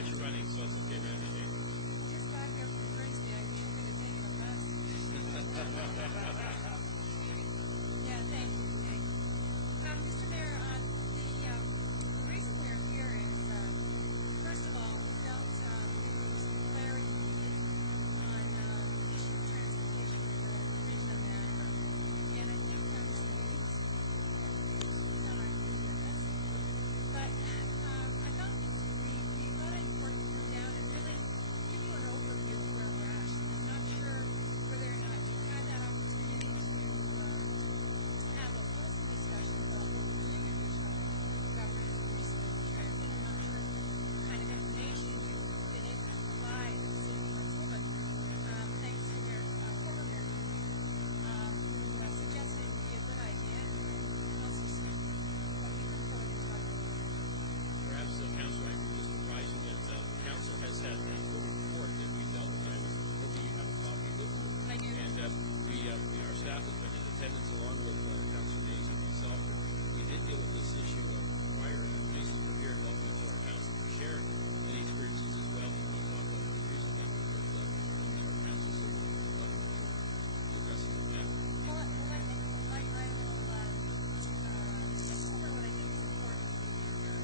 got you running, so it's okay, man. Just got here from Frisbee. I think I'm going to take a bus. Yeah, thank you. Mr. Mayor, the reason we're here is, first of all, we felt there was some clarity on the issue of transportation in the region of Niagara. And I think Mr. Hayes done our meeting with us. But I thought we thought it important to come down and really give you an overview of where we're at. I'm not sure whether or not you've had that opportunity to have a fulsome discussion about what we're doing in regional government and recently transit. I'm not sure what kind of information you've been able to provide to the City Council, but thanks to their former member who suggested it would be a good idea, and also Steve, that we come forward and talk about it. Perhaps the council, I can just advise you that the council has had a full report that we dealt with. Hopefully you have a copy of it. I do. And our staff has been in attendance along with Councilor Hayes and myself. We did deal with this issue prior, and Jason Revere helped us, our council, to share any experiences as well. He was on the recent one with our council, so we'll address it with that. Well, I will just cover what I think is important to your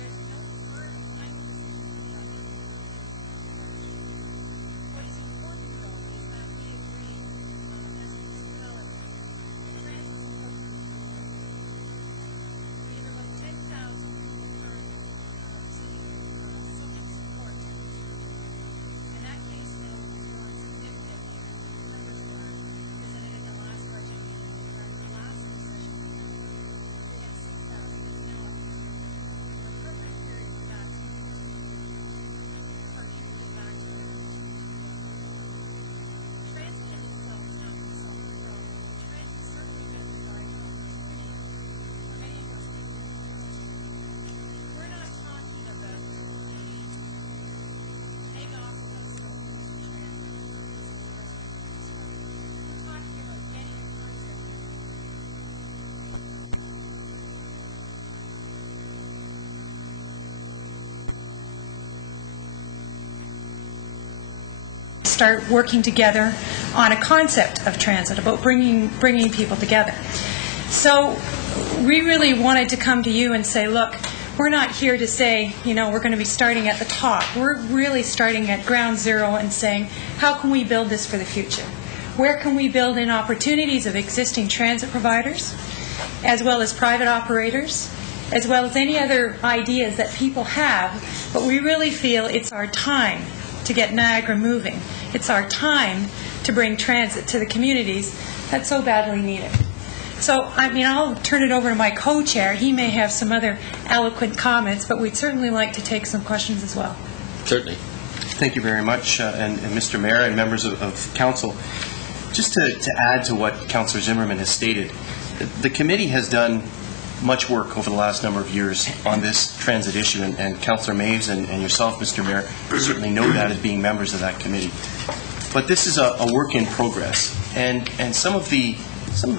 there's no firm final decision to be on any direction. What is important, though, is that we agree, as municipalities, transit is important. We have about 10,000 current receiving social support, and that case now has grown significantly. Numbers were presented in the last budget meeting during the last session. We had 6,000, it's now up to 10,000. The permanent period of that is our people get back to it. Transit in itself is not going to solve the problem. Transit is certainly going to provide opportunity for many of those people. We're not talking about take off of us transit. We're talking about getting a concept. Start working together on a concept of transit, about bringing people together. So we really wanted to come to you and say, look, we're not here to say, we're going to be starting at the top. We're really starting at ground zero and saying, how can we build this for the future? Where can we build in opportunities of existing transit providers, as well as private operators, as well as any other ideas that people have, but we really feel it's our time to get Niagara moving. It's our time to bring transit to the communities that so badly need it. So, I'll turn it over to my co-chair. He may have some other eloquent comments, but we'd certainly like to take some questions as well. Certainly. Thank you very much, and Mr. Mayor and members of Council. Just to add to what Councillor Zimmerman has stated, the committee has done much work over the last number of years on this transit issue, and Councillor Maves and yourself, Mr. Mayor, certainly know that as being members of that committee. But this is a work in progress, and some of the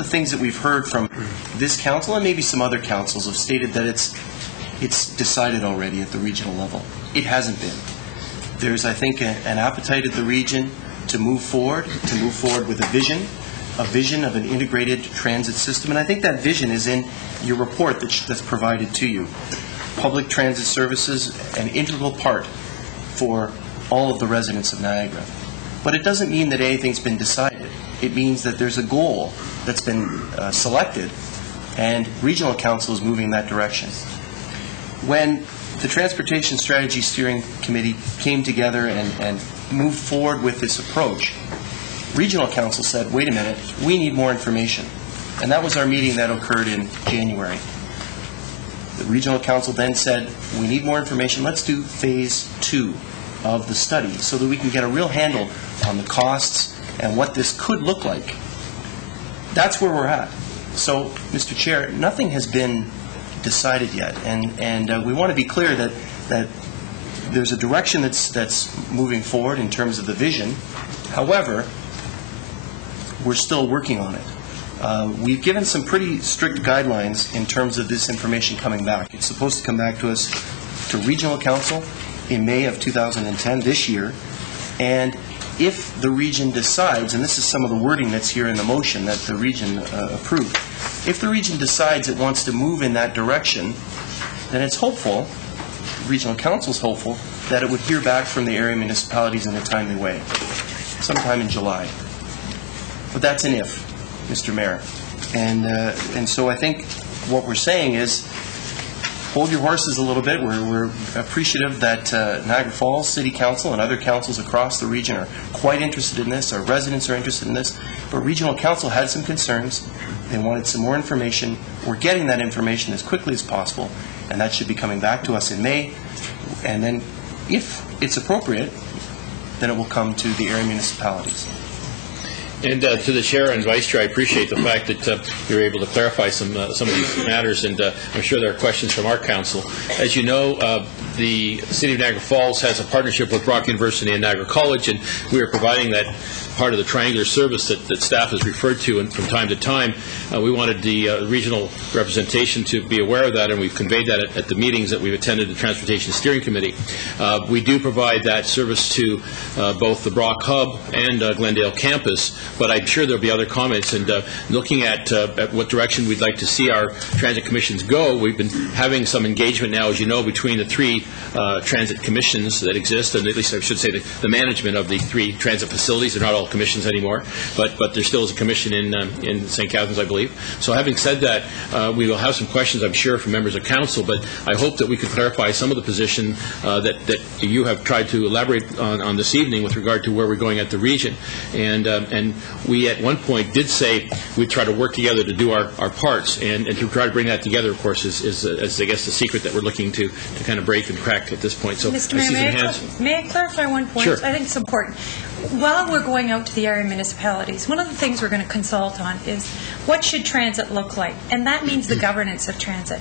things that we've heard from this council and maybe some other councils have stated that it's decided already at the regional level. It hasn't been. There's, I think, an appetite at the region to move forward with a vision of an integrated transit system, and I think that vision is in your report that's provided to you. Public transit services, an integral part for all of the residents of Niagara. But it doesn't mean that anything's been decided. It means that there's a goal that's been selected, and Regional Council is moving in that direction. When the Transportation Strategy Steering Committee came together and moved forward with this approach, Regional Council said, wait a minute, we need more information. And that was our meeting that occurred in January. The Regional Council then said, we need more information. Let's do phase 2 of the study so that we can get a real handle on the costs and what this could look like. That's where we're at. So, Mr. Chair, nothing has been decided yet. And we want to be clear that there's a direction that's moving forward in terms of the vision. However, we're still working on it. We've given some pretty strict guidelines in terms of this information coming back. It's supposed to come back to us to Regional Council in May of 2010, this year, and if the region decides, and this is some of the wording that's here in the motion that the region approved, if the region decides it wants to move in that direction, then it's hopeful, Regional Council's hopeful, that it would hear back from the area municipalities in a timely way, sometime in July. But that's an if, Mr. Mayor. And so I think what we're saying is, hold your horses a little bit. We're appreciative that Niagara Falls City Council and other councils across the region are quite interested in this. Our residents are interested in this. But Regional Council had some concerns. They wanted some more information. We're getting that information as quickly as possible, and that should be coming back to us in May. And then, if it's appropriate, then it will come to the area municipalities. And to the Chair and Vice Chair, I appreciate the fact that you're able to clarify some of these matters, and I'm sure there are questions from our council. As you know, the City of Niagara Falls has a partnership with Brock University and Niagara College, and we are providing that part of the triangular service that staff has referred to, and from time to time we wanted the regional representation to be aware of that, and we've conveyed that at the meetings that we've attended, the Transportation Steering Committee. We do provide that service to both the Brock Hub and Glendale campus, but I'm sure there'll be other comments. And looking at what direction we'd like to see our transit commissions go, we've been having some engagement now, as you know, between the three transit commissions that exist, and at least I should say the management of the three transit facilities. They're not all commissions anymore, but there still is a commission in St. Catharines, I believe. So having said that, we will have some questions, I'm sure, from members of council, but I hope that we could clarify some of the position that you have tried to elaborate on this evening with regard to where we're going at the region. And we at one point did say we'd try to work together to do our parts, and to try to bring that together, of course, is I guess the secret that we're looking to kind of break and crack at this point. So Mr. Mayor, may I clarify one point? Sure. I think it's important. While we're going out to the area municipalities, one of the things we're going to consult on is what should transit look like, and that means the governance of transit.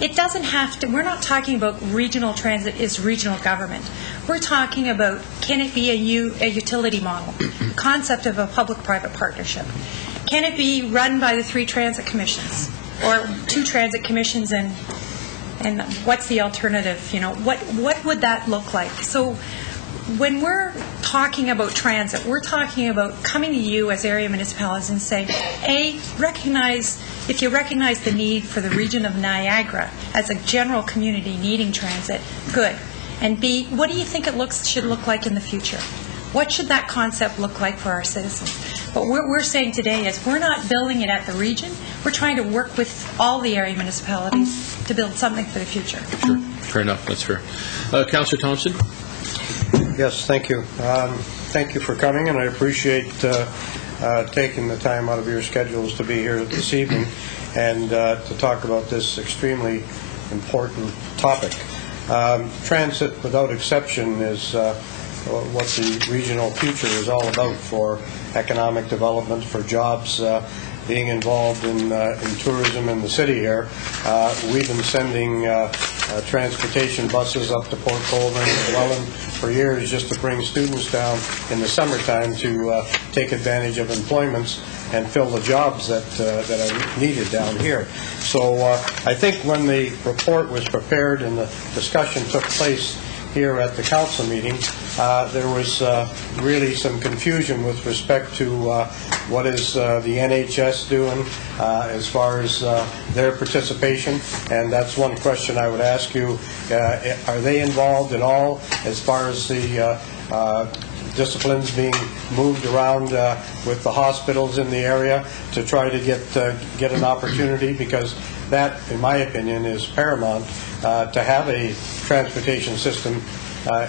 It doesn't have to, we're not talking about regional transit is regional government. We're talking about, can it be a utility model, concept of a public-private partnership? Can it be run by the three transit commissions, or two transit commissions, and what's the alternative? You know, what would that look like? So when we're talking about transit, we're talking about coming to you as area municipalities and saying, A, if you recognize the need for the region of Niagara as a general community needing transit, good. And B, what do you think it should look like in the future? What should that concept look like for our citizens? What we're saying today is we're not building it at the region. We're trying to work with all the area municipalities to build something for the future. Sure. Fair enough. That's fair. Councillor Thompson? Yes, thank you. Thank you for coming, and I appreciate taking the time out of your schedules to be here this evening and to talk about this extremely important topic. Transit, without exception, is what the regional future is all about for economic development, for jobs being involved in tourism in the city here. We've been sending transportation buses up to Port Colborne and Welland for years just to bring students down in the summertime to take advantage of employments and fill the jobs that are needed down here. So I think when the report was prepared and the discussion took place here at the council meeting, there was really some confusion with respect to what is the NHS doing as far as their participation, and that's one question I would ask you. Are they involved at all as far as the disciplines being moved around with the hospitals in the area to try to get an opportunity? Because that, in my opinion, is paramount to have a transportation system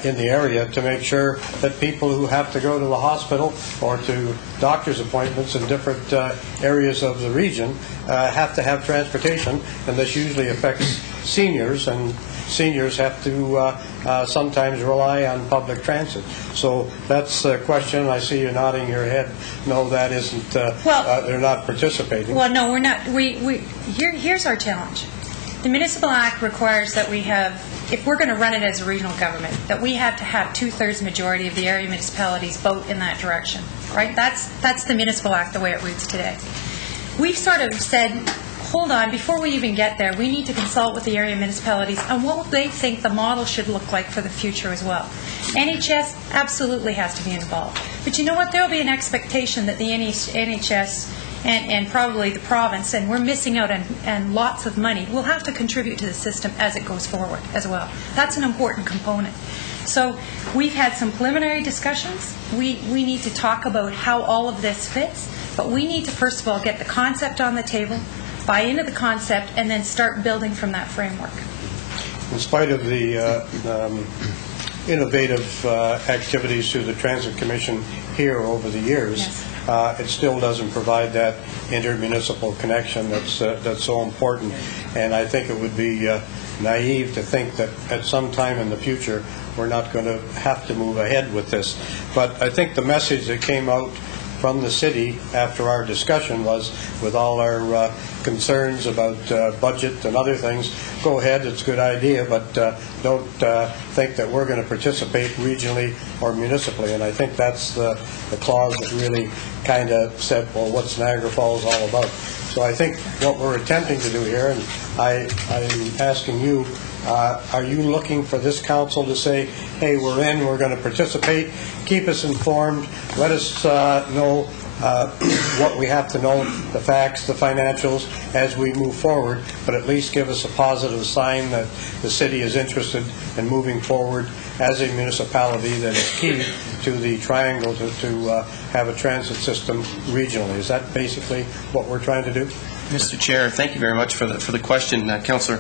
in the area to make sure that people who have to go to the hospital or to doctor's appointments in different areas of the region have to have transportation, and this usually affects seniors, and seniors have to sometimes rely on public transit. So that's a question. I see you nodding your head. No, that isn't. They're not participating. Well, no, we're not. Here's our challenge. The Municipal Act requires that we have, if we're going to run it as a regional government, that we have to have 2/3 majority of the area municipalities vote in that direction. Right? That's the Municipal Act the way it reads today. We've sort of said, hold on, before we even get there, we need to consult with the area municipalities on what they think the model should look like for the future as well. NHS absolutely has to be involved. But you know what? There will be an expectation that the NHS and probably the province, and we're missing out on lots of money, will have to contribute to the system as it goes forward as well. That's an important component. So we've had some preliminary discussions. We need to talk about how all of this fits, but we need to first of all get the concept on the table, buy into the concept, and then start building from that framework. In spite of the innovative activities through the Transit Commission here over the years, yes. It still doesn't provide that intermunicipal connection that's so important. And I think it would be naive to think that at some time in the future we're not going to have to move ahead with this. But I think the message that came out from the city after our discussion was, with all our concerns about budget and other things, go ahead, it's a good idea, but don't think that we're going to participate regionally or municipally. And I think that's the clause that really kind of said, well, what's Niagara Falls all about? So I think what we're attempting to do here, and I'm asking you, are you looking for this council to say, hey, we're in, we're going to participate, keep us informed, let us know what we have to know, the facts, the financials, as we move forward, but at least give us a positive sign that the city is interested in moving forward as a municipality that is key to the triangle to have a transit system regionally. Is that basically what we're trying to do? Mr. Chair, thank you very much for the question, Councillor.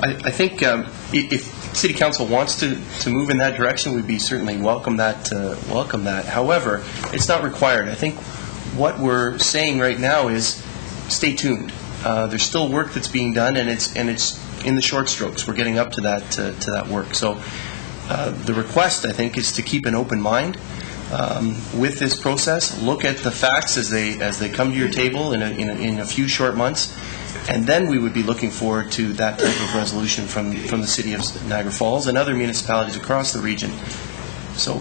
I think if City Council wants to move in that direction, we'd be certainly welcome that. However, it's not required. I think what we're saying right now is stay tuned. There's still work that's being done, and it's in the short strokes. We're getting up to that work. So the request, I think, is to keep an open mind with this process. Look at the facts as they come to your table in a few short months. And then we would be looking forward to that type of resolution from the City of Niagara Falls and other municipalities across the region. So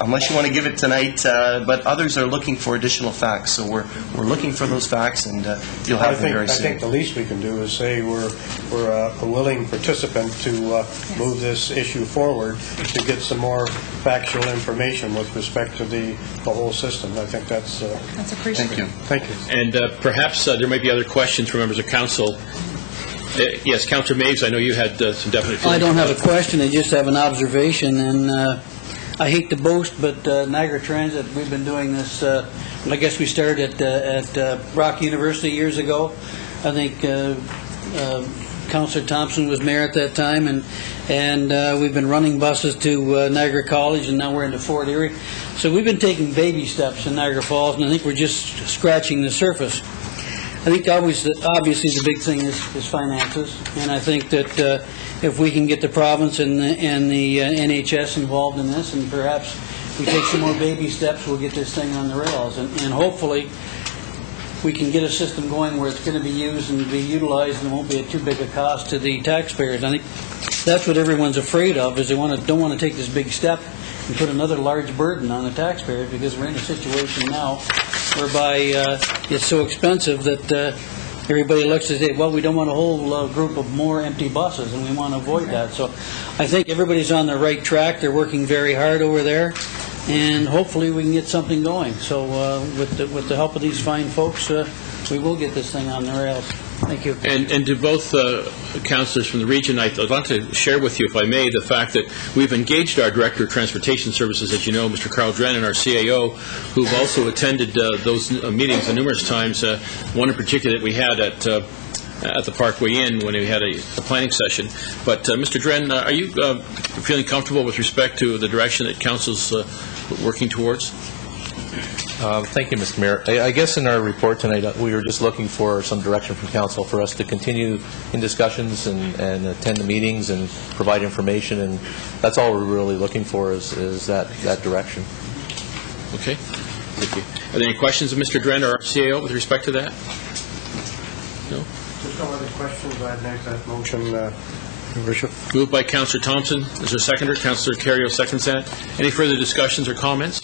unless you want to give it tonight, but others are looking for additional facts. So we're looking for those facts, and you'll have them very soon. I think the least we can do is say we're a willing participant to move this issue forward to get some more factual information with respect to the whole system. I think that's appreciated. Thank you. And perhaps there may be other questions from members of council. Yes, Councillor Maves, I know you had some definite feelings. I don't have a question. I just have an observation, and I hate to boast, but Niagara Transit, we've been doing this, I guess we started at Brock University years ago. I think Councillor Thompson was mayor at that time, and we've been running buses to Niagara College, and now we're into Fort Erie. So we've been taking baby steps in Niagara Falls, and I think we're just scratching the surface. I think obviously the big thing is finances, and I think that if we can get the province and the NHS involved in this, and perhaps we take some more baby steps, we'll get this thing on the rails, and hopefully we can get a system going where it's going to be used and be utilized, and it won't be too big a cost to the taxpayers. I think that's what everyone's afraid of, is they don't want to take this big step and put another large burden on the taxpayers, because we're in a situation now whereby it's so expensive that everybody looks and says, well, we don't want a whole group of more empty buses, and we want to avoid that. So I think everybody's on the right track. They're working very hard over there, and hopefully we can get something going. So with the help of these fine folks, we will get this thing on the rails. Thank you. And to both councillors from the region, I'd like to share with you, if I may, the fact that we've engaged our Director of Transportation Services, as you know, Mr. Carl Drennan, and our CAO, who've also attended those meetings numerous times. One in particular that we had at the Parkway Inn when we had a planning session. But Mr. Drennan, are you feeling comfortable with respect to the direction that Council's working towards? Thank you, Mr. Mayor. I guess in our report tonight, we were just looking for some direction from Council for us to continue in discussions and attend the meetings and provide information, and that's all we're really looking for is that direction. Okay. Thank you. Are there any questions of Mr. Drennan or our CAO with respect to that? No? There's no other questions. I'd make that motion, Your Worship. Moved by Councillor Thompson. Is there a seconder? Councillor Carrier seconds that. Any further discussions or comments?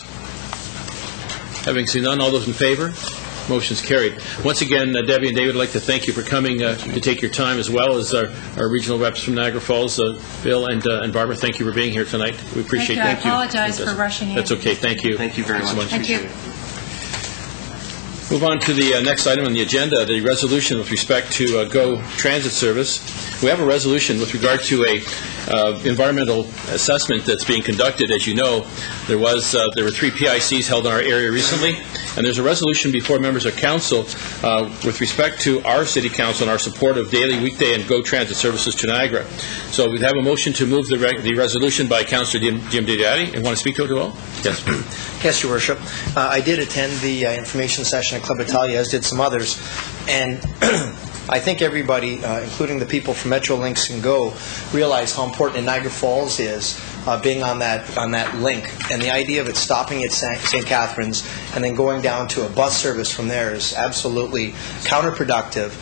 Having seen none, all those in favor? Motion's carried. Once again, Debbie and David, I'd like to thank you for coming to take your time, as well as our regional reps from Niagara Falls, Bill and Barbara. Thank you for being here tonight. We appreciate it. Thank you. I apologize for rushing in. That's okay. Thank you. Thank you very much. Thank you. Move on to the next item on the agenda, the resolution with respect to GO Transit Service. We have a resolution with regard to a environmental assessment that's being conducted. As you know, there were 3 PICs held in our area recently, and there's a resolution before members of council with respect to our city council and our support of daily, weekday, and GO Transit services to Niagara. So we have a motion to move the resolution by Councillor Jim Diodati. You want to speak to it at all? Yes. Yes, Your Worship. I did attend the information session at Club Italia, as did some others, and I think everybody, including the people from Metrolinx and GO, realize how important Niagara Falls is being on that link. And the idea of it stopping at St. Catharines and then going down to a bus service from there is absolutely counterproductive.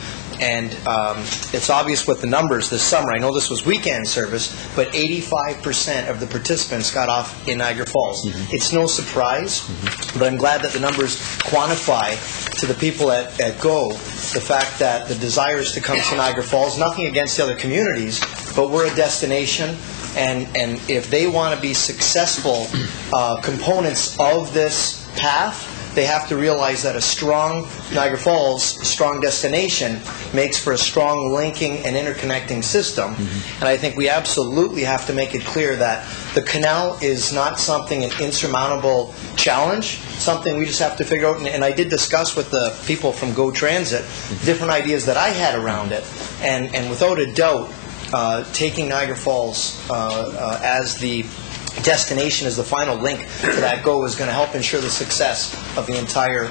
And it's obvious with the numbers this summer. I know this was weekend service, but 85% of the participants got off in Niagara Falls. Mm-hmm. It's no surprise, but I'm glad that the numbers quantify to the people at GO the fact that the desire is to come to Niagara Falls. Nothing against the other communities, but we're a destination. And if they want to be successful components of this path, they have to realize that a strong Niagara Falls, strong destination, makes for a strong linking and interconnecting system. Mm-hmm. And I think we absolutely have to make it clear that the canal is not something, an insurmountable challenge, something we just have to figure out. And I did discuss with the people from GO Transit different ideas that I had around it. And without a doubt, taking Niagara Falls as the destination, as the final link to that GO, is going to help ensure the success of the entire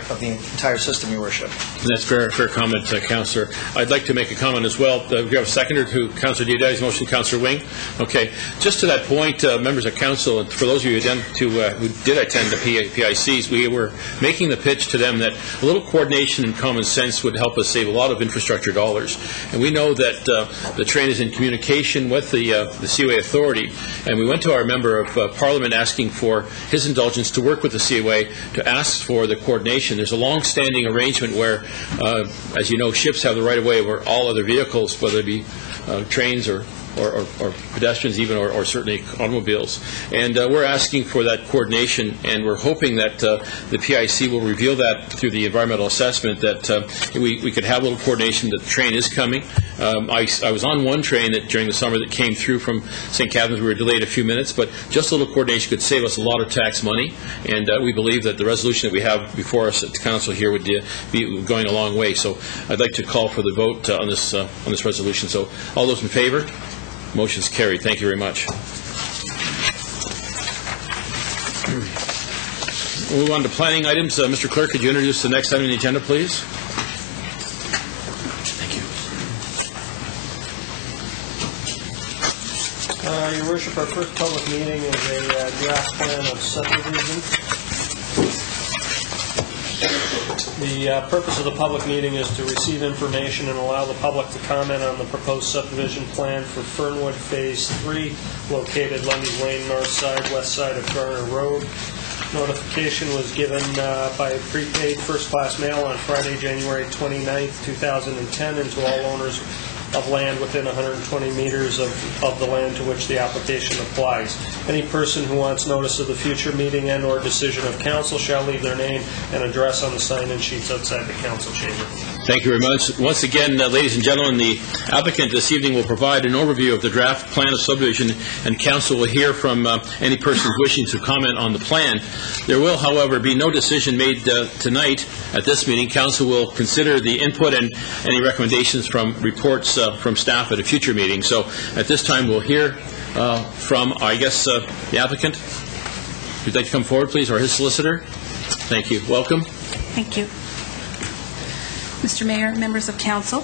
system, Your Worship. That's fair comment, Councillor. I'd like to make a comment as well. We have a seconder to Councillor Diodati's motion, Councillor Wing. Okay. Just to that point, members of council, and for those of you who did attend the PICs, we were making the pitch to them that a little coordination and common sense would help us save a lot of infrastructure dollars. And we know that the train is in communication with the Seaway Authority, and we went to our member of Parliament asking for his indulgence to work with the Seaway to ask for the coordination. There's a long-standing arrangement where, as you know, ships have the right-of-way where all other vehicles, whether it be trains or pedestrians even, or certainly automobiles. And we're asking for that coordination, and we're hoping that the PIC will reveal that through the environmental assessment, that we could have a little coordination that the train is coming. I was on one train during the summer that came through from St. Catharines. We were delayed a few minutes, but just a little coordination could save us a lot of tax money, and we believe that the resolution that we have before us at the council here would be going a long way. So I'd like to call for the vote on this resolution. So all those in favor? Motion's carried. Thank you very much. We'll move on to planning items. Mr. Clerk, could you introduce the next item on the agenda, please? Thank Your Worship, our first public meeting is a draft plan of subdivision. The purpose of the public meeting is to receive information and allow the public to comment on the proposed subdivision plan for Fernwood Phase 3, located Lundy's Lane, north side, west side of Garner Road. Notification was given by prepaid first-class mail on Friday, January 29th, 2010, and to all owners of land within 120 meters of the land to which the application applies. Any person who wants notice of the future meeting and or decision of council shall leave their name and address on the sign-in sheets outside the council chamber. Thank you very much. Once again, ladies and gentlemen, the applicant this evening will provide an overview of the draft plan of subdivision, and council will hear from any persons wishing to comment on the plan. There will, however, be no decision made tonight at this meeting. Council will consider the input and any recommendations from reports from staff at a future meeting. So at this time, we'll hear from, I guess, the applicant. If you'd like to come forward, please, or his solicitor. Thank you. Welcome. Thank you. Mr. Mayor, members of council,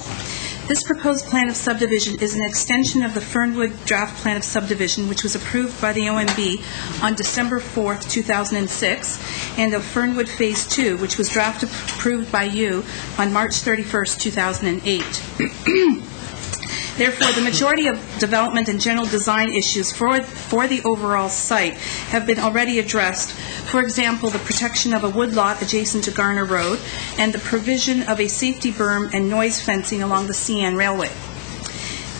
this proposed plan of subdivision is an extension of the Fernwood draft plan of subdivision, which was approved by the OMB on December 4th, 2006, and of Fernwood Phase 2, which was draft approved by you on March 31st, 2008. Therefore, the majority of development and general design issues for the overall site have been already addressed. For example, the protection of a woodlot adjacent to Garner Road and the provision of a safety berm and noise fencing along the CN Railway.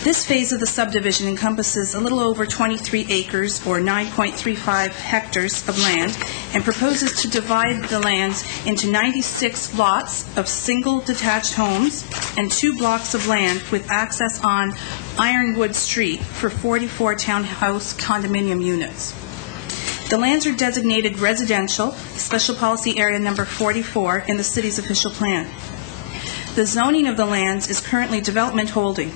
This phase of the subdivision encompasses a little over 23 acres or 9.35 hectares of land and proposes to divide the lands into 96 lots of single detached homes and 2 blocks of land with access on Ironwood Street for 44 townhouse condominium units. The lands are designated residential, Special Policy Area Number 44 in the city's official plan. The zoning of the lands is currently development holding.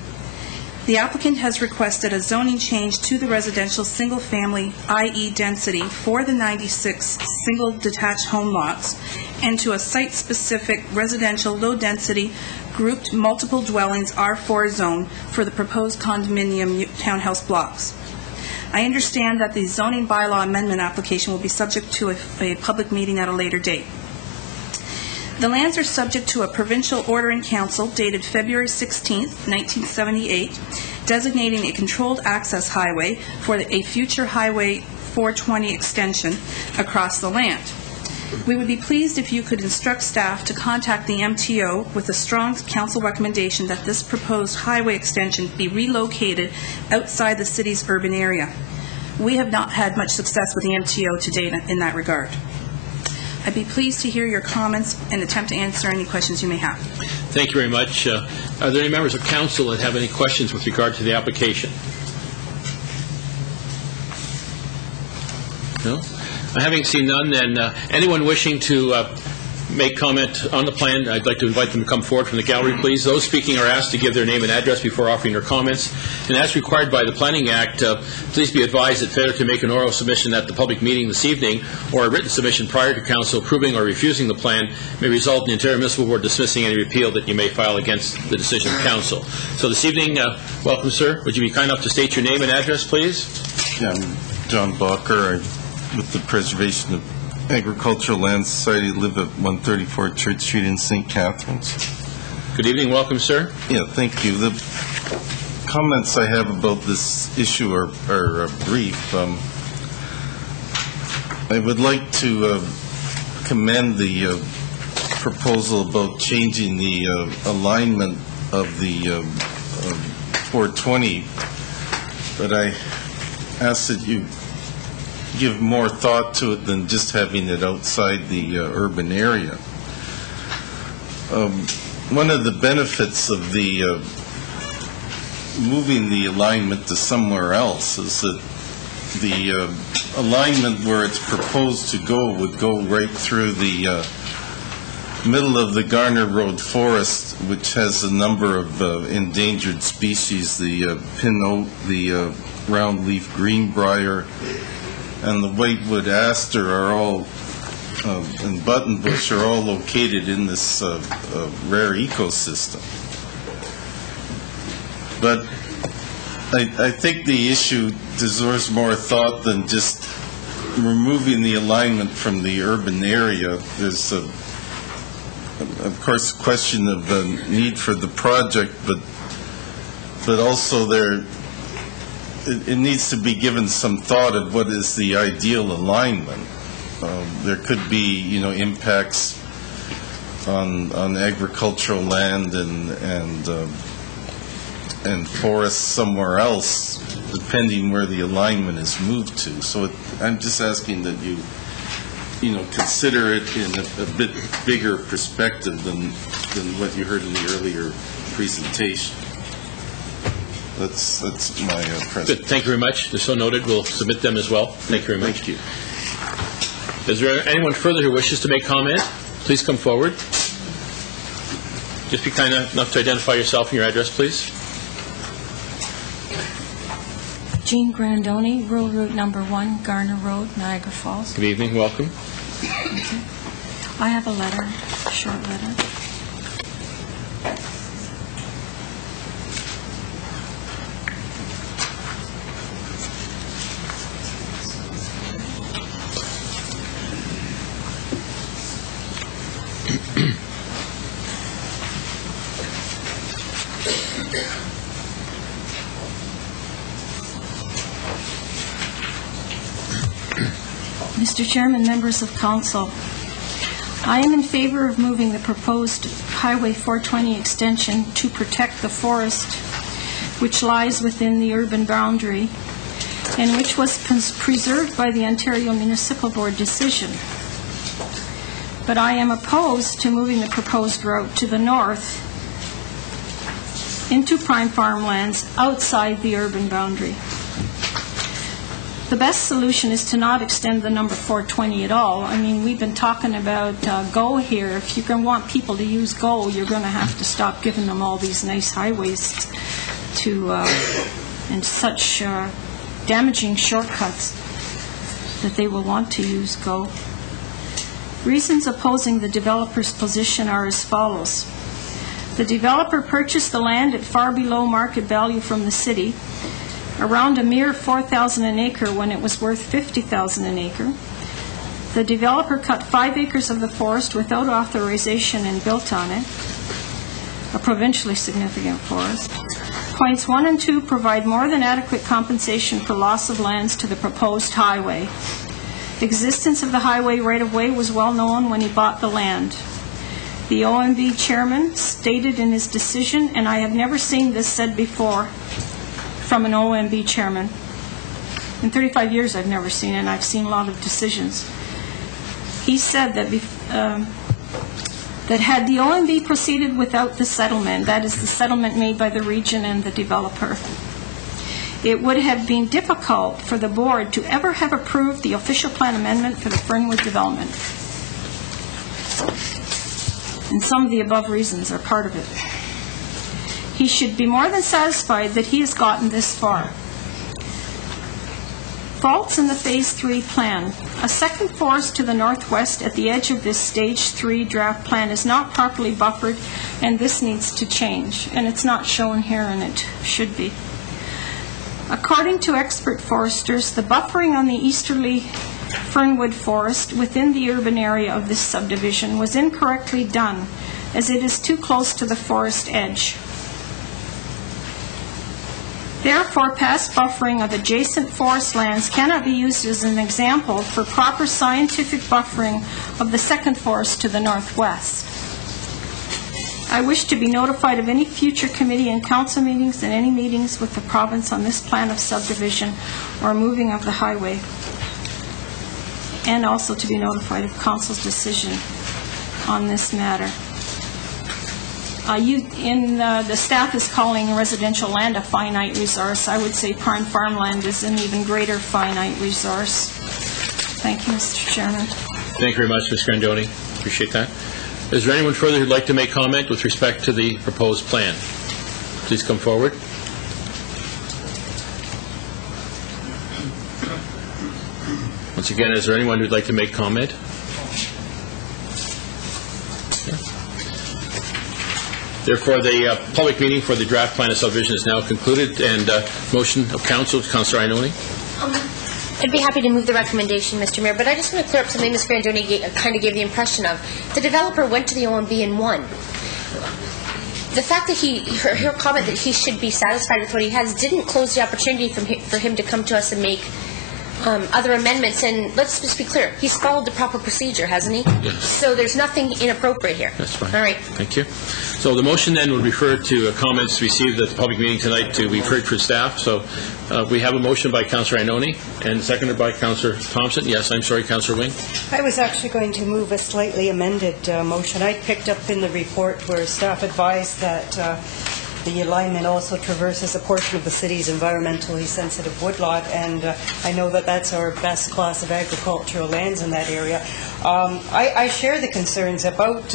The applicant has requested a zoning change to the residential single-family IE density for the 96 single detached home lots and to a site-specific residential low-density grouped multiple dwellings R4 zone for the proposed condominium townhouse blocks. I understand that the zoning bylaw amendment application will be subject to a public meeting at a later date. The lands are subject to a provincial order in council dated February 16, 1978, designating a controlled access highway for a future Highway 420 extension across the land. We would be pleased if you could instruct staff to contact the MTO with a strong council recommendation that this proposed highway extension be relocated outside the city's urban area. We have not had much success with the MTO to date in that regard. I'd be pleased to hear your comments and attempt to answer any questions you may have. Thank you very much. Are there any members of council that have any questions with regard to the application? No? Having seen none, then anyone wishing to make comment on the plan, I'd like to invite them to come forward from the gallery, please. Those speaking are asked to give their name and address before offering their comments. And as required by the Planning Act, please be advised that failure to make an oral submission at the public meeting this evening or a written submission prior to council approving or refusing the plan may result in the intermunicipal board dismissing any repeal that you may file against the decision of council. So this evening, welcome, sir. Would you be kind enough to state your name and address, please? Yeah, I'm John Balker. With the Preservation of Agricultural Land Society, live at 134 Church Street in St. Catharines. Good evening. Welcome, sir. Yeah, thank you. The comments I have about this issue are brief. I would like to commend the proposal about changing the alignment of the 420, but I ask that you give more thought to it than just having it outside the urban area. One of the benefits of the moving the alignment to somewhere else is that the alignment where it's proposed to go would go right through the middle of the Garner Road forest, which has a number of endangered species, the pin oak, the round-leaf greenbrier, and the whitewood aster are all, and buttonbush are all located in this rare ecosystem. But I think the issue deserves more thought than just removing the alignment from the urban area. There's, of course, a question of the need for the project, but also it needs to be given some thought of what is the ideal alignment. There could be, impacts on agricultural land and forests somewhere else, depending where the alignment is moved to. So I'm just asking that you, consider it in a bit bigger perspective than what you heard in the earlier presentation. That's my presentation. Good. Thank you very much. They're so noted. We'll submit them as well. Thank you very much. Thank you. Is there anyone further who wishes to make comment? Please come forward. Just be kind enough to identify yourself and your address, please. Jean Grandoni, Rural Route Number 1, Garner Road, Niagara Falls. Good evening. Welcome. Thank you. I have a letter, a short letter. Mr. Chairman, members of council, I am in favor of moving the proposed Highway 420 extension to protect the forest which lies within the urban boundary and which was preserved by the Ontario Municipal Board decision. But I am opposed to moving the proposed route to the north into prime farmlands outside the urban boundary. The best solution is to not extend the number 420 at all. I mean, we've been talking about GO here. If you're going to want people to use GO, you're going to have to stop giving them all these nice highways to and such damaging shortcuts that they will want to use GO. Reasons opposing the developer's position are as follows. The developer purchased the land at far below market value from the city, around a mere $4,000 an acre when it was worth $50,000 an acre. The developer cut 5 acres of the forest without authorization and built on it, a provincially significant forest. Points 1 and 2 provide more than adequate compensation for loss of lands to the proposed highway. The existence of the highway right-of-way was well known when he bought the land. The OMB chairman stated in his decision, and I have never seen this said before from an OMB chairman. In 35 years I've never seen it, and I've seen a lot of decisions. He said that that had the OMB proceeded without the settlement, that is the settlement made by the region and the developer, it would have been difficult for the board to ever have approved the official plan amendment for the Fernwood development. And some of the above reasons are part of it. He should be more than satisfied that he has gotten this far. Faults in the Phase 3 plan. A second forest to the northwest at the edge of this Stage 3 draft plan is not properly buffered, and this needs to change. And it's not shown here, and it should be. According to expert foresters, the buffering on the easterly Fernwood forest within the urban area of this subdivision was incorrectly done, as it is too close to the forest edge. Therefore, past buffering of adjacent forest lands cannot be used as an example for proper scientific buffering of the second forest to the northwest. I wish to be notified of any future committee and council meetings and any meetings with the province on this plan of subdivision or moving of the highway, and also to be notified of council's decision on this matter. The staff is calling residential land a finite resource. I would say prime farmland is an even greater finite resource. Thank you, Mr. Chairman. Thank you very much, Ms. Grandoni. Appreciate that. Is there anyone further who'd like to make comment with respect to the proposed plan? Please come forward. Once again, is there anyone who'd like to make comment? Therefore, the public meeting for the draft plan of subdivision is now concluded, and motion of council, Councillor Iononi. I'd be happy to move the recommendation, Mr. Mayor, but I just want to clear up something Ms. Grandoni kind of gave the impression of. The developer went to the OMB and won. The fact that her comment that he should be satisfied with what he has didn't close the opportunity for him to come to us and make other amendments. And let's just be clear, he's followed the proper procedure, hasn't he? Yes. So there's nothing inappropriate here. That's fine. All right. Thank you. So the motion then would refer to comments received at the public meeting tonight to be heard for staff. So we have a motion by Councillor Iononi and seconded by Councillor Thompson. Yes, I'm sorry, Councillor Wing. I was actually going to move a slightly amended motion. I picked up in the report where staff advised that the alignment also traverses a portion of the city's environmentally sensitive woodlot, and I know that that's our best class of agricultural lands in that area. I share the concerns about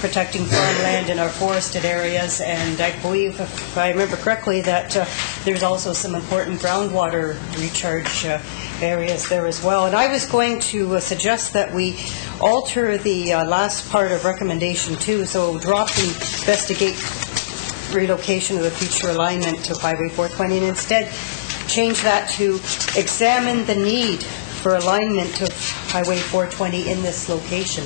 protecting farmland in our forested areas, and I believe, if I remember correctly, that there's also some important groundwater recharge areas there as well. And I was going to suggest that we alter the last part of recommendation 2, so drop the investigate relocation of the future alignment to Highway 420, and instead change that to examine the need for alignment of Highway 420 in this location.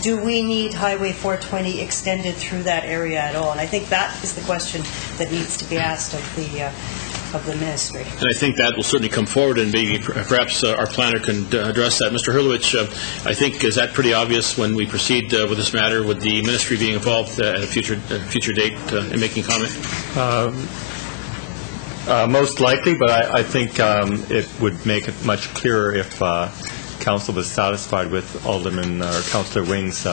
Do we need Highway 420 extended through that area at all? And I think that is the question that needs to be asked of the of the ministry. And I think that will certainly come forward, and maybe perhaps our planner can address that. Mr. Hurlovich, I think, is that pretty obvious when we proceed with this matter, with the ministry being involved at a future date in making comment? Most likely, but I think it would make it much clearer if Council was satisfied with Alderman or Councillor Wing's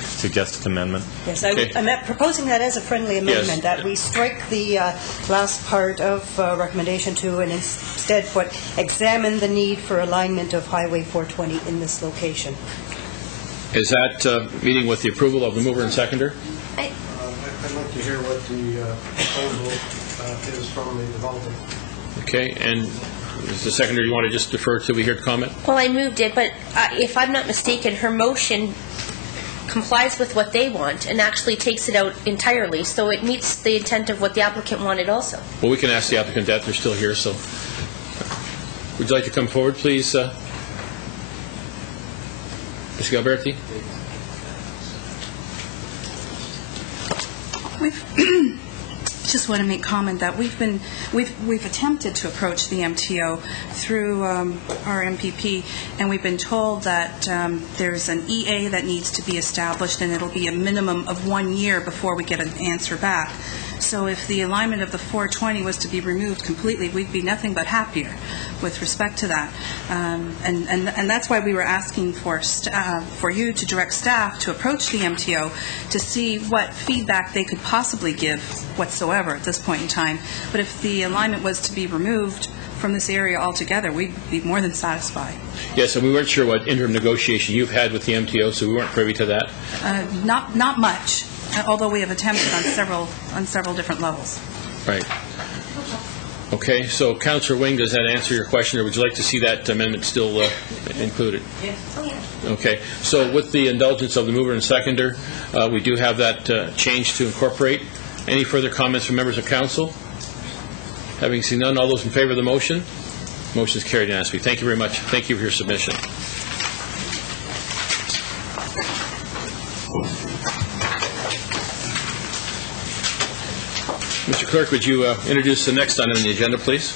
suggested amendment. Yes, I'm proposing that as a friendly amendment, that we strike the last part of recommendation 2 and instead put examine the need for alignment of Highway 420 in this location. Is that meeting with the approval of the mover and seconder? I'd like to hear what the proposal is from the developer. Okay, and as the seconder, you want to just defer till we hear the comment? Well, I moved it, but if I'm not mistaken, her motion complies with what they want and actually takes it out entirely, so it meets the intent of what the applicant wanted also. Well, we can ask the applicant that. They're still here, so. Would you like to come forward, please? Ms. Galberti? Just want to make comment that we've attempted to approach the MTO through our MPP, and we've been told that there's an EA that needs to be established, and it'll be a minimum of 1 year before we get an answer back. So if the alignment of the 420 was to be removed completely, we'd be nothing but happier with respect to that. And that's why we were asking for you to direct staff to approach the MTO to see what feedback they could possibly give whatsoever at this point in time. But if the alignment was to be removed from this area altogether, we'd be more than satisfied. Yes, and we weren't sure what interim negotiation you've had with the MTO, so we weren't privy to that. Not much, although we have attempted on several different levels. Right. Okay, so Councillor Wing, does that answer your question, or would you like to see that amendment still included? Yes. Oh, yeah. Okay, so with the indulgence of the mover and seconder, we do have that change to incorporate. Any further comments from members of council? Having seen none, all those in favor of the motion? Motion is carried unanimously. Thank you very much. Thank you for your submission. Mr. Clerk, would you introduce the next item on the agenda, please?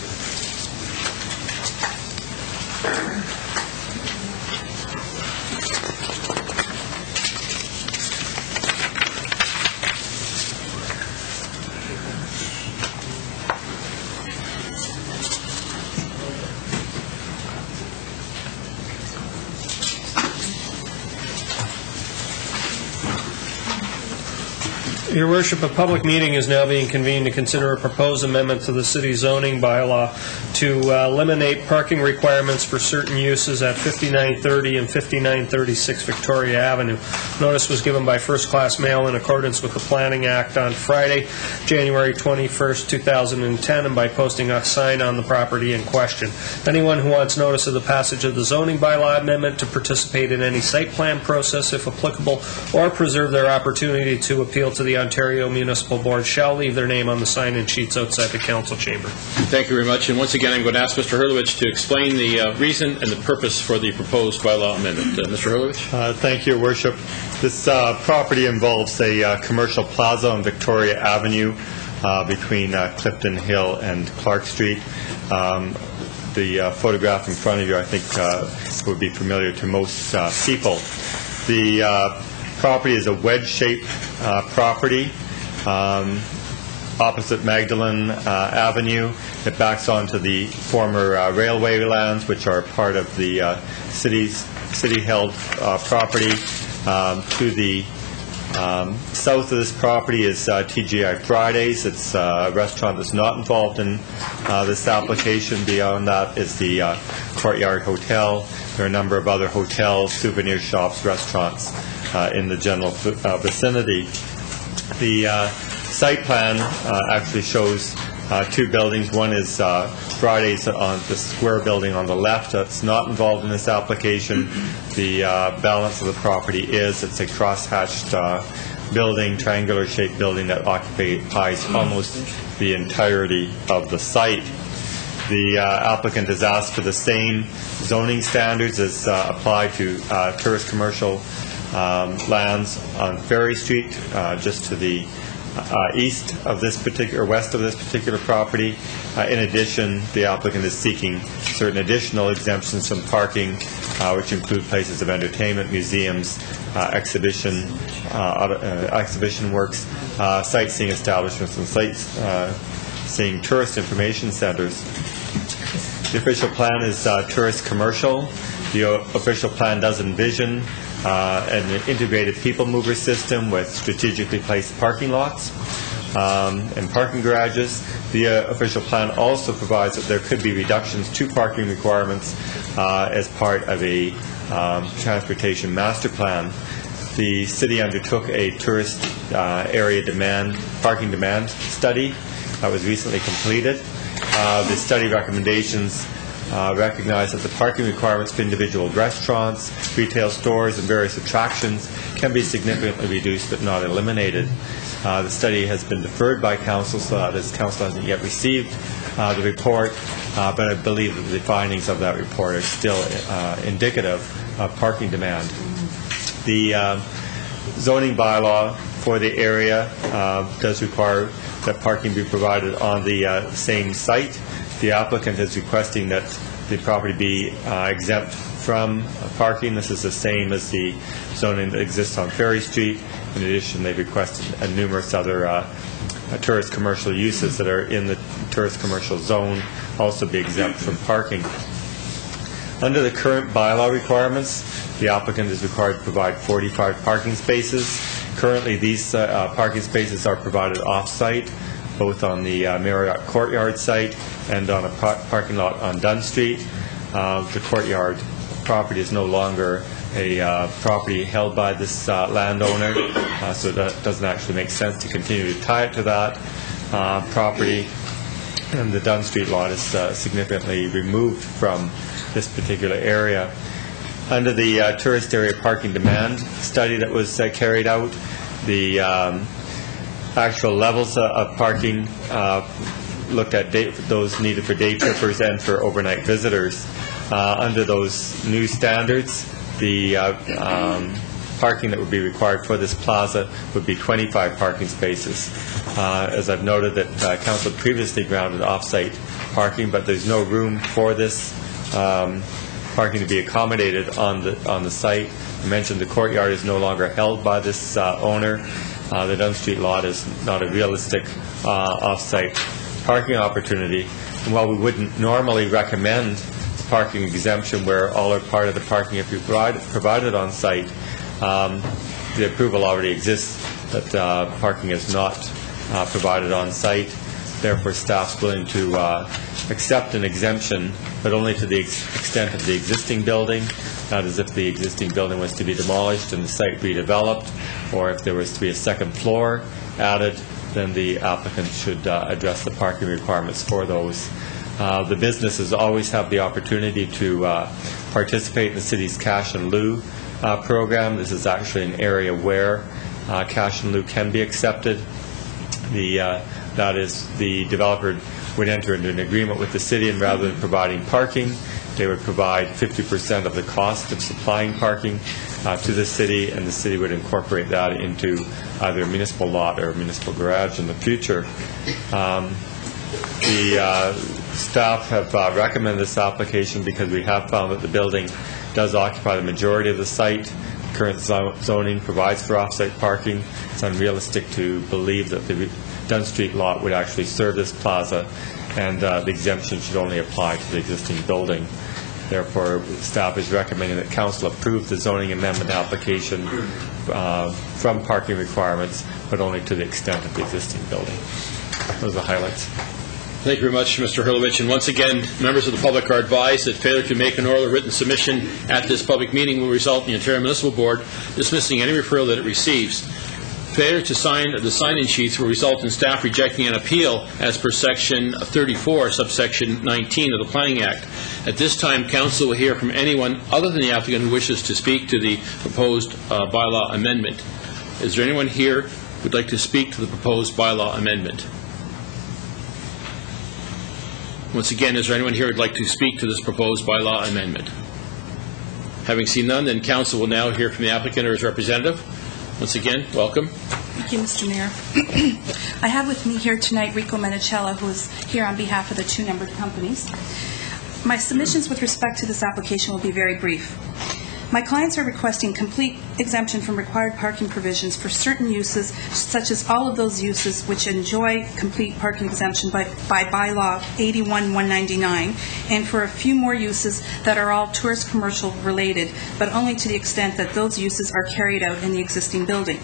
Your Worship, a public meeting is now being convened to consider a proposed amendment to the city zoning bylaw to eliminate parking requirements for certain uses at 5930 and 5936 Victoria Avenue. Notice was given by first-class mail in accordance with the Planning Act on Friday, January 21st, 2010, and by posting a sign on the property in question. Anyone who wants notice of the passage of the zoning bylaw amendment to participate in any site plan process, if applicable, or preserve their opportunity to appeal to the Ontario Municipal Board shall leave their name on the sign-in sheets outside the council chamber. Thank you very much. And once again, I'm going to ask Mr. Hurlovich to explain the reason and the purpose for the proposed bylaw amendment. Mr. Hurlovich? Thank you, Your Worship. This property involves a commercial plaza on Victoria Avenue between Clifton Hill and Clark Street. The photograph in front of you, I think, would be familiar to most people. The property is a wedge-shaped property opposite Magdalen Avenue. It backs onto the former railway lands, which are part of the city-held property. To the south of this property is TGI Fridays. It's a restaurant that's not involved in this application. Beyond that is the Courtyard Hotel. There are a number of other hotels, souvenir shops, restaurants in the general vicinity. The site plan actually shows two buildings. One is Fridays on the square building on the left. That's not involved in this application. The balance of the property is. It's a cross-hatched building, triangular-shaped building that occupies almost the entirety of the site. The applicant has asked for the same zoning standards as apply to tourist commercial lands on Ferry Street, just to the east of this particular, west of this particular property. In addition, the applicant is seeking certain additional exemptions from parking, which include places of entertainment, museums, exhibition works, sightseeing establishments, and sightseeing tourist information centers. The official plan is tourist commercial. The official plan does envision an integrated people mover system with strategically placed parking lots and parking garages. The official plan also provides that there could be reductions to parking requirements as part of a transportation master plan. The city undertook a tourist area parking demand study that was recently completed. The study recommendations recognize that the parking requirements for individual restaurants, retail stores, and various attractions can be significantly reduced but not eliminated. The study has been deferred by Council, so that is, Council hasn't yet received the report, but I believe that the findings of that report are still indicative of parking demand. The zoning bylaw for the area does require that parking be provided on the same site. The applicant is requesting that the property be exempt from parking. This is the same as the zoning that exists on Ferry Street. In addition, they've requested numerous other tourist commercial uses that are in the tourist commercial zone also be exempt from parking. Under the current bylaw requirements, the applicant is required to provide 45 parking spaces. Currently, these parking spaces are provided off-site, both on the Marriott Courtyard site and on a parking lot on Dunn Street. The Courtyard property is no longer a property held by this landowner, so that doesn't actually make sense to continue to tie it to that property. And the Dunn Street lot is significantly removed from this particular area. Under the tourist area parking demand study that was carried out, the actual levels of parking looked at those needed for day trippers and for overnight visitors. Under those new standards, the parking that would be required for this plaza would be 25 parking spaces. As I've noted that Council previously grounded off-site parking, but there's no room for this parking to be accommodated on the site. I mentioned the Courtyard is no longer held by this owner. The Dunn Street lot is not a realistic off-site parking opportunity. And while we wouldn't normally recommend parking exemption where all or part of the parking if you provided on site, the approval already exists that parking is not provided on site. Therefore, staff's willing to accept an exemption, but only to the extent of the existing building. That is, if the existing building was to be demolished and the site redeveloped, or if there was to be a second floor added, then the applicant should address the parking requirements for those. The businesses always have the opportunity to participate in the city's cash and lieu program. This is actually an area where cash and lieu can be accepted. That is, the developer would enter into an agreement with the city, and rather than providing parking, they would provide 50% of the cost of supplying parking to the city, and the city would incorporate that into either a municipal lot or a municipal garage in the future. The staff have recommended this application because we have found that the building does occupy the majority of the site. Current zoning provides for off-site parking. It's unrealistic to believe that the Dunn Street lot would actually serve this plaza, and the exemption should only apply to the existing building. Therefore, staff is recommending that Council approve the zoning amendment application from parking requirements, but only to the extent of the existing building. Those are the highlights. Thank you very much, Mr. Hurlovich. And once again, members of the public are advised that failure to make an oral or written submission at this public meeting will result in the Ontario Municipal Board dismissing any referral that it receives. Failure to sign the sign-in sheets will result in staff rejecting an appeal as per Section 34, subsection 19 of the Planning Act. At this time, Council will hear from anyone other than the applicant who wishes to speak to the proposed bylaw amendment. Is there anyone here who would like to speak to the proposed bylaw amendment? Once again, is there anyone here who would like to speak to this proposed bylaw amendment? Having seen none, then Council will now hear from the applicant or his representative. Once again, welcome. Thank you, Mr. Mayor. I have with me here tonight Rico Menicella, who is here on behalf of the two numbered companies. My submissions with respect to this application will be very brief. My clients are requesting complete exemption from required parking provisions for certain uses, such as all of those uses which enjoy complete parking exemption by bylaw 81-199, and for a few more uses that are all tourist commercial related, but only to the extent that those uses are carried out in the existing building.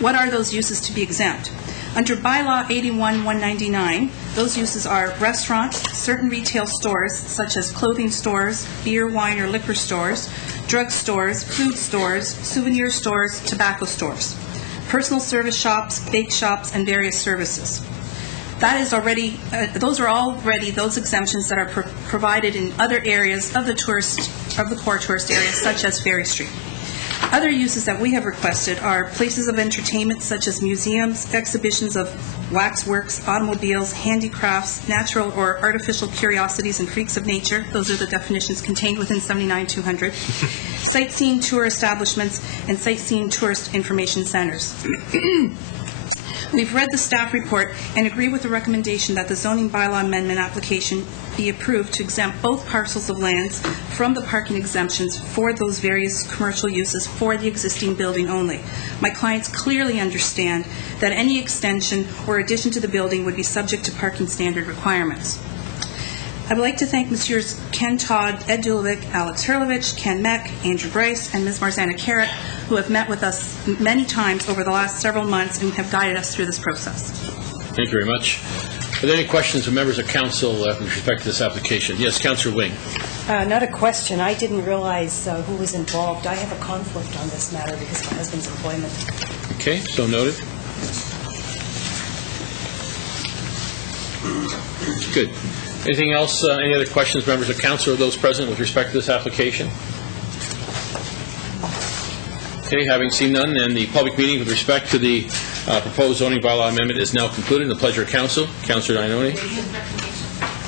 What are those uses to be exempt? Under bylaw 81-199, those uses are restaurants, certain retail stores, such as clothing stores, beer, wine, or liquor stores, drug stores, food stores, souvenir stores, tobacco stores, personal service shops, bake shops, and various services. That is already, those are already those exemptions that are provided in other areas of the core tourist areas, such as Ferry Street. Other uses that we have requested are places of entertainment such as museums, exhibitions of waxworks, automobiles, handicrafts, natural or artificial curiosities and freaks of nature. Those are the definitions contained within 79-200. Sightseeing tour establishments and sightseeing tourist information centers. We've read the staff report and agree with the recommendation that the zoning bylaw amendment application be approved to exempt both parcels of lands from the parking exemptions for those various commercial uses for the existing building only. My clients clearly understand that any extension or addition to the building would be subject to parking standard requirements. I would like to thank Messrs. Ken Todd, Ed Dulovic, Alex Hurlovich, Ken Meck, Andrew Bryce, and Ms. Marzana Carrot, who have met with us many times over the last several months and have guided us through this process. Thank you very much. Are there any questions from members of council with respect to this application? Yes, Councillor Wing. Not a question. I didn't realize who was involved. I have a conflict on this matter because of my husband's employment. Okay, so noted. Good. Anything else, any other questions, members of council or those present with respect to this application? Okay, having seen none, and the public meeting with respect to the proposed zoning bylaw amendment is now concluded. In the pleasure of council, Councillor Ionone.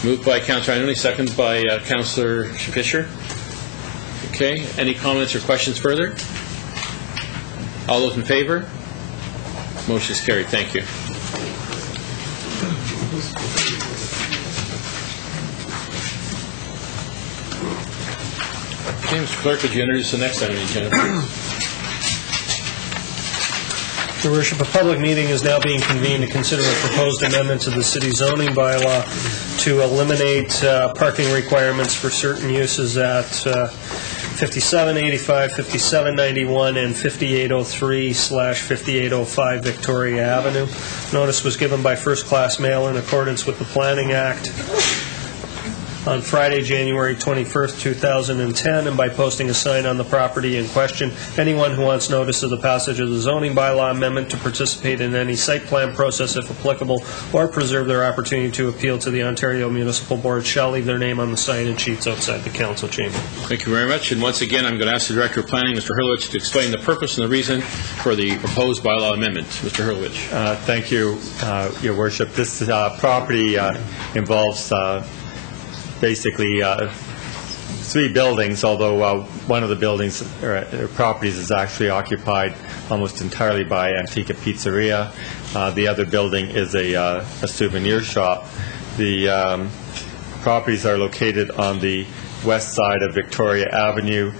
Moved by Councillor Ionone, seconded by Councillor Fisher. Okay, any comments or questions further? All those in favor? Motion is carried. Thank you. Okay, Mr. Clerk, would you introduce the next item on the agenda? Your Worship, a public meeting is now being convened to consider a proposed amendment to the city zoning bylaw to eliminate parking requirements for certain uses at 5785, 5791, and 5803/5805 Victoria Avenue. Notice was given by first-class mail in accordance with the Planning Act on Friday, January 21st, 2010, and by posting a sign on the property in question. Anyone who wants notice of the passage of the zoning bylaw amendment to participate in any site plan process, if applicable, or preserve their opportunity to appeal to the Ontario Municipal Board shall leave their name on the sign and sheets outside the council chamber. Thank you very much. And once again, I'm going to ask the Director of Planning, Mr. Hurlovich, to explain the purpose and the reason for the proposed bylaw amendment. Mr. Hurlovich. Thank you, Your Worship. This property involves basically three buildings, although one of the buildings or properties is actually occupied almost entirely by Antica Pizzeria. The other building is a souvenir shop. The properties are located on the west side of Victoria Avenue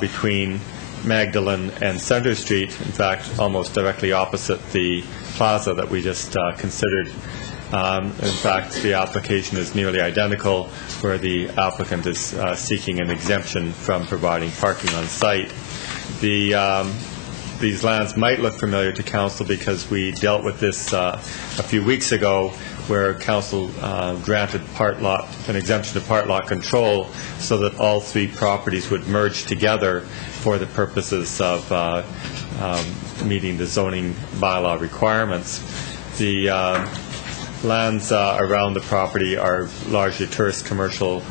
between Magdalen and Centre Street, in fact almost directly opposite the plaza that we just considered. In fact, the application is nearly identical, where the applicant is seeking an exemption from providing parking on site. These lands might look familiar to Council because we dealt with this a few weeks ago, where Council granted an exemption to part lot control so that all three properties would merge together for the purposes of meeting the zoning bylaw requirements. The lands around the property are largely tourist commercial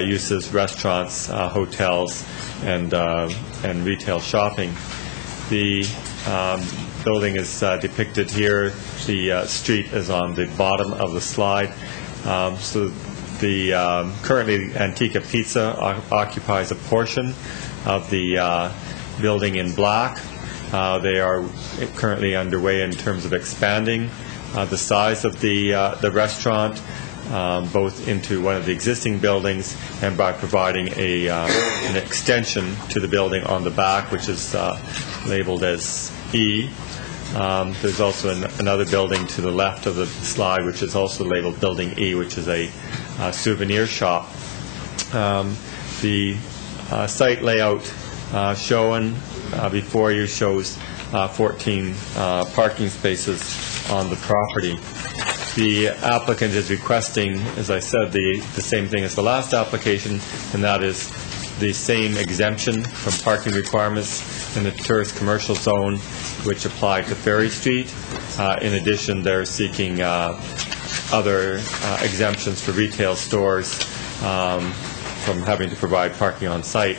uses, restaurants, hotels, and retail shopping. The building is depicted here. The street is on the bottom of the slide. Currently Antica Pizza occupies a portion of the building in black. They are currently underway in terms of expanding the size of the restaurant, both into one of the existing buildings and by providing an extension to the building on the back, which is labeled as E. There's also another building to the left of the slide, which is also labeled Building E, which is a souvenir shop. The site layout shown before you shows 14 parking spaces on the property. The applicant is requesting, as I said, the same thing as the last application, and that is the same exemption from parking requirements in the tourist commercial zone, which apply to Ferry Street. In addition, they're seeking other exemptions for retail stores from having to provide parking on site.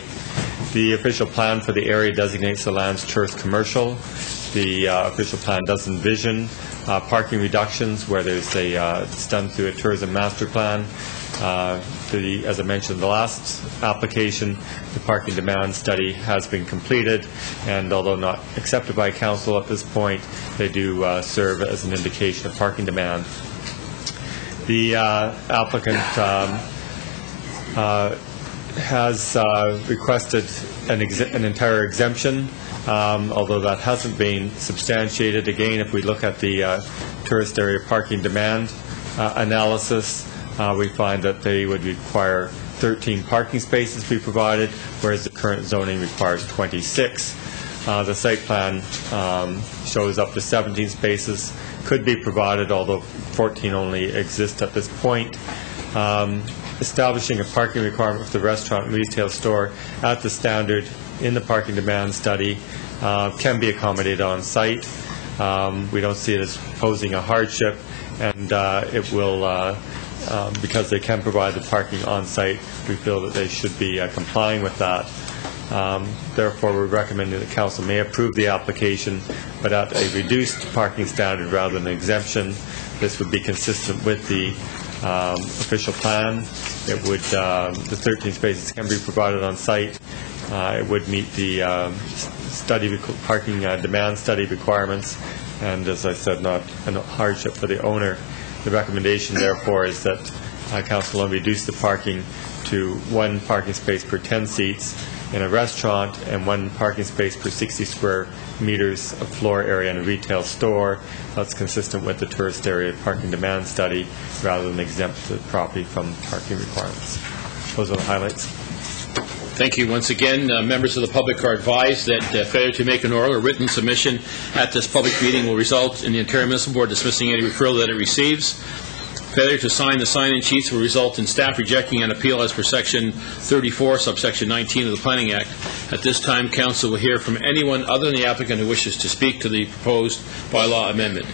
The official plan for the area designates the lands tourist commercial. The official plan does envision parking reductions where there's it's done through a tourism master plan. As I mentioned in the last application, the parking demand study has been completed, and although not accepted by council at this point, they do serve as an indication of parking demand. The applicant has requested an entire exemption, although that hasn't been substantiated. Again, if we look at the tourist area parking demand analysis, we find that they would require 13 parking spaces to be provided, whereas the current zoning requires 26. The site plan shows up to 17 spaces could be provided, although 14 only exist at this point. Establishing a parking requirement for the restaurant and retail store at the standard in the parking demand study can be accommodated on site. We don't see it as posing a hardship, and it will, because they can provide the parking on site, we feel that they should be complying with that. Therefore, we're recommending that Council may approve the application, but at a reduced parking standard rather than an exemption. This would be consistent with the official plan. It would, the 13 spaces can be provided on site. It would meet the parking demand study requirements, and as I said, not a hardship for the owner. The recommendation, therefore, is that Council will reduce the parking to 1 parking space per 10 seats in a restaurant and 1 parking space per 60 square meters of floor area in a retail store. That's consistent with the tourist area parking demand study rather than exempt the property from parking requirements. Those are the highlights. Thank you. Once again, members of the public are advised that failure to make an oral or written submission at this public meeting will result in the Ontario Municipal Board dismissing any referral that it receives. Failure to sign the sign-in sheets will result in staff rejecting an appeal as per Section 34, subsection 19 of the Planning Act. At this time, Council will hear from anyone other than the applicant who wishes to speak to the proposed bylaw amendment.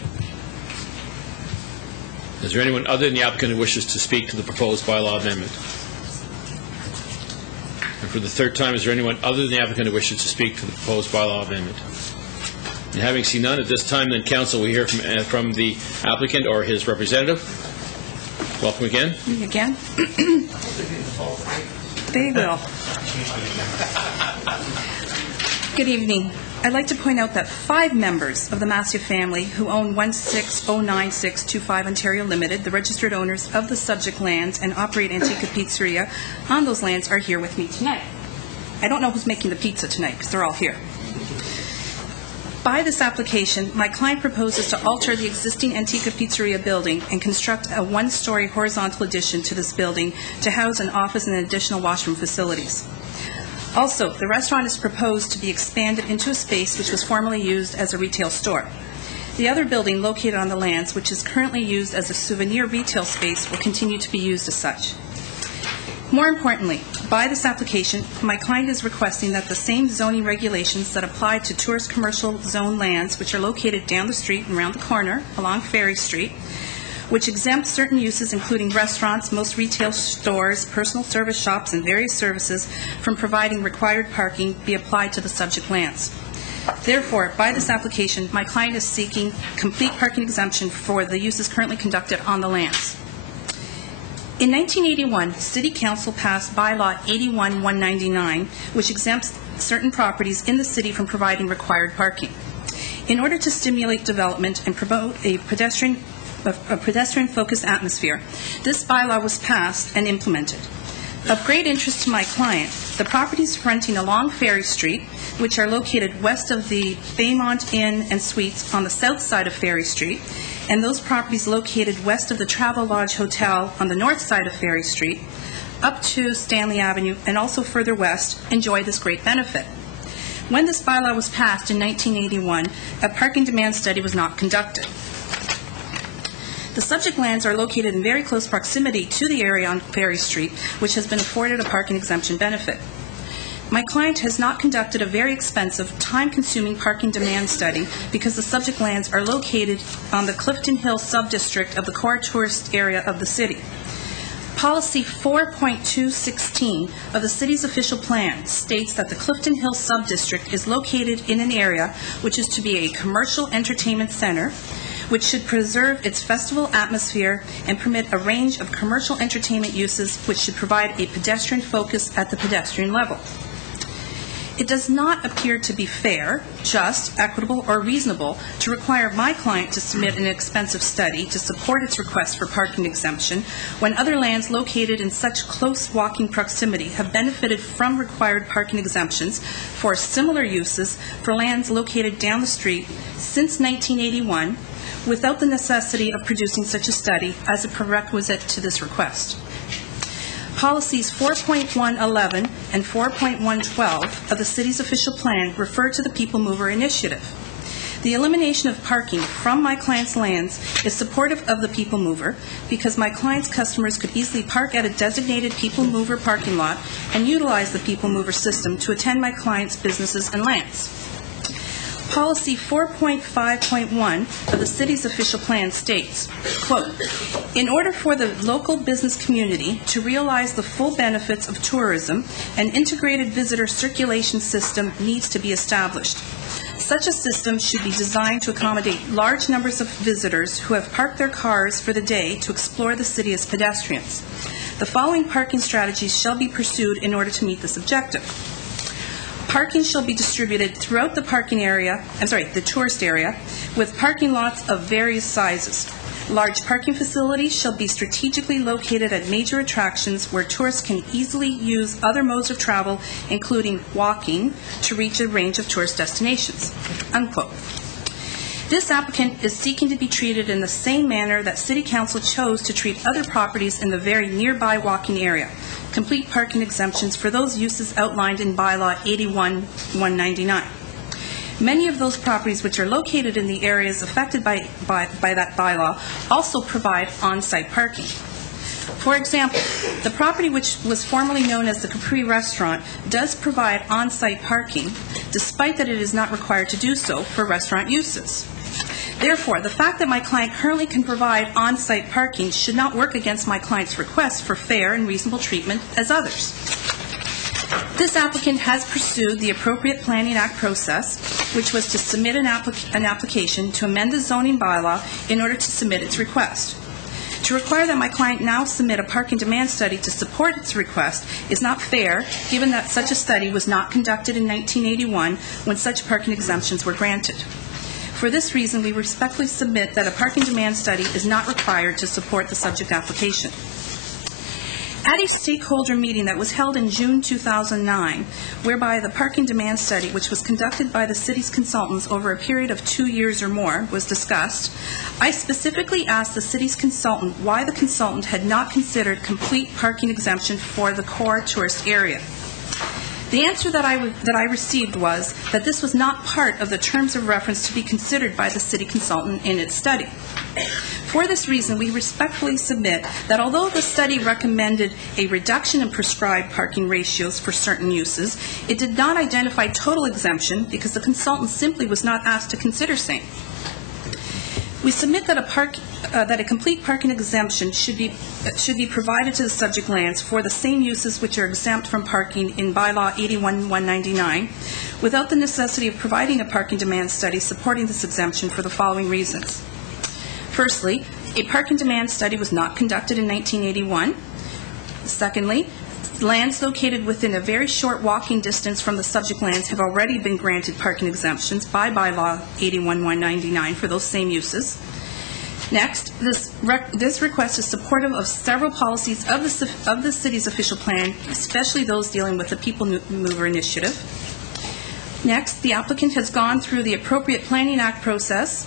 Is there anyone other than the applicant who wishes to speak to the proposed bylaw amendment? And for the third time, is there anyone other than the applicant who wishes to speak to the proposed bylaw amendment? And having seen none, at this time, then Council will hear from the applicant or his representative. Welcome again. Me again? They will. Good evening. I'd like to point out that 5 members of the Massieu family who own 1609625 Ontario Limited, the registered owners of the subject lands, and operate Antica Pizzeria on those lands, are here with me tonight. I don't know who's making the pizza tonight because they're all here. By this application, my client proposes to alter the existing Antica Pizzeria building and construct a 1-story horizontal addition to this building to house an office and additional washroom facilities. Also, the restaurant is proposed to be expanded into a space which was formerly used as a retail store. The other building located on the lands, which is currently used as a souvenir retail space, will continue to be used as such. More importantly, by this application, my client is requesting that the same zoning regulations that apply to tourist commercial zone lands, which are located down the street and around the corner along Ferry Street, which exempt certain uses including restaurants, most retail stores, personal service shops, and various services from providing required parking, be applied to the subject lands. Therefore, by this application, my client is seeking complete parking exemption for the uses currently conducted on the lands. In 1981, City Council passed Bylaw 81-199, which exempts certain properties in the city from providing required parking. In order to stimulate development and promote a pedestrian-focused atmosphere, this bylaw was passed and implemented. Of great interest to my client, the properties fronting along Ferry Street, which are located west of the Baymont Inn and Suites on the south side of Ferry Street, and those properties located west of the Travel Lodge Hotel on the north side of Ferry Street, up to Stanley Avenue, and also further west, enjoy this great benefit. When this bylaw was passed in 1981, a parking demand study was not conducted. The subject lands are located in very close proximity to the area on Ferry Street, which has been afforded a parking exemption benefit. My client has not conducted a very expensive, time-consuming parking demand study because the subject lands are located on the Clifton Hill subdistrict of the core tourist area of the city. Policy 4.216 of the city's official plan states that the Clifton Hill subdistrict is located in an area which is to be a commercial entertainment center, which should preserve its festival atmosphere and permit a range of commercial entertainment uses which should provide a pedestrian focus at the pedestrian level. It does not appear to be fair, just, equitable, or reasonable to require my client to submit an expensive study to support its request for parking exemption when other lands located in such close walking proximity have benefited from required parking exemptions for similar uses for lands located down the street since 1981 without the necessity of producing such a study as a prerequisite to this request. Policies 4.111 and 4.112 of the city's official plan refer to the People Mover Initiative. The elimination of parking from my client's lands is supportive of the People Mover because my client's customers could easily park at a designated People Mover parking lot and utilize the People Mover system to attend my client's businesses and lands. Policy 4.5.1 of the city's official plan states, quote, in order for the local business community to realize the full benefits of tourism, an integrated visitor circulation system needs to be established. Such a system should be designed to accommodate large numbers of visitors who have parked their cars for the day to explore the city as pedestrians. The following parking strategies shall be pursued in order to meet this objective. Parking shall be distributed throughout the the tourist area, with parking lots of various sizes. Large parking facilities shall be strategically located at major attractions where tourists can easily use other modes of travel, including walking, to reach a range of tourist destinations. Unquote. This applicant is seeking to be treated in the same manner that City Council chose to treat other properties in the very nearby walking area. Complete parking exemptions for those uses outlined in Bylaw 81-199. Many of those properties which are located in the areas affected by that bylaw also provide on-site parking. For example, the property which was formerly known as the Capri Restaurant does provide on-site parking, despite that it is not required to do so for restaurant uses. Therefore, the fact that my client currently can provide on-site parking should not work against my client's request for fair and reasonable treatment as others. This applicant has pursued the appropriate Planning Act process, which was to submit an application to amend the zoning bylaw in order to submit its request. To require that my client now submit a parking demand study to support its request is not fair, given that such a study was not conducted in 1981 when such parking exemptions were granted. For this reason, we respectfully submit that a parking demand study is not required to support the subject application. At a stakeholder meeting that was held in June 2009, whereby the parking demand study, which was conducted by the city's consultants over a period of 2 years or more, was discussed, I specifically asked the city's consultant why the consultant had not considered complete parking exemption for the core tourist area. The answer that I received was that this was not part of the terms of reference to be considered by the city consultant in its study. For this reason, we respectfully submit that although the study recommended a reduction in prescribed parking ratios for certain uses, it did not identify total exemption because the consultant simply was not asked to consider same. We submit that a complete parking exemption should be provided to the subject lands for the same uses which are exempt from parking in Bylaw 81-199 without the necessity of providing a parking demand study supporting this exemption for the following reasons. Firstly, a parking demand study was not conducted in 1981. Secondly, lands located within a very short walking distance from the subject lands have already been granted parking exemptions by bylaw 81-199 for those same uses. Next, this request is supportive of several policies of the city's official plan, especially those dealing with the People Mover Initiative. Next, the applicant has gone through the appropriate Planning Act process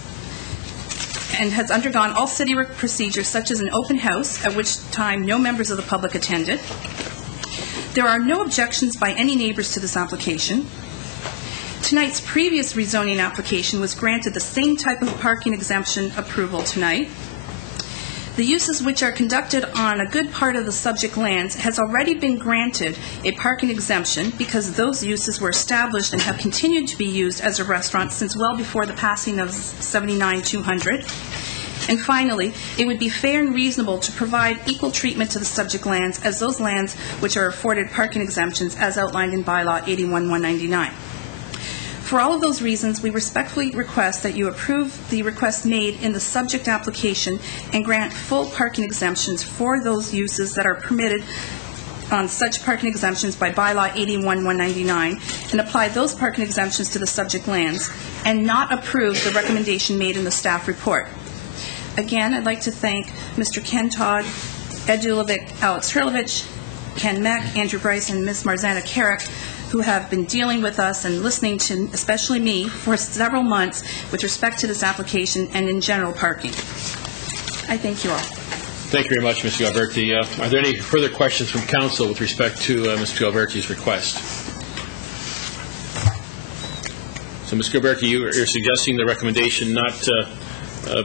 and has undergone all city procedures such as an open house, at which time no members of the public attended. There are no objections by any neighbors to this application. Tonight's previous rezoning application was granted the same type of parking exemption approval tonight. The uses which are conducted on a good part of the subject lands has already been granted a parking exemption because those uses were established and have continued to be used as a restaurant since well before the passing of 79-200. And finally, it would be fair and reasonable to provide equal treatment to the subject lands as those lands which are afforded parking exemptions as outlined in bylaw 81-199. For all of those reasons, we respectfully request that you approve the request made in the subject application and grant full parking exemptions for those uses that are permitted on such parking exemptions by bylaw 81-199 and apply those parking exemptions to the subject lands and not approve the recommendation made in the staff report. Again, I'd like to thank Mr. Ken Todd, Ed Dulovic, Alex Hurlovich, Ken Meck, Andrew Bryce, and Ms. Marzana Carrick, who have been dealing with us and listening to, especially me, for several months with respect to this application and in general parking. I thank you all. Thank you very much, Ms. Galberti. Are there any further questions from council with respect to Ms. Galberti's request? So, Ms. Galberti, you're suggesting the recommendation not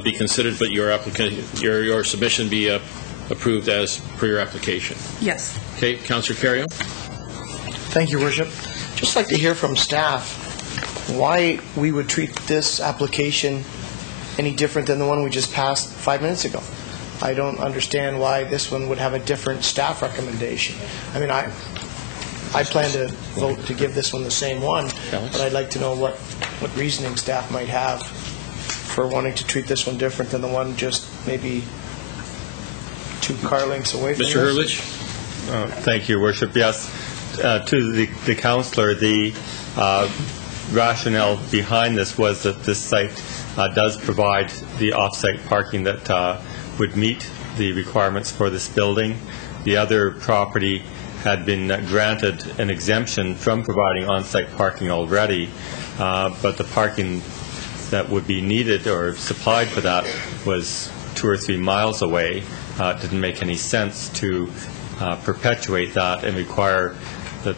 be considered, but your submission be approved as per your application? Yes. Okay, Councillor Carrio? Thank you, Worship. Just like to hear from staff why we would treat this application any different than the one we just passed 5 minutes ago. I don't understand why this one would have a different staff recommendation. I mean, I plan to vote to give this one the same one, but I'd like to know what reasoning staff might have for wanting to treat this one different than the one just maybe 2 car lengths away from Mr. Hurlovich? Thank you, Worship. Yes. To the councillor, the rationale behind this was that this site does provide the off-site parking that would meet the requirements for this building. The other property had been granted an exemption from providing on-site parking already, but the parking that would be needed or supplied for that was 2 or 3 miles away. It didn't make any sense to perpetuate that and require that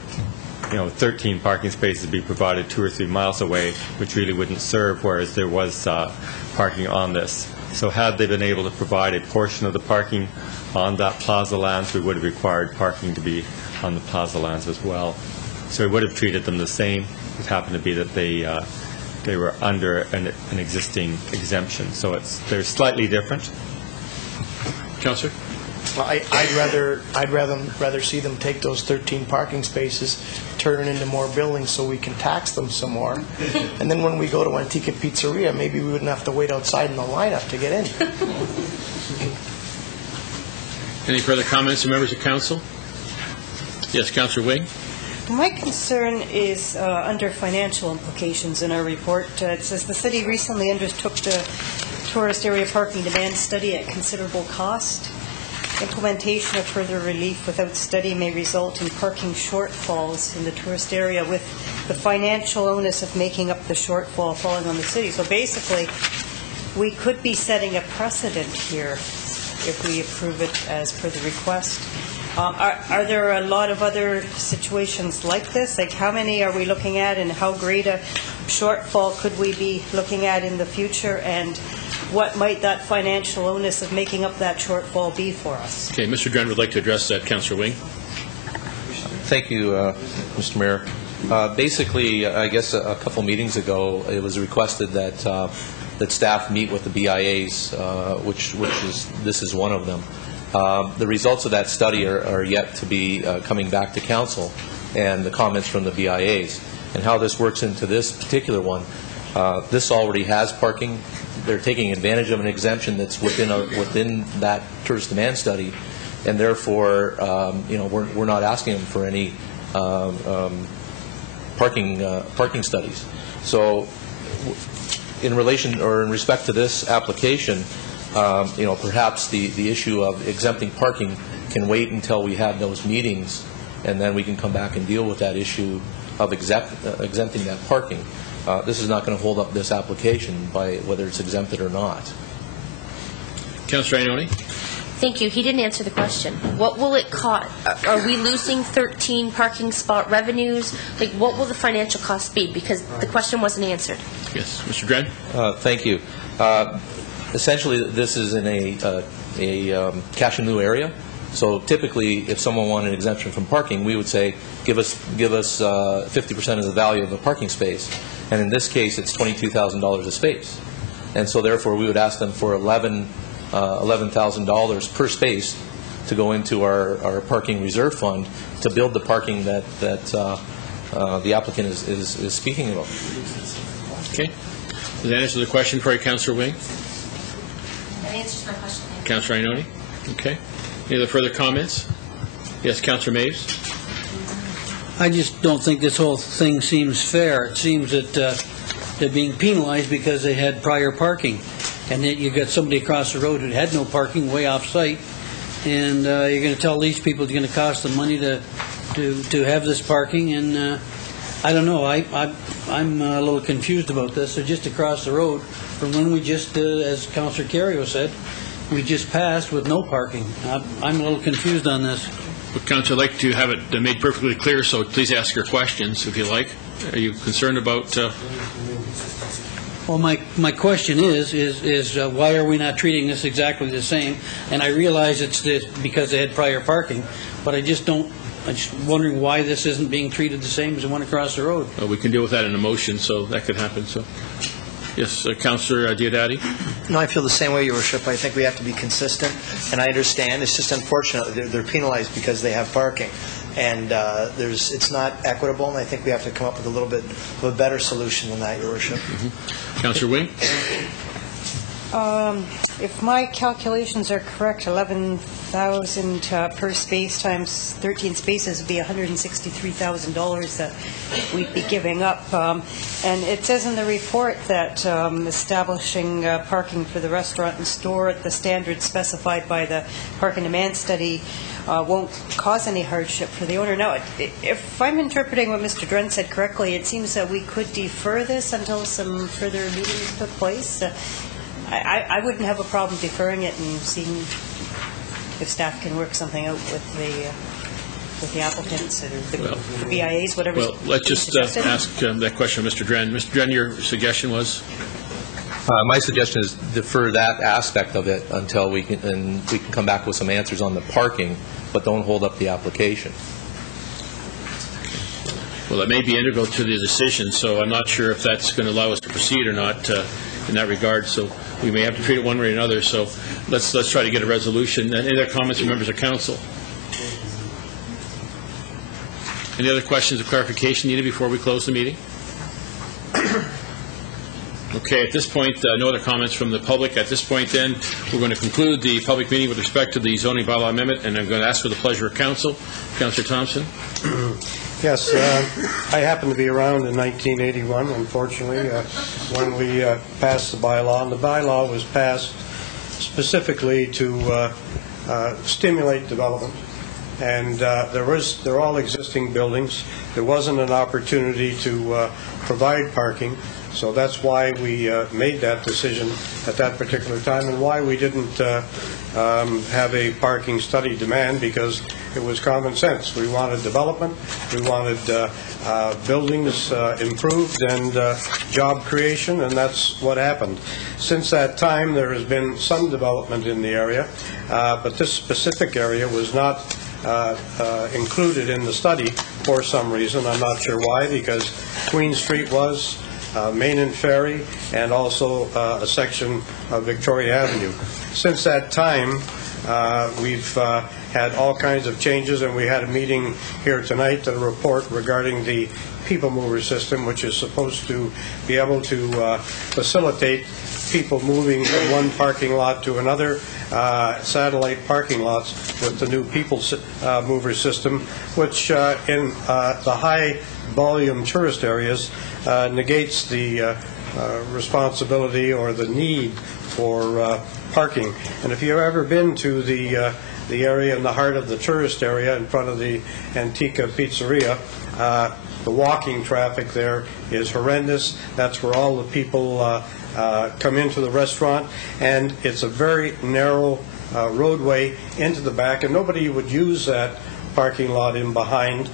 13 parking spaces be provided 2 or 3 miles away, which really wouldn't serve, whereas there was parking on this. So had they been able to provide a portion of the parking on that plaza lands, we would have required parking to be on the plaza lands as well. So we would have treated them the same. It happened to be that they were under an existing exemption. So they're slightly different. Councillor? Well, I'd rather see them take those 13 parking spaces, turn it into more buildings so we can tax them some more. And then when we go to Antica Pizzeria, maybe we wouldn't have to wait outside in the lineup to get in. Any further comments from members of council? Yes, Councillor Wing? My concern is under financial implications in our report. It says the city recently undertook the tourist area parking demand study at considerable cost. Implementation of further relief without study may result in parking shortfalls in the tourist area, with the financial onus of making up the shortfall falling on the city. So basically, we could be setting a precedent here if we approve it as per the request. Are there a lot of other situations like this? Like, how many are we looking at, and how great a shortfall could we be looking at in the future, and what might that financial onus of making up that shortfall be for us? Okay, Mr. Dren would like to address that. Councillor Wing. Thank you, Mr. Mayor. Basically, I guess a couple meetings ago, it was requested that staff meet with the BIAs, this is one of them. The results of that study are yet to be coming back to council, and the comments from the BIAs. And how this works into this particular one, this already has parking. They're taking advantage of an exemption that's within that tourist demand study, and therefore, we're not asking them for any parking studies. So, in relation or in respect to this application, perhaps the issue of exempting parking can wait until we have those meetings, and then we can come back and deal with that issue of exempting that parking. This is not going to hold up this application by whether it's exempted or not. Councillor Ioannoni? Thank you. He didn't answer the question. What will it cost? Are we losing 13 parking spot revenues? Like, what will the financial cost be? Because the question wasn't answered. Yes. Mr. Dren? Thank you. Essentially, this is in a cash in lieu area. So typically, if someone wanted an exemption from parking, we would say, give us 50% of the value of the parking space. And in this case, it's $22,000 a space. And so therefore, we would ask them for $11,000 per space to go into our parking reserve fund to build the parking that the applicant is speaking about. Okay. Does that answer the question for you, Councillor Wing? That answers my question. Councillor Ioannoni? Okay. Any other further comments? Yes, Councillor Maves? I just don't think this whole thing seems fair. It seems that they're being penalized because they had prior parking, and then you got somebody across the road who had no parking way off site, and you're going to tell these people it's going to cost them money to have this parking, and I don't know. I'm a little confused about this. They're just across the road from when we just, as Councillor Carrio said, we just passed with no parking. I'm a little confused on this. Well, Councillor, I'd like to have it made perfectly clear, so please ask your questions if you like. Are you concerned about... Well, my question is why are we not treating this exactly the same? And I realize it's because they had prior parking, but I'm just wondering why this isn't being treated the same as the one across the road. Well, we can deal with that in a motion, so that could happen. So, yes, Councillor Diodati? No, I feel the same way, Your Worship. I think we have to be consistent, and I understand. It's just unfortunate they're penalized because they have parking. And it's not equitable, and I think we have to come up with a little bit of a better solution than that, Your Worship. Mm-hmm. Councillor Wing? If my calculations are correct, 11,000 per space times 13 spaces would be $163,000 that we'd be giving up. And it says in the report that establishing parking for the restaurant and store at the standards specified by the Park and Demand Study won't cause any hardship for the owner. Now, if I'm interpreting what Mr. Dren said correctly, it seems that we could defer this until some further meetings took place. I wouldn't have a problem deferring it and seeing if staff can work something out with the applicants or the BIAs, whatever. Well, let's just ask that question of Mr. Dren. Mr. Dren, your suggestion was? My suggestion is defer that aspect of it until we can come back with some answers on the parking, but don't hold up the application. Well, it may be integral to the decision, so I'm not sure if that's going to allow us to proceed or not in that regard. So we may have to treat it one way or another. So let's try to get a resolution. Any other comments from members of council? Any other questions or clarification needed before we close the meeting? Okay, at this point, no other comments from the public. At this point, then, we're going to conclude the public meeting with respect to the zoning bylaw amendment, and I'm going to ask for the pleasure of council. Councillor Thompson. Yes, I happened to be around in 1981, unfortunately, when we passed the bylaw. And the bylaw was passed specifically to stimulate development. And they're all existing buildings. There wasn't an opportunity to provide parking. So that's why we made that decision at that particular time, and why we didn't have a parking study demand, because it was common sense. We wanted development, we wanted buildings improved, and job creation, and that's what happened. Since that time, there has been some development in the area, but this specific area was not included in the study for some reason. I'm not sure why, because Queen Street was, Main and Ferry, and also a section of Victoria Avenue. Since that time, we've had all kinds of changes, and we had a meeting here tonight, a report regarding the people mover system, which is supposed to be able to facilitate people moving from one parking lot to another, satellite parking lots with the new people mover system, which in the high volume tourist areas negates the responsibility or the need for parking. And if you've ever been to the area in the heart of the tourist area in front of the Antica Pizzeria, the walking traffic there is horrendous. That's where all the people come into the restaurant, and it's a very narrow roadway into the back, and nobody would use that parking lot in behind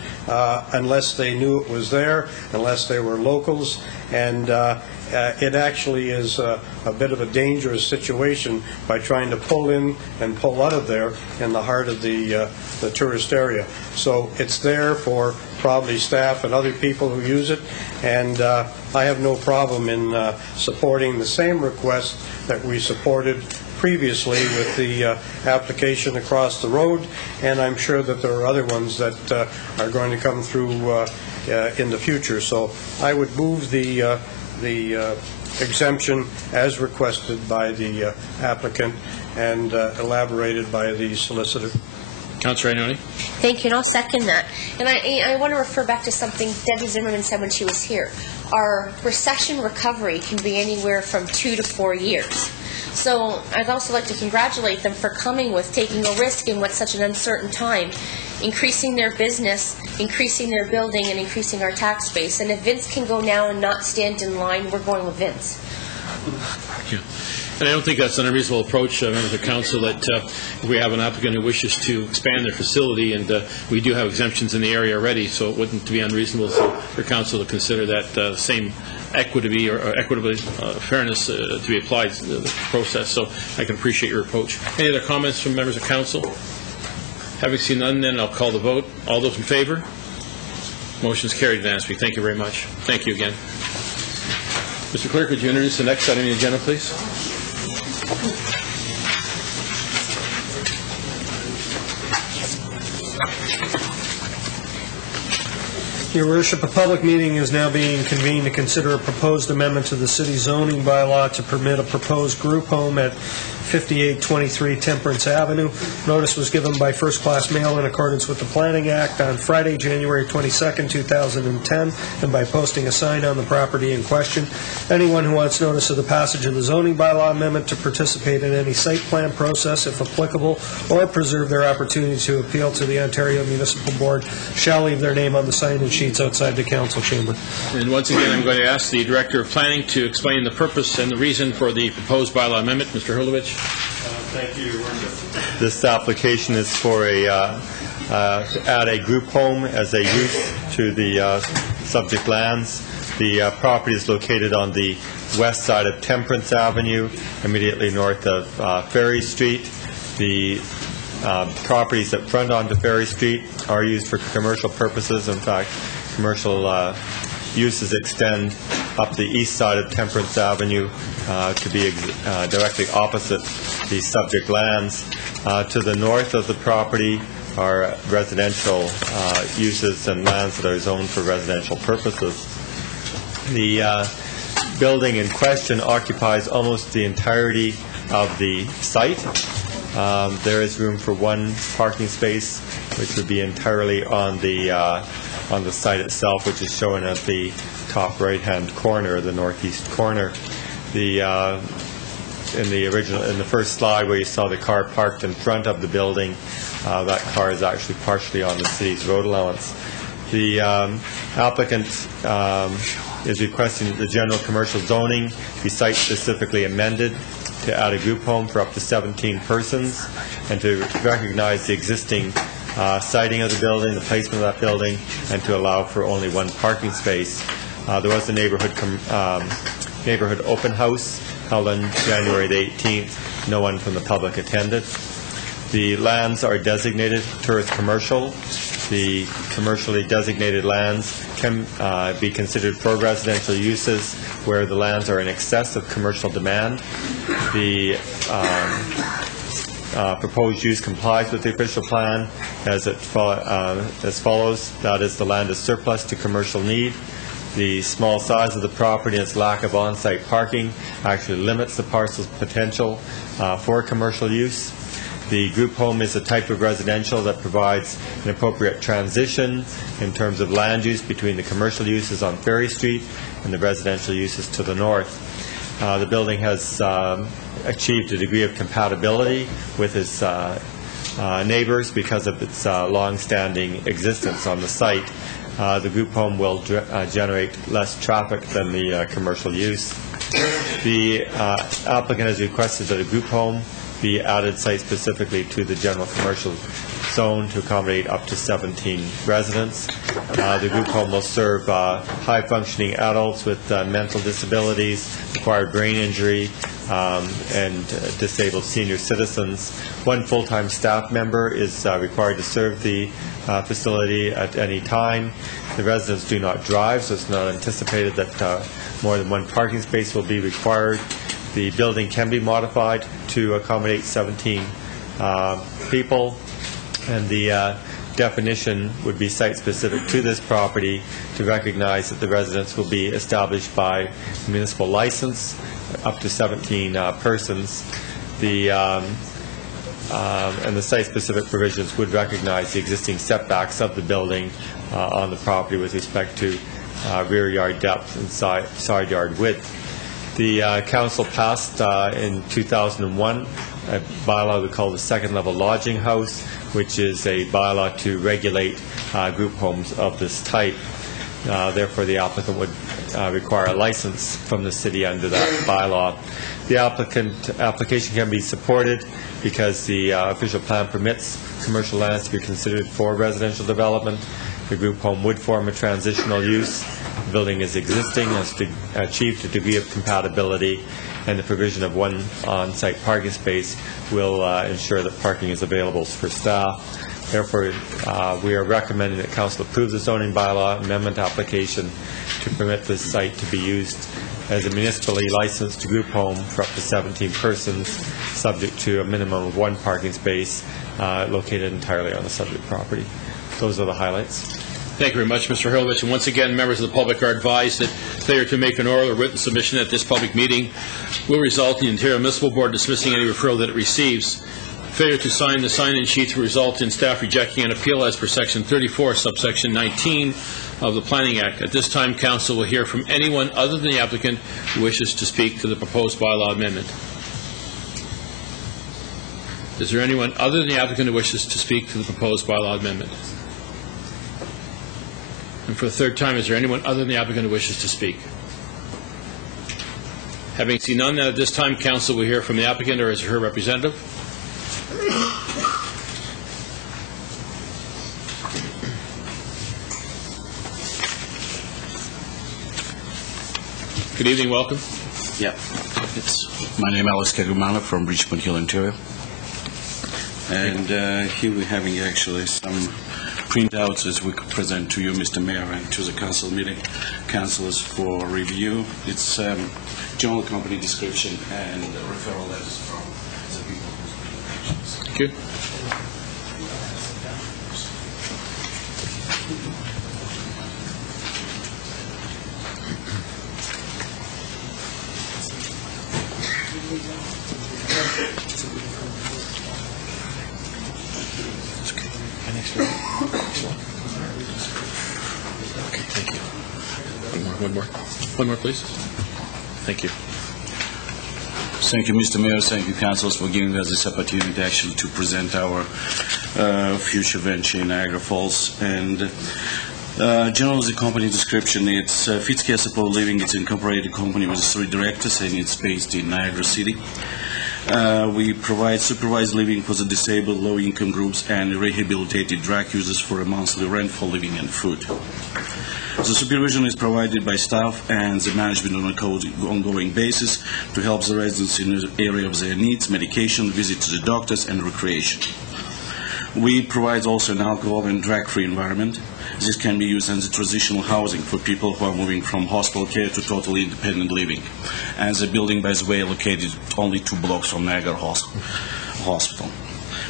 unless they knew it was there, unless they were locals, and it actually is a bit of a dangerous situation by trying to pull in and pull out of there in the heart of the tourist area. So it's there for probably staff and other people who use it, and I have no problem in supporting the same request that we supported previously with the application across the road, and I'm sure that there are other ones that are going to come through in the future. So I would move the exemption as requested by the applicant and elaborated by the solicitor. Councillor Ioannoni. Thank you, and I'll second that. And I want to refer back to something Debbie Zimmerman said when she was here. Our recession recovery can be anywhere from 2 to 4 years. So I'd also like to congratulate them for coming with taking a risk in what's such an uncertain time, increasing their business, increasing their building, and increasing our tax base. And if Vince can go now and not stand in line, we're going with Vince. Thank you. And I don't think that's an unreasonable approach, members of council, that if we have an applicant who wishes to expand their facility, and we do have exemptions in the area already, so it wouldn't be unreasonable for council to consider that same equity or equitable fairness to be applied to the process. So I can appreciate your approach. Any other comments from members of council? Having seen none, then I'll call the vote. All those in favor? Motion is carried unanimously. Thank you very much. Thank you again. Mr. Clerk, would you introduce the next item on the agenda, please? Your Worship, a public meeting is now being convened to consider a proposed amendment to the city zoning bylaw to permit a proposed group home at 5823 Temperance Avenue. Notice was given by first-class mail in accordance with the Planning Act on Friday, January 22nd, 2010, and by posting a sign on the property in question. Anyone who wants notice of the passage of the zoning bylaw amendment to participate in any site plan process, if applicable, or preserve their opportunity to appeal to the Ontario Municipal Board shall leave their name on the sign-in sheets outside the council chamber. And once again, I'm going to ask the Director of Planning to explain the purpose and the reason for the proposed bylaw amendment. Mr. Hulovich. Thank you, Your Worship. This application is for to add a group home as a use to the subject lands. The property is located on the west side of Temperance Avenue, immediately north of Ferry Street. The properties that front onto Ferry Street are used for commercial purposes. In fact, commercial uses extend up the east side of Temperance Avenue to be directly opposite the subject lands. To the north of the property are residential uses and lands that are zoned for residential purposes. The building in question occupies almost the entirety of the site. There is room for one parking space, which would be entirely on the site itself, which is shown at the top right-hand corner, the northeast corner. In the first slide where you saw the car parked in front of the building, that car is actually partially on the city's road allowance. The applicant is requesting the general commercial zoning be site-specifically amended to add a group home for up to 17 persons and to recognize the existing siting of the building, the placement of that building, and to allow for only one parking space. There was a neighborhood open house held on January the 18th. No one from the public attended. The lands are designated tourist commercial. The commercially designated lands can be considered for residential uses where the lands are in excess of commercial demand. The proposed use complies with the official plan as follows. That is, the land is surplus to commercial need. The small size of the property and its lack of on-site parking actually limits the parcel's potential for commercial use. The group home is a type of residential that provides an appropriate transition in terms of land use between the commercial uses on Ferry Street and the residential uses to the north. The building has achieved a degree of compatibility with its neighbors because of its long-standing existence on the site. The group home will generate less traffic than the commercial use. The applicant has requested that a group home be added site-specifically to the general commercial zone to accommodate up to 17 residents. The group home will serve high-functioning adults with mental disabilities, acquired brain injury, and disabled senior citizens. One full-time staff member is required to serve the facility at any time. The residents do not drive, so it's not anticipated that more than one parking space will be required. The building can be modified to accommodate 17 people, and the definition would be site-specific to this property to recognize that the residence will be established by municipal license up to 17 persons. And the site-specific provisions would recognize the existing setbacks of the building on the property with respect to rear yard depth and side yard width. The council passed in 2001 a bylaw we call the second-level lodging house, which is a bylaw to regulate group homes of this type. Therefore, the applicant would require a license from the city under that bylaw. The application can be supported because the official plan permits commercial lands to be considered for residential development. The group home would form a transitional use. The building is existing, has achieved a degree of compatibility, and the provision of one on-site parking space will ensure that parking is available for staff. Therefore, we are recommending that Council approve the zoning bylaw amendment application to permit this site to be used as a municipally licensed group home for up to 17 persons, subject to a minimum of one parking space located entirely on the subject property. Those are the highlights. Thank you very much, Mr. Hurlovich. And once again, members of the public are advised that failure to make an oral or written submission at this public meeting will result in the Ontario Municipal Board dismissing any referral that it receives. Failure to sign the sign-in sheets will result in staff rejecting an appeal as per Section 34, subsection 19 of the Planning Act. At this time, Council will hear from anyone other than the applicant who wishes to speak to the proposed bylaw amendment. Is there anyone other than the applicant who wishes to speak to the proposed bylaw amendment? And for the third time, is there anyone other than the applicant who wishes to speak? Having seen none, at this time, Council will hear from the applicant or her representative. Good evening, welcome. Yeah, my name is Alex Kagumana from Richmond Hill, Ontario. And here we're having actually some printouts as we could present to you, Mr. Mayor, and to the council meeting councillors for review. It's general company description and referral letters from the people who's been actions. Thank you. One more, please. Thank you. Thank you, Mr. Mayor. Thank you, councils, for giving us this opportunity actually to present our future venture in Niagara Falls. And generally, the company description, it's Fitzcare Support Living. It's an incorporated company with 3 directors, and it's based in Niagara City. We provide supervised living for the disabled, low-income groups, and rehabilitated drug users for a monthly rent for living and food. The supervision is provided by staff and the management on an ongoing basis to help the residents in the area of their needs, medication, visit to the doctors, and recreation. We provide also an alcohol and drug-free environment. This can be used as a transitional housing for people who are moving from hospital care to totally independent living. And the building, by the way, located only 2 blocks from Niagara Hospital.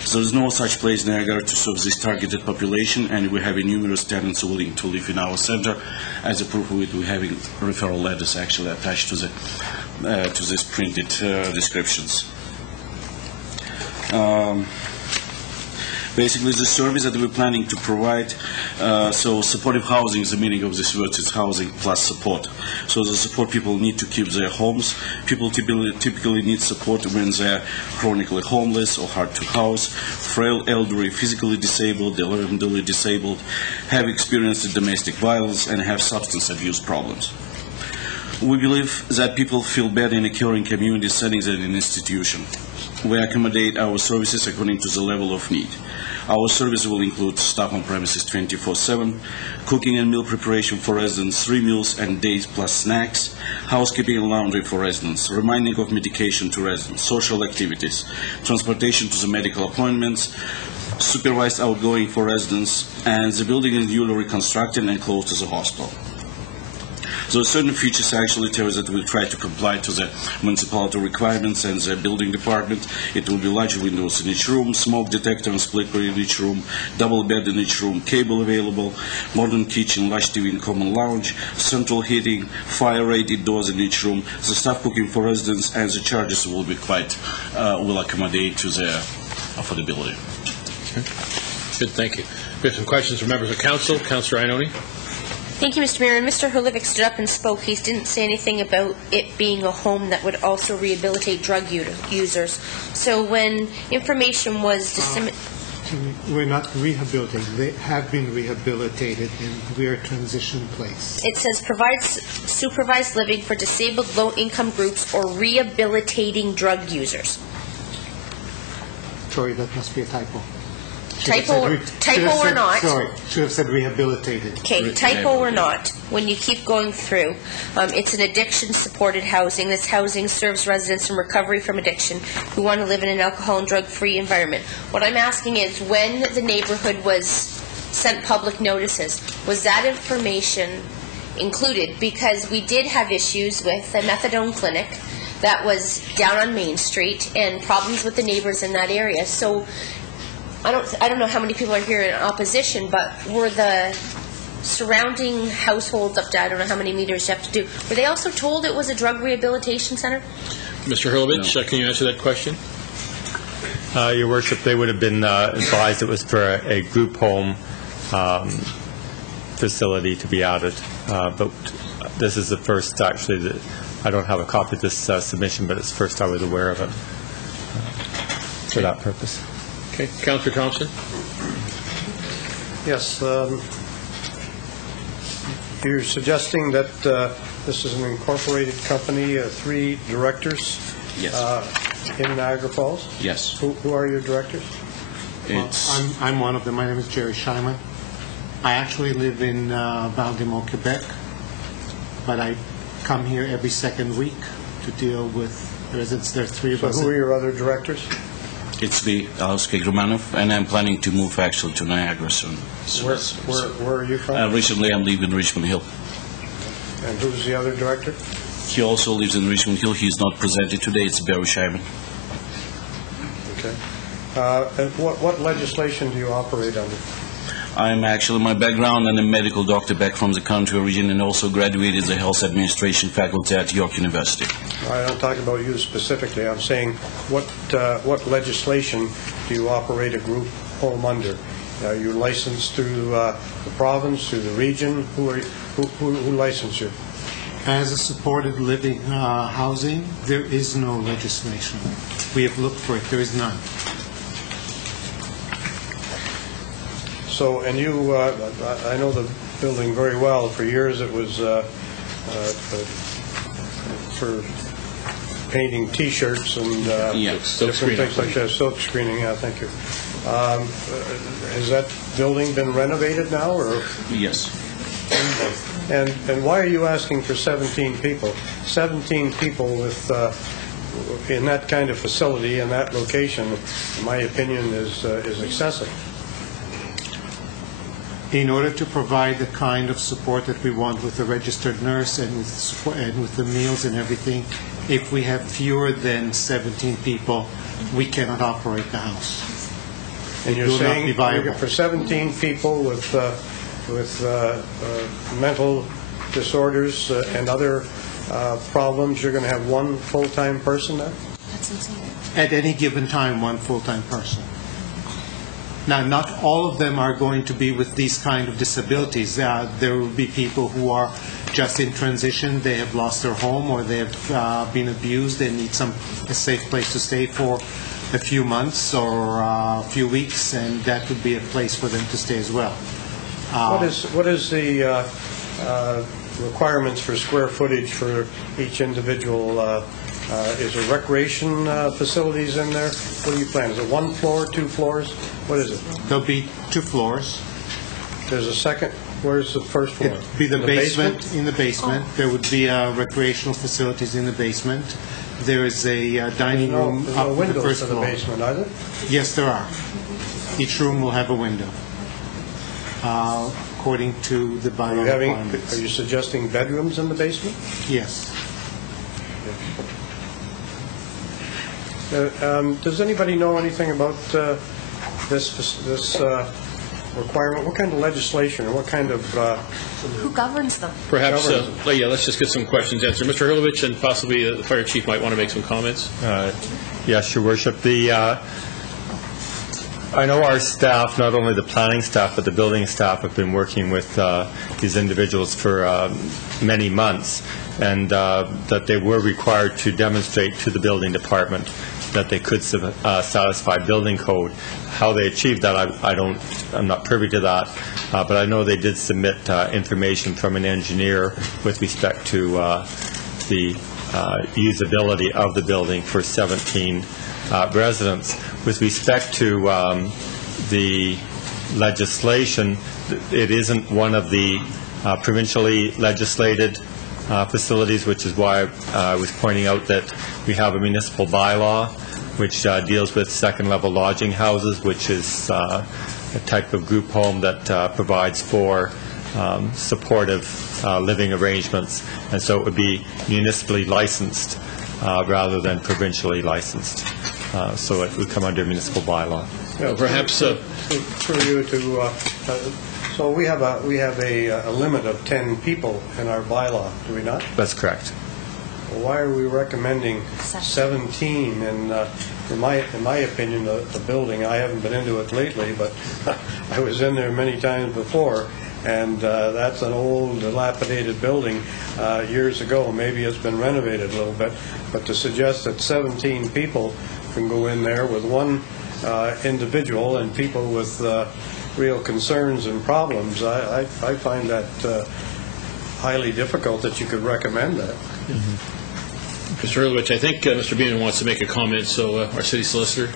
So there is no such place in Niagara to serve this targeted population, and we have numerous tenants willing to live in our center. As a proof of it, we're having referral letters actually attached to this printed descriptions. Basically, the service that we're planning to provide, so supportive housing is the meaning of this word, is housing plus support. So the support people need to keep their homes. People typically need support when they're chronically homeless or hard to house, frail, elderly, physically disabled, developmentally disabled, have experienced domestic violence, and have substance abuse problems. We believe that people feel better in a caring community setting than in an institution. We accommodate our services according to the level of need. Our service will include staff on premises 24/7, cooking and meal preparation for residents, 3 meals and days plus snacks, housekeeping and laundry for residents, reminding of medication to residents, social activities, transportation to the medical appointments, supervised outgoing for residents, and the building is newly reconstructed and close to the hospital. So certain features actually tell us that we'll try to comply to the municipality requirements and the building department. It will be large windows in each room, smoke detector and split in each room, double bed in each room, cable available, modern kitchen, large TV in common lounge, central heating, fire-rated doors in each room. The staff cooking for residents and the charges will be will accommodate to the affordability. Good, thank you. We have some questions from members of council. Councillor Ioannoni. Thank you, Mr. Mayor. And Mr. Hurlivik stood up and spoke. He didn't say anything about it being a home that would also rehabilitate drug users. So when information was disseminated... We're not rehabilitating. They have been rehabilitated, and we're a transition place. It says provides supervised living for disabled low-income groups or rehabilitating drug users. Sorry, that must be a typo. Typo or not. Sorry, should have said rehabilitated. Okay, typo or not, when you keep going through, it's an addiction-supported housing. This housing serves residents in recovery from addiction who want to live in an alcohol and drug-free environment. What I'm asking is, when the neighborhood was sent public notices, was that information included? Because we did have issues with a methadone clinic that was down on Main Street and problems with the neighbors in that area. So I don't know how many people are here in opposition, but were the surrounding households up to, I don't know how many meters you have to do, were they also told it was a drug rehabilitation center? Mr. Hurlovich, can you answer that question? Your Worship, they would have been advised it was for a group home facility to be added. But this is the first, actually, that I don't have a copy of this submission, but it's the first I was aware of it for that purpose. Okay. Councillor Thompson? Yes. You're suggesting that this is an incorporated company, 3 directors Yes. In Niagara Falls? Yes. Who are your directors? I'm one of them. My name is Jerry Scheinman. I actually live in Val-des-Monts, Quebec, but I come here every second week to deal with residents. There are 3 of us. So who are your other directors? It's me, Aleksey Grumanov, and I'm planning to move actually to Niagara soon. Where are you from? Recently, I'm living in Richmond Hill. And who's the other director? He also lives in Richmond Hill. He's not presented today. It's Barry Scheinman. Okay. And what legislation do you operate under? I'm actually, my background, I'm a medical doctor back from the country origin, and also graduated the health administration faculty at York University. I don't talk about you specifically. I'm saying what legislation do you operate a group home under? Are you licensed through the province, through the region? Who licensed you? As a supported living housing, there is no legislation. We have looked for it. There is none. So, and you, I know the building very well. For years it was for painting T-shirts and different things like that. Silk screening, yeah, thank you. Has that building been renovated now, or? Yes. And why are you asking for 17 people? 17 people with in that kind of facility in that location, in my opinion, is excessive. In order to provide the kind of support that we want with the registered nurse and with support, and with the meals and everything, if we have fewer than 17 people, we cannot operate the house. And you're will not saying be viable. for 17 people with mental disorders and other problems, you're going to have one full-time person there? That's insane. At any given time, one full-time person. Now, not all of them are going to be with these kind of disabilities. There will be people who are just in transition. They have lost their home, or they have been abused. They need a safe place to stay for a few months or a few weeks, and that would be a place for them to stay as well. What is the requirements for square footage for each individual? Is there recreation facilities in there? What do you plan? Is it one floor, 2 floors? What is it? There'll be 2 floors. There's a second. Where's the first floor? It'd be the basement. In the basement. There would be recreational facilities in the basement. There is a dining room up on the first floor. Windows to the basement, are there? Yes, there are. Each room will have a window, according to the bylaw requirements. Are you suggesting bedrooms in the basement? Yes. Does anybody know anything about this requirement? What kind of legislation or what kind of... Who governs them? Perhaps, let's just get some questions answered. Mr. Hurlovich and possibly the fire chief might want to make some comments. Yes, Your Worship. I know our staff, not only the planning staff, but the building staff, have been working with these individuals for many months, and that they were required to demonstrate to the building department that they could satisfy building code. How they achieved that, I'm not privy to that, but I know they did submit information from an engineer with respect to the usability of the building for 17 residents. With respect to the legislation, it isn't one of the provincially legislated facilities, which is why I was pointing out that we have a municipal bylaw which deals with second-level lodging houses, which is a type of group home that provides for supportive living arrangements, and so it would be municipally licensed rather than provincially licensed. So it would come under municipal bylaw. Well, perhaps for you to. So we have a limit of 10 people in our bylaw, do we not? That's correct. Well, why are we recommending 17? And in my opinion, the building, I haven't been into it lately, but I was in there many times before, and that's an old, dilapidated building years ago. Maybe it's been renovated a little bit, but to suggest that 17 people can go in there with one individual and people with real concerns and problems, I find that highly difficult that you could recommend that. Mm-hmm. Mr. Hurlovich, I think Mr. Beaman wants to make a comment, so our city solicitor.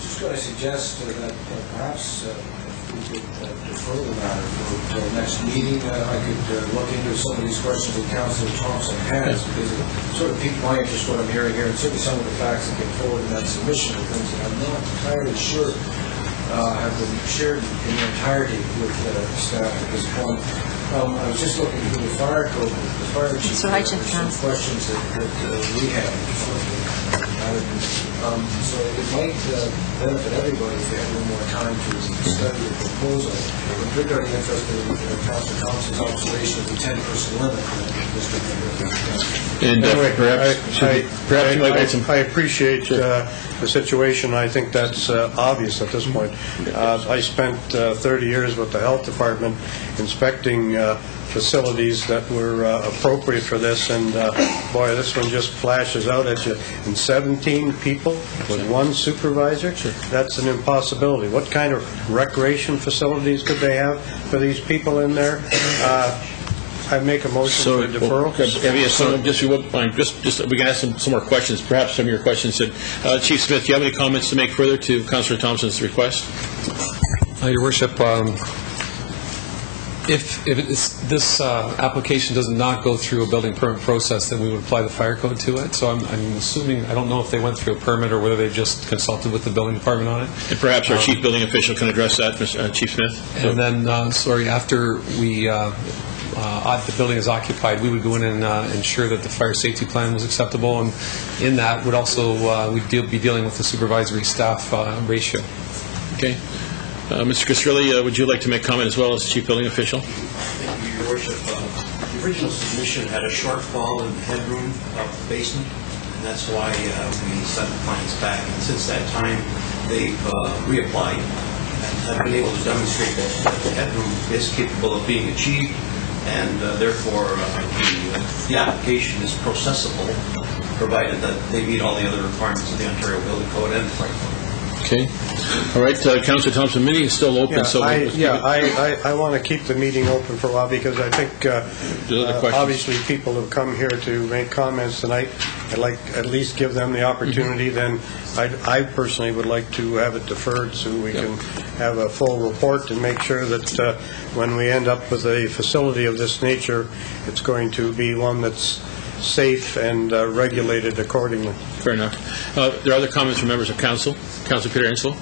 Just going to suggest that perhaps if we could defer the matter until next meeting, I could look into some of these questions that Councillor Thompson has, because it sort of piqued my interest what I'm hearing here, and certainly some of the facts that came forward in that submission are things that I'm not entirely sure have been shared in their entirety with staff at this point. I was just looking through the fire code. The fire chief some questions that we have. So it might benefit everybody if they had a little more time to study the proposal. I'm particularly interested in Councilor Thompson's observation of the 10-person limit in District Number. And I appreciate the situation. I think that's obvious at this point. I spent 30 years with the health department inspecting facilities that were appropriate for this, and boy, this one just flashes out at you. And 17 people with one supervisor? That's an impossibility. What kind of recreation facilities could they have for these people in there? I make a motion for deferral. We can ask some more questions. Perhaps some of your questions. Chief Smith, do you have any comments to make further to Councillor Thompson's request? Your Worship, if this application does not go through a building permit process, then we would apply the fire code to it. So I'm assuming, I don't know if they went through a permit or whether they just consulted with the building department on it. And perhaps our chief building official can address that, Chief Smith. And then, after we the building is occupied, we would go in and ensure that the fire safety plan was acceptable, and in that would also we'd be dealing with the supervisory staff ratio. Okay. Mr. Castrilli, would you like to make comment as well as Chief Building Official? Thank you, Your Worship. The original submission had a shortfall in the headroom of the basement, and that's why we sent the plans back. And since that time, they've reapplied and have been able to demonstrate that the headroom is capable of being achieved, and therefore the application is processable, provided that they meet all the other requirements of the Ontario Building Code and the Fire Code. Okay. All right, Councillor Thompson, meeting is still open. I want to keep the meeting open for a while because I think obviously people have come here to make comments tonight. I'd like at least give them the opportunity. Then I personally would like to have it deferred so we can have a full report and make sure that when we end up with a facility of this nature, it's going to be one that's safe and regulated accordingly. Fair enough. There are other comments from members of council. Councillor Peter Insel.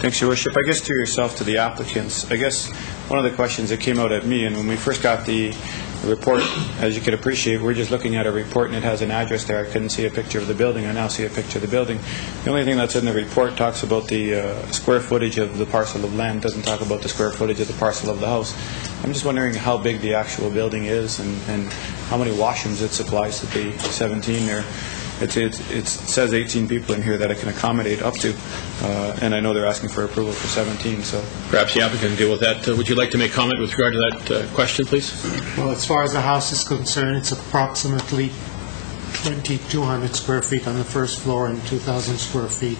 Thanks, Your Worship. I guess to yourself, to the applicants, I guess one of the questions that came out at me, and when we first got the report, as you could appreciate, we're just looking at a report and it has an address there. I couldn't see a picture of the building. I now see a picture of the building. The only thing that's in the report talks about the square footage of the parcel of land, doesn't talk about the square footage of the parcel of the house. I'm just wondering how big the actual building is and how many washrooms it supplies to the 17 there. It says 18 people in here that it can accommodate up to, and I know they're asking for approval for 17. So perhaps the applicant can deal with that. Would you like to make comment with regard to that question, please? Well, as far as the house is concerned, it's approximately 2,200 square feet on the first floor and 2,000 square feet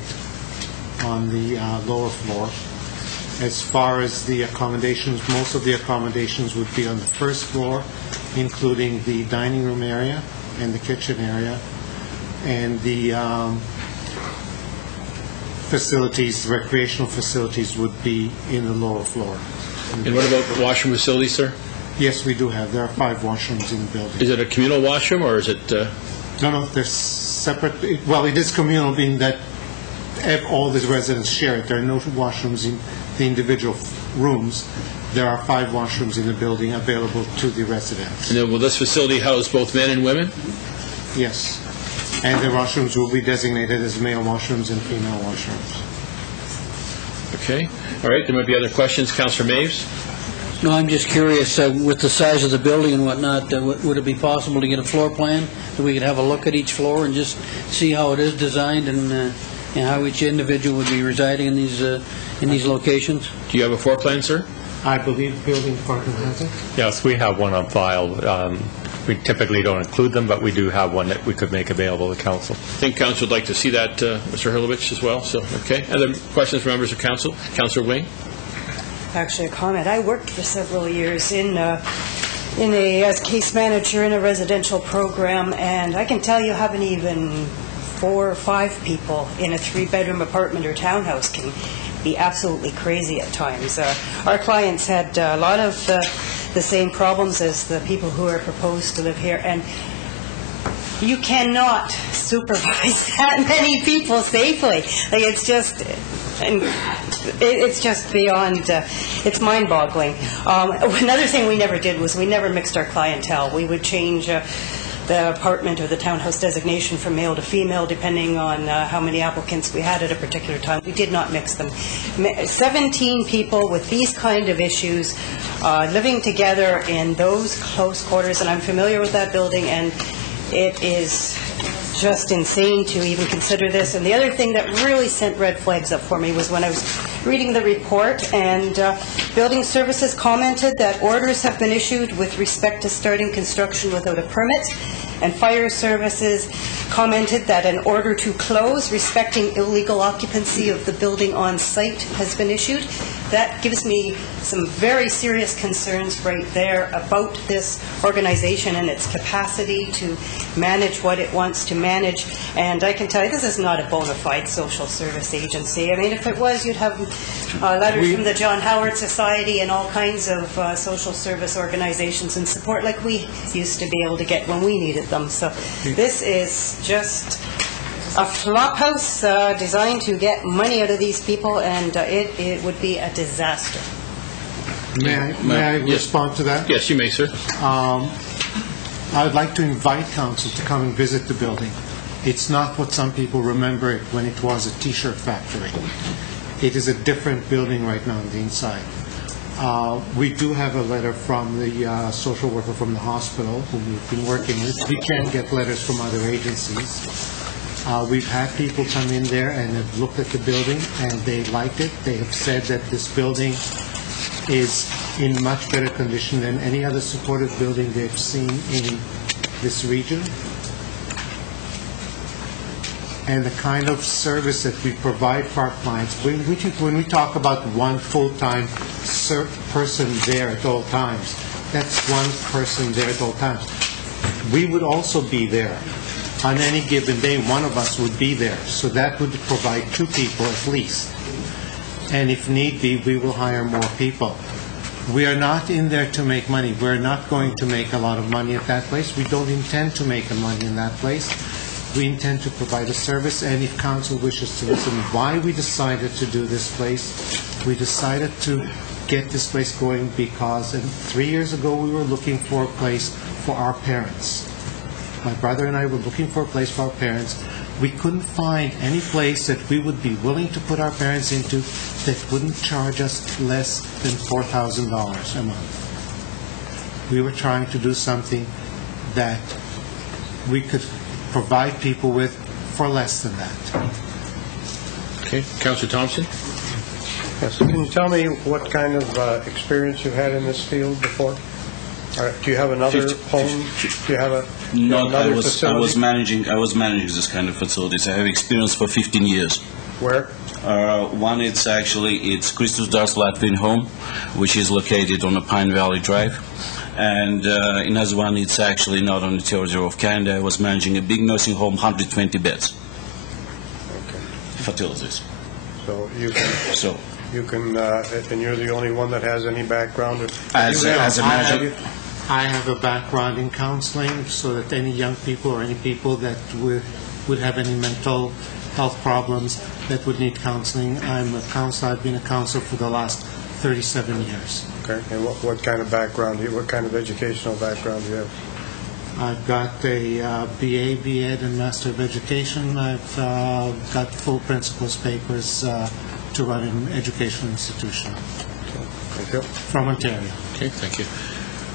on the lower floor. As far as the accommodations, most of the accommodations would be on the first floor, including the dining room area and the kitchen area, and the facilities, recreational facilities, would be in the lower floor. And what about the washroom facilities, sir? Yes, we do have. There are 5 washrooms in the building. Is it a communal washroom, or is it... No, they're separate. Well, it is communal, being that all the residents share it. There are no washrooms in the individual rooms. There are 5 washrooms in the building available to the residents. And then will this facility house both men and women? Yes. And the washrooms will be designated as male washrooms and female washrooms. Okay. All right. There might be other questions. Councillor Maves? No, I'm just curious, with the size of the building and whatnot, would it be possible to get a floor plan so we could have a look at each floor and just see how it is designed and how each individual would be residing in these locations? Do you have a floor plan, sir? I believe the building department has it. Yes, we have one on file. We typically don't include them, but we do have one that we could make available to council. I think council would like to see that, Mr. Hurlovich, as well. So, okay. Other questions from members of council? Councillor Wing? Actually, a comment. I worked for several years as case manager in a residential program, and I can tell you having even 4 or 5 people in a 3-bedroom apartment or townhouse can be absolutely crazy at times. Our clients had a lot of the same problems as the people who are proposed to live here, and you cannot supervise that many people safely. Like, it's just beyond, it's mind-boggling. Another thing we never did was we never mixed our clientele. We would change the apartment or the townhouse designation from male to female depending on how many applicants we had at a particular time. We did not mix them. 17 people with these kind of issues living together in those close quarters, and I'm familiar with that building, and it is just insane to even consider this. And the other thing that really sent red flags up for me was when I was reading the report, and Building Services commented that orders have been issued with respect to starting construction without a permit, and Fire Services commented that an order to close respecting illegal occupancy of the building on site has been issued. That gives me some very serious concerns right there about this organization and its capacity to manage what it wants to manage. And I can tell you, this is not a bona fide social service agency. I mean, if it was, you'd have letters from the John Howard Society and all kinds of social service organizations and support like we used to be able to get when we needed them. So this is just a flophouse designed to get money out of these people, and it would be a disaster. May I respond to that? Yes, you may, sir. I would like to invite council to come and visit the building. It's not what some people remember it when it was a T-shirt factory. It is a different building right now on the inside. We do have a letter from the social worker from the hospital who we've been working with. We can get letters from other agencies. We've had people come in there and have looked at the building, and they liked it. They have said that this building is in much better condition than any other supportive building they've seen in this region. And the kind of service that we provide for our clients, when we talk about one full-time person there at all times, that's one person there at all times. We would also be there. On any given day, one of us would be there. So that would provide 2 people at least. And if need be, we will hire more people. We are not in there to make money. We're not going to make a lot of money at that place. We don't intend to make money in that place. We intend to provide a service, and if council wishes to listen why we decided to do this place, we decided to get this place going because 3 years ago we were looking for a place for our parents. My brother and I were looking for a place for our parents. We couldn't find any place that we would be willing to put our parents into that wouldn't charge us less than $4,000 a month. We were trying to do something that we could provide people with for less than that. Okay. Councillor Thompson? Yes. Can you tell me what kind of experience you've had in this field before? Do you have another home? Do you have another facility? I was managing this kind of facilities. I have experience for 15 years. Where? One, it's Christus Dar's Latvian home, which is located on a Pine Valley Drive. And another one, it's actually not on the territory of Canada. I was managing a big nursing home, 120 beds. Okay. Facilities. So you can, and you're the only one that has any background? As a manager? I have a background in counseling, so that any young people or any people that would have any mental health problems that would need counseling. I'm a counselor. I've been a counselor for the last 37 years. Okay. And what kind of background, what kind of educational background do you have? I've got a BA, BEd, and Master of Education. I've got full principal's papers to run an educational institution. Okay. Thank you. From Ontario. Okay, thank you.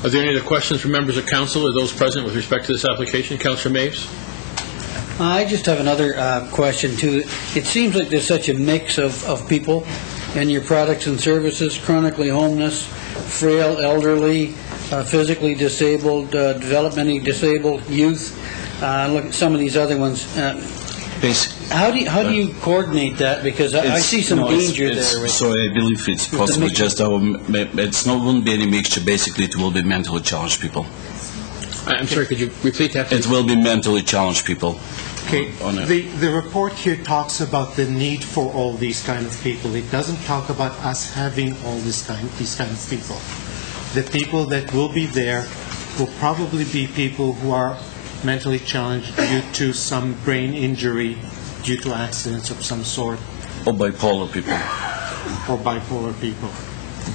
Are there any other questions from members of council or those present with respect to this application? Councillor Maves? I just have another question, too. It seems like there's such a mix of people in your products and services, chronically homeless, frail, elderly, physically disabled, developmentally disabled, youth. Look at some of these other ones. How do you coordinate that? Because I see some danger there. Sorry, I believe it's possible. Just wouldn't be any mixture. Basically, it will be mentally challenged people. I'm sorry, could you repeat that? It will be mentally challenged people. Okay. The report here talks about the need for all these kind of people. It doesn't talk about us having all these kind of people. The people that will be there will probably be people who are mentally challenged due to some brain injury, due to accidents of some sort. Or bipolar people.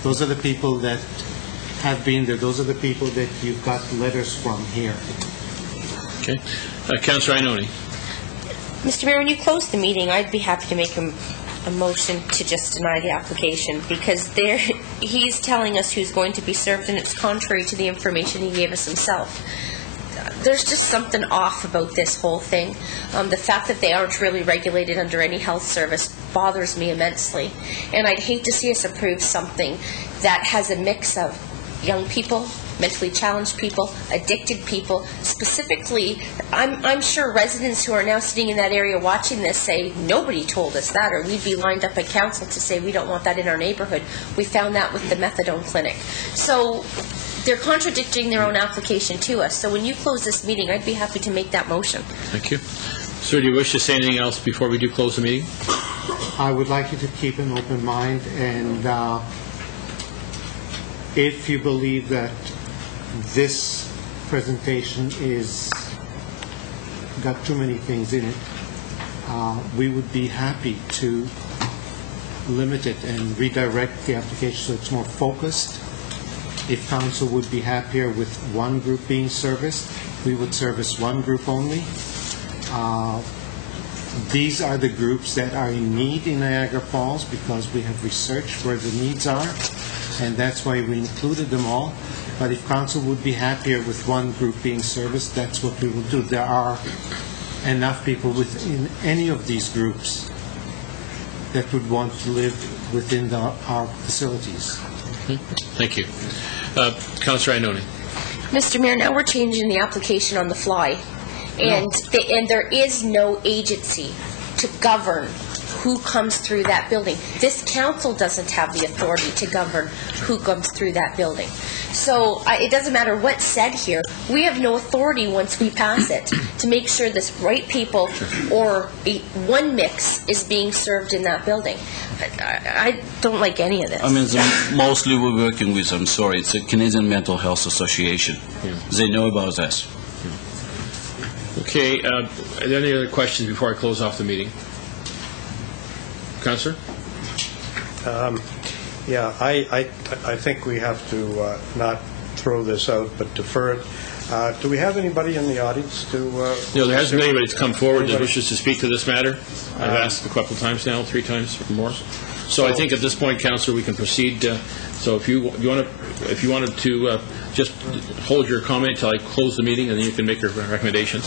Those are the people that have been there. Those are the people that you've got letters from here. Okay. Councillor Ioannoni. Mr. Mayor, when you close the meeting, I'd be happy to make a motion to just deny the application, because he's telling us who's going to be served, and it's contrary to the information he gave us himself. There's just something off about this whole thing. The fact that they aren't really regulated under any health service bothers me immensely. And I'd hate to see us approve something that has a mix of young people, mentally challenged people, addicted people. Specifically, I'm sure residents who are now sitting in that area watching this say, nobody told us that, or we'd be lined up at council to say we don't want that in our neighborhood. We found that with the methadone clinic. So they're contradicting their own application to us. So when you close this meeting, I'd be happy to make that motion. Thank you. Sir, do you wish to say anything else before we do close the meeting? I would like you to keep an open mind, and if you believe that this presentation is got too many things in it, we would be happy to limit it and redirect the application so it's more focused. If council would be happier with one group being serviced, we would service one group only. these are the groups that are in need in Niagara Falls because we have researched where the needs are, and that's why we included them all. But if council would be happier with one group being serviced, that's what we will do. There are enough people within any of these groups that would want to live within our facilities. Thank you. Councillor Ioannoni. Mr. Mayor, now we're changing the application on the fly, and there is no agency to govern who comes through that building. This council doesn't have the authority to govern who comes through that building. So it doesn't matter what's said here. We have no authority once we pass it to make sure this right people or one mix is being served in that building. I don't like any of this. I mean, mostly we're working with, I'm sorry, it's a Canadian Mental Health Association. Yeah. They know about us. Okay, are there any other questions before I close off the meeting? Councillor? Yeah, I think we have to not throw this out, but defer it. Do we have anybody in the audience to... No, there hasn't been anybody that's come forward that wishes to speak to this matter. I've asked a couple of times now, 3 times or more. So I think at this point, Councillor, we can proceed. So if you wanted to just hold your comment until I close the meeting, and then you can make your recommendation.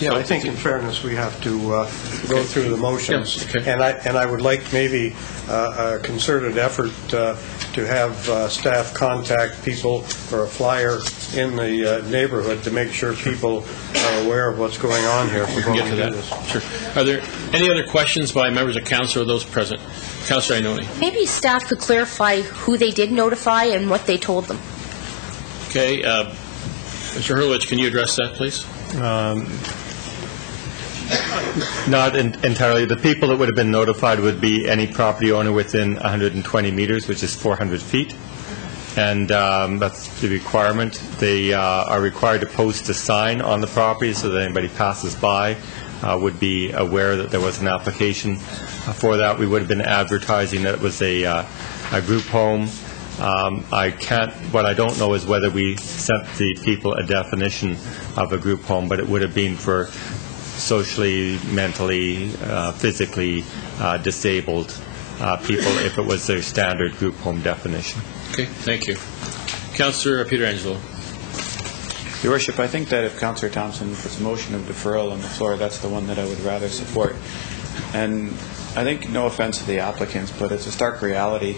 Yeah, I think in fairness we have to go through the motions, and I would like maybe a concerted effort to have staff contact people or a flyer in the neighborhood to make sure people are aware of what's going on here. We can get to that. Sure. Are there any other questions by members of council or those present? Councillor Ioannoni. Maybe staff could clarify who they did notify and what they told them. Okay. Mr. Hurwitz, can you address that, please? Not entirely. The people that would have been notified would be any property owner within 120 meters, which is 400 feet. And that's the requirement. They are required to post a sign on the property so that anybody passes by would be aware that there was an application for that. We would have been advertising that it was a group home. What I don't know is whether we sent the people a definition of a group home, but it would have been for socially, mentally, physically disabled people if it was their standard group home definition. Okay, thank you. Councillor Pietrangelo. Your Worship, I think that if Councillor Thompson puts a motion of deferral on the floor, that's the one that I would rather support. And I think, no offense to the applicants, but it's a stark reality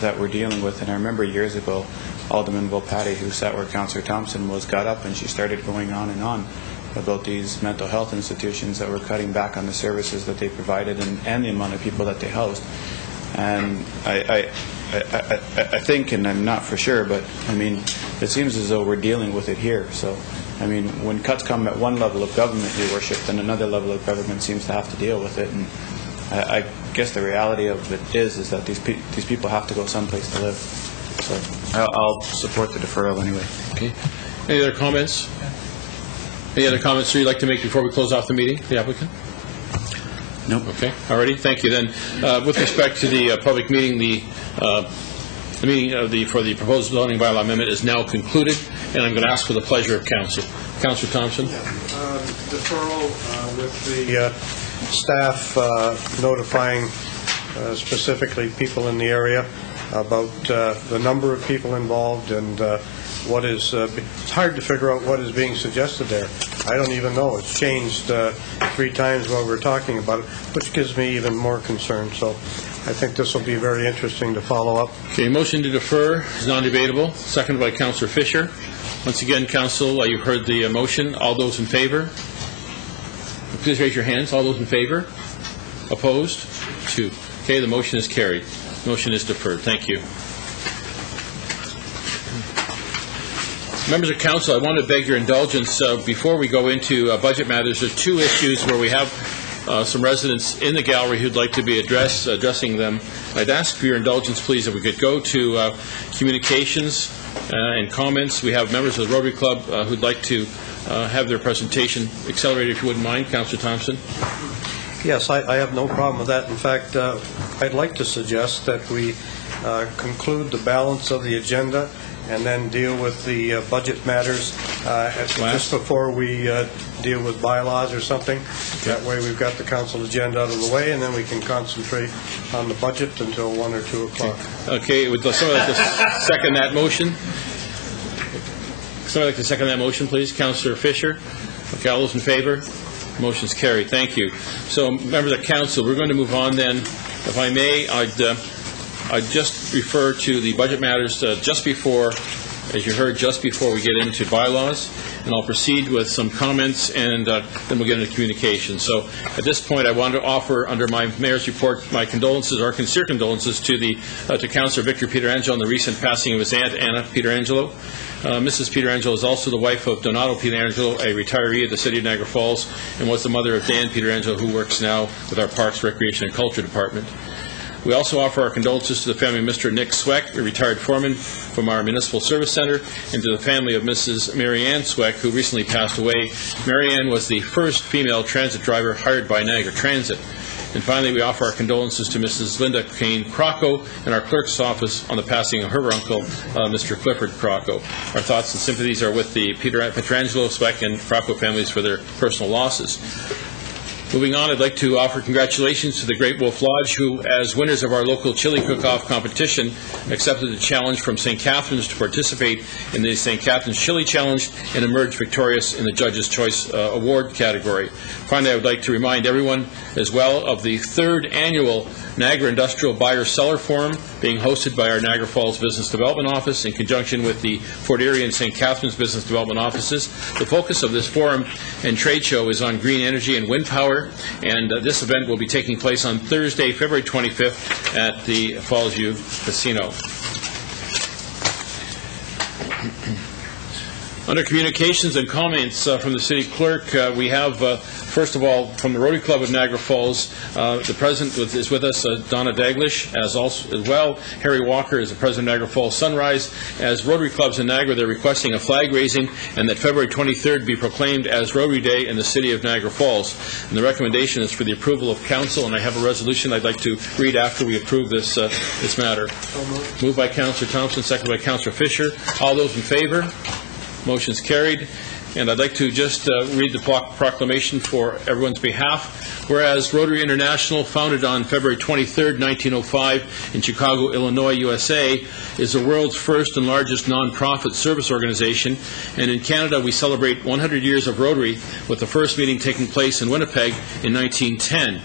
that we're dealing with. And I remember years ago, Alderman Volpatti, who sat where Councillor Thompson was, got up and she started going on and on about these mental health institutions that were cutting back on the services that they provided and the amount of people that they housed. And I think, and I'm not for sure, but I mean, it seems as though we're dealing with it here. So, I mean, when cuts come at one level of government, Your Worship, then another level of government seems to have to deal with it. And I guess the reality of it is that these people have to go someplace to live. So I'll support the deferral anyway. Okay. Any other comments? Any other comments you'd like to make before we close off the meeting, the applicant? No. Okay. Alrighty. Thank you. Then, with respect to the public meeting, the meeting for the proposed zoning bylaw amendment is now concluded, and I'm going to ask for the pleasure of council. Councillor Thompson. Deferral with the staff notifying specifically people in the area about the number of people involved and what is, it's hard to figure out what is being suggested there. I don't even know. It's changed 3 times while we're talking about it, which gives me even more concern. So I think this will be very interesting to follow up. Okay, motion to defer is non-debatable. Seconded by Councillor Fisher. Once again, Council, you've heard the motion. All those in favor? Please raise your hands. All those in favor? Opposed? 2. Okay, the motion is carried. Motion is deferred. Thank you. Members of Council, I want to beg your indulgence before we go into budget matters. There are 2 issues where we have some residents in the gallery who'd like to be addressing them. I'd ask for your indulgence, please, if we could go to communications and comments. We have members of the Rotary Club who'd like to have their presentation accelerated, if you wouldn't mind. Councillor Thompson. Yes, I have no problem with that. In fact, I'd like to suggest that we conclude the balance of the agenda and then deal with the budget matters just before we deal with bylaws or something. That way we've got the council agenda out of the way, and then we can concentrate on the budget until 1 or 2 o'clock. Okay, would somebody like to second that motion? Somebody like to second that motion, please? Councillor Fisher? Okay, all those in favor? Motion's carried. Thank you. So, members of council, we're going to move on then. If I may, I'd just refer to the budget matters just before, as you heard, just before we get into bylaws, and I'll proceed with some comments, and then we'll get into communication. So at this point, I want to offer, under my mayor's report, my condolences, our sincere condolences to Councillor Victor Pietrangelo on the recent passing of his aunt, Anna Pietrangelo. Mrs. Pietrangelo is also the wife of Donato Pietrangelo, a retiree of the city of Niagara Falls, and was the mother of Dan Pietrangelo, who works now with our Parks, Recreation, and Culture Department. We also offer our condolences to the family of Mr. Nick Sweck, a retired foreman from our Municipal Service Center, and to the family of Mrs. Mary Ann Sweck, who recently passed away. Mary Ann was the first female transit driver hired by Niagara Transit. And finally, we offer our condolences to Mrs. Linda Kane Crocco in our clerk's office on the passing of her uncle, Mr. Clifford Crocco. Our thoughts and sympathies are with the Pietrangelo, Sweck, and Crocco families for their personal losses. Moving on, I'd like to offer congratulations to the Great Wolf Lodge, who, as winners of our local chili cook-off competition, accepted the challenge from St. Catharines to participate in the St. Catharines Chili Challenge and emerged victorious in the Judge's Choice Award category. Finally, I would like to remind everyone as well of the 3rd annual Niagara Industrial Buyer-Seller Forum being hosted by our Niagara Falls Business Development Office in conjunction with the Fort Erie and St. Catharines Business Development Offices. The focus of this forum and trade show is on green energy and wind power, and this event will be taking place on Thursday, February 25th at the Falls View Casino. Under communications and comments from the city clerk, we have, first of all, from the Rotary Club of Niagara Falls, the president is with us, Donna Daglish, as well. Harry Walker is the president of Niagara Falls Sunrise. As Rotary Clubs in Niagara, they're requesting a flag raising and that February 23rd be proclaimed as Rotary Day in the city of Niagara Falls. And the recommendation is for the approval of council, and I have a resolution I'd like to read after we approve this matter. Moved by Councillor Thompson, seconded by Councillor Fisher. All those in favor? Motion's carried. And I'd like to just read the proclamation for everyone's behalf. Whereas Rotary International, founded on February 23, 1905 in Chicago, Illinois, USA, is the world's first and largest nonprofit service organization. And in Canada, we celebrate 100 years of Rotary, with the first meeting taking place in Winnipeg in 1910.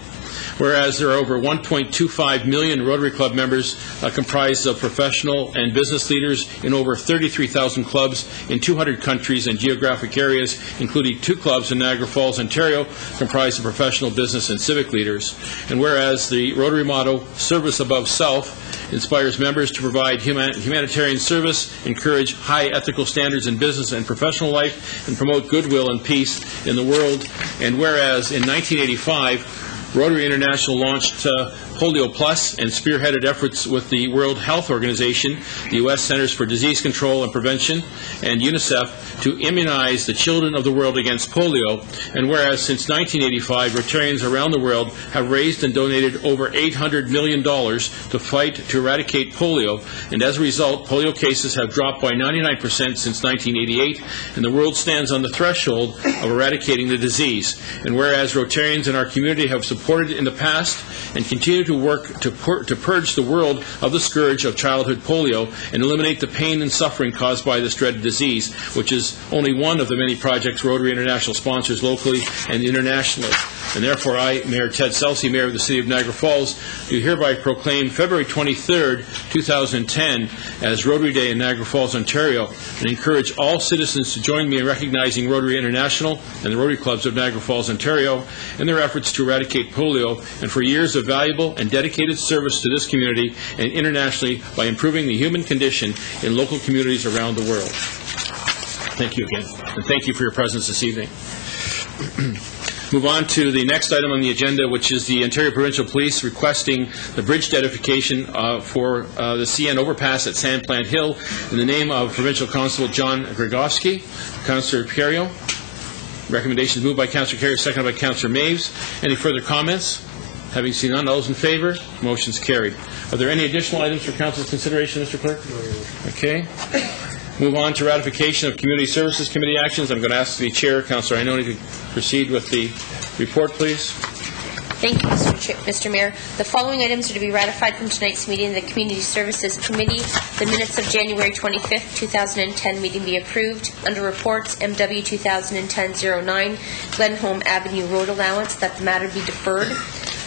Whereas there are over 1.25 million Rotary Club members comprised of professional and business leaders in over 33,000 clubs in 200 countries and geographic areas, including 2 clubs in Niagara Falls, Ontario, comprised of professional business and civic leaders. And whereas the Rotary motto, service above self, inspires members to provide humanitarian service, encourage high ethical standards in business and professional life, and promote goodwill and peace in the world. And whereas in 1985, Rotary International launched Polio Plus and spearheaded efforts with the World Health Organization, the U.S. Centers for Disease Control and Prevention, and UNICEF to immunize the children of the world against polio. And whereas since 1985, Rotarians around the world have raised and donated over $800 million to fight to eradicate polio. And as a result, polio cases have dropped by 99% since 1988, and the world stands on the threshold of eradicating the disease. And whereas Rotarians in our community have supported in the past and continue to work to purge the world of the scourge of childhood polio and eliminate the pain and suffering caused by this dreaded disease, which is only one of the many projects Rotary International sponsors locally and internationally. And therefore, I, Mayor Ted Celsi, Mayor of the City of Niagara Falls, do hereby proclaim February 23rd, 2010 as Rotary Day in Niagara Falls, Ontario, and encourage all citizens to join me in recognizing Rotary International and the Rotary Clubs of Niagara Falls, Ontario, in their efforts to eradicate polio and for years of valuable and dedicated service to this community and internationally by improving the human condition in local communities around the world. Thank you again, and thank you for your presence this evening. Move on to the next item on the agenda, which is the Ontario Provincial Police requesting the bridge dedication for the CN overpass at Sandplant Hill in the name of Provincial Constable John Gregowski. Councillor Perio. Recommendation is moved by Councillor Carey, seconded by Councillor Maves. Any further comments? Having seen none, all those in favor? Motion's carried. Are there any additional items for Council's consideration, Mr. Clerk? Okay. Move on to ratification of Community Services Committee actions. I'm going to ask the Chair, Councillor Ioannoni, to proceed with the report, please. Thank you, Mr. Mayor. The following items are to be ratified from tonight's meeting. The Community Services Committee, the minutes of January 25th, 2010 meeting be approved. Under reports, MW 2010-09, Glenholm Avenue Road Allowance, that the matter be deferred.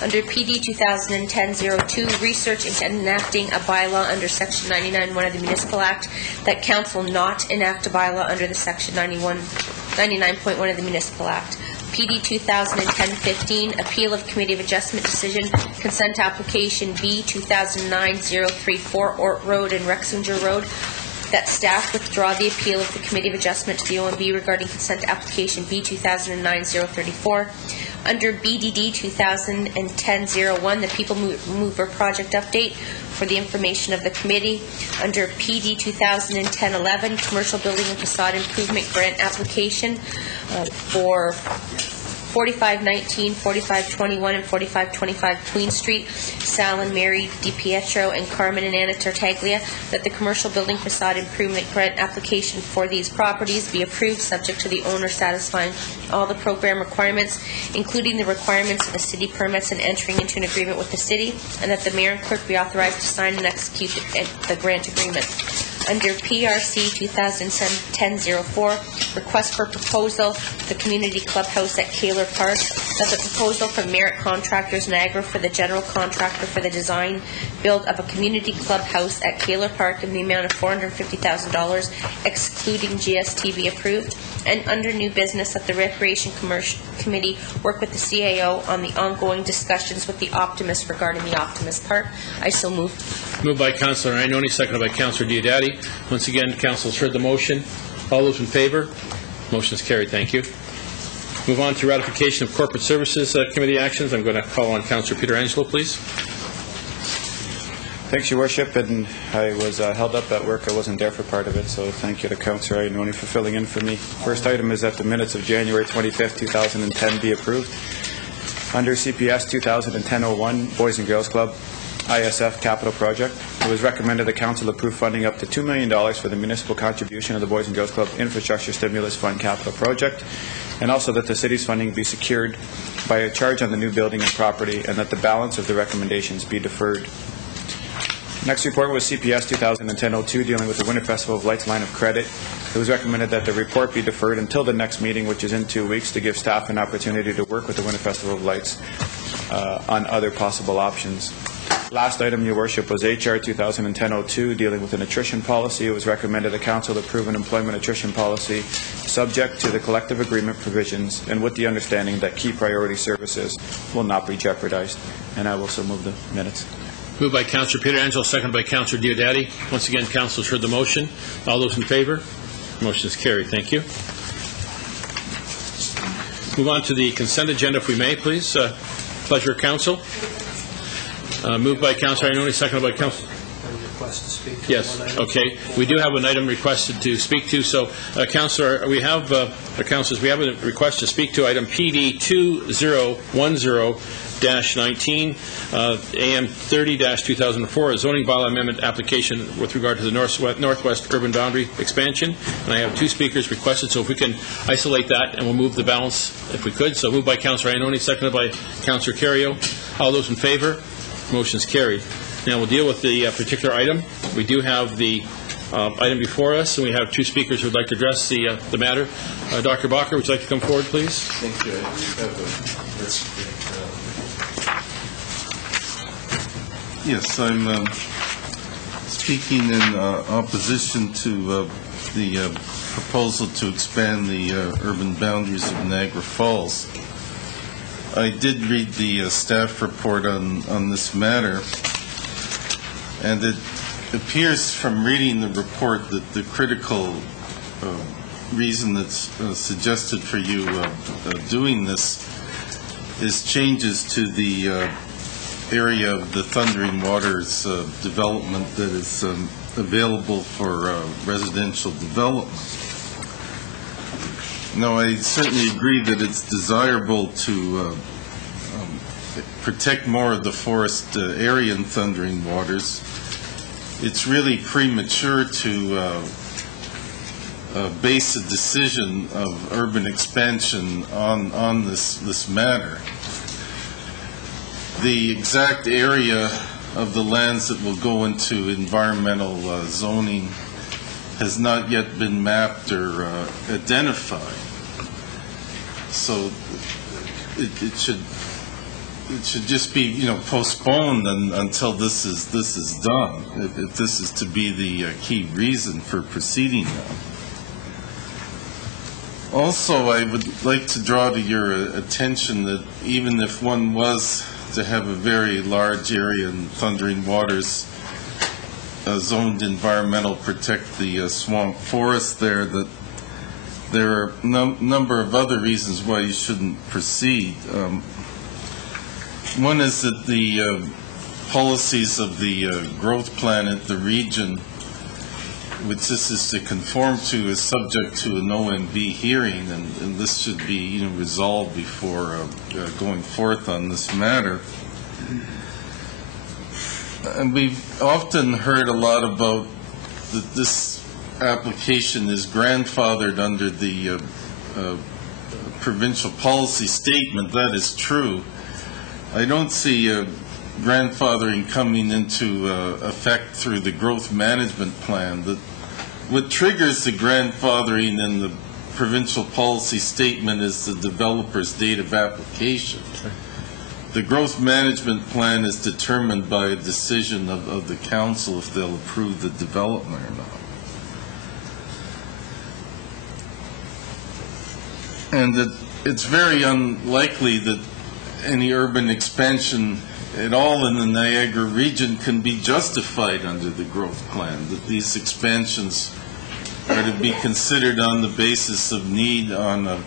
Under PD 2010-02, research into enacting a bylaw under Section 99(1) of the Municipal Act, that Council not enact a bylaw under the Section 99.1 of the Municipal Act. PD 2010-15, appeal of Committee of Adjustment decision, consent application B 2009-034, Ort Road and Rexinger Road, that staff withdraw the appeal of the Committee of Adjustment to the OMB regarding consent application B 2009-034. Under BDD 2010-01, the People Mover Project update for the information of the committee. Under PD 2010-11, Commercial Building and Facade Improvement Grant application for 4519, 4521, and 4525 Queen Street, Sal and Mary DiPietro and Carmen and Anna Tartaglia, that the Commercial Building Facade Improvement Grant application for these properties be approved subject to the owner satisfying all the program requirements, including the requirements of the city permits and entering into an agreement with the city, and that the mayor and clerk be authorized to sign and execute the grant agreement. Under PRC 2010-04, request for proposal, the Community Clubhouse at Kaler Park, that the proposal from Merit Contractors Niagara for the general contractor for the design, build of a community clubhouse at Kaler Park in the amount of $450,000, excluding GST, be approved. And under new business, that the Recreation Committee work with the CAO on the ongoing discussions with the Optimist regarding the Optimist Park. I so move. Moved by Councillor Ioannoni, seconded by Councillor Diodati. Once again, Council has heard the motion. All those in favour? Motion is carried. Thank you. Move on to ratification of Corporate Services Committee actions. I'm going to call on Councillor Peter Angelo, please. Thanks, Your Worship, and I was held up at work. I wasn't there for part of it, so thank you to Councillor Ioannoni for filling in for me. First item is that the minutes of January 25th, 2010 be approved. Under CPS 2010-01, Boys and Girls Club, ISF Capital Project, it was recommended the Council approve funding up to $2 million for the municipal contribution of the Boys and Girls Club Infrastructure Stimulus Fund Capital Project, and also that the city's funding be secured by a charge on the new building and property, and that the balance of the recommendations be deferred. Next report was CPS 2010-02, dealing with the Winter Festival of Lights line of credit. It was recommended that the report be deferred until the next meeting, which is in 2 weeks, to give staff an opportunity to work with the Winter Festival of Lights on other possible options. Last item, Your Worship, was HR 2010-02, dealing with an attrition policy. It was recommended the Council approve an employment attrition policy subject to the collective agreement provisions and with the understanding that key priority services will not be jeopardized. And I will so move the minutes. Moved by Councillor Peter Angelo, seconded by Councillor Diodati. Once again, Council has heard the motion. All those in favour? Motion is carried. Thank you. Move on to the consent agenda, if we may, please. Pleasure of Council. Moved by Councillor Ioannoni, seconded by Councillor. Request to speak to yes. one item. Okay. We do have an item requested to speak to. So, Councillor, we have councillors. We have a request to speak to item PD 2010-19, AM 30-2004, a zoning bylaw amendment application with regard to the northwest urban boundary expansion. And I have two speakers requested. So, if we can isolate that, and we'll move the balance if we could. So, moved by Councillor Ioannoni, seconded by Councillor Carrio. All those in favour? Motion is carried. Now we'll deal with the particular item. We do have the item before us, and we have two speakers who would like to address the matter. Dr. Bacher, would you like to come forward, please? Thank you. Yes, I'm speaking in opposition to the proposal to expand the urban boundaries of Niagara Falls. I did read the staff report on this matter, and it appears from reading the report that the critical reason that's suggested for you doing this is changes to the area of the Thundering Waters development that is available for residential development. No, I certainly agree that it's desirable to protect more of the forest area in Thundering Waters. It's really premature to base a decision of urban expansion on this matter. The exact area of the lands that will go into environmental zoning has not yet been mapped or identified. So it should just be, postponed until this is done. If this is to be the key reason for proceeding now. Also, I would like to draw to your attention that even if one was to have a very large area in Thundering Waters zoned environmental, protect the swamp forest there, that there are a number of other reasons why you shouldn't proceed. One is that the policies of the growth plan at the region, which this is to conform to, is subject to an OMB hearing, and this should be resolved before going forth on this matter. And we've often heard a lot about that this application is grandfathered under the provincial policy statement. That is true. I don't see grandfathering coming into effect through the growth management plan. What triggers the grandfathering in the provincial policy statement is the developer's date of application. Sure. The growth management plan is determined by a decision of the council if they'll approve the development or not. And it's very unlikely that any urban expansion at all in the Niagara region can be justified under the growth plan, that these expansions are to be considered on the basis of need on a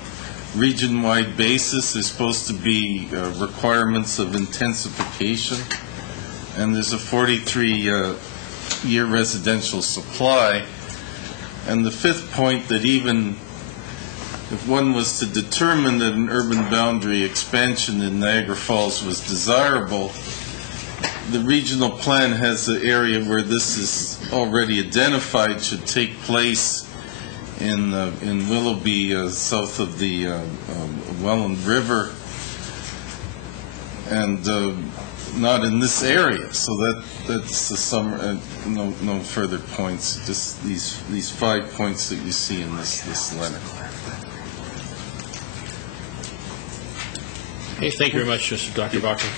region-wide basis. There's supposed to be requirements of intensification, and there's a 43-year residential supply. And the fifth point, that even if one was to determine that an urban boundary expansion in Niagara Falls was desirable, the regional plan has an area where this is already identified should take place in Willoughby, south of the Welland River, and not in this area. So that's the summary. No further points. Just these 5 points that you see in this letter. Okay, thank you very much, Dr. Bacher.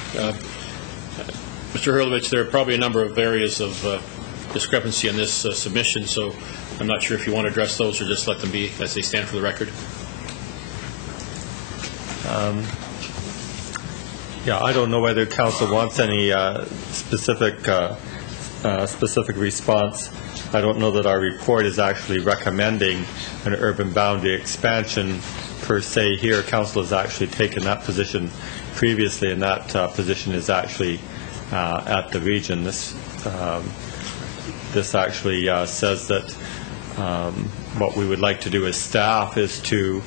Mr. Hurlovich, there are probably a number of areas of discrepancy in this submission, so I'm not sure if you want to address those or just let them be as they stand for the record. I don't know whether Council wants any specific response. I don't know that our report is actually recommending an urban boundary expansion per se here. Council has actually taken that position previously, and that position is actually at the region. This actually says that what we would like to do as staff is to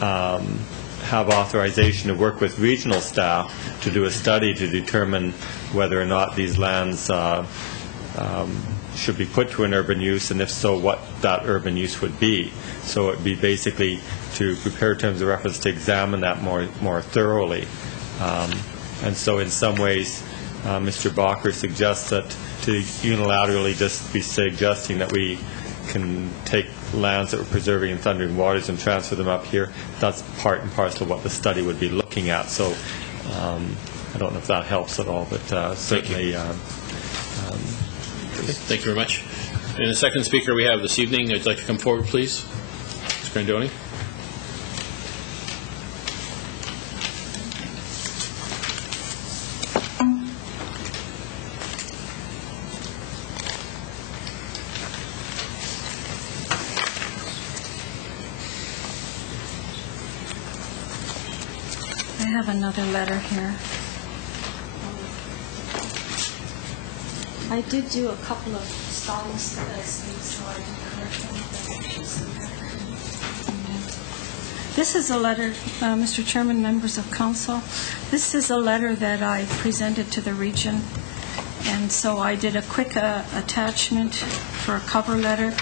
have authorization to work with regional staff to do a study to determine whether or not these lands should be put to an urban use, and if so, what that urban use would be. So it would be basically to prepare terms of reference to examine that more thoroughly. And so in some ways, Mr. Bacher suggests that to unilaterally just be suggesting that we can take lands that we're preserving in Thundering Waters and transfer them up here, that's part and parcel of what the study would be looking at. So I don't know if that helps at all, but certainly... Thank you very much. And the second speaker we have this evening, I'd like to come forward, please. Ms. Grandoni. I have another letter here. I did do a couple of spelling mistakes, so I can correct them. This is a letter, Mr. Chairman, members of council. This is a letter that I presented to the region, and so I did a quick attachment for a cover letter.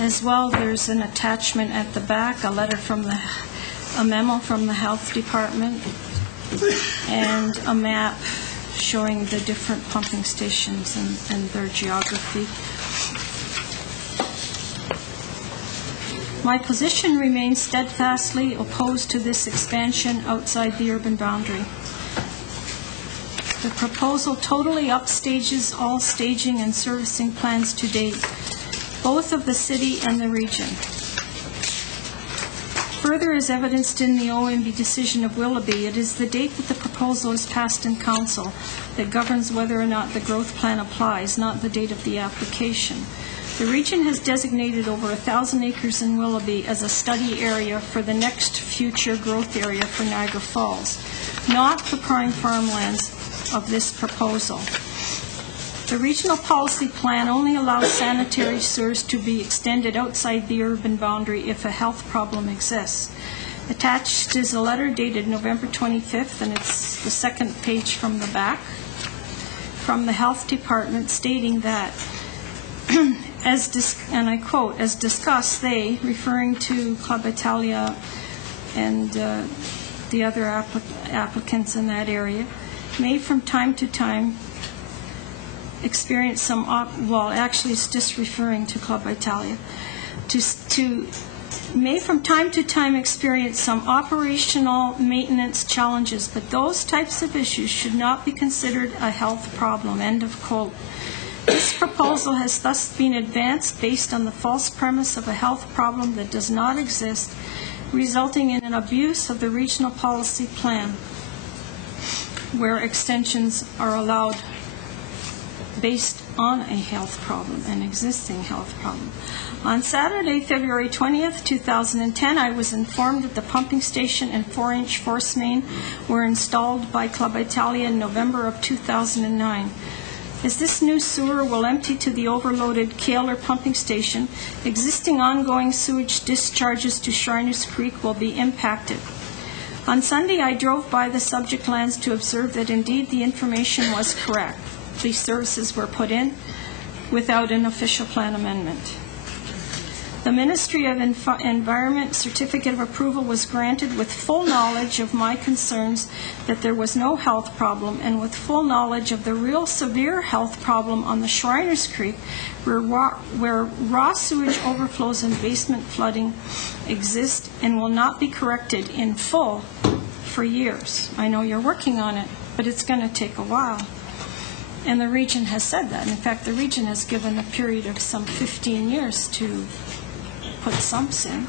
As well, there's an attachment at the back, a memo from the Health Department, and a map showing the different pumping stations and their geography. My position remains steadfastly opposed to this expansion outside the urban boundary. The proposal totally upstages all staging and servicing plans to date, both of the city and the region. Further, as evidenced in the OMB decision of Willoughby, it is the date that the proposal is passed in council that governs whether or not the growth plan applies, not the date of the application. The region has designated over 1,000 acres in Willoughby as a study area for the next future growth area for Niagara Falls, not the prime farmlands of this proposal. The regional policy plan only allows sanitary sewers to be extended outside the urban boundary if a health problem exists. Attached is a letter dated November 25th, and it's the second page from the back, from the Health Department, stating that, and I quote, as discussed, they, referring to Club Italia and the other applicants in that area, may from time to time experience some, actually it's just referring to Club Italia, may from time to time experience some operational maintenance challenges, but those types of issues should not be considered a health problem, end of quote. This proposal has thus been advanced based on the false premise of a health problem that does not exist, resulting in an abuse of the regional policy plan, where extensions are allowed based on a health problem, an existing health problem. On Saturday, February 20th, 2010, I was informed that the pumping station and 4-inch force main were installed by Club Italia in November of 2009. As this new sewer will empty to the overloaded Kaler pumping station, existing ongoing sewage discharges to Shriners Creek will be impacted. On Sunday, I drove by the subject lands to observe that indeed the information was correct. These services were put in without an official plan amendment. The Ministry of Environment certificate of approval was granted with full knowledge of my concerns that there was no health problem, and with full knowledge of the real severe health problem on the Shriners Creek, where raw sewage overflows and basement flooding exist and will not be corrected in full for years. I know you're working on it, but it's going to take a while. And the region has said that. In fact, the region has given a period of some 15 years to put sumps in.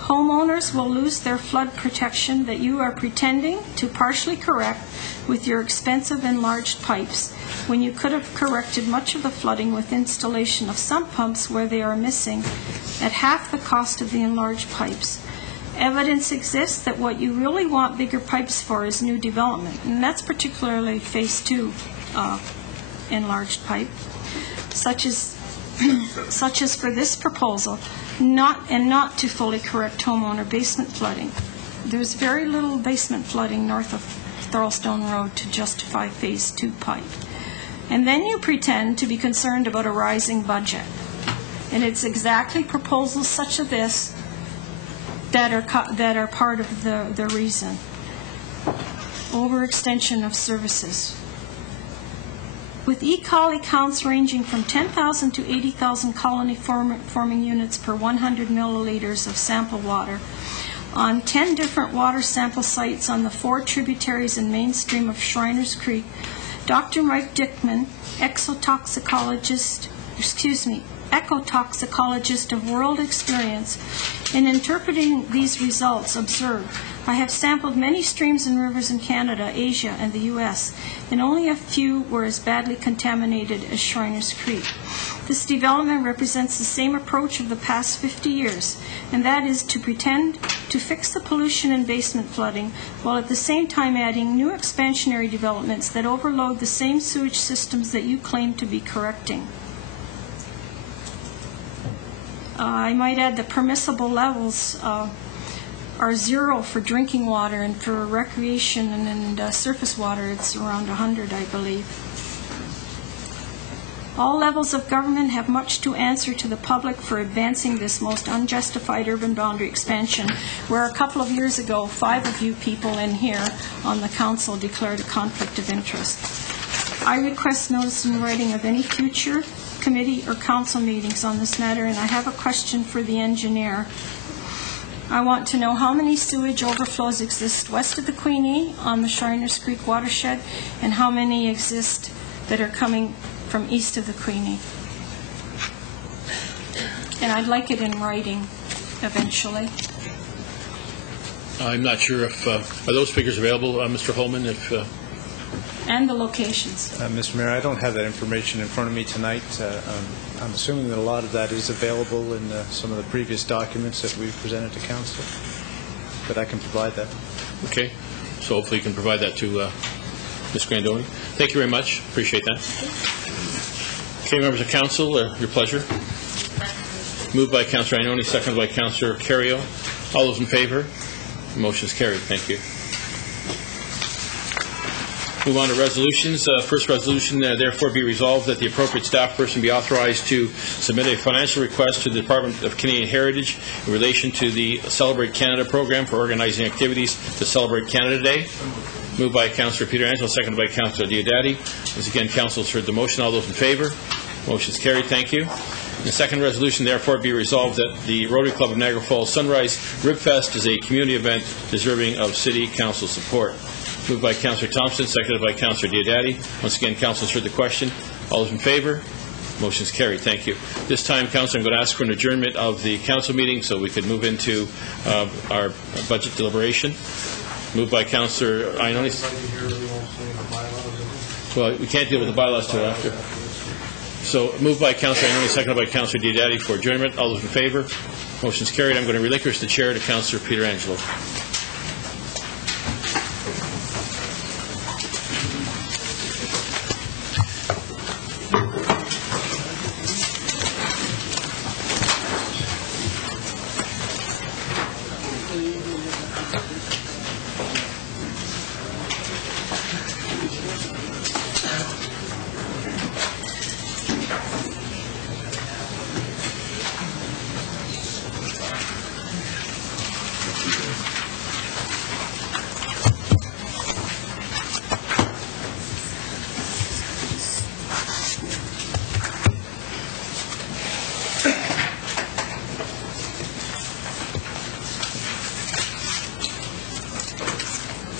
Homeowners will lose their flood protection that you are pretending to partially correct with your expensive enlarged pipes, when you could have corrected much of the flooding with installation of sump pumps where they are missing at half the cost of the enlarged pipes. Evidence exists that what you really want bigger pipes for is new development, and that's particularly Phase 2 enlarged pipe, such as for this proposal, not to fully correct homeowner basement flooding. There's very little basement flooding north of Thurlstone Road to justify Phase 2 pipe. And then you pretend to be concerned about a rising budget. And it's exactly proposals such as this that are part of the reason. Overextension of services. With E-coli counts ranging from 10,000 to 80,000 colony-forming units per 100 milliliters of sample water on 10 different water sample sites on the 4 tributaries and mainstream of Shriners Creek, Dr. Mike Dickman, ecotoxicologist of world experience, in interpreting these results, observed, I have sampled many streams and rivers in Canada, Asia, and the U.S., and only a few were as badly contaminated as Shriners Creek. This development represents the same approach of the past 50 years, and that is to pretend to fix the pollution and basement flooding, while at the same time adding new expansionary developments that overload the same sewage systems that you claim to be correcting. I might add that permissible levels are 0 for drinking water, and for recreation and surface water it's around 100, I believe. All levels of government have much to answer to the public for advancing this most unjustified urban boundary expansion, where a couple of years ago, 5 of you people in here on the council declared a conflict of interest. I request notice in writing of any future committee or council meetings on this matter, and I have a question for the engineer. I want to know how many sewage overflows exist west of the Queenie on the Shriners Creek watershed, and how many exist that are coming from east of the Queenie. And I'd like it in writing eventually. I'm not sure if, are those figures available, Mr. Holman? And the locations. Mr. Mayor, I don't have that information in front of me tonight. I'm assuming that a lot of that is available in some of the previous documents that we've presented to Council, but I can provide that. Okay. So hopefully you can provide that to Ms. Grandoni. Thank you very much. Appreciate that. Okay, members of Council, your pleasure. Moved by Councillor Ioannoni, seconded by Councillor Carrio. All those in favor? The motion is carried. Thank you. Move on to resolutions. First resolution, therefore be resolved that the appropriate staff person be authorized to submit a financial request to the Department of Canadian Heritage in relation to the Celebrate Canada program for organizing activities to celebrate Canada Day. Moved by Councillor Peter Angelo, seconded by Councillor Diodati. Once again, Council has heard the motion. All those in favor? Motion is carried. Thank you. The second resolution, therefore, be resolved that the Rotary Club of Niagara Falls Sunrise Rib Fest is a community event deserving of City Council support. Moved by Councillor Thompson, seconded by Councillor Diodati. Once again, Council has heard the question. All those in favor? Motion is carried. Thank you. This time, Council, I'm going to ask for an adjournment of the Council meeting so we could move into our budget deliberation. Moved by Councillor Ioannoni. Well, we can't deal with the bylaws till after. So moved by Councillor Ioannoni, seconded by Councillor Diodati for adjournment. All those in favor? Motion is carried. I'm going to relinquish the chair to Councillor Peter Angelo.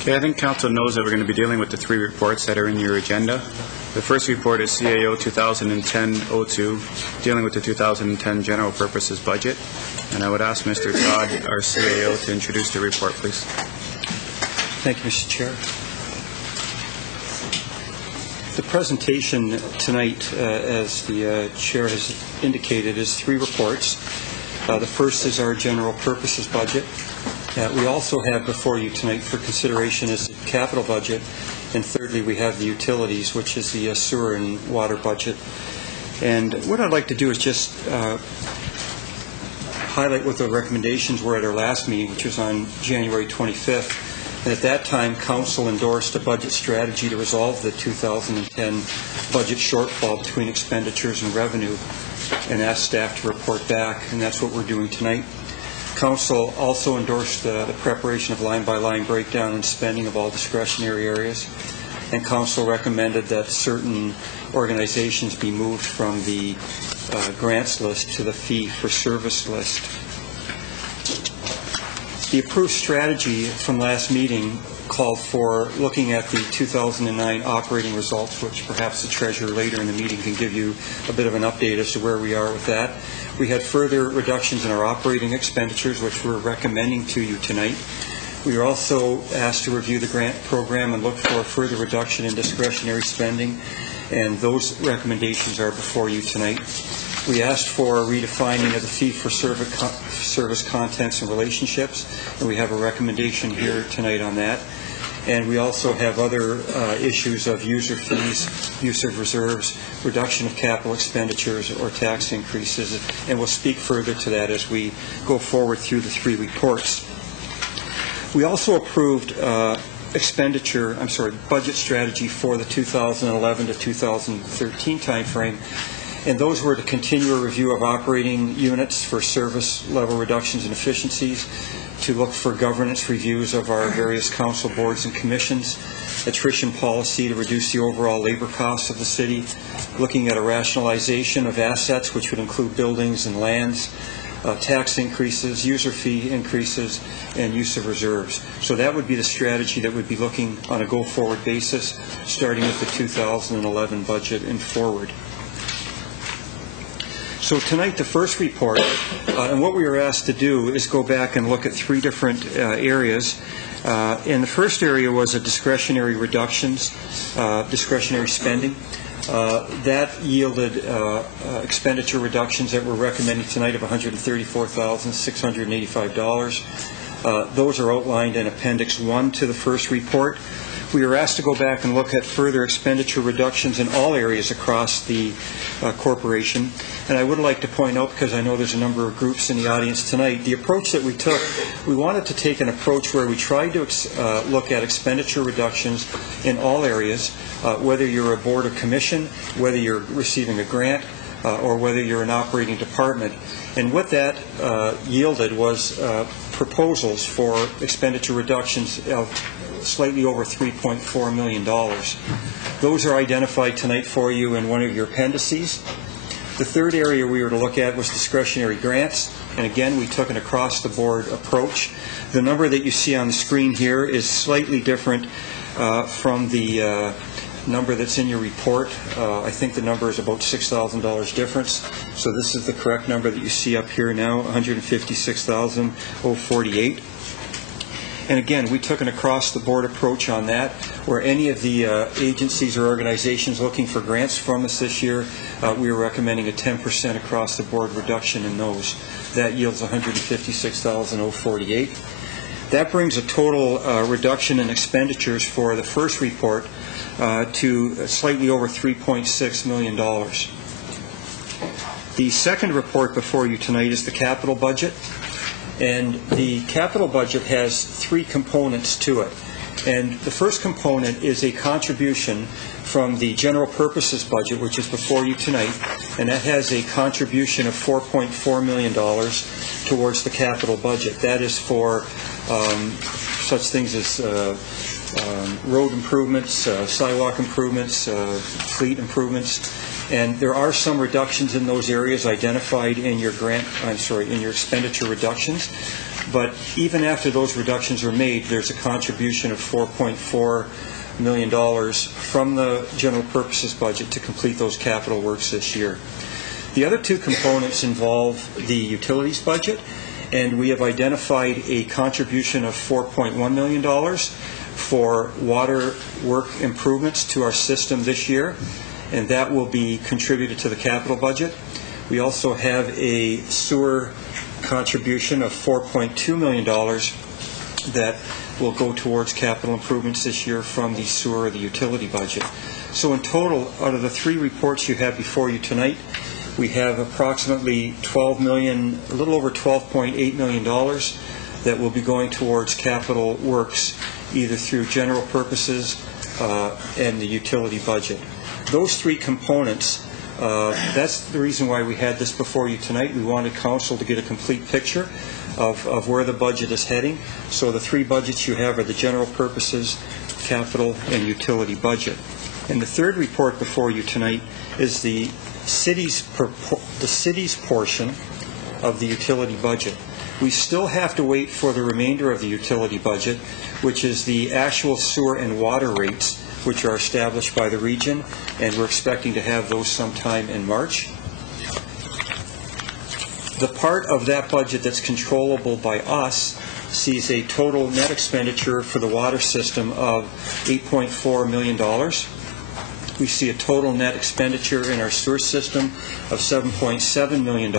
Okay, I think Council knows that we're going to be dealing with the 3 reports that are in your agenda. The first report is CAO 2010-02, dealing with the 2010 General Purposes Budget. And I would ask Mr. Todd, our CAO, to introduce the report, please. Thank you, Mr. Chair. The presentation tonight, as the Chair has indicated, is 3 reports. The first is our General Purposes Budget. We also have before you tonight for consideration is the capital budget, and thirdly we have the utilities, which is the sewer and water budget. And what I'd like to do is just highlight what the recommendations were at our last meeting, which was on January 25th. And at that time, Council endorsed a budget strategy to resolve the 2010 budget shortfall between expenditures and revenue, and asked staff to report back, and that's what we're doing tonight. Council also endorsed the preparation of line-by-line breakdown and spending of all discretionary areas, and Council recommended that certain organizations be moved from the grants list to the fee-for-service list. The approved strategy from last meeting called for looking at the 2009 operating results, which perhaps the Treasurer later in the meeting can give you a bit of an update as to where we are with that. We had further reductions in our operating expenditures, which we're recommending to you tonight. We are also asked to review the grant program and look for a further reduction in discretionary spending, and those recommendations are before you tonight. We asked for a redefining of the fee-for-service contents and relationships, and we have a recommendation here tonight on that. And we also have other issues of user fees, use of reserves, reduction of capital expenditures, or tax increases, and we'll speak further to that as we go forward through the 3 reports. We also approved budget strategy for the 2011 to 2013 timeframe. And those were to continue a review of operating units for service level reductions and efficiencies, to look for governance reviews of our various council boards and commissions, attrition policy to reduce the overall labor costs of the city, looking at a rationalization of assets, which would include buildings and lands, tax increases, user fee increases, and use of reserves. So that would be the strategy that would be looking on a go-forward basis, starting with the 2011 budget and forward. So tonight, the first report, and what we were asked to do is go back and look at three different areas. And the first area was a discretionary reductions, discretionary spending. That yielded expenditure reductions that we're recommending tonight of $134,685. Those are outlined in Appendix 1 to the first report. We were asked to go back and look at further expenditure reductions in all areas across the corporation. And I would like to point out, because I know there's a number of groups in the audience tonight, the approach that we took, we wanted to take an approach where we tried to look at expenditure reductions in all areas, whether you're a board or commission, whether you're receiving a grant, or whether you're an operating department. And what that yielded was proposals for expenditure reductions of slightly over $3.4 million. Those are identified tonight for you in one of your appendices. The third area we were to look at was discretionary grants. And again, we took an across-the-board approach. The number that you see on the screen here is slightly different from the number that's in your report. I think the number is about $6,000 difference. So this is the correct number that you see up here now, $156,048. And again, we took an across-the-board approach on that, where any of the agencies or organizations looking for grants from us this year, we were recommending a 10% across-the-board reduction in those. That yields $156,048. That brings a total reduction in expenditures for the first report to slightly over $3.6 million. The second report before you tonight is the capital budget. And the capital budget has three components to it. And the first component is a contribution from the general purposes budget, which is before you tonight, and that has a contribution of $4.4 million towards the capital budget. That is for such things as road improvements, sidewalk improvements, fleet improvements. And there are some reductions in those areas identified in your in your expenditure reductions. But even after those reductions are made, there's a contribution of $4.4 million from the general purposes budget to complete those capital works this year. The other two components involve the utilities budget, and we have identified a contribution of $4.1 million for water work improvements to our system this year, and that will be contributed to the capital budget. We also have a sewer contribution of $4.2 million that will go towards capital improvements this year from the sewer or the utility budget. So in total, out of the three reports you have before you tonight, we have approximately $12 million, a little over $12.8 million that will be going towards capital works, either through general purposes and the utility budget. Those three components, that's the reason why we had this before you tonight. We wanted council to get a complete picture of where the budget is heading. So the three budgets you have are the general purposes, capital, and utility budget. And the third report before you tonight is the city's portion of the utility budget. We still have to wait for the remainder of the utility budget, which is the actual sewer and water rates, which are established by the region, and we're expecting to have those sometime in March. The part of that budget that's controllable by us sees a total net expenditure for the water system of $8.4 million. We see a total net expenditure in our sewer system of $7.7 million.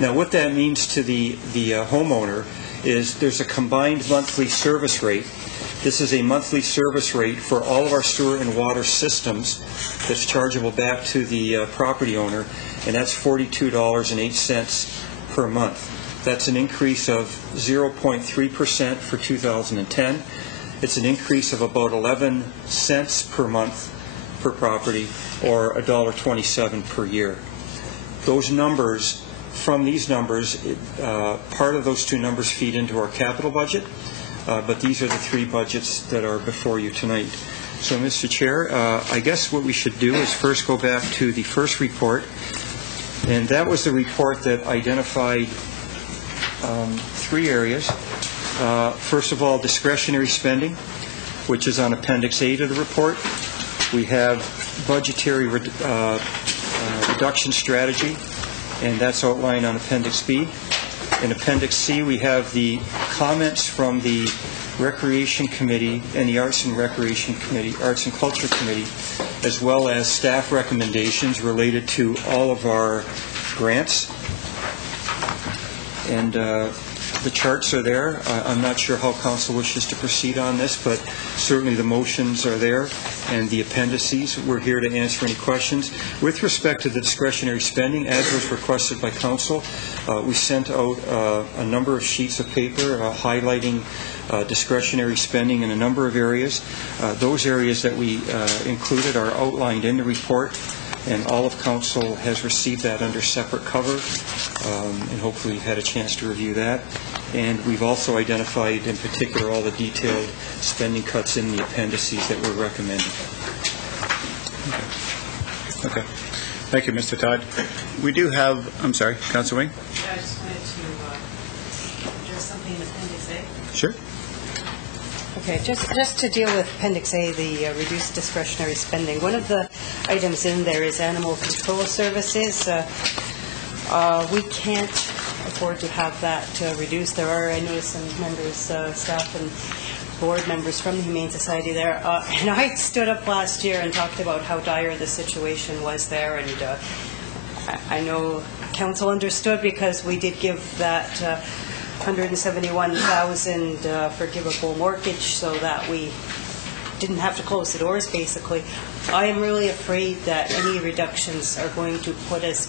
Now, what that means to the homeowner is there's a combined monthly service rate. This is a monthly service rate for all of our sewer and water systems that's chargeable back to the property owner, and that's $42.08 per month. That's an increase of 0.3% for 2010 It's an increase of about 11 cents per month per property, or $1.27 per year. Those numbers, from these numbers, part of those two numbers feed into our capital budget, but these are the three budgets that are before you tonight. So, Mr. Chair, I guess what we should do is first go back to the first report, and that was the report that identified three areas. First of all, discretionary spending, which is on Appendix A to the report. We have budgetary reduction strategy, and that's outlined on Appendix B. In Appendix C, we have the comments from the Recreation Committee and the Arts and Recreation Committee, Arts and Culture Committee, as well as staff recommendations related to all of our grants. And the charts are there. I'm not sure how council wishes to proceed on this, but certainly the motions are there and the appendices. We're here to answer any questions. With respect to the discretionary spending, as was requested by council, we sent out a number of sheets of paper highlighting discretionary spending in a number of areas. Those areas that we included are outlined in the report, and all of council has received that under separate cover, and hopefully you've had a chance to review that. And we've also identified in particular all the detailed spending cuts in the appendices that we're recommending. Okay. Thank you, Mr. Todd. We do have, I'm sorry, Councilor Wing? I just wanted to address something in Appendix A. Sure. Okay, just to deal with Appendix A, the reduced discretionary spending. One of the items in there is animal control services. We can't afford to have that reduced. There are, I noticed, some members, staff and board members from the Humane Society there. And I stood up last year and talked about how dire the situation was there. And I know council understood because we did give that $171,000 forgivable mortgage so that we didn't have to close the doors, basically. I am really afraid that any reductions are going to put us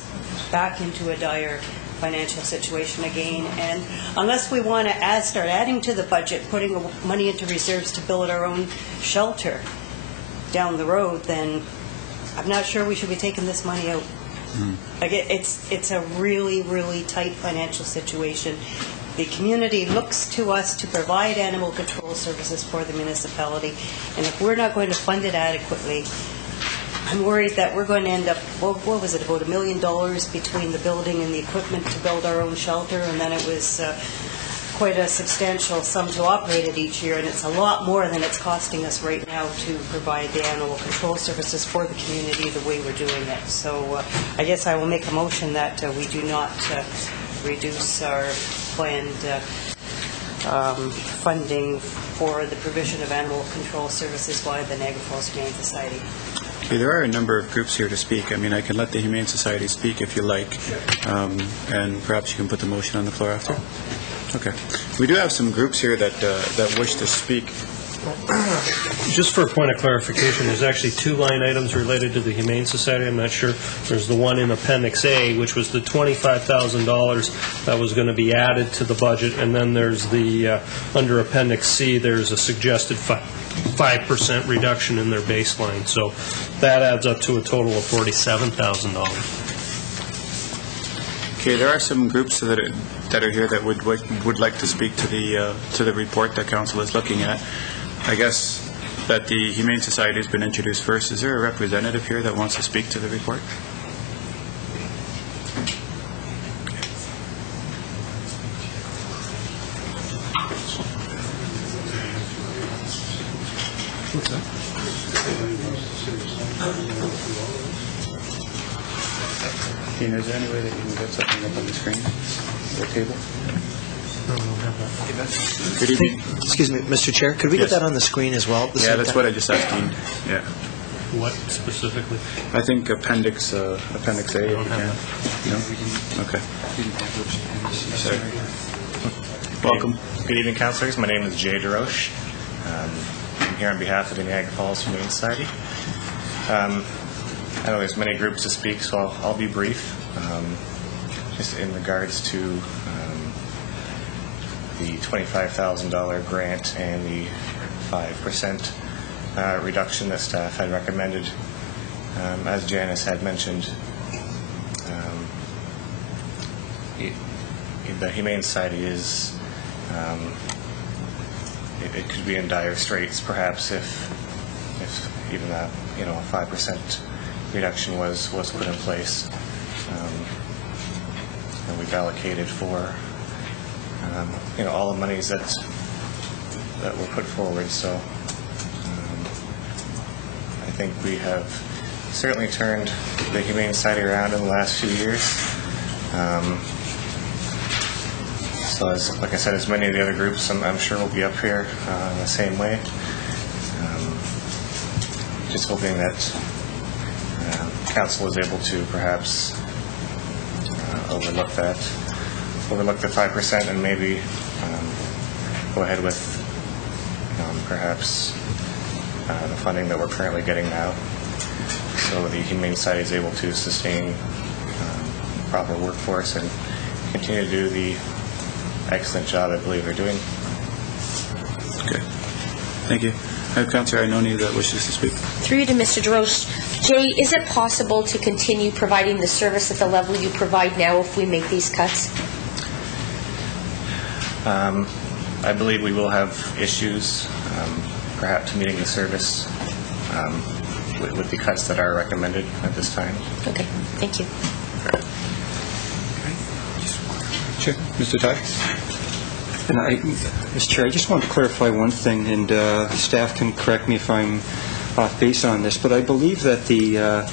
back into a dire financial situation again. And unless we want to start adding to the budget, putting money into reserves to build our own shelter down the road, then I'm not sure we should be taking this money out. Like it's a really, really tight financial situation. The community looks to us to provide animal control services for the municipality, and if we're not going to fund it adequately, I'm worried that we're going to end up, what was it, about $1 million between the building and the equipment to build our own shelter, and then it was quite a substantial sum to operate it each year, and it's a lot more than it's costing us right now to provide the animal control services for the community the way we're doing it. So I guess I will make a motion that we do not reduce our planned funding for the provision of animal control services by the Niagara Falls Humane Society. Okay, there are a number of groups here to speak. I mean, I can let the Humane Society speak if you like, and perhaps you can put the motion on the floor after. Okay. We do have some groups here that wish to speak. Just for a point of clarification, there's actually two line items related to the Humane Society. I'm not sure. There's the one in Appendix A, which was the $25,000 that was going to be added to the budget, and then there's the, under Appendix C, there's a suggested 5% reduction in their baseline. So that adds up to a total of $47,000. Okay, there are some groups that are here that would like to speak to the report that council is looking at. I guess that the Humane Society has been introduced first. Is there a representative here that wants to speak to the report? What's that? Dean, is there any way that you can get something up on the screen or table? Good evening. Excuse me, Mr. Chair, could we get that on the screen as well? Yeah, that's what I just asked Dean. Yeah. What specifically? I think Appendix A. If you can. No? Okay. Sorry. Welcome. Good evening, councillors. My name is Jay DeRoche. I'm here on behalf of the Niagara Falls Humane Society. I know there's many groups to speak, so I'll be brief. Just in regards to the $25,000 grant and the 5% reduction that staff had recommended. As Janice had mentioned, the Humane Society is, it could be in dire straits perhaps if even a 5% reduction was put in place. And we've allocated for all the monies that were put forward. So I think we have certainly turned the Humane Society around in the last few years. So like I said, as many of the other groups, I'm sure will be up here in the same way. Just hoping that council is able to perhaps overlook the 5% and maybe go ahead with perhaps the funding that we're currently getting now, so the Humane Society is able to sustain proper workforce and continue to do the excellent job I believe they're doing. Okay. Thank you. I have Councillor Iononi that wishes to speak. Through you to Mr. DeRoche. Jay, is it possible to continue providing the service at the level you provide now if we make these cuts? I believe we will have issues perhaps meeting the service with the cuts that are recommended at this time. Okay, thank you. Sure. Mr. Ty? And Mr. Chair, I just want to clarify one thing, and staff can correct me if I'm off base on this, but I believe that the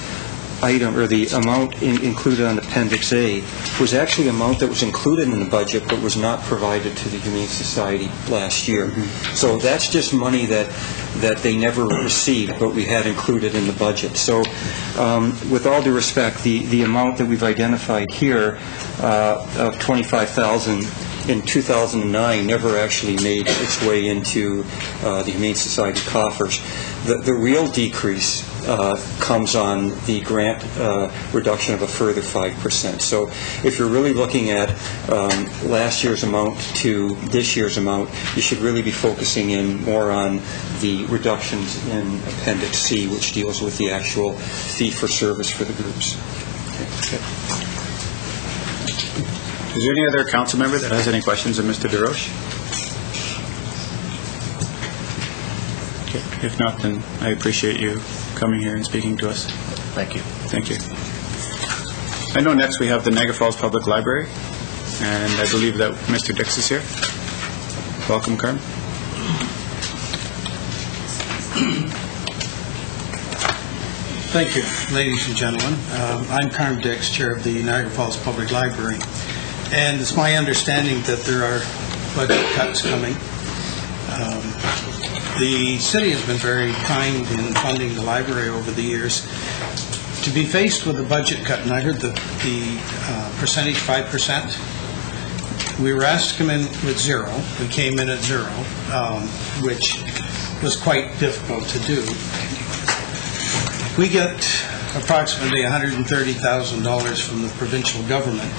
item or the amount included on Appendix A was actually an amount that was included in the budget but was not provided to the Humane Society last year. Mm-hmm. So that's just money that they never received, but we had included in the budget. So with all due respect, the amount that we've identified here of $25,000 in 2009 never actually made its way into the Humane Society coffers. The real decrease comes on the grant reduction of a further 5%. So if you're really looking at last year's amount to this year's amount, you should really be focusing in more on the reductions in Appendix C, which deals with the actual fee for service for the groups. Okay. Is there any other council member that has any questions of Mr. DeRoche? Okay. If not, then I appreciate you coming here and speaking to us. Thank you. Thank you. I know next we have the Niagara Falls Public Library, and I believe that Mr. Dix is here. Welcome, Carm. Thank you, ladies and gentlemen. I'm Carm Dix, Chair of the Niagara Falls Public Library, and it's my understanding that there are budget cuts coming. The city has been very kind in funding the library over the years. To be faced with a budget cut, and I heard the percentage, 5%, we were asked to come in with zero. We came in at zero, which was quite difficult to do. We get approximately $130,000 from the provincial government.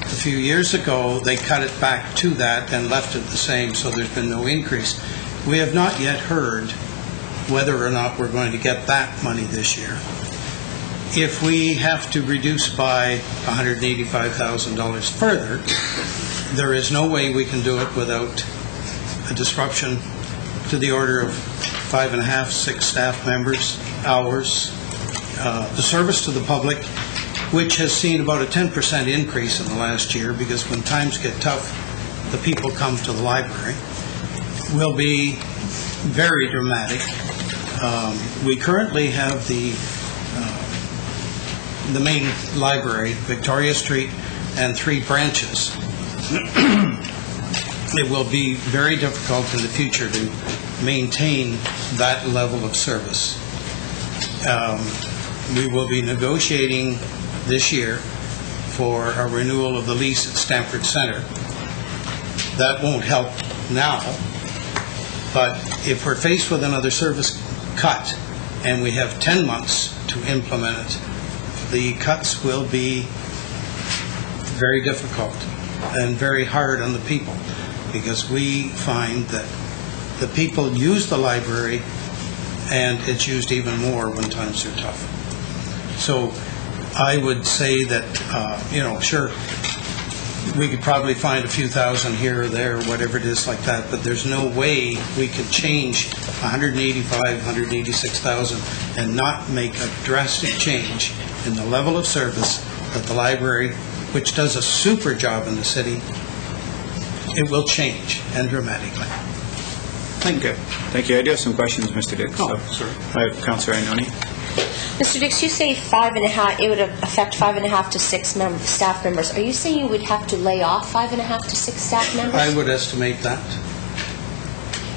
A few years ago, they cut it back to that and left it the same, so there's been no increase. We have not yet heard whether or not we're going to get that money this year. If we have to reduce by $185,000 further, there is no way we can do it without a disruption to the order of 5.5, 6 staff members, hours, the service to the public, which has seen about a 10% increase in the last year, because when times get tough, the people come to the library, will be very dramatic. We currently have the main library, Victoria Street, and 3 branches. It will be very difficult in the future to maintain that level of service. We will be negotiating this year for a renewal of the lease at Stamford Centre. That won't help now, but if we're faced with another service cut and we have 10 months to implement it, the cuts will be very difficult and very hard on the people, because we find that the people use the library, and it's used even more when times are tough. So I would say that, sure, we could probably find a few thousand here or there, whatever it is like that, but there's no way we could change 186,000 and not make a drastic change in the level of service that the library, which does a super job in the city, it will change, and dramatically. Thank you. Thank you. I do have some questions, Mr. Dix. Oh, sure. I have Councillor Iannone. Mr. Dix, you say 5.5, it would affect 5.5 to 6 staff members. Are you saying you would have to lay off 5.5 to 6 staff members? I would estimate that.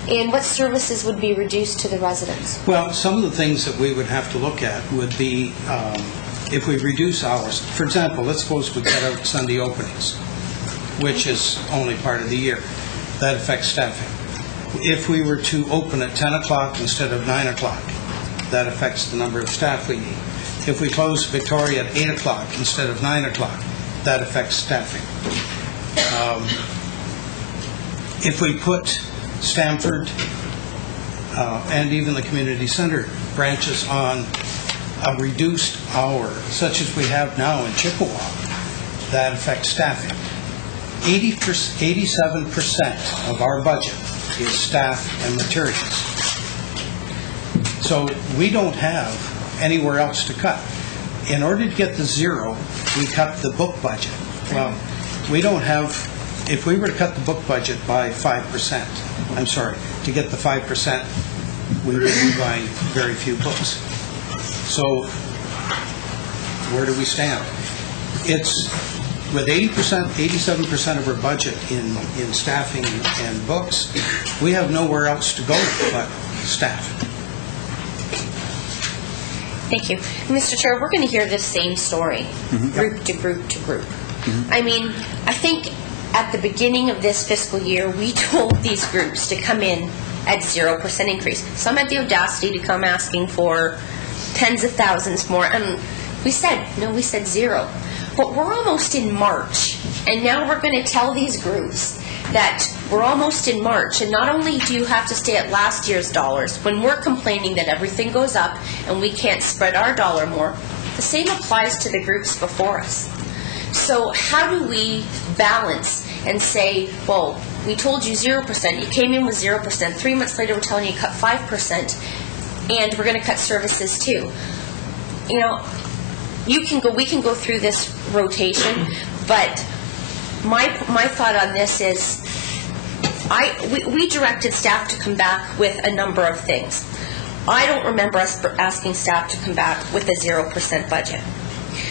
And what services would be reduced to the residents? Well, some of the things that we would have to look at would be if we reduce hours. For example, let's suppose we cut out Sunday openings, which is only part of the year. That affects staffing. If we were to open at 10 o'clock instead of 9 o'clock, that affects the number of staff we need. If we close Victoria at 8 o'clock instead of 9 o'clock, that affects staffing. If we put Stamford and even the community center branches on a reduced hour, such as we have now in Chippewa, that affects staffing. 87% of our budget is staff and materials. So we don't have anywhere else to cut. In order to get the zero, we cut the book budget. Well, we don't have, if we were to cut the book budget by 5%, to get the 5%, we would be buying very few books. So where do we stand? It's with 87% of our budget in staffing and books, we have nowhere else to go but staff. Thank you. Mr. Chair, we're going to hear this same story, group to group to group. I mean, I think at the beginning of this fiscal year, we told these groups to come in at 0% increase. Some had the audacity to come asking for tens of thousands more, and we said, no, we said zero. But we're almost in March, and now we're going to tell these groups that we're almost in March, and not only do you have to stay at last year's dollars, when we're complaining that everything goes up and we can't spread our dollar more, the same applies to the groups before us. So how do we balance and say, well, we told you 0%, you came in with 0%, 3 months later we're telling you cut 5%, and we're going to cut services too. You know, we can go through this rotation, but my thought on this is we directed staff to come back with a number of things. I don't remember us asking staff to come back with a 0% budget.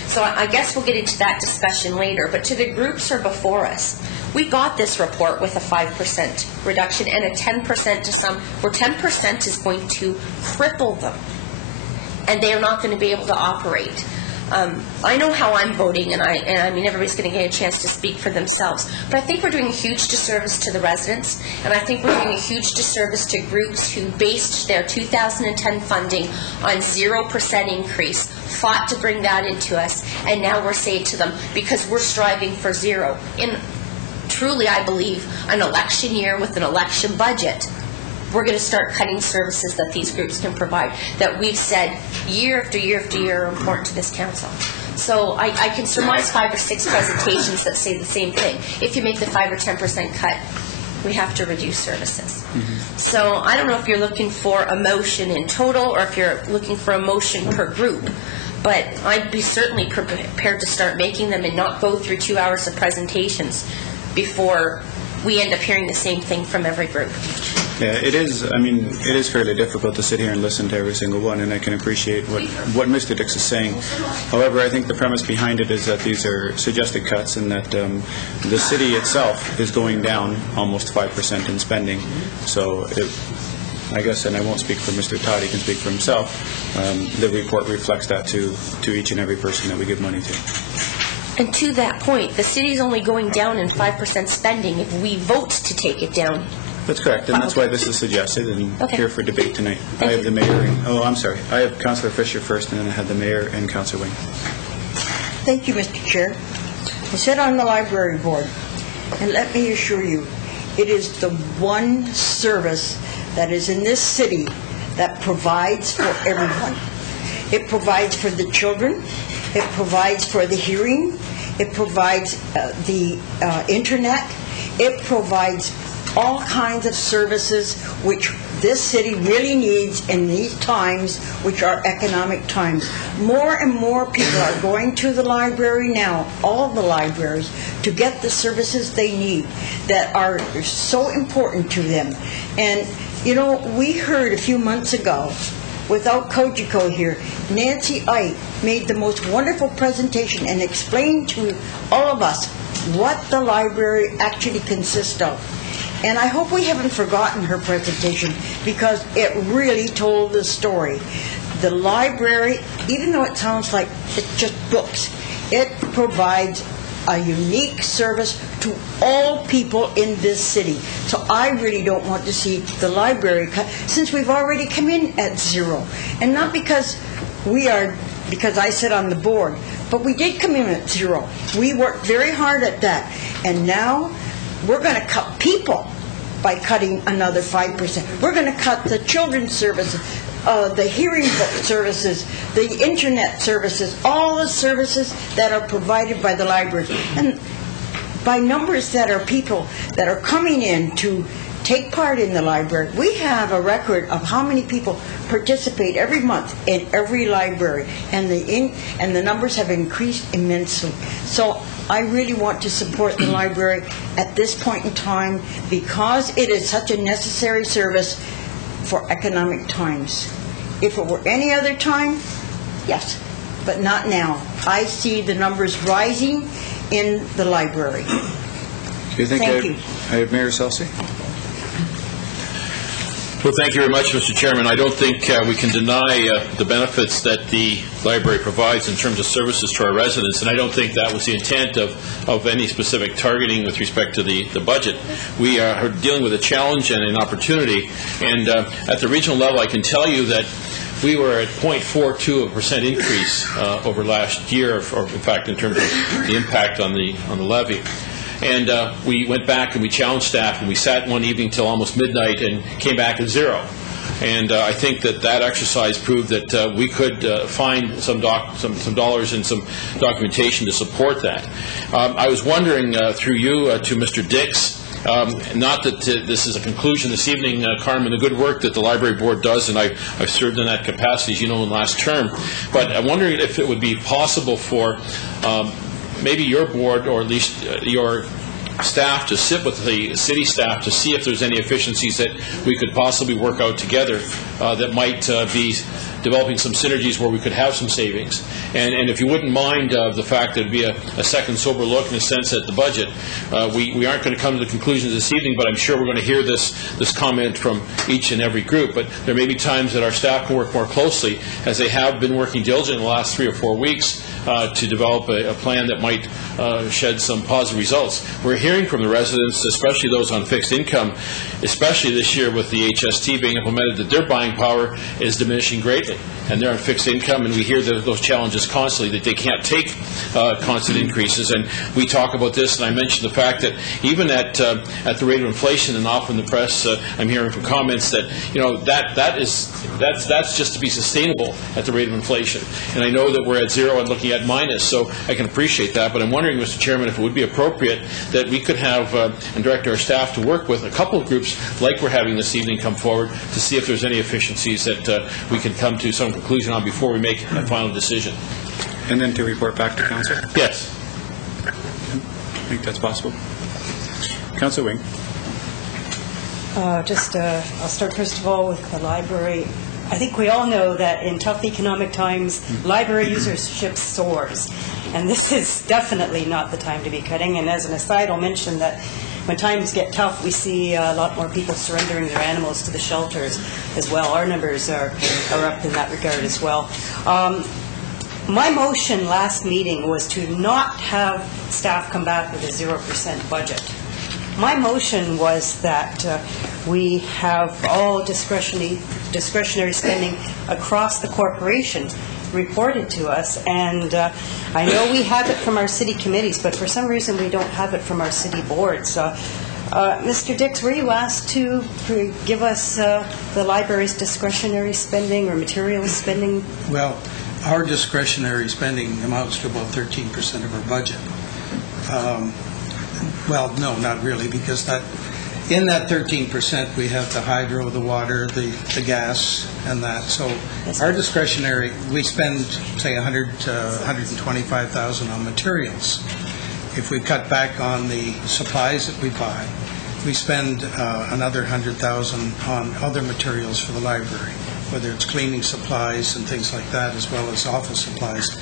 So I guess we'll get into that discussion later, but to the groups who are before us, we got this report with a 5% reduction and a 10% to some, where 10% is going to cripple them, and they are not going to be able to operate. I know how I'm voting, and I mean everybody's going to get a chance to speak for themselves. But I think we're doing a huge disservice to the residents, and I think we're doing a huge disservice to groups who based their 2010 funding on 0% increase, fought to bring that into us, and now we're saying to them, because we're striving for zero. In truly, I believe, an election year with an election budget, we're going to start cutting services that these groups can provide, that we've said year after year after year are important to this council. So I can surmise 5 or 6 presentations that say the same thing. If you make the 5 or 10% cut, we have to reduce services. So I don't know if you're looking for a motion in total or if you're looking for a motion per group, but I'd be certainly prepared to start making them and not go through 2 hours of presentations before we end up hearing the same thing from every group. Yeah, it is. I mean, it is fairly difficult to sit here and listen to every single one, and I can appreciate what Mr. Dix is saying. However, I think the premise behind it is that these are suggested cuts, and that the city itself is going down almost 5% in spending. So, I guess, and I won't speak for Mr. Todd, he can speak for himself. The report reflects that to each and every person that we give money to. And to that point, the city is only going down in 5% spending if we vote to take it down. That's correct, and that's why this is suggested and here for debate tonight. I have the mayor and, I have Councillor Fisher first, and then I have the mayor and Councillor Wing. Thank you, Mr. Chair. I sit on the library board, and let me assure you, it is the one service that is in this city that provides for everyone. It provides for the children. It provides for the hearing. It provides the internet. It provides all kinds of services which this city really needs in these times, which are economic times. More and more people are going to the library now, all the libraries, to get the services they need that are so important to them. And, you know, we heard a few months ago, without Kojiko here, Nancy Ike made the most wonderful presentation and explained to all of us what the library actually consists of. And I hope we haven't forgotten her presentation, because it really told the story. The library, even though it sounds like it's just books, it provides a unique service to all people in this city. So I really don't want to see the library cut, since we've already come in at zero. And not because I sit on the board, but we did come in at zero. We worked very hard at that. And now we're going to cut people by cutting another 5%. We're going to cut the children's services, the hearing book services, the internet services, all the services that are provided by the library. And by numbers that are people that are coming in to take part in the library, we have a record of how many people participate every month in every library, and the numbers have increased immensely. So I really want to support the library at this point in time, because it is such a necessary service for economic times. If it were any other time, yes, but not now. I see the numbers rising in the library. Okay, thank you. I have Mayor Selsey. Well, thank you very much, Mr. Chairman. I don't think we can deny the benefits that the library provides in terms of services to our residents, and I don't think that was the intent of any specific targeting with respect to the budget. We are dealing with a challenge and an opportunity, and at the regional level, I can tell you that we were at 0.42% increase over last year, or in fact, in terms of the impact on the levy. And we went back and we challenged staff, and we sat one evening till almost midnight and came back at zero. And I think that exercise proved that we could find some dollars and some documentation to support that. I was wondering through you to Mr. Dix, not that this is a conclusion this evening, Carmen, the good work that the Library Board does, and I've served in that capacity, as you know, in last term, but I'm wondering if it would be possible for maybe your board, or at least your staff, to sit with the city staff to see if there's any efficiencies that we could possibly work out together that might be developing some synergies where we could have some savings. And if you wouldn't mind the fact that it would be a second sober look in a sense at the budget, we aren't going to come to the conclusions this evening, but I'm sure we're going to hear this comment from each and every group. But there may be times that our staff can work more closely, as they have been working diligently in the last 3 or 4 weeks, to develop a plan that might shed some positive results. We're hearing from the residents, especially those on fixed income, especially this year with the HST being implemented, that their buying power is diminishing greatly, and they're on fixed income, and we hear those challenges constantly, that they can't take constant increases. And we talk about this, and I mentioned the fact that even at the rate of inflation, and often in the press I'm hearing from comments that, you know, that's just to be sustainable at the rate of inflation. And I know that we're at zero and looking at minus, so I can appreciate that. But I'm wondering, Mr. Chairman, if it would be appropriate that we could have and direct our staff to work with a couple of groups like we're having this evening come forward to see if there's any efficiencies that we can come to some conclusion on before we make a final decision. And then to report back to Council? Yes. I think that's possible. Council Wing. I'll start first of all with the library. I think we all know that in tough economic times, library usership soars. And this is definitely not the time to be cutting. And as an aside, I'll mention that when times get tough, we see a lot more people surrendering their animals to the shelters as well. Our numbers are up in that regard as well. My motion last meeting was to not have staff come back with a 0% budget. My motion was that we have all discretionary spending across the corporation reported to us, and I know we have it from our city committees, but for some reason we don't have it from our city boards. Mr. Dix, were you asked to give us the library's discretionary spending or materials spending? Well, our discretionary spending amounts to about 13% of our budget. Well, no, not really, because in that 13% we have the hydro, the water, the gas, and that. So our discretionary, we spend, say, $125,000 on materials. If we cut back on the supplies that we buy, we spend another $100,000 on other materials for the library, whether it's cleaning supplies and things like that, as well as office supplies.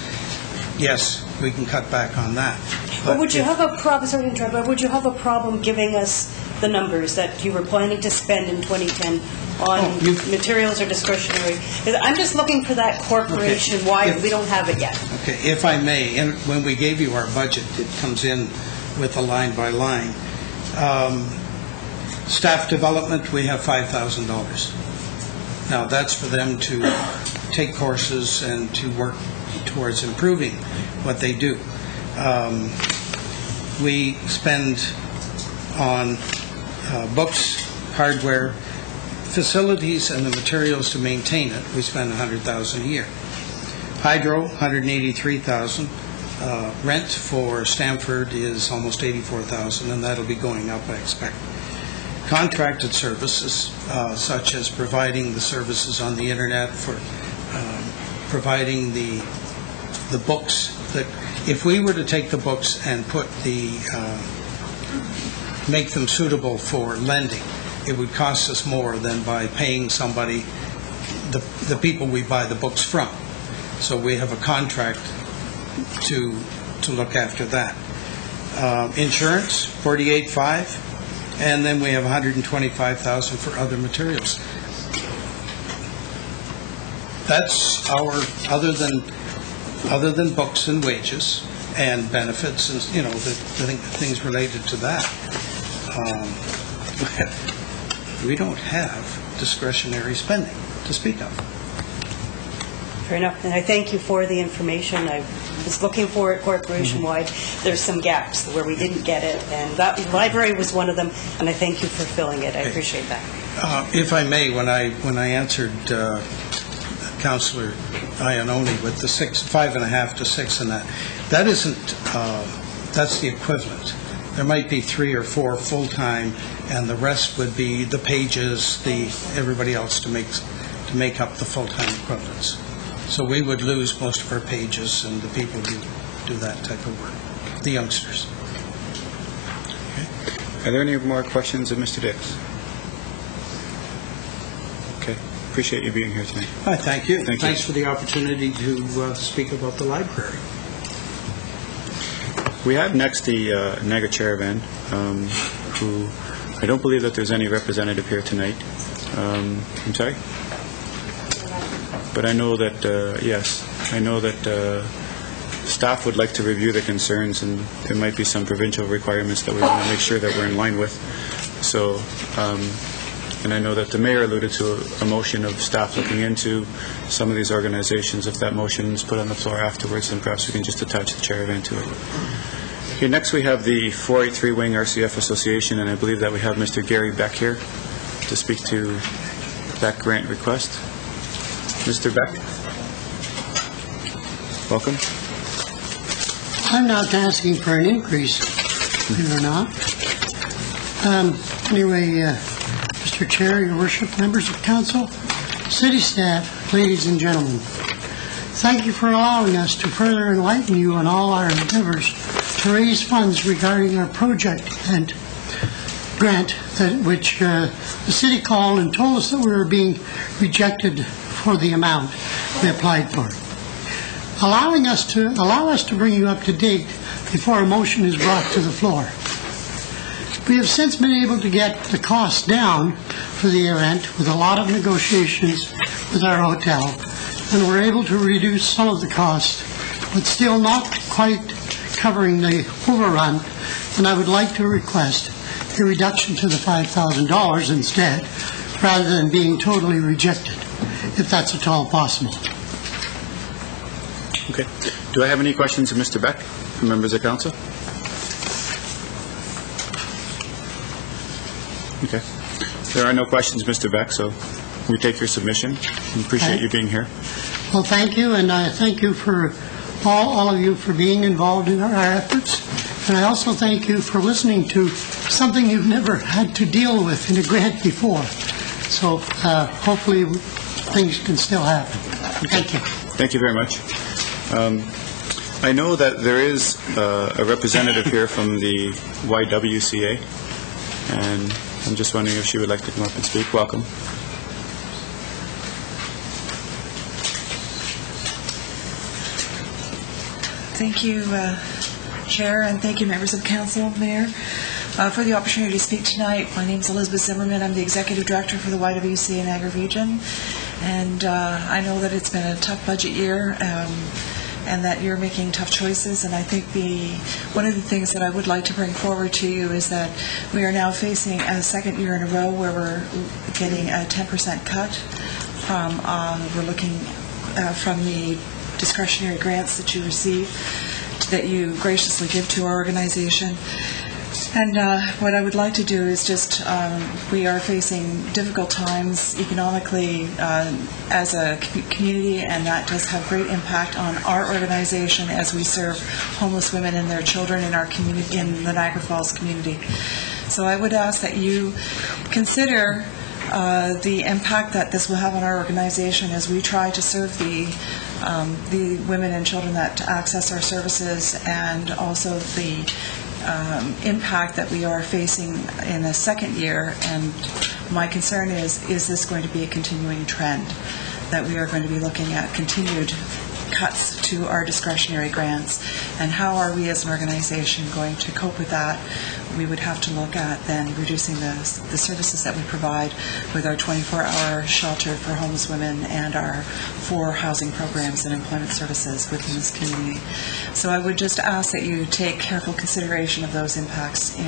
Yes, we can cut back on that. But would you have a problem? Sorry to interrupt, but would you have a problem giving us the numbers that you were planning to spend in 2010 on materials or discretionary? I'm just looking for that corporation-wide. We don't have it yet. Okay, if I may, and when we gave you our budget, it comes in with a line by line. Staff development, we have $5,000. Now, that's for them to take courses and to work towards improving what they do. We spend on books, hardware, facilities, and the materials to maintain it. We spend $100,000 a year. Hydro, $183,000. Rent for Stamford is almost $84,000, and that'll be going up, I expect. Contracted services, such as providing the services on the internet, for providing the books. That if we were to take the books and put make them suitable for lending, it would cost us more than by paying somebody, the people we buy the books from. So we have a contract to look after that. Insurance, $48,500, and then we have $125,000 for other materials. That's our other than books and wages and benefits and the things related to that. We don't have discretionary spending to speak of. Fair enough. And I thank you for the information. I was looking for it corporation-wide. There's some gaps where we didn't get it, and that library was one of them, and I thank you for filling it. I appreciate that. If I may, when I answered Councillor Iannone with the 5.5 to 6 and that isn't, that's the equivalent. There might be 3 or 4 full-time, and the rest would be the pages, everybody else to make up the full-time equivalents. So we would lose most of our pages and the people who do that type of work, the youngsters. Okay. Are there any more questions of Mr. Dix? Okay. Appreciate you being here tonight. Thank you. Thanks for the opportunity to speak about the library. We have next the Niagara Caravan, who I don't believe that there's any representative here tonight. I'm sorry? But I know that, staff would like to review the concerns, and there might be some provincial requirements that we want to make sure that we're in line with. So, and I know that the mayor alluded to a motion of staff looking into some of these organizations. If that motion is put on the floor afterwards, then perhaps we can just attach the Caravan to it. Okay, next we have the 483 Wing RCF Association, and I believe that we have Mr. Gary Beck here to speak to that grant request. Mr. Beck, welcome. I'm not asking for an increase, believe it or not. Anyway, Mr. Chair, Your Worship, members of Council, City staff, ladies and gentlemen, thank you for allowing us to further enlighten you on all our endeavors to raise funds regarding our project and grant which the City called and told us that we were being rejected for the amount we applied for. Allow us to bring you up to date before a motion is brought to the floor. We have since been able to get the cost down for the event with a lot of negotiations with our hotel, and we're able to reduce some of the cost, but still not quite covering the overrun, and I would like to request a reduction to the $5,000 instead, rather than being totally rejected, if that's at all possible. Okay. Do I have any questions of Mr. Beck from members of council? Okay. There are no questions, Mr. Beck, so we take your submission. We appreciate you being here. Well, thank you, and I thank you for all of you for being involved in our efforts. And I also thank you for listening to something you've never had to deal with in a grant before. So hopefully things can still happen. Thank you. Thank you very much. I know that there is a representative here from the YWCA, and I'm just wondering if she would like to come up and speak. Welcome. Thank you, Chair, and thank you, members of Council, Mayor, for the opportunity to speak tonight. My name is Elizabeth Zimmerman. I'm the Executive Director for the YWCA Niagara Region, and I know that it's been a tough budget year, and that you're making tough choices. And I think one of the things that I would like to bring forward to you is that we are now facing a second year in a row where we're getting a 10% cut from we're looking from the discretionary grants that you receive, that you graciously give to our organization. And what I would like to do is just, we are facing difficult times economically as a community, and that does have great impact on our organization as we serve homeless women and their children in our community, in the Niagara Falls community. So I would ask that you consider the impact that this will have on our organization as we try to serve the women and children that access our services, and also the impact that we are facing in a second year. And my concern is this going to be a continuing trend, that we are going to be looking at continued cuts to our discretionary grants, and how are we as an organization going to cope with that? We would have to look at then reducing the services that we provide with our 24-hour shelter for homeless women and our 4 housing programs and employment services within this community. So I would just ask that you take careful consideration of those impacts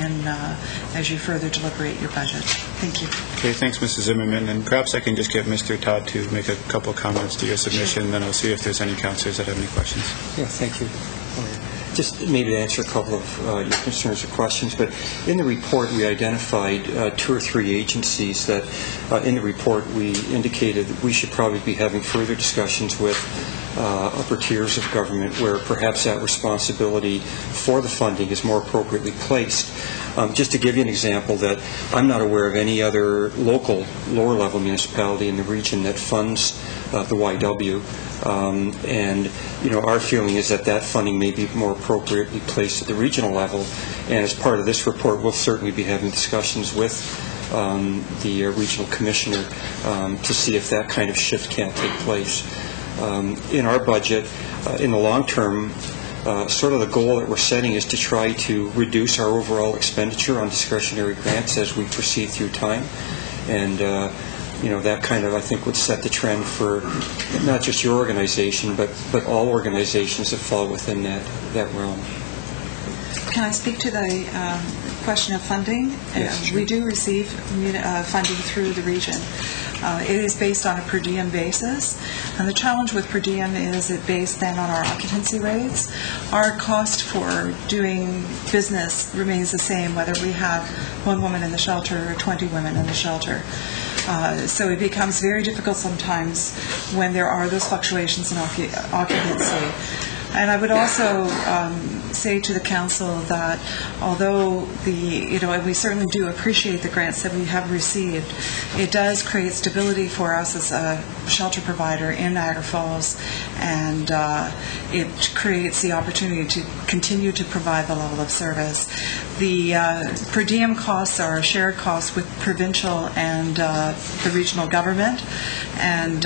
as you further deliberate your budget. Thank you. Okay, thanks, Mrs. Zimmerman. And perhaps I can just get Mr. Todd to make a couple comments to your submission, and then I'll see if there's any councillors that have any questions. Yeah, thank you. Just maybe to answer a couple of your concerns or questions, but in the report we identified 2 or 3 agencies that in the report we indicated that we should probably be having further discussions with upper tiers of government where perhaps that responsibility for the funding is more appropriately placed. Just to give you an example, that I'm not aware of any other local lower-level municipality in the region that funds the YW. And our feeling is that funding may be more appropriately placed at the regional level. And as part of this report, we'll certainly be having discussions with the regional commissioner to see if that kind of shift can take place. In our budget, in the long term, sort of the goal that we're setting is to try to reduce our overall expenditure on discretionary grants as we proceed through time. And that kind of, I think, would set the trend for not just your organization, but all organizations that fall within that realm. Can I speak to the question of funding? Yes, sure. We do receive funding through the region. It is based on a per diem basis, and the challenge with per diem is it based then on our occupancy rates. Our cost for doing business remains the same whether we have 1 woman in the shelter or 20 women in the shelter. So it becomes very difficult sometimes when there are those fluctuations in occupancy. And I would also say to the council that although we certainly do appreciate the grants that we have received, it does create stability for us as a shelter provider in Niagara Falls, and it creates the opportunity to continue to provide the level of service. The per diem costs are shared costs with provincial and the regional government, and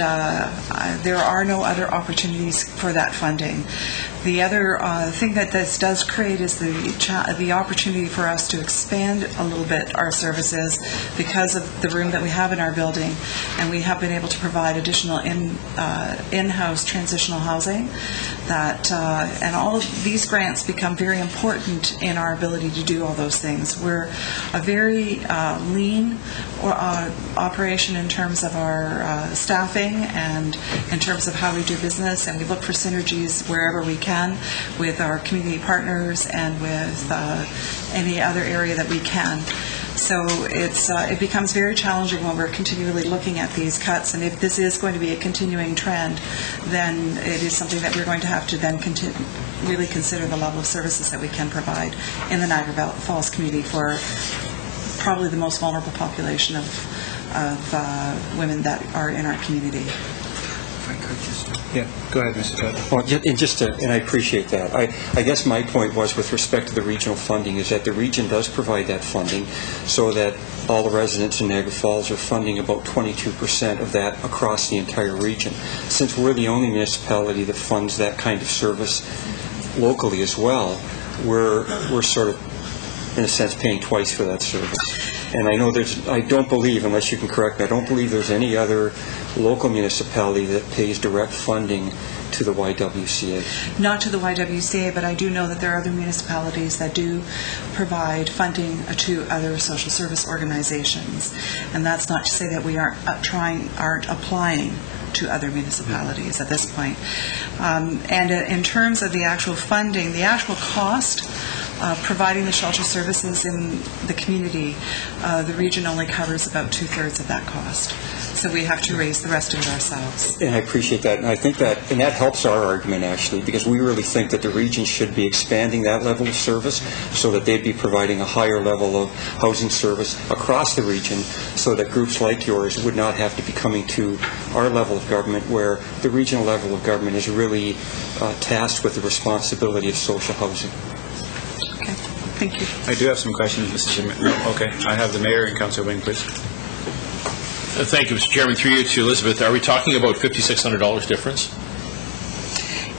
there are no other opportunities for that funding. The other thing that this does create is the opportunity for us to expand a little bit our services because of the room that we have in our building, and we have been able to provide additional in-house transitional housing. And all of these grants become very important in our ability to do all those things. We're a very lean operation in terms of our staffing and in terms of how we do business, and we look for synergies wherever we can with our community partners and with any other area that we can. So it becomes very challenging when we're continually looking at these cuts, and if this is going to be a continuing trend, then it is something that we're going to have to then really consider the level of services that we can provide in the Niagara Falls community for probably the most vulnerable population of women that are in our community. If I could just... Yeah, go ahead, Mr. Todd. Well, and I appreciate that. I guess my point was, with respect to the regional funding, is that the region does provide that funding so that all the residents in Niagara Falls are funding about 22% of that across the entire region. Since we're the only municipality that funds that kind of service locally as well, we're sort of, in a sense, paying twice for that service. And I don't believe, unless you can correct me, I don't believe there's any other local municipality that pays direct funding to the YWCA. Not to the YWCA, but I do know that there are other municipalities that do provide funding to other social service organizations. And that's not to say that we aren't applying to other municipalities at this point. And in terms of the actual funding, the actual cost providing the shelter services in the community, the region only covers about 2/3 of that cost. So we have to raise the rest of it ourselves. And I appreciate that. And I think that helps our argument, actually, because we really think that the region should be expanding that level of service so that they'd be providing a higher level of housing service across the region so that groups like yours would not have to be coming to our level of government, where the regional level of government is really tasked with the responsibility of social housing. Okay. Thank you. I do have some questions, Mr. Chairman. No? Okay. I have the Mayor and Councillor Wing, please. Thank you, Mr. Chairman. Through you to Elizabeth, are we talking about $5,600 difference?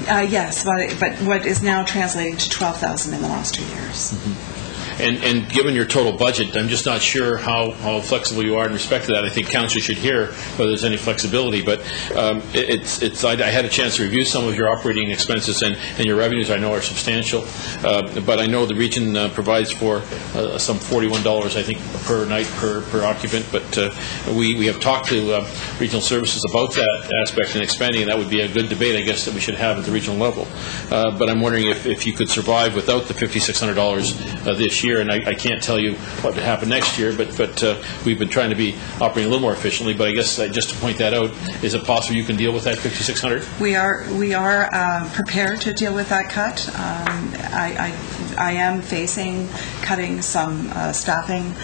Yes, but what is now translating to $12,000 in the last 2 years. Mm-hmm. And given your total budget, I'm just not sure how flexible you are in respect to that. I think Council should hear whether there's any flexibility. But I had a chance to review some of your operating expenses, and your revenues I know are substantial. But I know the region provides for some $41, I think, per night per occupant. But we have talked to regional services about that aspect and expanding, and that would be a good debate, I guess, that we should have at the regional level. But I'm wondering if you could survive without the $5,600 this year, and I can't tell you what would happen next year, but we've been trying to be operating a little more efficiently. But I guess just to point that out, is it possible you can deal with that $5,600? We are prepared to deal with that cut. I am facing cutting some staffing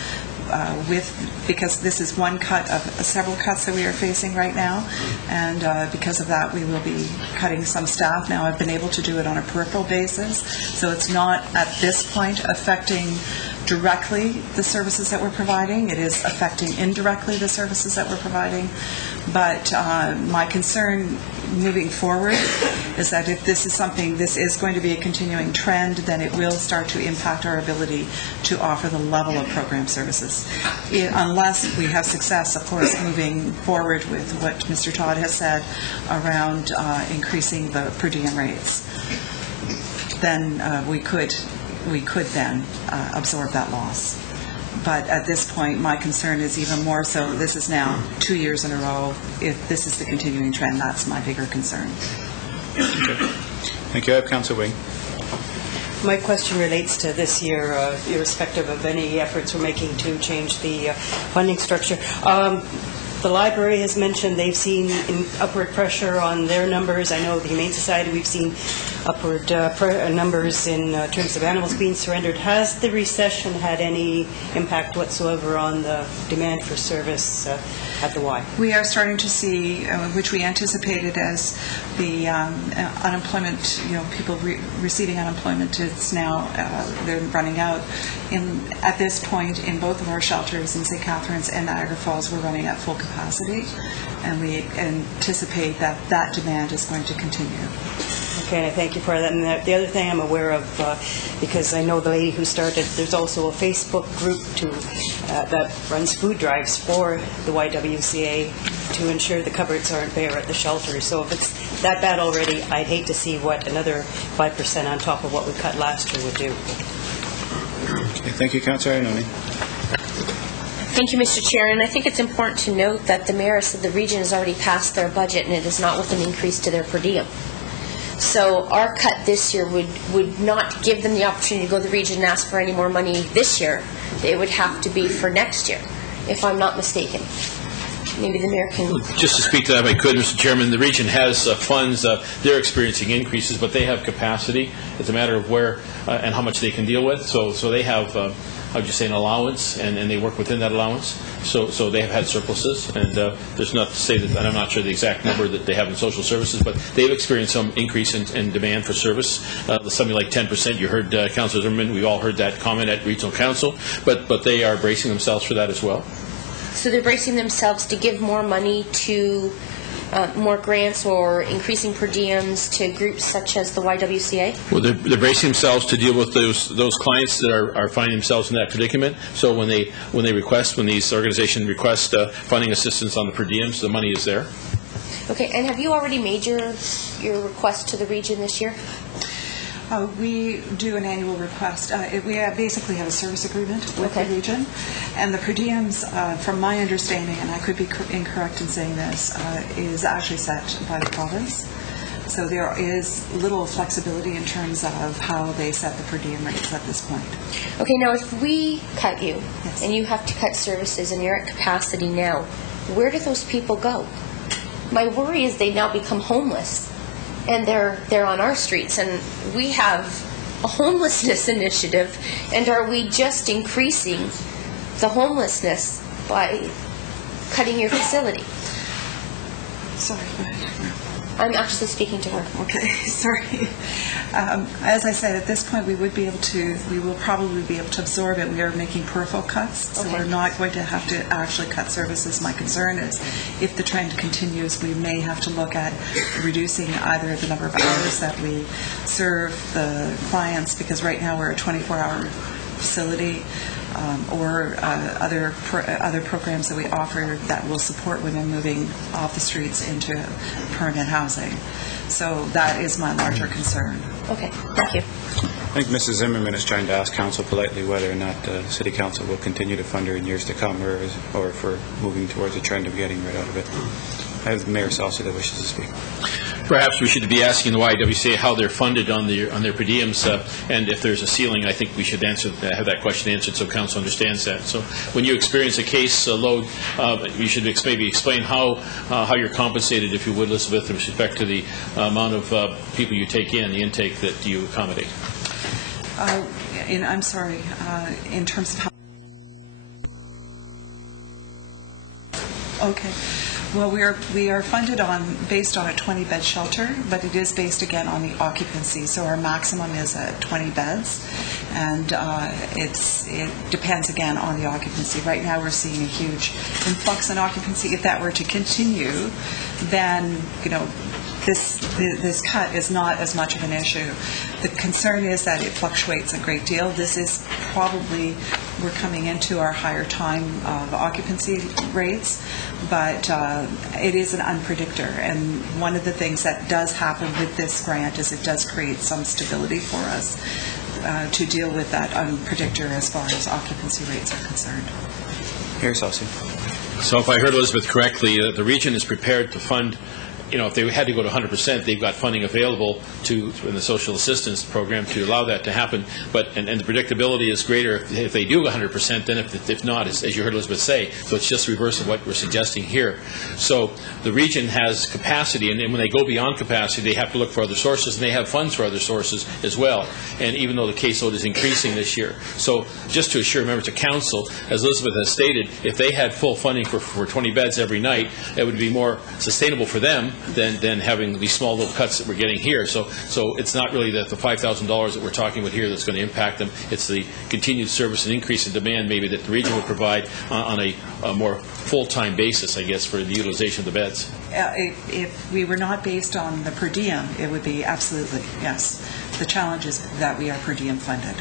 because this is one cut of several cuts that we are facing right now, and because of that we will be cutting some staff. Now I've been able to do it on a peripheral basis, so it's not at this point affecting directly the services that we're providing. It is affecting indirectly the services that we're providing. But my concern moving forward is that if this is going to be a continuing trend, then it will start to impact our ability to offer the level of program services. Unless we have success, of course, moving forward with what Mr. Todd has said around increasing the per diem rates, then we could then absorb that loss. But at this point, my concern is even more so. This is now 2 years in a row. If this is the continuing trend, that's my bigger concern. Okay. Thank you. I have Councillor Wing. My question relates to this year, irrespective of any efforts we're making to change the funding structure. The library has mentioned they've seen upward pressure on their numbers. I know the Humane Society, we've seen upward numbers in terms of animals being surrendered. Has the recession had any impact whatsoever on the demand for service at the Y? We are starting to see, which we anticipated as the unemployment, people receiving unemployment, it's now, they're running out. At this point, in both of our shelters in St. Catharines and Niagara Falls, we're running at full capacity, and we anticipate that demand is going to continue. Okay, I thank you for that. And the other thing I'm aware of, because I know the lady who started, there's also a Facebook group that runs food drives for the YWCA to ensure the cupboards aren't bare at the shelter. So if it's that bad already, I'd hate to see what another 5% on top of what we cut last year would do. Okay, thank you, Councillor Iannone. Thank you, Mr. Chair. And I think it's important to note that the Mayor said the region has already passed their budget and it is not with an increase to their per diem. So our cut this year would not give them the opportunity to go to the region and ask for any more money this year. It would have to be for next year, if I'm not mistaken. Maybe the mayor can... Just to speak to that, if I could, Mr. Chairman, the region has funds. They're experiencing increases, but they have capacity. It's a matter of where and how much they can deal with. So they have, how would you say, an allowance, and they work within that allowance. So they have had surpluses, and there's not to say that, and I'm not sure the exact number that they have in social services, but they've experienced some increase in demand for service, something like 10%. You heard Councillor Zimmerman. We've all heard that comment at Regional Council, but they are bracing themselves for that as well. So they're bracing themselves to give more money to more grants or increasing per diems to groups such as the YWCA? Well, they're bracing themselves to deal with those clients that are finding themselves in that predicament. So when these organizations request funding assistance on the per diems, the money is there. Okay, and have you already made your request to the region this year? We do an annual request. We basically have a service agreement with the region, and the per diems, from my understanding, and I could be incorrect in saying this, is actually set by the province. So there is little flexibility in terms of how they set the per diem rates at this point. Okay, now if we cut you, and you have to cut services, and you're at capacity now, where do those people go? My worry is they now become homeless. And they're on our streets, and we have a homelessness initiative, and are we just increasing the homelessness by cutting your facility? Sorry, go ahead. I'm actually speaking to her. Okay, sorry. As I said, at this point we will probably be able to absorb it. We are making peripheral cuts, so we're not going to have to actually cut services. My concern is if the trend continues, we may have to look at reducing either the number of hours that we serve the clients, because right now we're a 24-hour facility, or other programs that we offer that will support women moving off the streets into permanent housing. So that is my larger concern. Okay, thank you. I think Mrs. Zimmerman is trying to ask Council politely whether or not City Council will continue to fund her in years to come, or if we're moving towards a trend of getting rid out of it. I have Mayor Salsi that wishes to speak. Perhaps we should be asking the YWCA how they're funded on their per diems, and if there's a ceiling, I think we should have that question answered so Council understands that. So when you experience a case load, you should maybe explain how you're compensated, if you would, Elizabeth, with respect to the amount of people you take in, the intake that you accommodate. I'm sorry, in terms of how... Okay. Well, we are funded based on a 20-bed shelter, but it is based again on the occupancy. So our maximum is at 20 beds, and it depends again on the occupancy. Right now, we're seeing a huge influx in occupancy. If that were to continue, then this cut is not as much of an issue. The concern is that it fluctuates a great deal. This is probably, we're coming into our higher time of occupancy rates, but it is an unpredictor. And one of the things that does happen with this grant is it does create some stability for us to deal with that unpredictor as far as occupancy rates are concerned. Mayor Salsi. So if I heard Elizabeth correctly, the region is prepared to fund, if they had to go to 100%, they've got funding available in the social assistance program to allow that to happen. And the predictability is greater if they do 100% than if not, as you heard Elizabeth say. So it's just the reverse of what we're suggesting here. So the region has capacity, and when they go beyond capacity, they have to look for other sources, and they have funds for other sources as well. And even though the caseload is increasing this year. So just to assure members of council, as Elizabeth has stated, if they had full funding for 20 beds every night, it would be more sustainable for them than having these small little cuts that we're getting here. So it's not really the $5,000 that we're talking about here that's going to impact them. It's the continued service and increase in demand maybe that the region would provide on a more full-time basis, I guess, for the utilization of the beds. If we were not based on the per diem, it would be absolutely, yes. The challenge is that we are per diem funded.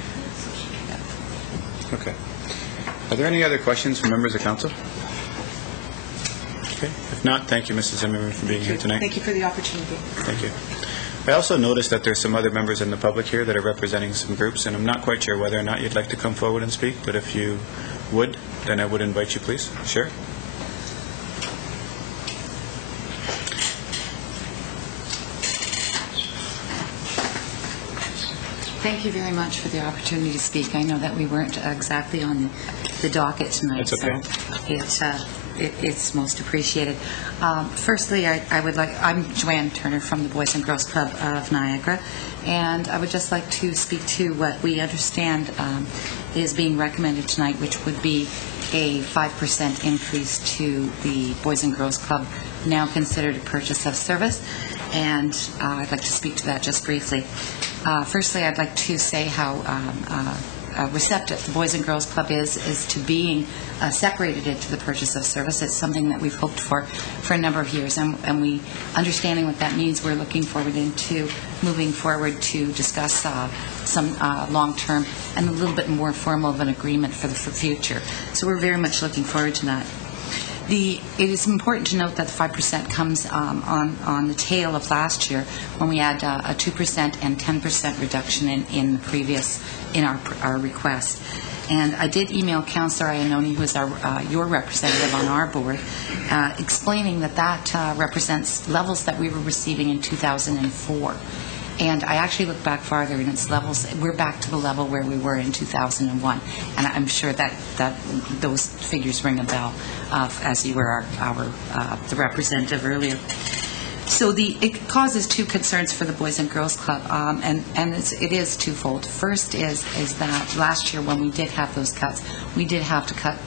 Yeah. Okay. Are there any other questions from members of council? Okay. If not, thank you, Mrs. Zimmerman, for being here tonight. Thank you for the opportunity. Thank you. I also noticed that there's some other members in the public here that are representing some groups, and I'm not quite sure whether or not you'd like to come forward and speak, but if you would, then I would invite you, please. Sure. Thank you very much for the opportunity to speak. I know that we weren't exactly on the docket tonight, That's okay. So it's most appreciated. Firstly, I'm Joanne Turner from the Boys and Girls Club of Niagara, and I would just like to speak to what we understand is being recommended tonight, which would be a 5% increase to the Boys and Girls Club, now considered a purchase of service, and I'd like to speak to that just briefly. Firstly, I'd like to say how receptive the Boys and Girls Club is to being separated into the purchase of service. It's something that we've hoped for a number of years, and we, understanding what that means, we're looking forward into moving forward to discuss some long-term and a little bit more formal of an agreement for the future. So we're very much looking forward to that. It is important to note that the 5% comes on the tail of last year, when we had a 2% and 10% reduction in the previous, in our request. And I did email Councillor Iannone, who is your representative on our board, explaining that represents levels that we were receiving in 2004. And I actually looked back farther, and its levels, we're back to the level where we were in 2001. And I'm sure that those figures ring a bell, as you were the representative earlier. So it causes two concerns for the Boys and Girls Club, and it is twofold. First is that last year, when we did have those cuts, we did have to cut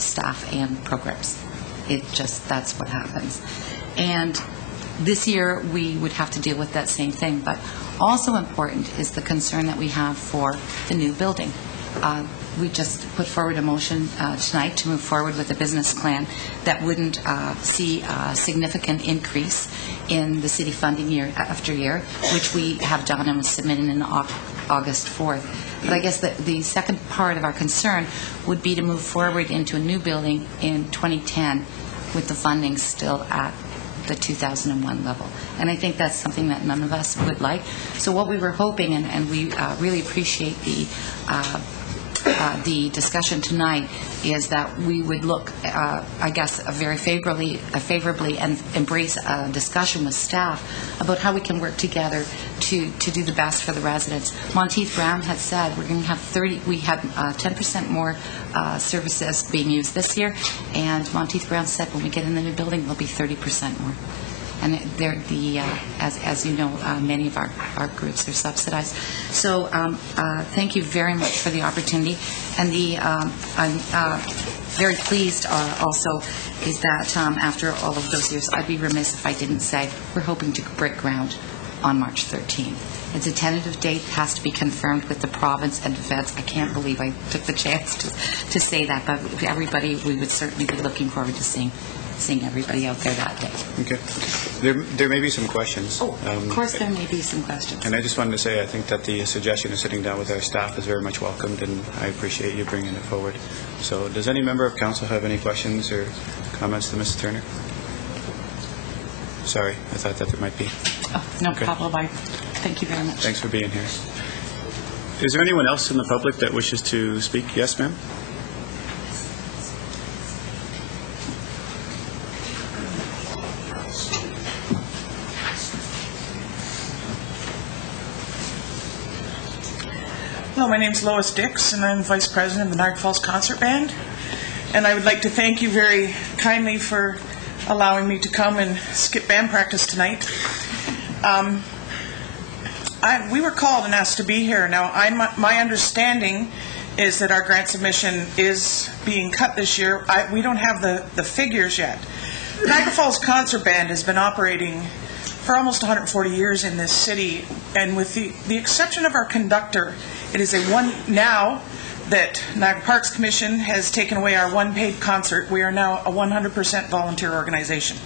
staff and programs. That's what happens. And this year, we would have to deal with that same thing. But also important is the concern that we have for the new building. We just put forward a motion tonight to move forward with a business plan that wouldn't see a significant increase in the city funding year after year, which we have done and was submitted in August 4th. But I guess the second part of our concern would be to move forward into a new building in 2010 with the funding still at the 2001 level. And I think that's something that none of us would like. So what we were hoping, and we really appreciate the discussion tonight, is that we would look, I guess, very favorably and embrace a discussion with staff about how we can work together to do the best for the residents. Monteith Brown had said we're going to have 10% more services being used this year, and Monteith Brown said when we get in the new building, there'll be 30% more. And as you know, many of our groups are subsidized. So thank you very much for the opportunity. And I'm very pleased also is that after all of those years, I'd be remiss if I didn't say we're hoping to break ground on March 13th. It's a tentative date, has to be confirmed with the province and the feds. I can't believe I took the chance to say that, but everybody, we would certainly be looking forward to seeing everybody out there that day. Okay. There may be some questions. Oh, of course there may be some questions. And I just wanted to say I think that the suggestion of sitting down with our staff is very much welcomed, and I appreciate you bringing it forward. So does any member of council have any questions or comments to Mrs. Turner? Sorry, I thought that there might be. Oh, no problem. Thank you very much. Thanks for being here. Is there anyone else in the public that wishes to speak? Yes, ma'am? Hello, my name is Lois Dix, and I'm Vice President of the Niagara Falls Concert Band. And I would like to thank you very kindly for allowing me to come and skip band practice tonight. We were called and asked to be here. Now, my understanding is that our grant submission is being cut this year. We don't have the figures yet. Niagara Falls Concert Band has been operating for almost 140 years in this city, and with the exception of our conductor, it is now that Niagara Parks Commission has taken away our one paid concert, we are now a 100% volunteer organization.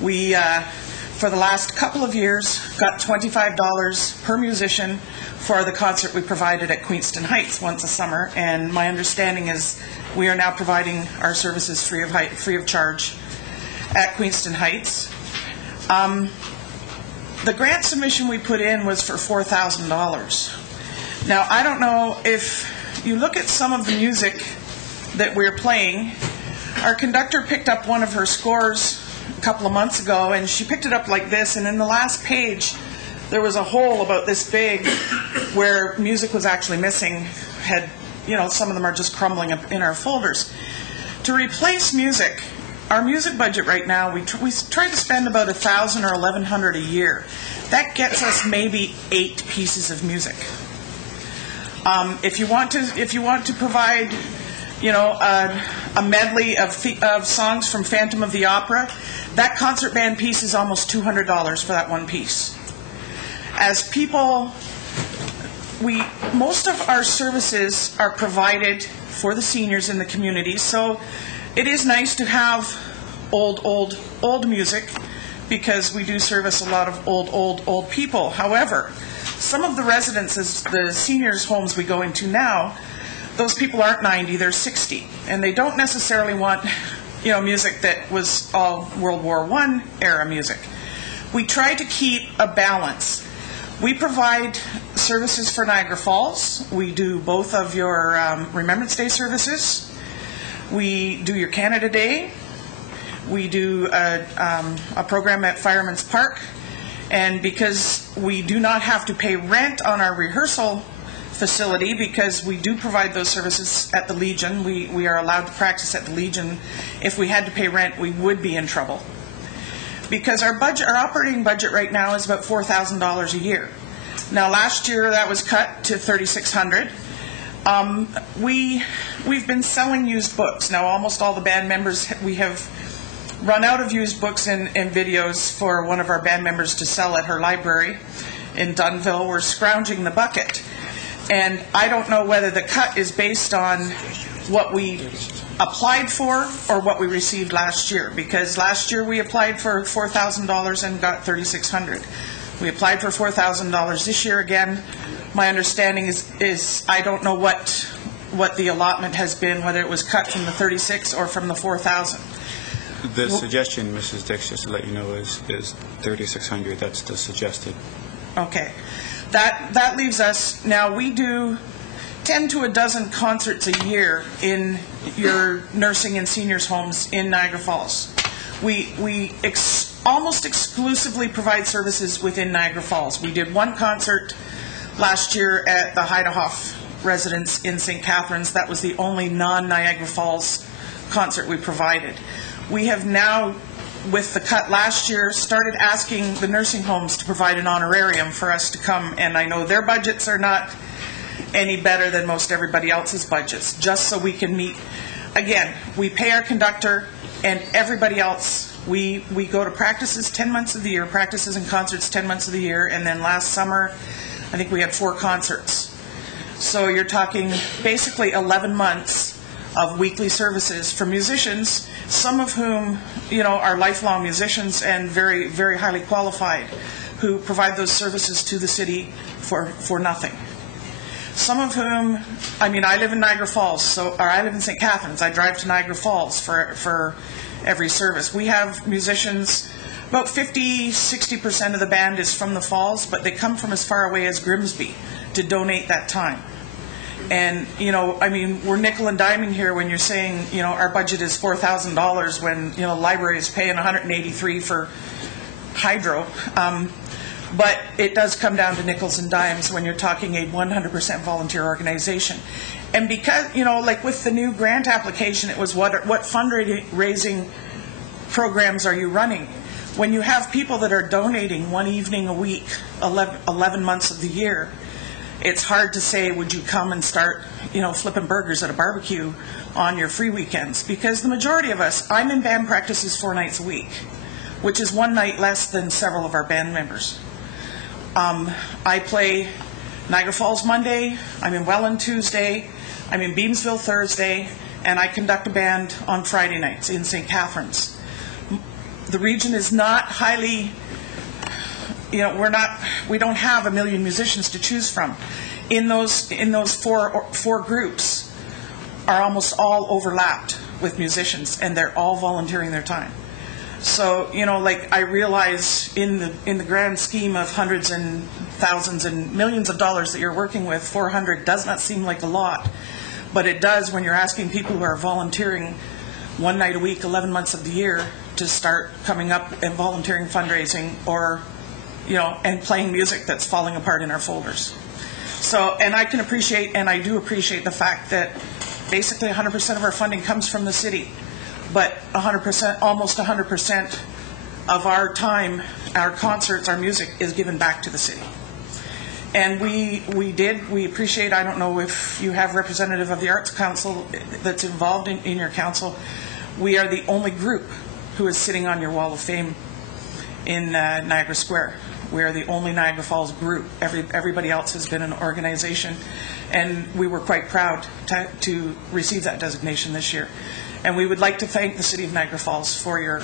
We, for the last couple of years, got $25 per musician for the concert we provided at Queenston Heights once a summer, and my understanding is we are now providing our services free of charge at Queenston Heights. The grant submission we put in was for $4,000. Now, I don't know if you look at some of the music that we're playing. Our conductor picked up one of her scores a couple of months ago, and she picked it up like this, and in the last page there was a hole about this big where music was actually missing. Some of them are just crumbling up in our folders. To replace music, our music budget right now, we try to spend about $1,000 or $1,100 a year. That gets us maybe 8 pieces of music. If you want to provide, a medley of songs from Phantom of the Opera, that concert band piece is almost $200 for that one piece. As people, most of our services are provided for the seniors in the community, so it is nice to have old music, because we do service a lot of old people. However, some of the residences, the seniors' homes we go into now, those people aren't 90, they're 60, and they don't necessarily want, music that was all World War I era music. We try to keep a balance. We provide services for Niagara Falls. We do both of your Remembrance Day services. We do your Canada Day. We do a program at Fireman's Park. And because we do not have to pay rent on our rehearsal facility, because we do provide those services at the Legion, we are allowed to practice at the Legion. If we had to pay rent, we would be in trouble. Because our operating budget right now is about $4,000 a year. Now, last year that was cut to $3,600. We've been selling used books. Now, almost all the band members, we have run out of used books and videos for one of our band members to sell at her library in Dunnville. We're scrounging the bucket. And I don't know whether the cut is based on what we applied for or what we received last year, because last year we applied for $4,000 and got $3,600. We applied for $4,000 this year again. My understanding is I don't know what the allotment has been, whether it was cut from the 36 or from the 4,000. The suggestion, Mrs. Dix, just to let you know, is 3,600. That's the suggested. Okay. That leaves us, now we do 10 to a dozen concerts a year in your nursing and seniors homes in Niagara Falls. We almost exclusively provide services within Niagara Falls. We did one concert last year at the Heidehoff residence in St. Catharines. That was the only non-Niagara Falls concert we provided. We have now, with the cut last year, started asking the nursing homes to provide an honorarium for us to come, and I know their budgets are not any better than most everybody else's budgets, just so we can meet. Again, we pay our conductor, and everybody else, we go to practices 10 months of the year, practices and concerts 10 months of the year, and then last summer, I think we had 4 concerts. So you're talking basically 11 months of weekly services for musicians, some of whom, are lifelong musicians and very, very highly qualified, who provide those services to the city for nothing. Some of whom, I live in Niagara Falls, or I live in St. Catharines. I drive to Niagara Falls for every service. We have musicians, about 50-60% of the band is from the Falls, but they come from as far away as Grimsby to donate that time. And, we're nickel and diming here when you're saying, our budget is $4,000 when, the library is paying $183 for hydro. But it does come down to nickels and dimes when you're talking a 100% volunteer organization. And because, like with the new grant application, it was what fundraising programs are you running? When you have people that are donating one evening a week, 11 months of the year, it's hard to say, would you come and start, flipping burgers at a barbecue on your free weekends? Because the majority of us, I'm in band practices 4 nights a week, which is 1 night less than several of our band members. I play Niagara Falls Monday, I'm in Welland Tuesday, I'm in Beamsville Thursday, and I conduct a band on Friday nights in St. Catharines. The region is not highly, we don't have a million musicians to choose from. In those four groups are almost all overlapped with musicians, and they're all volunteering their time. So, I realize in the grand scheme of hundreds and thousands and millions of dollars that you're working with, 400 does not seem like a lot. But it does when you're asking people who are volunteering 1 night a week, 11 months of the year, to start coming up and volunteering fundraising or and playing music that's falling apart in our folders. So, and I can appreciate, and I do appreciate the fact that basically 100% of our funding comes from the city, but 100%, almost 100% of our time, our concerts, our music is given back to the city. And we appreciate, I don't know if you have representative of the Arts Council that's involved in your council. We are the only group who is sitting on your Wall of Fame in Niagara Square. We are the only Niagara Falls group. Everybody else has been an organization, and we were quite proud to receive that designation this year. And we would like to thank the City of Niagara Falls for your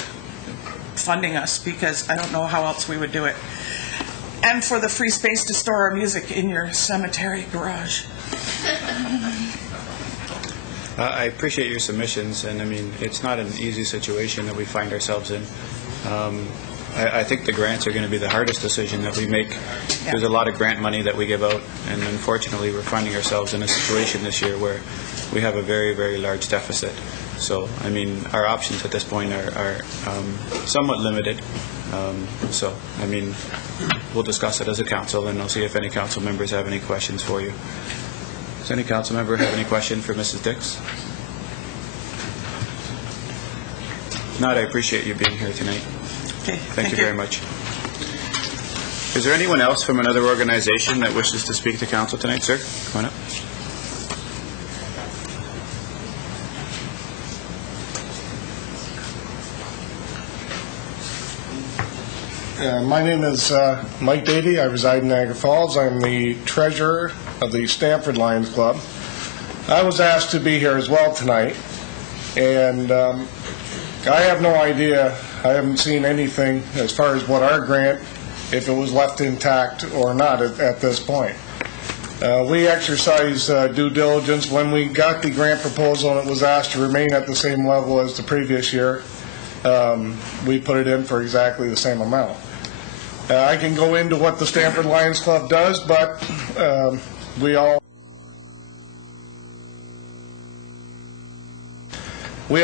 funding us, because I don't know how else we would do it. And for the free space to store our music in your cemetery garage. I appreciate your submissions, and I mean, it's not an easy situation that we find ourselves in. I think the grants are going to be the hardest decision that we make. Yeah. There's a lot of grant money that we give out, and unfortunately we're finding ourselves in a situation this year where we have a very, very large deficit. So, I mean, our options at this point are somewhat limited. So, I mean, we'll discuss it as a council, and I'll see if any council members have any questions for you. Does any council member have any question for Mrs. Dix? If not, I appreciate you being here tonight. Okay, Thank you very much. Is there anyone else from another organization that wishes to speak to council tonight, sir? Come on up. My name is Mike Davey. I reside in Niagara Falls. I'm the treasurer of the Stamford Lions Club. I was asked to be here as well tonight, and I have no idea. I haven't seen anything as far as what our grant, if it was left intact or not at this point. We exercised due diligence when we got the grant proposal, and it was asked to remain at the same level as the previous year. We put it in for exactly the same amount. I can go into what the Stamford Lions Club does, but we have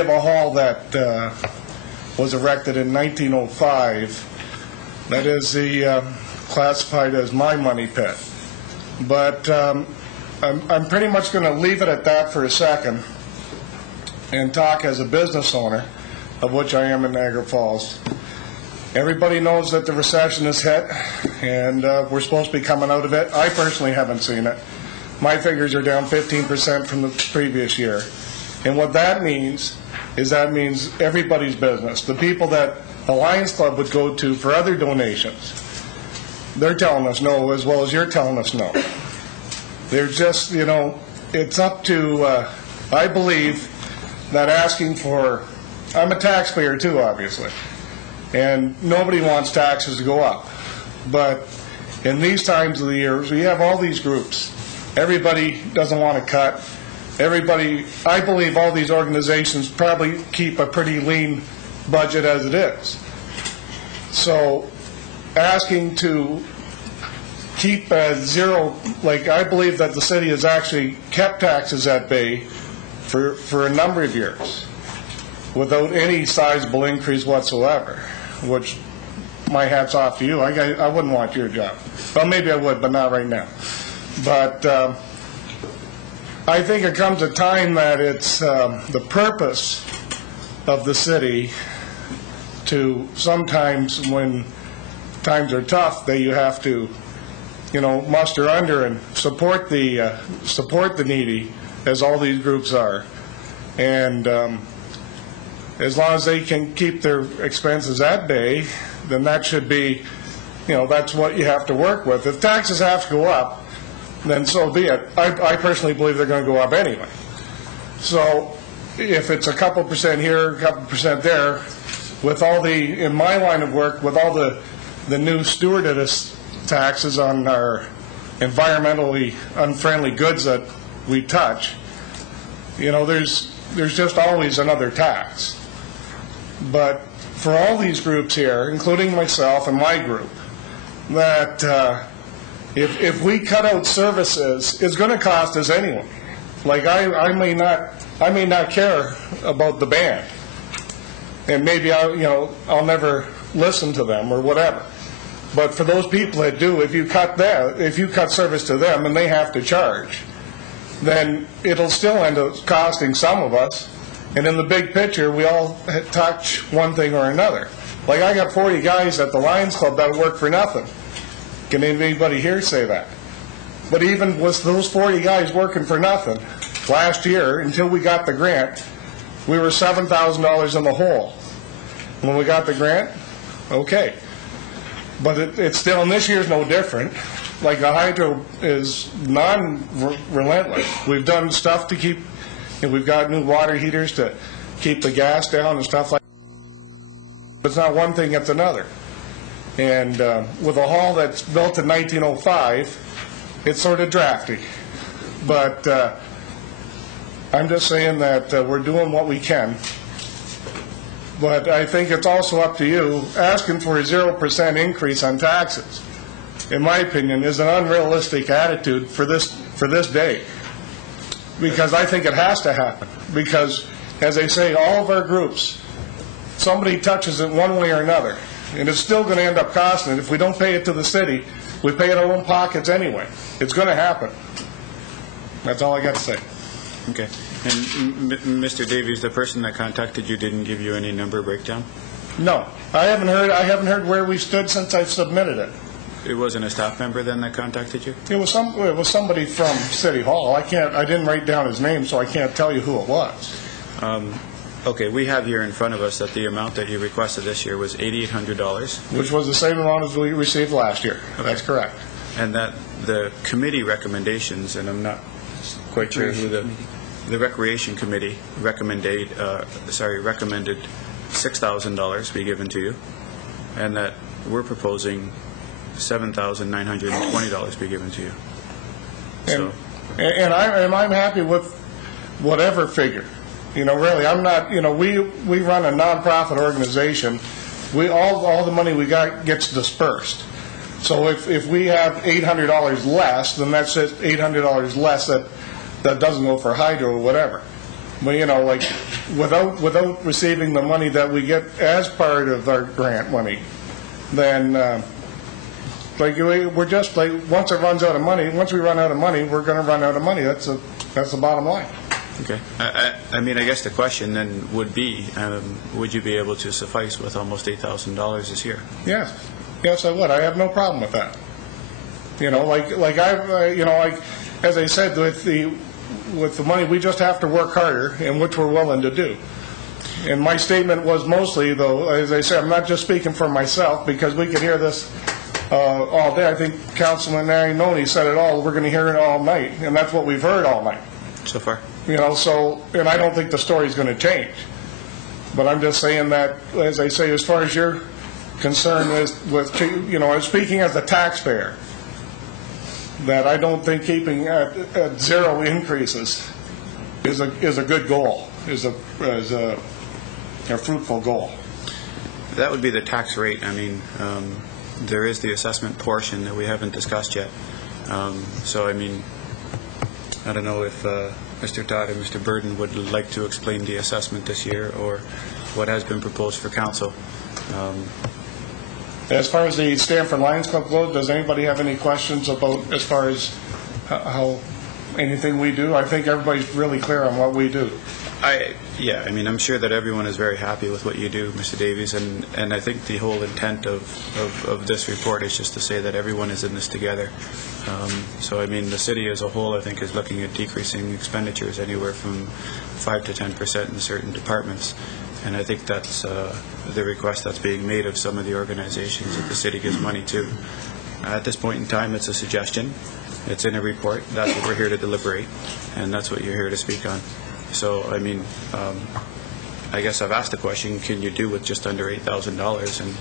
a hall that was erected in 1905 that is classified as my money pit. But I'm pretty much going to leave it at that for a second and talk as a business owner, of which I am in Niagara Falls. Everybody knows that the recession has hit, and we're supposed to be coming out of it. I personally haven't seen it. My figures are down 15% from the previous year. And what that means is that means everybody's business. The people that the Lions Club would go to for other donations, they're telling us no, as well as you're telling us no. They're just, it's up to, I believe, that asking for, I'm a taxpayer too, obviously, and nobody wants taxes to go up. But in these times of the year, we have all these groups. Everybody doesn't want to cut. Everybody, I believe all these organizations probably keep a pretty lean budget as it is. So asking to keep zero, like I believe that the city has actually kept taxes at bay for a number of years without any sizable increase whatsoever, which my hat's off to you. I wouldn't want your job. Well, maybe I would, but not right now. But I think it comes a time that it's the purpose of the city to sometimes, when times are tough, that you have to, muster under and support the needy, as all these groups are, and as long as they can keep their expenses at bay, then that should be, that's what you have to work with. If taxes have to go up, then so be it. I personally believe they're going to go up anyway. So if it's a couple percent here, a couple percent there, with all the, in my line of work, with all the new stewardess taxes on our environmentally unfriendly goods that we touch, there's just always another tax. But for all these groups here, including myself and my group, that if we cut out services, it's going to cost us anyway. Like I may not care about the band, and maybe I'll never listen to them or whatever. But for those people that do, if you cut service to them and they have to charge, then it'll still end up costing some of us. And in the big picture, we all touch one thing or another. Like, I got 40 guys at the Lions Club that work for nothing. Can anybody here say that? But even with those 40 guys working for nothing, last year, until we got the grant, we were $7,000 in the hole. When we got the grant, okay. But it's still, and this year's no different. Like, the hydro is non-relentless. We've done stuff to keep, we've got new water heaters to keep the gas down and stuff like that. It's not one thing, it's another. And with a hall that's built in 1905, it's sort of drafty. But I'm just saying that we're doing what we can. But I think it's also up to you. Asking for a 0% increase on taxes, in my opinion, is an unrealistic attitude for this day. Because I think it has to happen. Because, as they say, all of our groups, somebody touches it one way or another. And it's still going to end up costing it. If we don't pay it to the city, we pay it our own pockets anyway. It's going to happen. That's all I got to say. Okay. And Mr. Davies, the person that contacted you didn't give you any number breakdown? No. I haven't heard where we stood since I've submitted it. It wasn't a staff member then that contacted you? It was somebody from City Hall. I didn't write down his name, so I can't tell you who it was. Okay, we have here in front of us that the amount that you requested this year was $8,800. Which was the same amount as we received last year. Okay. That's correct. And that the committee recommendations, and I'm not quite sure who the Recreation Committee recommended $6,000 be given to you, and that we're proposing $7,920 be given to you. And I'm happy with whatever figure. Really, I'm not. We run a nonprofit organization. All the money we got gets dispersed. So if we have $800 less, then that's just $800 less that doesn't go for hydro or whatever. But like without receiving the money that we get as part of our grant money, then we're just like, once it runs out of money, once we run out of money, we're going to run out of money. That's the bottom line. Okay. I guess the question then would be, would you be able to suffice with almost $8,000 this year? Yes. Yes, I would. I have no problem with that. As I said, with the money, we just have to work harder, and which we're willing to do. And my statement was mostly, though, as I said, I'm not just speaking for myself, because we could hear this all day. I think Councilman Arinoni said it all. We're going to hear it all night, and that's what we've heard all night. So far. And I don't think the story's going to change. But I'm just saying that, as I say, as far as you're concerned with speaking as a taxpayer, that I don't think keeping at zero increases is a good goal, is a fruitful goal. That would be the tax rate. There is the assessment portion that we haven't discussed yet. I don't know if Mr. Todd and Mr. Burden would like to explain the assessment this year or what has been proposed for council. As far as the Stamford Lions Club goes, does anybody have any questions about as far as how anything we do? I think everybody's really clear on what we do. I'm sure that everyone is very happy with what you do, Mr. Davies, and I think the whole intent of this report is just to say that everyone is in this together. The city as a whole, I think, is looking at decreasing expenditures anywhere from 5 to 10% in certain departments, and I think that's the request that's being made of some of the organizations that the city gives money to. At this point in time, it's a suggestion. It's in a report. That's what we're here to deliberate, and that's what you're here to speak on. So, I guess I've asked the question, can you do with just under $8,000?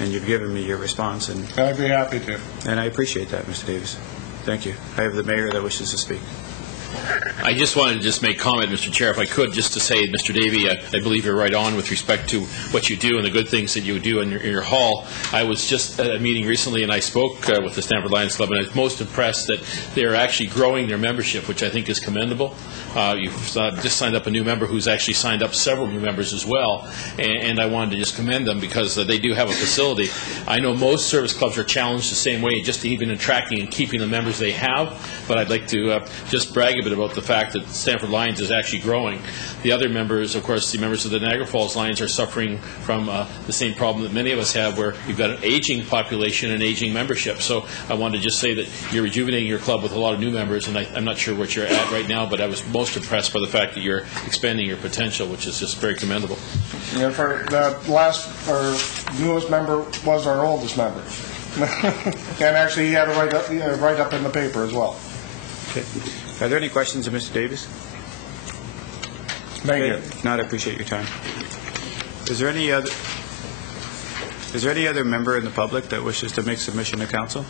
And you've given me your response. And I'd be happy to. And I appreciate that, Mr. Davis. Thank you. I have the mayor that wishes to speak. I just wanted to just make comment, Mr. Chair, if I could, just to say, Mr. Davey, I believe you're right on with respect to what you do and the good things that you do in your hall. I was just at a meeting recently, and I spoke with the Stamford Lions Club, and I was most impressed that they're actually growing their membership, which I think is commendable. You've just signed up a new member who's actually signed up several new members as well, and I wanted to just commend them because they do have a facility. I know most service clubs are challenged the same way, just even attracting and keeping the members they have, but I'd like to just brag a bit about the fact that Stamford Lions is actually growing. The other members, of course, the members of the Niagara Falls Lions are suffering from the same problem that many of us have, where you've got an aging population and aging membership. So I wanted to just say that you're rejuvenating your club with a lot of new members, and I'm not sure what you're at right now, but I was most impressed by the fact that you're expanding your potential, which is just very commendable. Yeah, for the our newest member was our oldest member. And actually, he had it right up in the paper as well. Okay. Are there any questions of Mr. Davis? Thank you. If not, I appreciate your time. Is there any other member in the public that wishes to make submission to council?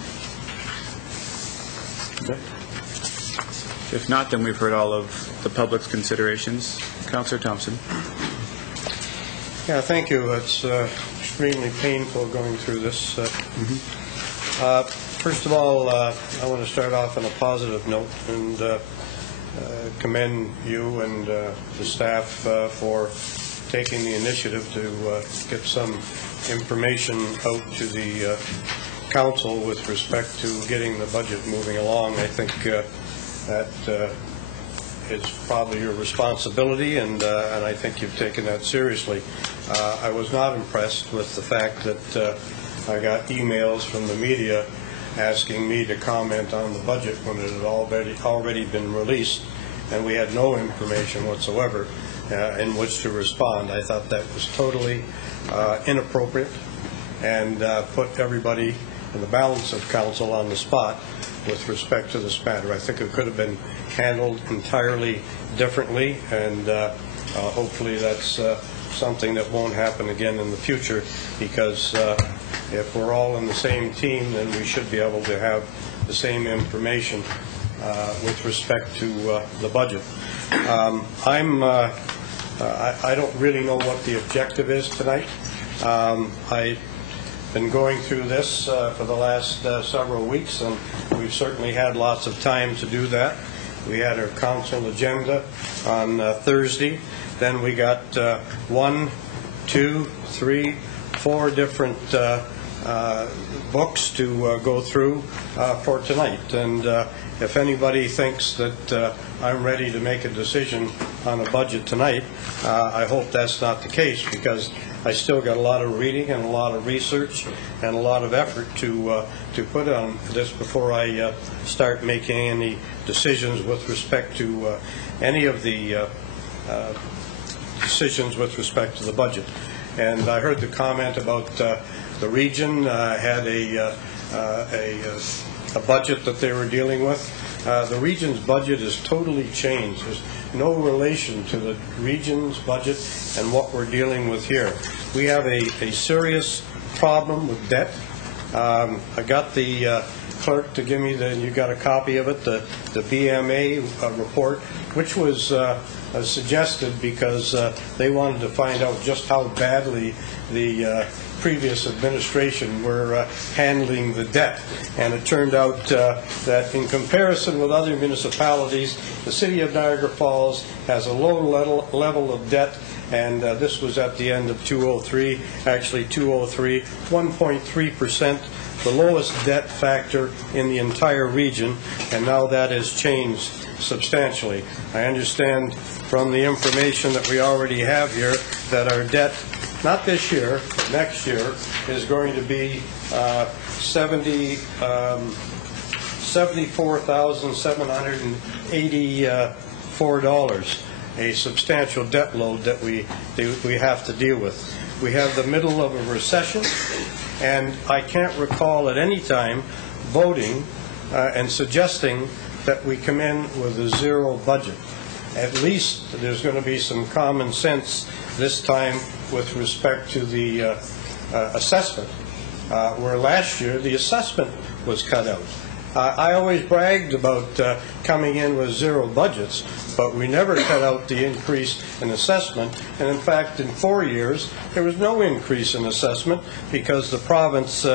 Okay. If not, then we've heard all of the public's considerations. Councillor Thompson. Yeah, thank you. It's extremely painful going through this. First of all, I want to start off on a positive note and commend you and the staff for taking the initiative to get some information out to the council with respect to getting the budget moving along. I think that is probably your responsibility, and I think you've taken that seriously. I was not impressed with the fact that I got emails from the media asking me to comment on the budget when it had already been released, and we had no information whatsoever in which to respond. I thought that was totally inappropriate and put everybody in the balance of council on the spot with respect to this matter. I think it could have been handled entirely differently, and hopefully that's something that won't happen again in the future, because if we're all in the same team, then we should be able to have the same information with respect to the budget. I don't really know what the objective is tonight. I've been going through this for the last several weeks, and we've certainly had lots of time to do that. We had our council agenda on Thursday. Then we got 1, 2, 3, 4 different books to go through for tonight. And if anybody thinks that I'm ready to make a decision on a budget tonight, I hope that's not the case, because I still got a lot of reading and a lot of research and a lot of effort to put on this before I start making any decisions with respect to any of the decisions with respect to the budget. And I heard the comment about the region had a budget that they were dealing with. The region's budget is totally changed. There's no relation to the region's budget and what we're dealing with here. We have a serious problem with debt. I got the clerk to give me you got a copy of it, the BMA report, which was suggested because they wanted to find out just how badly the previous administration were handling the debt. And it turned out that in comparison with other municipalities, the city of Niagara Falls has a low level of debt, and this was at the end of 2003, actually 2003, 1.3%, the lowest debt factor in the entire region, and now that has changed substantially. I understand from the information that we already have here that our debt, not this year, but next year, is going to be $74,784, a substantial debt load that we have to deal with. We have the middle of a recession, and I can't recall at any time voting and suggesting that we come in with a zero budget. At least there's going to be some common sense this time with respect to the assessment, where last year the assessment was cut out. I always bragged about coming in with zero budgets, but we never cut out the increase in assessment. And in fact, in 4 years, there was no increase in assessment because the province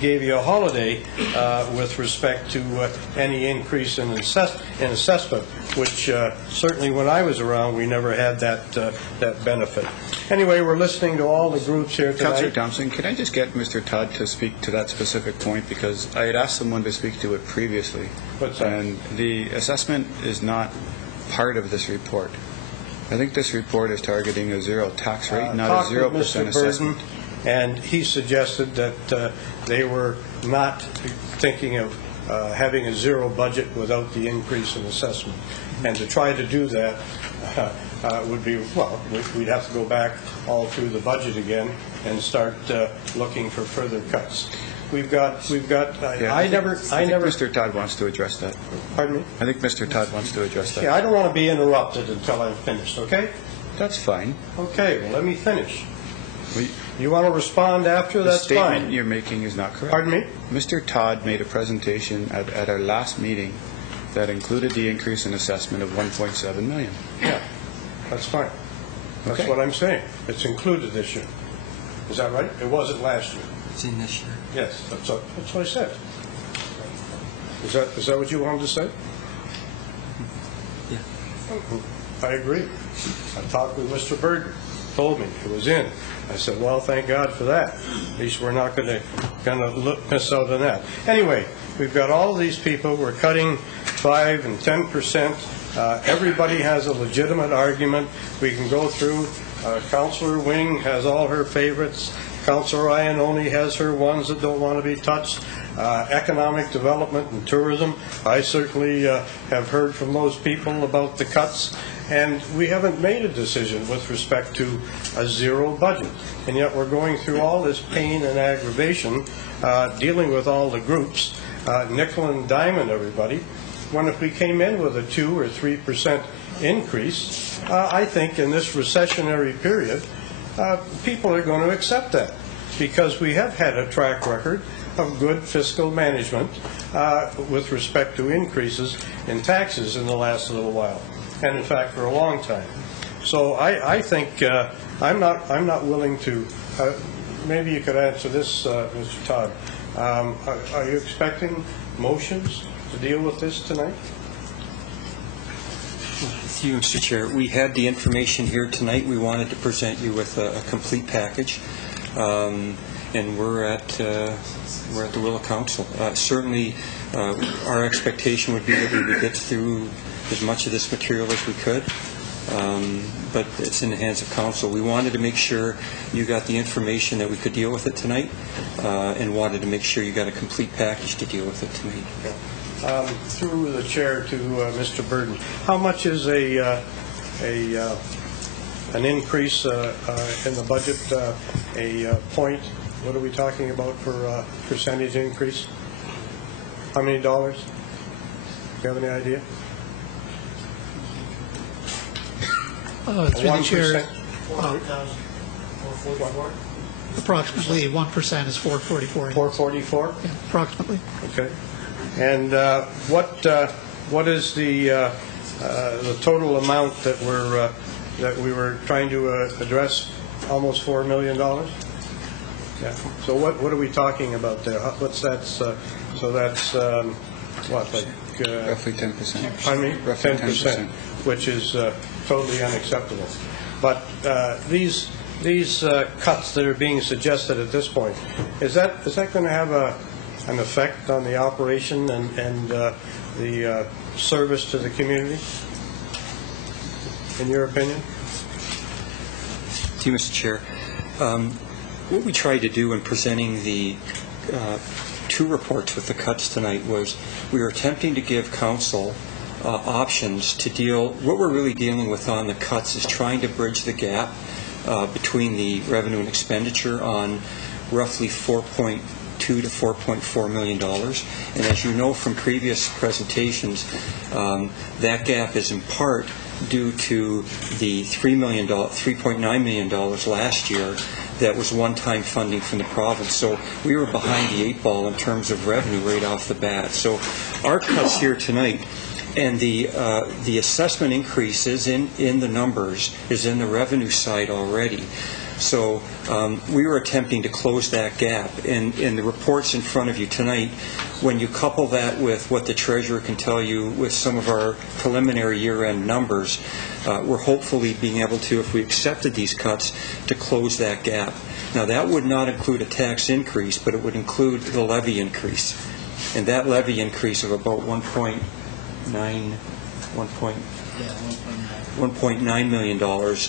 gave you a holiday with respect to any increase in assessment, which certainly when I was around, we never had that benefit. Anyway, we're listening to all the groups here tonight. Councillor Thompson, can I just get Mr. Todd to speak to that specific point? Because I had asked someone to speak to it previously. What's that? And the assessment is not part of this report. I think this report is targeting a zero tax rate, not a 0% assessment. And he suggested that they were not thinking of having a zero budget without the increase in assessment. And to try to do that would be, well, we'd have to go back all through the budget again and start looking for further cuts. I think Mr. Todd wants to address that. Pardon me? I think Mr. Todd wants to address that. Yeah, I don't want to be interrupted until I'm finished, okay? That's fine. Okay, well, let me finish. You want to respond after? That's fine. The statement you're making is not correct. Pardon me? Mr. Todd made a presentation at our last meeting that included the increase in assessment of $1.7 million. Yeah, that's fine. That's Okay. what I'm saying. It's included this year. Is that right? It wasn't last year. It's in this year. Yes, that's what I said. Is that what you wanted to say? Yeah. I agree. I talked with Mr. Burden. Told me it was in. I said, well, thank God for that. At least we're not going to miss out on that. Anyway, we've got all these people. We're cutting 5 and 10%. Everybody has a legitimate argument. We can go through. Councillor Wing has all her favorites. Councillor Ryan only has her ones that don't want to be touched. Economic development and tourism. I certainly have heard from those people about the cuts. And we haven't made a decision with respect to a zero budget. And yet we're going through all this pain and aggravation, dealing with all the groups, nickel and diamond everybody, when if we came in with a 2 or 3% increase, I think in this recessionary period, people are going to accept that because we have had a track record of good fiscal management with respect to increases in taxes in the last little while, and in fact for a long time. So I think I'm not willing to. Maybe you could answer this, Mr. Todd. Are you expecting motions to deal with this tonight? Thank you, Mr. Chair. We had the information here tonight. We wanted to present you with a complete package, and we're at the will of council. Certainly, our expectation would be that we would get through as much of this material as we could, but it's in the hands of council. We wanted to make sure you got the information that we could deal with it tonight, and wanted to make sure you got a complete package to deal with it tonight. Yeah. Through the chair to Mr. Burden, how much is an increase in the budget? A point? What are we talking about for percentage increase? How many dollars? Do you have any idea? Through the chair, 444? approximately 1% is 444. 444? Yeah, approximately. Okay. And what is the total amount that we were trying to address? Almost $4 million. Yeah. So what are we talking about there? What's that? So that's what, like roughly 10%. Pardon me? Roughly 10%, which is totally unacceptable. But these cuts that are being suggested at this point, is that going to have an effect on the operation and the service to the community, in your opinion? Thank you, Mr. Chair. What we tried to do in presenting the two reports with the cuts tonight was we were attempting to give council options to deal. What we're really dealing with on the cuts is trying to bridge the gap between the revenue and expenditure on roughly $4.2 to $4.4 million. And as you know from previous presentations, that gap is in part due to the $3.9 million last year that was one-time funding from the province. So we were behind the 8 ball in terms of revenue right off the bat. So our cuts here tonight And the assessment increase is in the numbers, is in the revenue side already. So we were attempting to close that gap. And the reports in front of you tonight, when you couple that with what the treasurer can tell you with some of our preliminary year-end numbers, we're hopefully being able to, if we accepted these cuts, to close that gap. Now, that would not include a tax increase, but it would include the levy increase. And that levy increase of about $1.9 million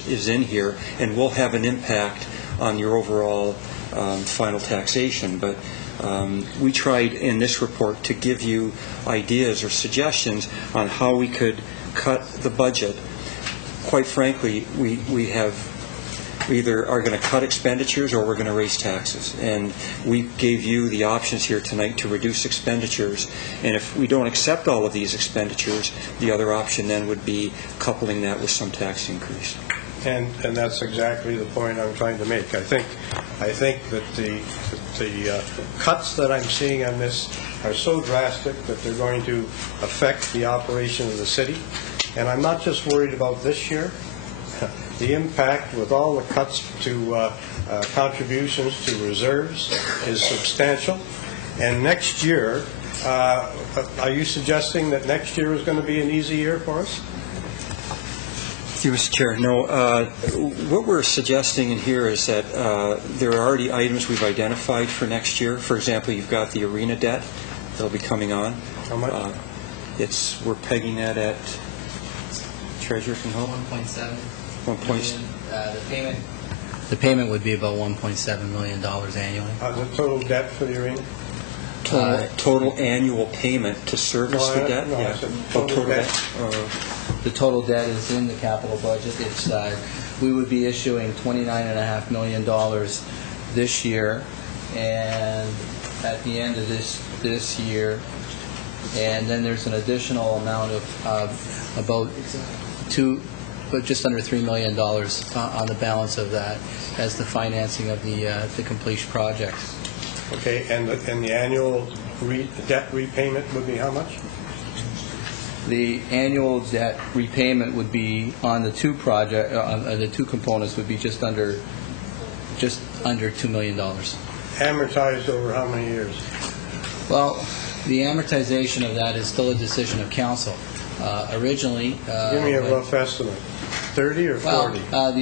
is in here, and will have an impact on your overall final taxation. But we tried in this report to give you ideas or suggestions on how we could cut the budget. Quite frankly, we either are going to cut expenditures or we're going to raise taxes. And we gave you the options here tonight to reduce expenditures. And if we don't accept all of these expenditures, the other option then would be coupling that with some tax increase. And that's exactly the point I'm trying to make. I think that the cuts that I'm seeing on this are so drastic that they're going to affect the operation of the city. And I'm not just worried about this year. The impact with all the cuts to contributions to reserves is substantial. And next year, are you suggesting that next year is going to be an easy year for us? Mr. Chair, no. What we're suggesting in here is that there are already items we've identified for next year. For example, you've got the arena debt that'll be coming on. How much? We're pegging that at Treasurer from Home. 1.7. The payment would be about $1.7 million annually. The total debt for the arena? Total annual payment to service the debt? No, Yeah. total debt. The total debt is in the capital budget. We would be issuing $29.5 million this year, and at the end of this year, and then there's an additional amount of just under $3 million on the balance of that as the financing of the completion projects. Okay, and the annual debt repayment would be how much? The annual debt repayment would be on the two components would be just under $2 million. Amortized over how many years? Well, the amortization of that is still a decision of council. Originally, give me a rough estimate. 30 or 40? Well,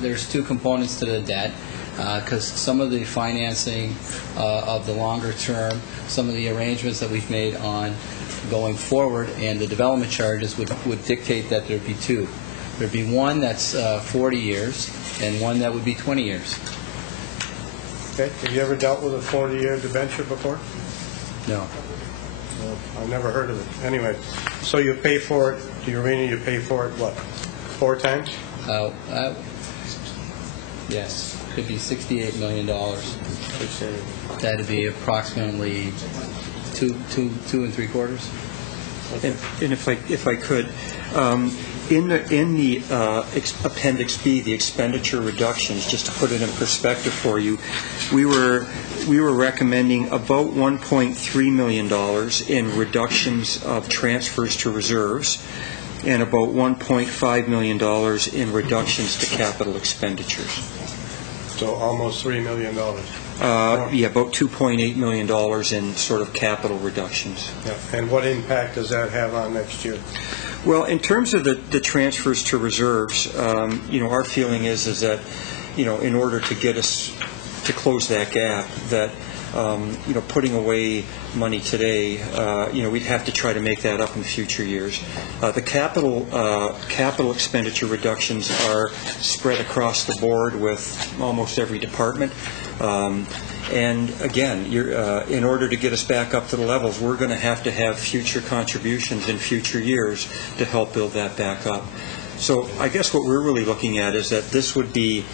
there's two components to the debt, because some of the financing of the longer term, some of the arrangements that we've made on going forward, and the development charges would dictate that there'd be two. There'd be one that's 40 years, and one that would be 20 years. Okay. Have you ever dealt with a 40-year debenture before? No. Well, I've never heard of it. Anyway, so you pay for it, the arena, you pay for it, what, 4 times? Yes. Could be $68 million. That'd be approximately two and three quarters. And if I could, in the Appendix B, the expenditure reductions, just to put it in perspective for you, we were recommending about $1.3 million in reductions of transfers to reserves, and about $1.5 million in reductions to capital expenditures. So almost $3 million. Yeah, about $2.8 million in sort of capital reductions. Yeah. And what impact does that have on next year? Well, in terms of the transfers to reserves, our feeling is that, in order to get us to close that gap, that putting away money today, we'd have to try to make that up in future years. The capital expenditure reductions are spread across the board with almost every department. And again, in order to get us back up to the levels, we're going to have future contributions in future years to help build that back up. So I guess what we're really looking at is that this would be,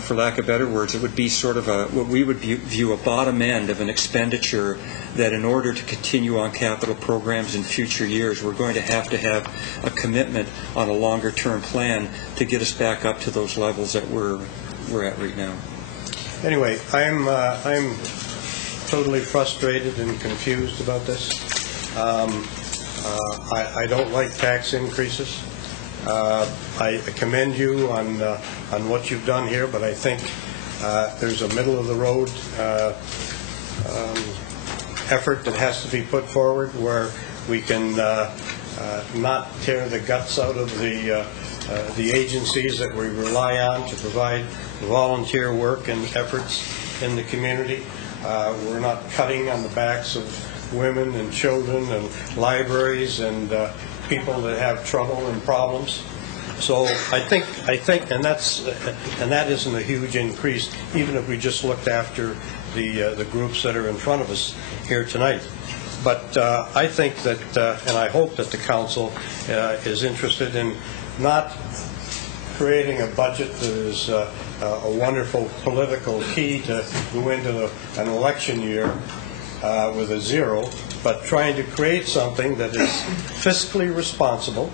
for lack of better words, it would be sort of what we would view a bottom end of an expenditure that in order to continue on capital programs in future years, we're going to have a commitment on a longer term plan to get us back up to those levels that we're at right now. Anyway, I'm totally frustrated and confused about this. I don't like tax increases. I commend you on what you've done here, but I think there's a middle-of-the-road effort that has to be put forward where we can not tear the guts out of the agencies that we rely on to provide volunteer work and efforts in the community. We're not cutting on the backs of women and children and libraries and people that have trouble and problems. So I think, and that isn't a huge increase, even if we just looked after the groups that are in front of us here tonight. But I think that, and I hope that the council is interested in not creating a budget that is a wonderful political key to go into an election year with a zero, but trying to create something that is fiscally responsible,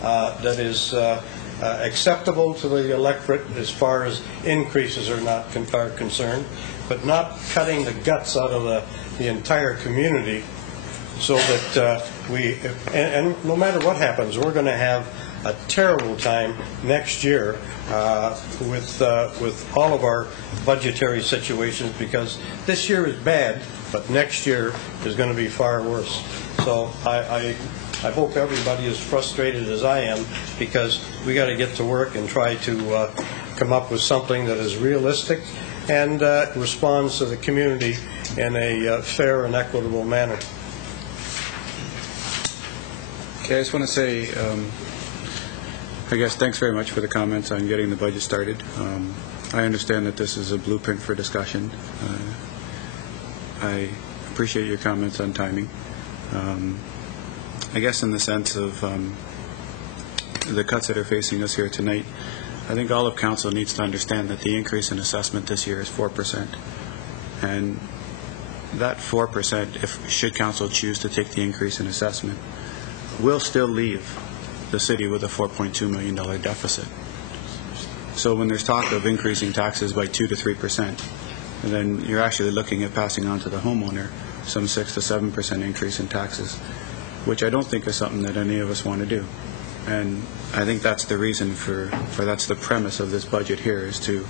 that is acceptable to the electorate as far as increases are concerned, but not cutting the guts out of the entire community, so that and no matter what happens, we're going to have a terrible time next year with all of our budgetary situations, because this year is bad, but next year is going to be far worse. So I hope everybody is frustrated as I am, because we got to get to work and try to come up with something that is realistic and responds to the community in a fair and equitable manner. Okay, I just want to say, I guess, thanks very much for the comments on getting the budget started. I understand that this is a blueprint for discussion. I appreciate your comments on timing. I guess in the sense of the cuts that are facing us here tonight, I think all of council needs to understand that the increase in assessment this year is 4%. And that 4%, should council choose to take the increase in assessment, will still leave the city with a $4.2 million deficit. So when there's talk of increasing taxes by 2 to 3%, then you're actually looking at passing on to the homeowner some 6 to 7% increase in taxes, which I don't think is something that any of us want to do. And I think that's the reason that's the premise of this budget here, is to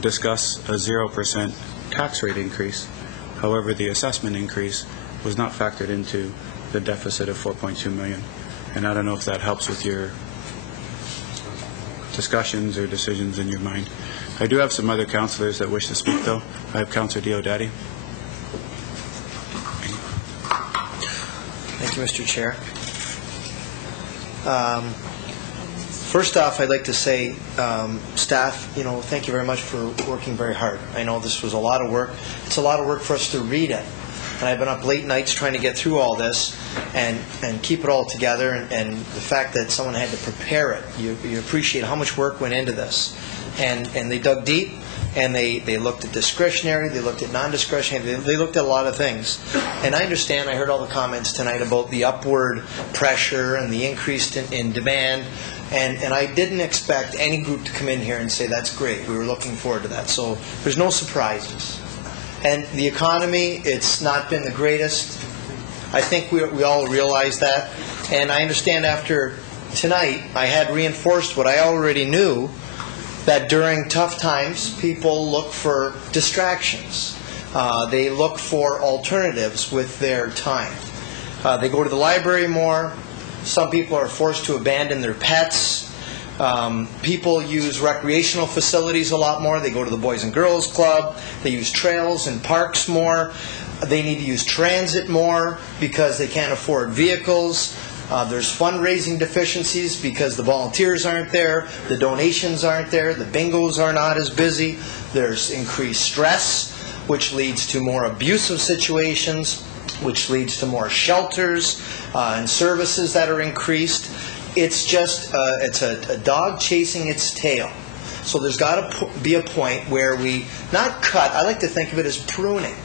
discuss a 0% tax rate increase. However, the assessment increase was not factored into the deficit of $4.2 million. And I don't know if that helps with your discussions or decisions in your mind. I do have some other councillors that wish to speak, though. I have Councillor Diodati. Thank you, Mr. Chair. First off, I'd like to say, staff, thank you very much for working very hard. I know this was a lot of work. It's a lot of work for us to read it. And I've been up late nights trying to get through all this and keep it all together. And the fact that someone had to prepare it, you appreciate how much work went into this. And they dug deep, and they looked at discretionary, they looked at non-discretionary, they looked at a lot of things. And I understand, I heard all the comments tonight about the upward pressure and the increase in demand. And I didn't expect any group to come in here and say, that's great, we were looking forward to that. So there's no surprises. And the economy, it's not been the greatest. I think we all realize that. And I understand after tonight, I had reinforced what I already knew, that during tough times, people look for distractions. They look for alternatives with their time. They go to the library more. Some people are forced to abandon their pets. People use recreational facilities a lot more. They go to the Boys and Girls Club. They use trails and parks more. They need to use transit more because they can't afford vehicles. There's fundraising deficiencies because the volunteers aren't there, the donations aren't there, the bingos are not as busy. There's increased stress, which leads to more abusive situations, which leads to more shelters and services that are increased. It's just it's a dog chasing its tail. So there's got to be a point where we not cut. I like to think of it as pruning.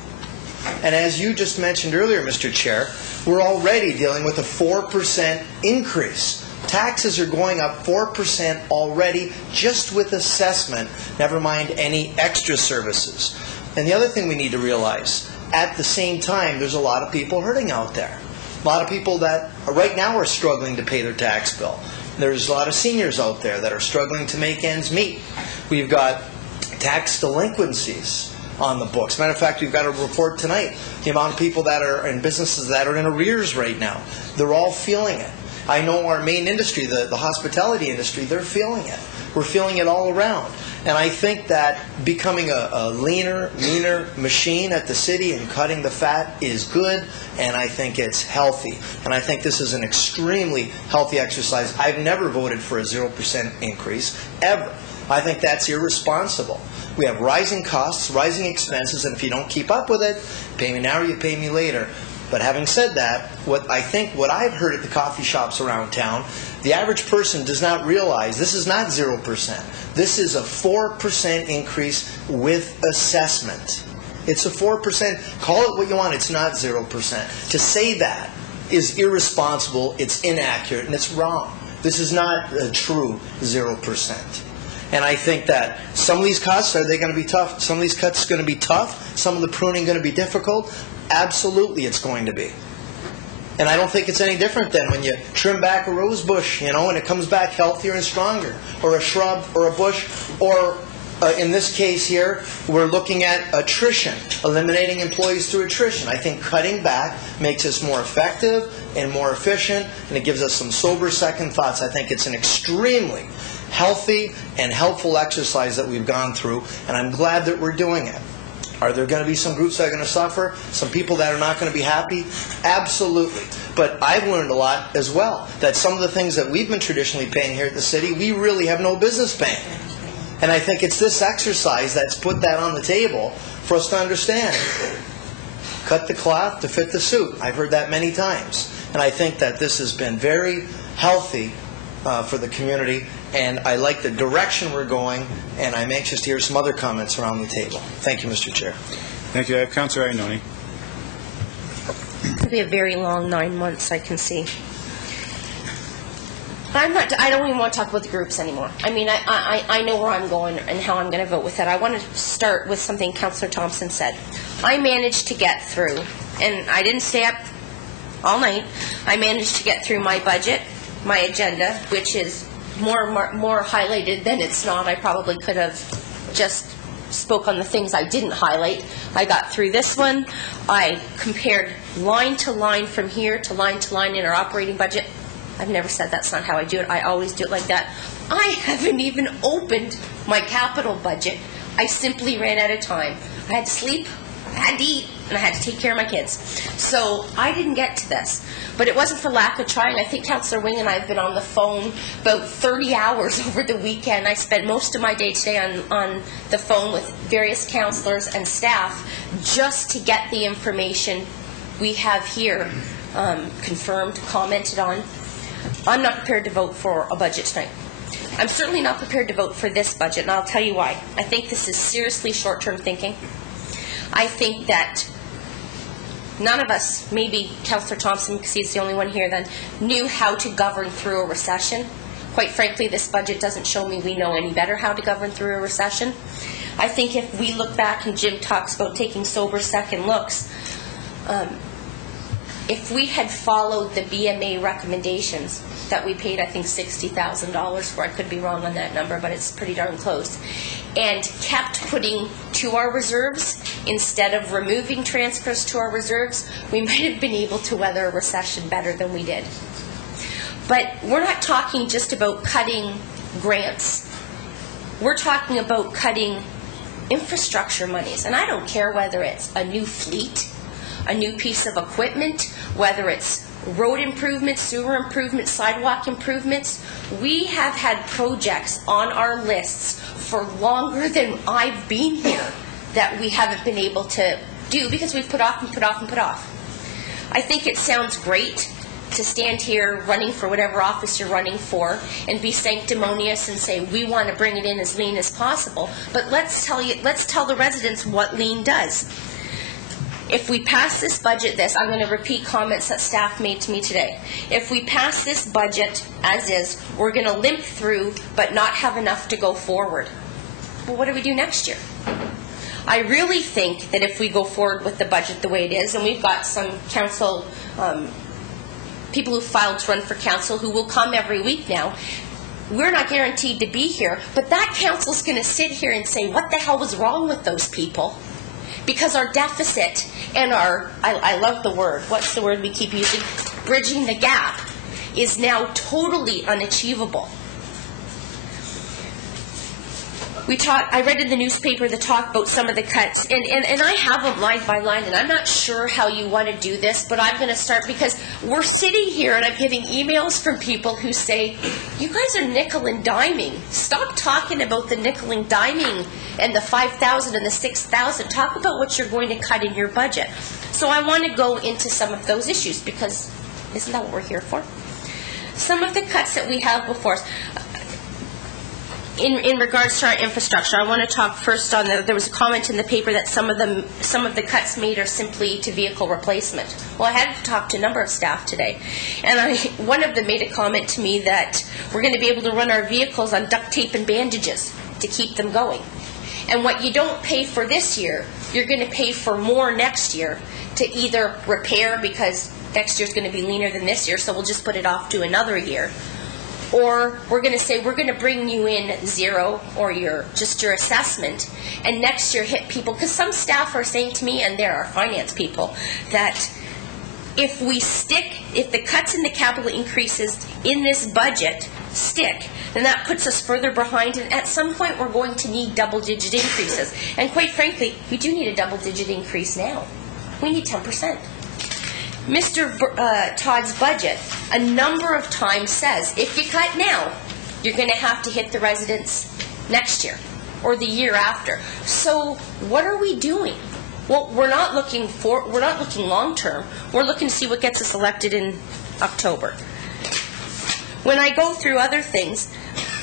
And as you just mentioned earlier, Mr. Chair, we're already dealing with a 4% increase. Taxes are going up 4% already just with assessment, never mind any extra services. And the other thing we need to realize, at the same time, there's a lot of people hurting out there. A lot of people that right now are struggling to pay their tax bill. There's a lot of seniors out there that are struggling to make ends meet. We've got tax delinquencies on the books. Matter of fact, we've got a report tonight, the amount of people that are in businesses that are in arrears right now. They're all feeling it. I know our main industry, the hospitality industry, they're feeling it. We're feeling it all around. And I think that becoming a leaner, meaner machine at the city and cutting the fat is good, and I think it's healthy. And I think this is an extremely healthy exercise. I've never voted for a 0% increase, ever. I think that's irresponsible. We have rising costs, rising expenses, and if you don't keep up with it, pay me now or you pay me later. But having said that, what I've heard at the coffee shops around town, the average person does not realize this is not 0%. This is a 4% increase with assessment. It's a 4%. Call it what you want. It's not 0%. To say that is irresponsible, it's inaccurate, and it's wrong. This is not a true 0%. And I think that some of these cuts, are they going to be tough? Some of these cuts are going to be tough. Some of the pruning going to be difficult. Absolutely it's going to be. And I don't think it's any different than when you trim back a rose bush, and it comes back healthier and stronger, or a shrub, or a bush, or in this case here, we're looking at attrition, eliminating employees through attrition. I think cutting back makes us more effective and more efficient, and it gives us some sober second thoughts. I think it's an extremely healthy and helpful exercise that we've gone through, and I'm glad that we're doing it. Are there going to be some groups that are going to suffer? Some people that are not going to be happy? Absolutely. But I've learned a lot as well, that some of the things that we've been traditionally paying here at the city, we really have no business paying. And I think it's this exercise that's put that on the table for us to understand. Cut the cloth to fit the suit. I've heard that many times. And I think that this has been very healthy for the community, and I like the direction we're going, and I'm anxious to hear some other comments around the table. Thank you, Mr. Chair. Thank you. I have Councillor Ioannoni. It could be a very long 9 months, I can see. I don't even want to talk about the groups anymore. I mean, I know where I'm going and how I'm going to vote with it. I want to start with something Councillor Thompson said. I managed to get through, and I didn't stay up all night. I managed to get through my budget, my agenda, which is more highlighted than it's not. I probably could have just spoke on the things I didn't highlight. I got through this one. I compared line to line from here to line in our operating budget. I've never said that's not how I do it. I always do it like that. I haven't even opened my capital budget. I simply ran out of time. I had to sleep, I had to eat, and I had to take care of my kids. So I didn't get to this. But it wasn't for lack of trying. I think Councillor Wing and I have been on the phone about 30 hours over the weekend. I spent most of my day today on the phone with various councillors and staff just to get the information we have here confirmed, commented on. I'm not prepared to vote for a budget tonight. I'm certainly not prepared to vote for this budget, and I'll tell you why. I think this is seriously short-term thinking. I think that none of us, maybe Councillor Thompson, because he's the only one here then, knew how to govern through a recession. Quite frankly, this budget doesn't show me we know any better how to govern through a recession. I think if we look back, and Jim talks about taking sober second looks, if we had followed the BMA recommendations that we paid, I think, $60,000 for, I could be wrong on that number, but it's pretty darn close, and kept putting to our reserves instead of removing transfers to our reserves, we might have been able to weather a recession better than we did. But we're not talking just about cutting grants. We're talking about cutting infrastructure monies, and I don't care whether it's a new fleet, a new piece of equipment, whether it's road improvements, sewer improvements, sidewalk improvements. We have had projects on our lists for longer than I've been here that we haven't been able to do because we've put off and put off and put off. I think it sounds great to stand here running for whatever office you're running for and be sanctimonious and say we want to bring it in as lean as possible, but let's tell the residents what lean does. If we pass this budget, I'm going to repeat comments that staff made to me today. If we pass this budget as is, we're going to limp through but not have enough to go forward. Well, what do we do next year? I really think that if we go forward with the budget the way it is, and we've got some council people who filed to run for council who will come every week now. We're not guaranteed to be here, but that council's going to sit here and say, what the hell was wrong with those people? Because our deficit and our, I love the word, what's the word we keep using? Bridging the gap is now totally unachievable. I read in the newspaper the talk about some of the cuts, and I have them line by line, and I'm not sure how you want to do this, but I'm going to start because we're sitting here and I'm getting emails from people who say, you guys are nickel and diming. Stop talking about the nickel and diming and the 5,000 and the 6,000. Talk about what you're going to cut in your budget. So I want to go into some of those issues because isn't that what we're here for? Some of the cuts that we have before us. In regards to our infrastructure, I want to talk first on there was a comment in the paper that some of the cuts made are simply to vehicle replacement. Well, I had to talk to a number of staff today, and one of them made a comment to me that we're going to be able to run our vehicles on duct tape and bandages to keep them going. And what you don't pay for this year, you're going to pay for more next year to either repair, because next year's going to be leaner than this year, so we'll just put it off to another year. Or we're going to say we're going to bring you in zero or just your assessment, and next year hit people, because some staff are saying to me, and there are finance people, that if the cuts in the capital increases in this budget stick, then that puts us further behind, and at some point we're going to need double-digit increases. And quite frankly, we do need a double-digit increase now. We need 10%. Mr. Todd's budget a number of times says, if you cut now, you're going to have to hit the residents next year or the year after. So what are we doing? Well, we're not looking long term. We're looking to see what gets us elected in October. When I go through other things,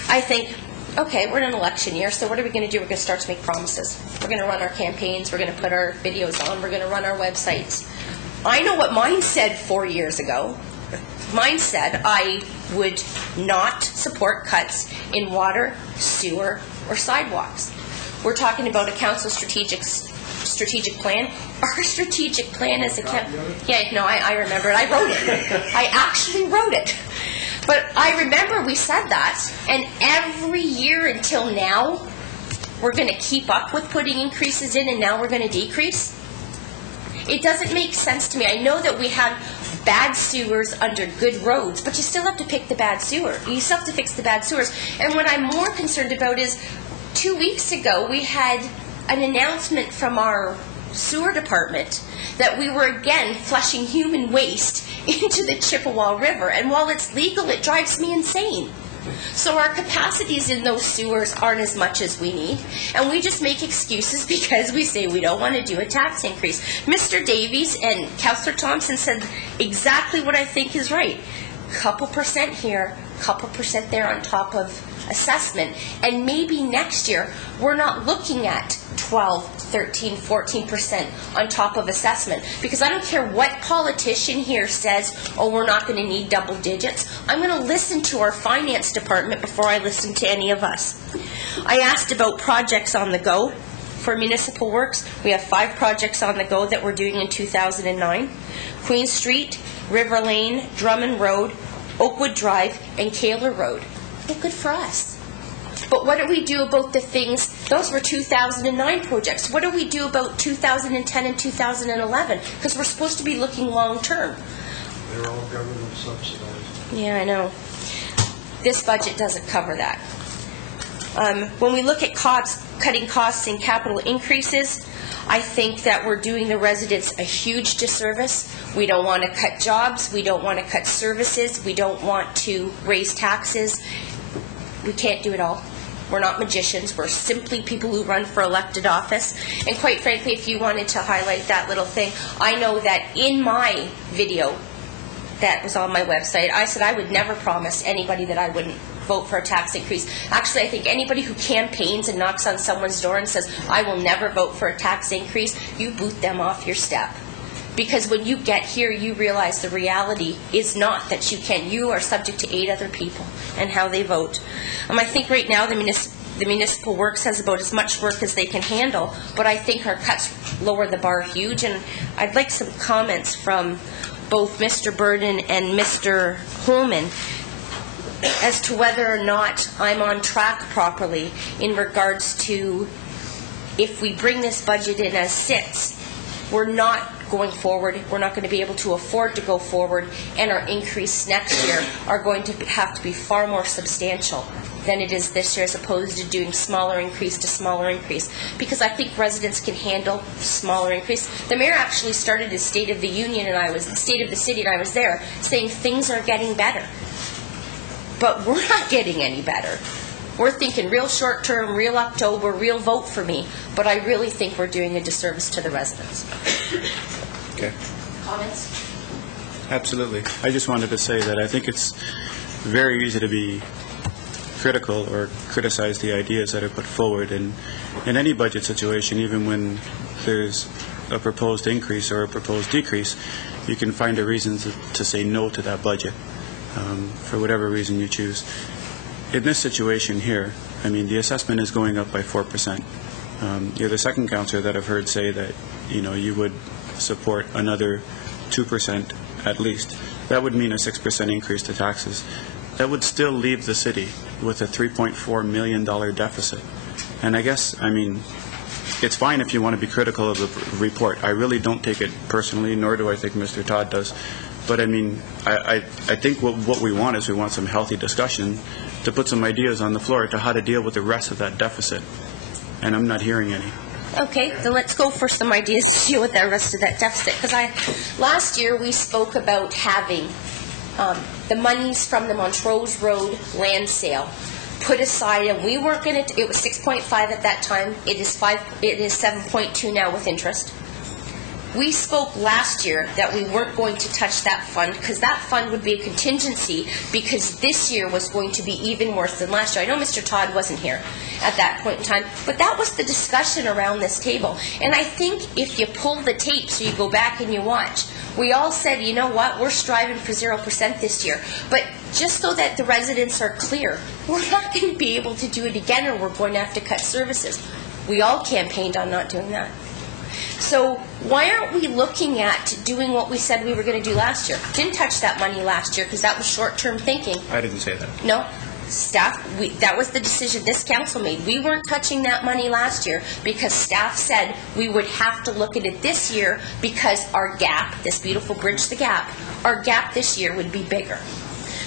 I think, okay, we're in an election year, so what are we going to do? We're going to start to make promises. We're going to run our campaigns. We're going to put our videos on. We're going to run our websites. I know what mine said 4 years ago. Mine said I would not support cuts in water, sewer, or sidewalks. We're talking about a council strategic plan. Our strategic plan is I remember it. I wrote it. I actually wrote it. But I remember we said that, and every year until now, we're going to keep up with putting increases in, and now we're going to decrease. It doesn't make sense to me. I know that we have bad sewers under good roads, but you still have to pick the bad sewer. You still have to fix the bad sewers. And what I'm more concerned about is 2 weeks ago we had an announcement from our sewer department that we were again flushing human waste into the Chippewa River. And while it's legal, it drives me insane. So our capacities in those sewers aren't as much as we need, and we just make excuses because we say we don't want to do a tax increase. Mr. Davies and Councillor Thompson said exactly what I think is right. Couple percent here, couple percent there on top of assessment, and maybe next year we're not looking at 12, 13, 14% on top of assessment, because I don't care what politician here says, oh, we're not going to need double digits. I'm going to listen to our finance department before I listen to any of us. I asked about projects on the go for municipal works. We have 5 projects on the go that we're doing in 2009. Queen Street, River Lane, Drummond Road, Oakwood Drive, and Kaler Road. Well, good for us. But what do we do about the things, those were 2009 projects. What do we do about 2010 and 2011? Because we're supposed to be looking long term. They're all government subsidized. Yeah, I know. This budget doesn't cover that. When we look at cutting costs and capital increases, I think that we're doing the residents a huge disservice. We don't want to cut jobs. We don't want to cut services. We don't want to raise taxes. We can't do it all. We're not magicians. We're simply people who run for elected office. And quite frankly, if you wanted to highlight that little thing, I know that in my video that was on my website, I said I would never promise anybody that I wouldn't vote for a tax increase. Actually, I think anybody who campaigns and knocks on someone's door and says, I will never vote for a tax increase, you boot them off your step. Because when you get here, you realize the reality is not that you can. You are subject to 8 other people and how they vote. I think right now the municipal works has about as much work as they can handle, but I think our cuts lower the bar huge. And I'd like some comments from both Mr. Burden and Mr. Holman as to whether or not I'm on track properly in regards to if we bring this budget in as sits, we're not going forward, we're not going to be able to afford to go forward, and our increase next year are going to have to be far more substantial than it is this year, as opposed to doing smaller increase to smaller increase, because I think residents can handle smaller increase. The mayor actually started his State of the Union, and State of the City, and I was there, saying things are getting better. But we're not getting any better. We're thinking real short term, real October, real vote for me, but I really think we're doing a disservice to the residents. Okay. Comments? Absolutely. I just wanted to say that I think it's very easy to be critical or criticize the ideas that are put forward in any budget situation, even when there's a proposed increase or a proposed decrease. You can find a reason to say no to that budget for whatever reason you choose. In this situation here, I mean, the assessment is going up by 4%. You're the second councillor that I've heard say that, you would support another 2% at least. That would mean a 6% increase to taxes. That would still leave the city with a $3.4 million deficit. And I guess, it's fine if you want to be critical of the report. I really don't take it personally, nor do I think Mr. Todd does. But I think what we want is we want some healthy discussion to put some ideas on the floor to how to deal with the rest of that deficit. And I'm not hearing any. Okay, then let's go for some ideas to deal with the rest of that deficit. Because last year we spoke about having the monies from the Montrose Road land sale put aside, and we weren't going to. It was 6.5 at that time. It is 7.2 now with interest. We spoke last year that we weren't going to touch that fund because that fund would be a contingency, because this year was going to be even worse than last year. I know Mr. Todd wasn't here at that point in time, but that was the discussion around this table. And I think if you pull the tape, so you go back and you watch, we all said, you know what, we're striving for 0% this year. But just so that the residents are clear, we're not going to be able to do it again, or we're going to have to cut services. We all campaigned on not doing that. So why aren't we looking at doing what we said we were going to do last year? Didn't touch that money last year because that was short-term thinking. I didn't say that. No. Staff, that was the decision this council made. We weren't touching that money last year because staff said we would have to look at it this year because our gap, this beautiful bridge the gap, our gap this year would be bigger.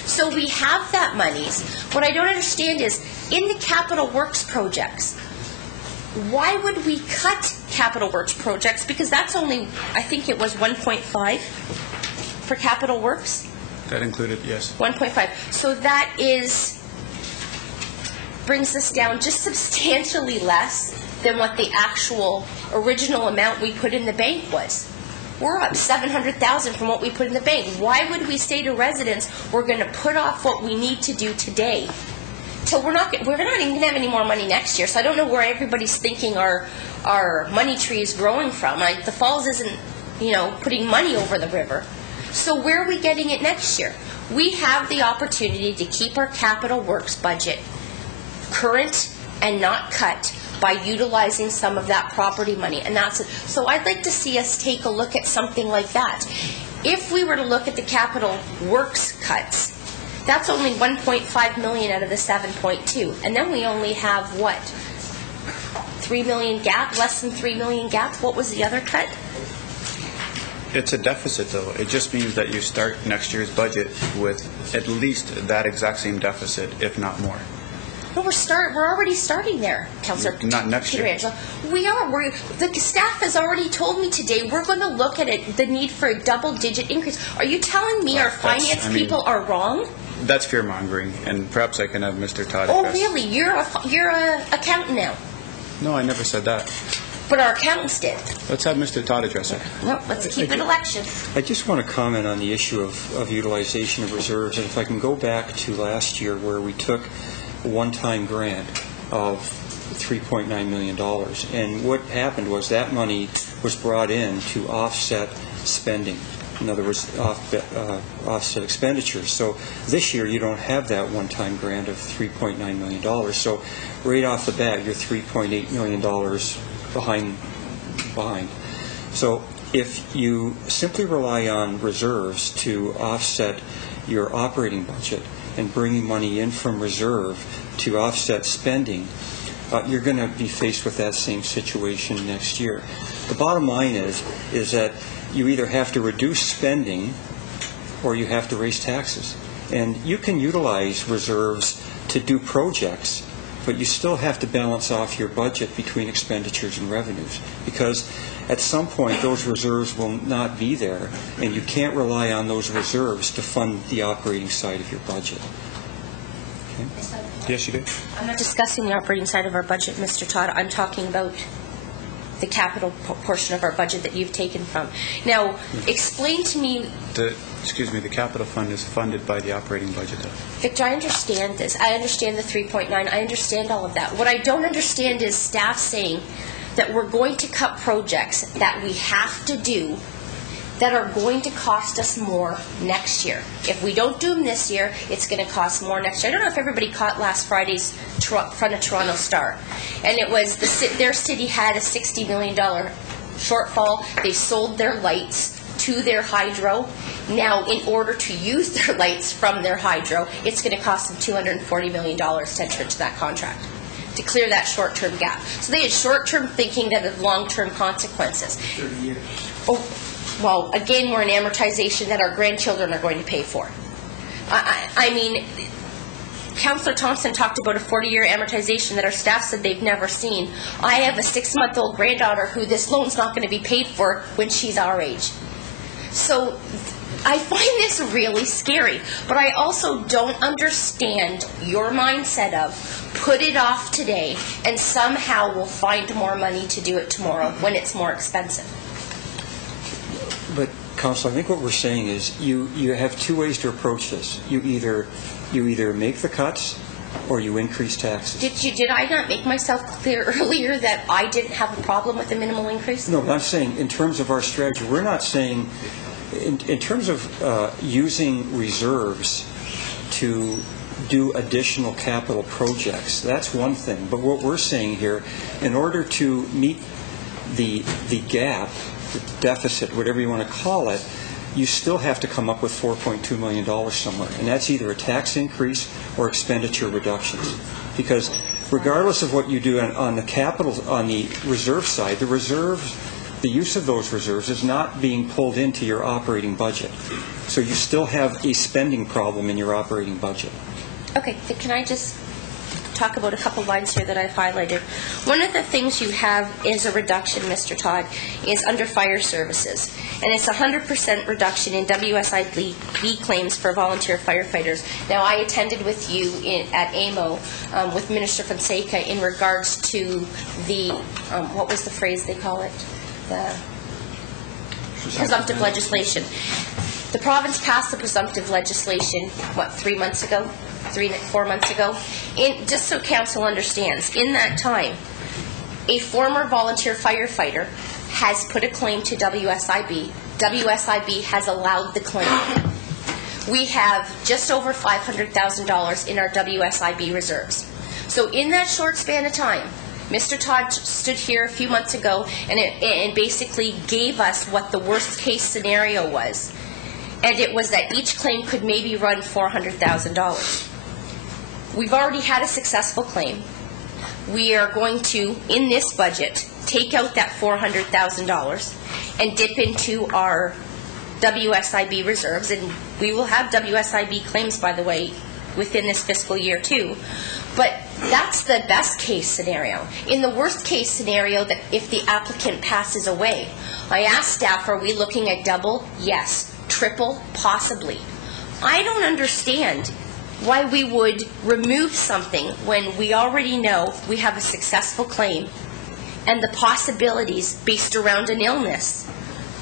So we have that monies. What I don't understand is, in the capital works projects, why would we cut capital works projects? Because that's only, I think it was 1.5 for capital works. That included, yes. 1.5. So that brings us down just substantially less than what the actual original amount we put in the bank was. We're up $700,000 from what we put in the bank. Why would we say to residents, we're going to put off what we need to do today? So we're not even going to have any more money next year. So I don't know where everybody's thinking our money tree is growing from. The Falls isn't, putting money over the river. So where are we getting it next year? We have the opportunity to keep our capital works budget current and not cut by utilizing some of that property money. And that's it. So I'd like to see us take a look at something like that. If we were to look at the capital works cuts, that's only $1.5 million out of the 7.2, and then we only have what? $3 million gap, less than $3 million gap. What was the other cut? It's a deficit, though. It just means that you start next year's budget with at least that exact same deficit, if not more. No, we're already starting there, Councillor. Not next year. We are. The staff has already told me today we're going to look at it, the need for a double-digit increase. Are you telling me our finance people are wrong? That's fear-mongering, and perhaps I can have Mr. Todd address. Oh, really? You're a accountant now. No, I never said that. But our accountants did. Let's have Mr. Todd address it. No, let's keep it election. I just want to comment on the issue of utilization of reserves. And if I can go back to last year where we took a one-time grant of $3.9 million. And what happened was that money was brought in to offset spending. In other words, offset expenditures. So this year you don't have that one-time grant of $3.9 million. So right off the bat, you're $3.8 million behind. So if you simply rely on reserves to offset your operating budget and bringing money in from reserve to offset spending, you're going to be faced with that same situation next year. The bottom line is that you either have to reduce spending or you have to raise taxes. And you can utilize reserves to do projects, but you still have to balance off your budget between expenditures and revenues, because at some point those reserves will not be there, and you can't rely on those reserves to fund the operating side of your budget. Okay? Yes, you do. I'm not discussing the operating side of our budget, Mr. Todd. I'm talking about the capital portion of our budget that you've taken from. Now, explain to me... The capital fund is funded by the operating budget. Victor, I understand this. I understand the 3.9. I understand all of that. What I don't understand is staff saying that we're going to cut projects that we have to do that are going to cost us more next year. If we don't do them this year, it's going to cost more next year. I don't know if everybody caught last Friday's front of Toronto Star. And it was their city had a $60 million shortfall. They sold their lights to their hydro. Now, in order to use their lights from their hydro, it's going to cost them $240 million to enter into that contract to clear that short-term gap. So they had short-term thinking that had long-term consequences. 30 years. Oh, well, again, we're in amortization that our grandchildren are going to pay for. I mean, Councillor Thompson talked about a 40-year amortization that our staff said they've never seen. I have a 6-month-old granddaughter who this loan's not going to be paid for when she's our age. So I find this really scary, but I also don't understand your mindset of put it off today and somehow we'll find more money to do it tomorrow when it's more expensive. But, Councillor, I think what we're saying is you have two ways to approach this. You either make the cuts or you increase taxes. Did I not make myself clear earlier that I didn't have a problem with the minimal increase? No, but I'm saying in terms of our strategy, we're not saying in terms of using reserves to do additional capital projects. That's one thing. But what we're saying here, in order to meet the gap, the deficit, whatever you want to call it, you still have to come up with $4.2 million somewhere. And that's either a tax increase or expenditure reductions. Because regardless of what you do on the capital, on the reserve side, the use of those reserves is not being pulled into your operating budget. So you still have a spending problem in your operating budget. Okay, can I just talk about a couple lines here that I've highlighted? One of the things you have is a reduction, Mr. Todd, is under fire services. And it's 100% reduction in WSIB claims for volunteer firefighters. Now, I attended with you at AMO with Minister Fonseca in regards to the, what was the phrase they call it? The presumptive legislation. The province passed the presumptive legislation, 4 months ago? Just so council understands, in that time, a former volunteer firefighter has put a claim to WSIB. WSIB has allowed the claim. We have just over $500,000 in our WSIB reserves. So in that short span of time, Mr. Todd stood here a few months ago and basically gave us what the worst case scenario was. And it was that each claim could maybe run $400,000. We've already had a successful claim. We are going to, in this budget, take out that $400,000 and dip into our WSIB reserves. And we will have WSIB claims, by the way, within this fiscal year too. But that's the best case scenario. In the worst case scenario, that if the applicant passes away, I asked staff, are we looking at double? Yes. Triple? Possibly. I don't understand why we would remove something when we already know we have a successful claim and the possibilities based around an illness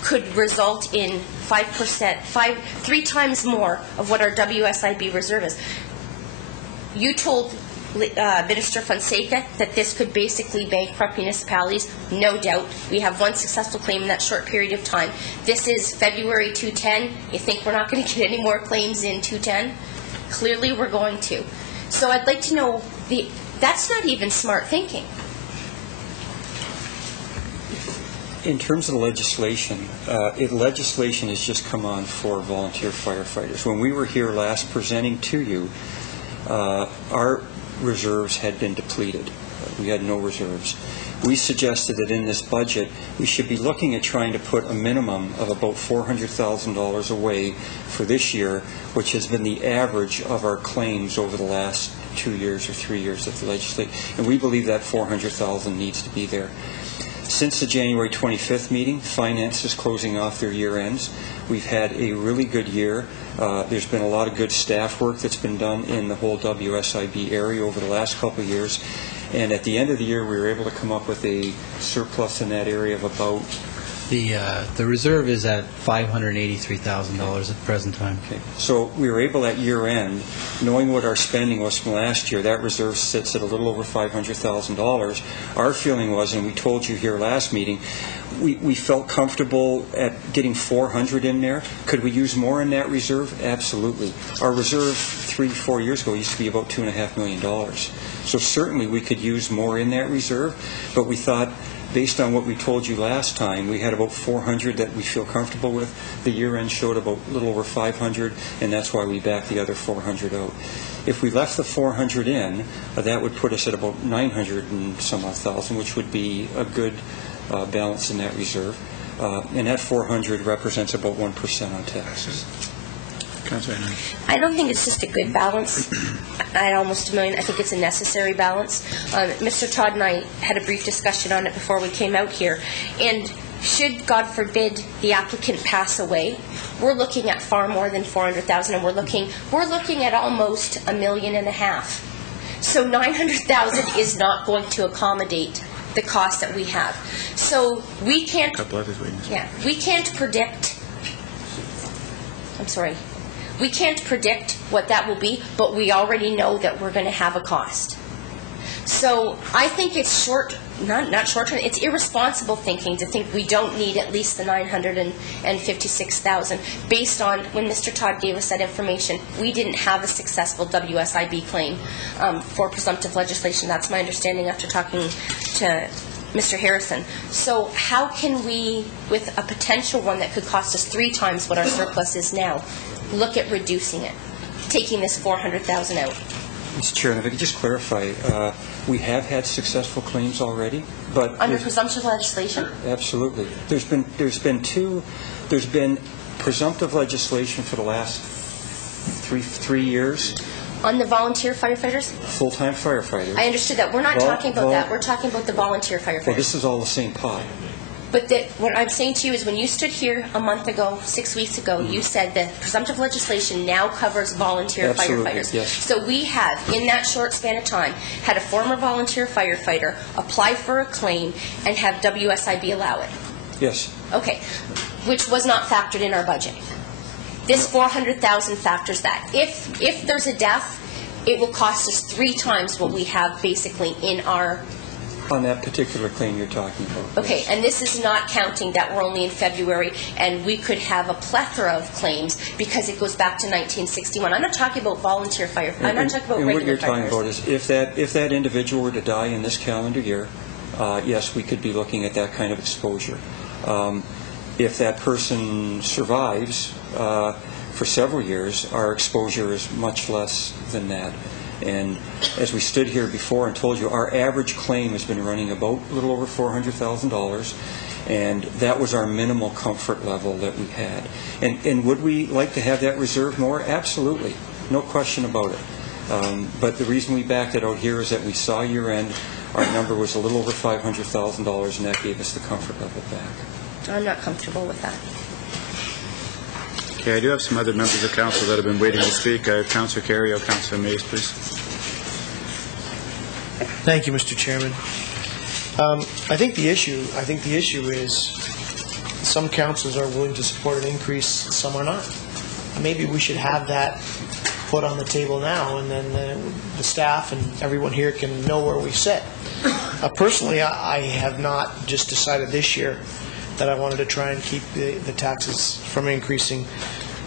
could result in 5%, 3 times more of what our WSIB reserve is. You told Minister Fonseca that this could basically bankrupt municipalities. No doubt. We have one successful claim in that short period of time. This is February 210. You think we're not going to get any more claims in 210? Clearly we're going to. So I'd like to know, that's not even smart thinking. In terms of the legislation, legislation has just come on for volunteer firefighters. When we were here last presenting to you, our reserves had been depleted. We had no reserves. We suggested that in this budget, we should be looking at trying to put a minimum of about $400,000 away for this year, which has been the average of our claims over the last 2 years or 3 years of the legislation. And we believe that $400,000 needs to be there. Since the January 25th meeting, Finance is closing off their year ends. We've had a really good year. There's been a lot of good staff work that's been done in the whole WSIB area over the last couple of years. And at the end of the year, we were able to come up with a surplus in that area of about... The reserve is at $583,000 at the present time. Okay. So we were able at year end, knowing what our spending was from last year, that reserve sits at a little over $500,000. Our feeling was, and we told you here last meeting, we felt comfortable at getting $400 in there. Could we use more in that reserve? Absolutely. Our reserve 3-4 years ago used to be about $2.5 million. So certainly we could use more in that reserve, but we thought, based on what we told you last time, we had about $400 that we feel comfortable with. The year end showed about a little over $500, and that's why we backed the other $400 out. If we left the $400 in, that would put us at about $900 and some odd thousand, which would be a good balance in that reserve. And that $400 represents about 1% on taxes. I don't think it's just a good balance at almost $1 million. I think it's a necessary balance. Mr. Todd and I had a brief discussion on it before we came out here. And should, God forbid, the applicant pass away, we're looking at far more than $400,000, and we're looking at almost $1.5 million. So $900,000 is not going to accommodate the cost that we have. So we can't. We can't predict. We can't predict what that will be, but we already know that we're going to have a cost. So I think it's not short-term, it's irresponsible thinking to think we don't need at least the $956,000 based on when Mr. Todd gave us that information. We didn't have a successful WSIB claim for presumptive legislation. That's my understanding after talking to Mr. Harrison. So how can we, with a potential one that could cost us 3 times what our surplus is now, look at reducing it, taking this $400,000 out? Mr. Chair, if I could just clarify, we have had successful claims already, but under presumptive legislation. Absolutely, there's been presumptive legislation for the last three years. On the volunteer firefighters? Full-time firefighters. I understood that. We're not talking about that. We're talking about the volunteer firefighters. Well, this is all the same pot. But what I'm saying to you is when you stood here a month ago, 6 weeks ago, you said that presumptive legislation now covers volunteer firefighters. Yes. So we have, in that short span of time, had a former volunteer firefighter apply for a claim and have WSIB allow it. Yes. Okay. Which was not factored in our budget. This $400,000 factors that. If there's a death, it will cost us 3 times what we have basically in our... On that particular claim you're talking about. Okay, and this is not counting that we're only in February and we could have a plethora of claims because it goes back to 1961. I'm not talking about volunteer firefighters. I'm not talking about regular firefighters. And what you're talking about is if that individual were to die in this calendar year, yes, we could be looking at that kind of exposure. If that person survives for several years, our exposure is much less than that. And as we stood here before and told you, our average claim has been running about a little over $400,000, and that was our minimal comfort level that we had. And would we like to have that reserve more? Absolutely, no question about it. But the reason we backed it out here is that we saw year-end, our number was a little over $500,000, and that gave us the comfort level back. I'm not comfortable with that. Okay, I do have some other members of council that have been waiting to speak. Councillor Carey, Councillor Mays, please. Thank you, Mr. Chairman. I think the issue is some councils are willing to support an increase, some are not. Maybe we should have that put on the table now, and then the staff and everyone here can know where we sit. Personally, I have not just decided this year that I wanted to try and keep the taxes from increasing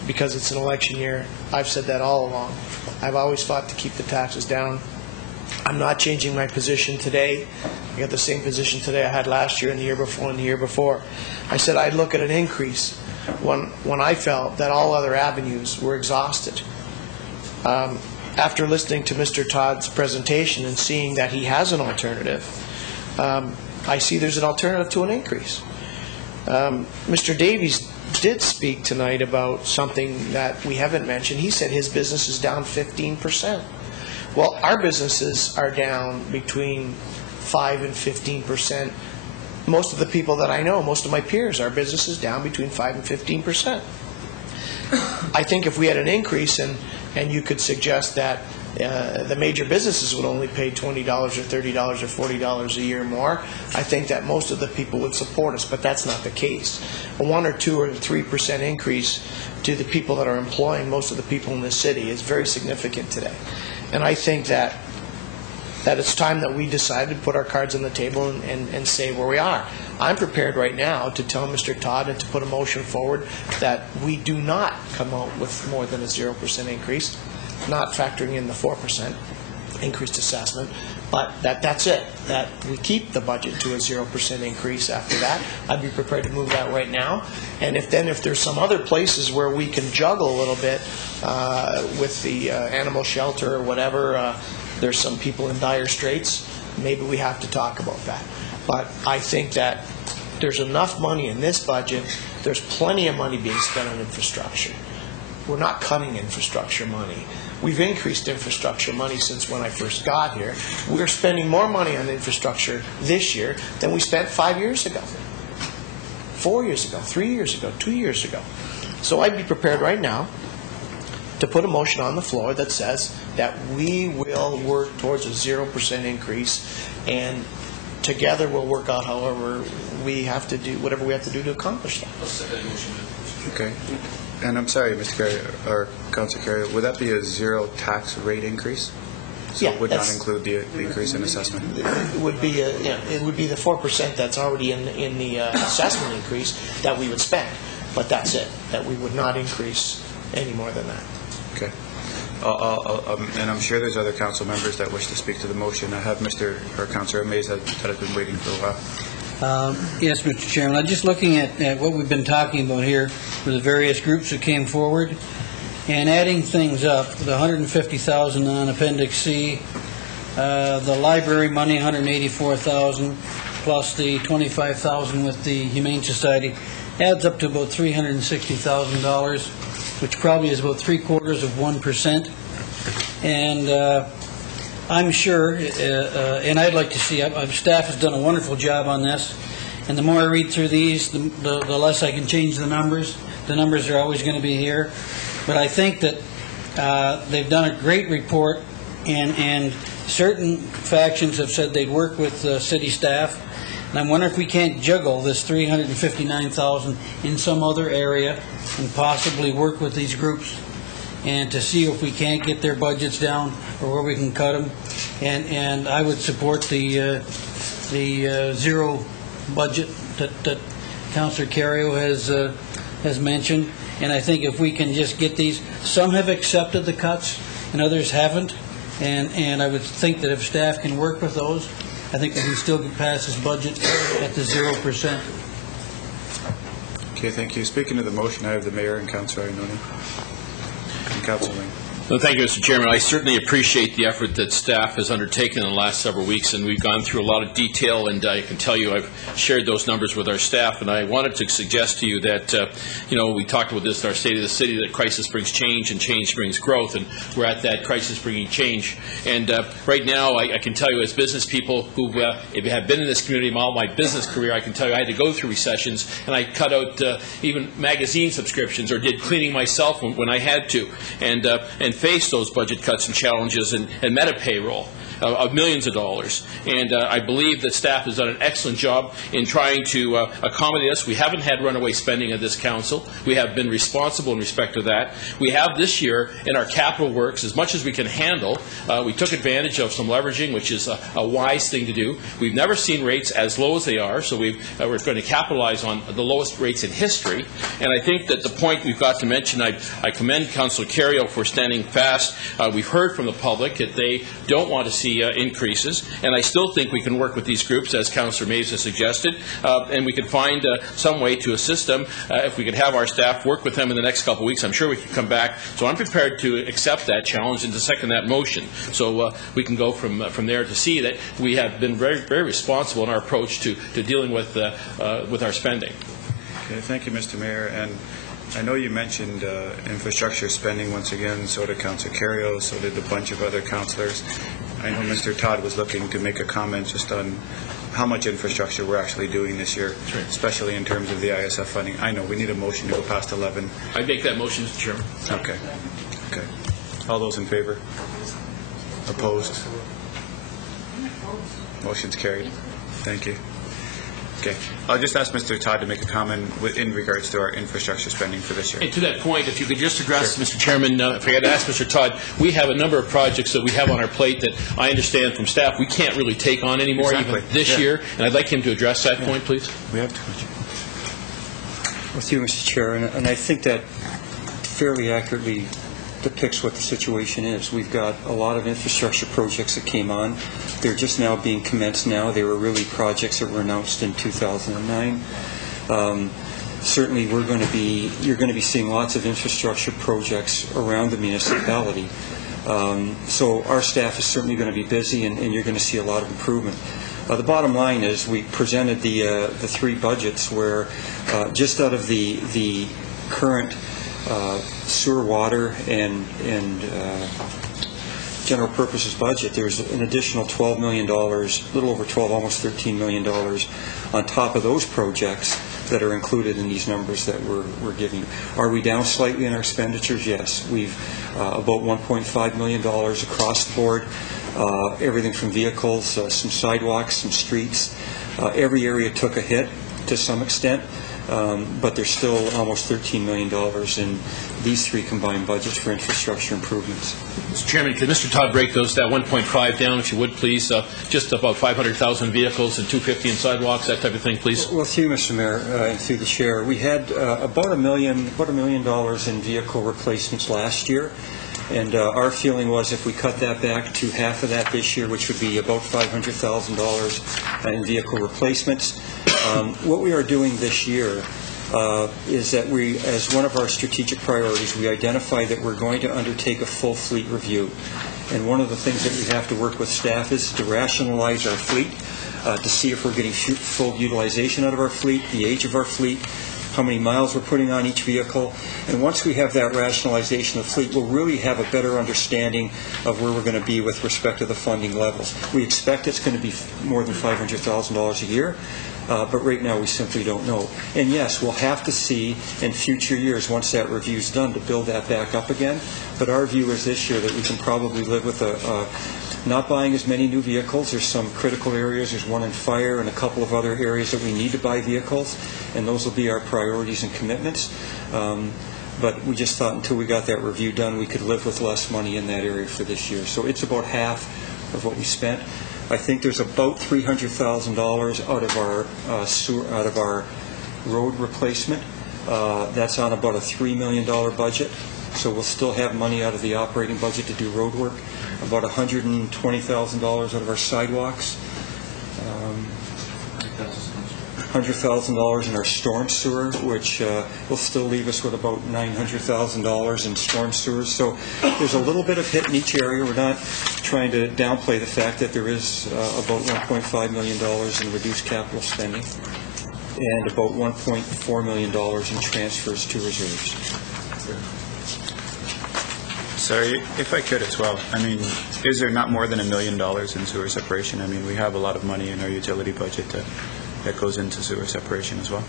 because it's an election year. I've said that all along. I've always fought to keep the taxes down. I'm not changing my position today. I got the same position today I had last year and the year before and the year before. I said I'd look at an increase when I felt that all other avenues were exhausted. After listening to Mr. Todd's presentation and seeing that he has an alternative, I see there's an alternative to an increase. Mr. Davies did speak tonight about something that we haven't mentioned. He said his business is down 15%. Well, our businesses are down between 5 and 15%. Most of the people that I know, most of my peers, our business is down between 5 and 15%. I think if we had an increase and you could suggest that the major businesses would only pay $20 or $30 or $40 a year more, I think that most of the people would support us, but that's not the case. A 1 or 2 or 3% increase to the people that are employing most of the people in this city is very significant today. And I think that it's time that we decide to put our cards on the table and say where we are. I'm prepared right now to tell Mr. Todd and to put a motion forward that we do not come out with more than a 0% increase, not factoring in the 4% increased assessment, but that's it, that we keep the budget to a 0% increase after that. I'd be prepared to move that right now. And if there's some other places where we can juggle a little bit with the animal shelter or whatever, there's some people in dire straits, maybe we have to talk about that. But I think that there's enough money in this budget. There's plenty of money being spent on infrastructure. We're not cutting infrastructure money. We've increased infrastructure money since when I first got here. We're spending more money on infrastructure this year than we spent 5 years ago, 4 years ago, 3 years ago, 2 years ago. So I'd be prepared right now to put a motion on the floor that says that we will work towards a 0% increase, and together we'll work out however we have to do, whatever we have to do to accomplish that. Okay. And I'm sorry, Mr. Carey, or Councilor Carey, would that be a zero tax rate increase? So Yeah, it would not include the increase in assessment? It would be it would be the 4% that's already in the assessment increase that we would spend, but that's it. That we would not increase any more than that. Okay. And I'm sure there's other council members that wish to speak to the motion. I have Councilor Mays that has been waiting for a while. Yes, Mr. Chairman. I'm just looking at what we've been talking about here for the various groups that came forward and adding things up. The $150,000 on Appendix C, the library money, $184,000, plus the $25,000 with the Humane Society, adds up to about $360,000, which probably is about 3/4%. And I'm sure, and I'd like to see, staff has done a wonderful job on this, and the more I read through these, the less I can change the numbers. The numbers are always going to be here. But I think that they've done a great report, and certain factions have said they'd work with city staff. And I'm wondering if we can't juggle this $359,000 in some other area and possibly work with these groups and to see if we can't get their budgets down or where we can cut them. And I would support the zero budget that Councillor Carrio has mentioned. And I think if we can just get these, some have accepted the cuts and others haven't. And I would think that if staff can work with those, I think we can still get past this budget at the 0%. Okay, thank you. Speaking of the motion, I have the Mayor and Councillor Ioannoni. And Councillor Wayne. Well, thank you, Mr. Chairman. I certainly appreciate the effort that staff has undertaken in the last several weeks, and we've gone through a lot of detail, and I can tell you I've shared those numbers with our staff, and I wanted to suggest to you that, we talked about this in our State of the City, that crisis brings change, and change brings growth, and we're at that crisis bringing change. And right now, I can tell you as business people who have been in this community all my business career, I can tell you I had to go through recessions, and I cut out even magazine subscriptions or did cleaning myself when I had to, and face those budget cuts and challenges and met a payroll of millions of dollars. And I believe that staff has done an excellent job in trying to accommodate us. We haven't had runaway spending of this council. We have been responsible in respect to that. We have this year in our capital works, as much as we can handle, we took advantage of some leveraging, which is a wise thing to do. We've never seen rates as low as they are, so we're going to capitalize on the lowest rates in history. And I think that the point we've got to mention, I commend Councillor Carrio for standing fast. We've heard from the public that they don't want to see see increases. And I still think we can work with these groups, as Councillor Maves has suggested, and we could find some way to assist them. If we could have our staff work with them in the next couple of weeks, I'm sure we could come back. So I'm prepared to accept that challenge and to second that motion. So we can go from there to see that we have been very, very responsible in our approach to dealing with our spending. Okay, thank you, Mr. Mayor. And I know you mentioned infrastructure spending once again, so did Councillor Carrier, so did a bunch of other councillors. I know Mr. Todd was looking to make a comment just on how much infrastructure we're actually doing this year, especially in terms of the ISF funding. I know we need a motion to go past 11. I make that motion, Mr. Chairman. Okay. Okay. All those in favor? Opposed? Motion's carried. Thank you. Okay. I'll just ask Mr. Todd to make a comment in regards to our infrastructure spending for this year. And to that point, if you could just address, Mr. Chairman, if I had to ask Mr. Todd, we have a number of projects that we have on our plate that I understand from staff we can't really take on anymore, even this year, and I'd like him to address that point, please. We have too much. With you, Mr. Chair, and I think that fairly accurately depicts what the situation is. We've got a lot of infrastructure projects that came on. They're just now being commenced now. They were really projects that were announced in 2009. Certainly, you're going to be seeing lots of infrastructure projects around the municipality. So our staff is certainly going to be busy, and you're going to see a lot of improvement. The bottom line is we presented the three budgets where just out of the current sewer, water, and general purposes budget, there's an additional $12 million, a little over 12, almost $13 million on top of those projects that are included in these numbers that we're giving. Are we down slightly in our expenditures? Yes. We've about $1.5 million across the board, everything from vehicles, some sidewalks, some streets. Every area took a hit to some extent. But there's still almost $13 million in these three combined budgets for infrastructure improvements. Mr. Chairman, could Mr. Todd break that 1.5 down, if you would, please? Just about 500,000 vehicles and 250 in sidewalks, that type of thing, please. Well, through you, Mr. Mayor, and through the chair, we had about $1 million in vehicle replacements last year. And our feeling was if we cut that back to half of that this year, which would be about $500,000 in vehicle replacements, what we are doing this year is that we, as one of our strategic priorities, we identify that we're going to undertake a full fleet review. And one of the things that we have to work with staff is to rationalize our fleet, to see if we're getting full utilization out of our fleet, the age of our fleet, how many miles we're putting on each vehicle. And once we have that rationalization of fleet, we'll really have a better understanding of where we're going to be with respect to the funding levels. We expect it's going to be more than $500,000 a year, but right now we simply don't know. And yes, we'll have to see in future years, once that review's done, to build that back up again. But our view is this year that we can probably live with not buying as many new vehicles. There's some critical areas. There's one in fire and a couple of other areas that we need to buy vehicles, and those will be our priorities and commitments. But we just thought until we got that review done, we could live with less money in that area for this year. So it's about half of what we spent. I think there's about $300,000 out of our road replacement. That's on about a $3 million budget. So we'll still have money out of the operating budget to do road work. About $120,000 out of our sidewalks. $100,000 in our storm sewer, which will still leave us with about $900,000 in storm sewers. So there's a little bit of hit in each area. We're not trying to downplay the fact that there is about $1.5 million in reduced capital spending and about $1.4 million in transfers to reserves. Sorry, if I could as well. I mean, is there not more than $1 million in sewer separation? I mean, we have a lot of money in our utility budget that goes into sewer separation as well.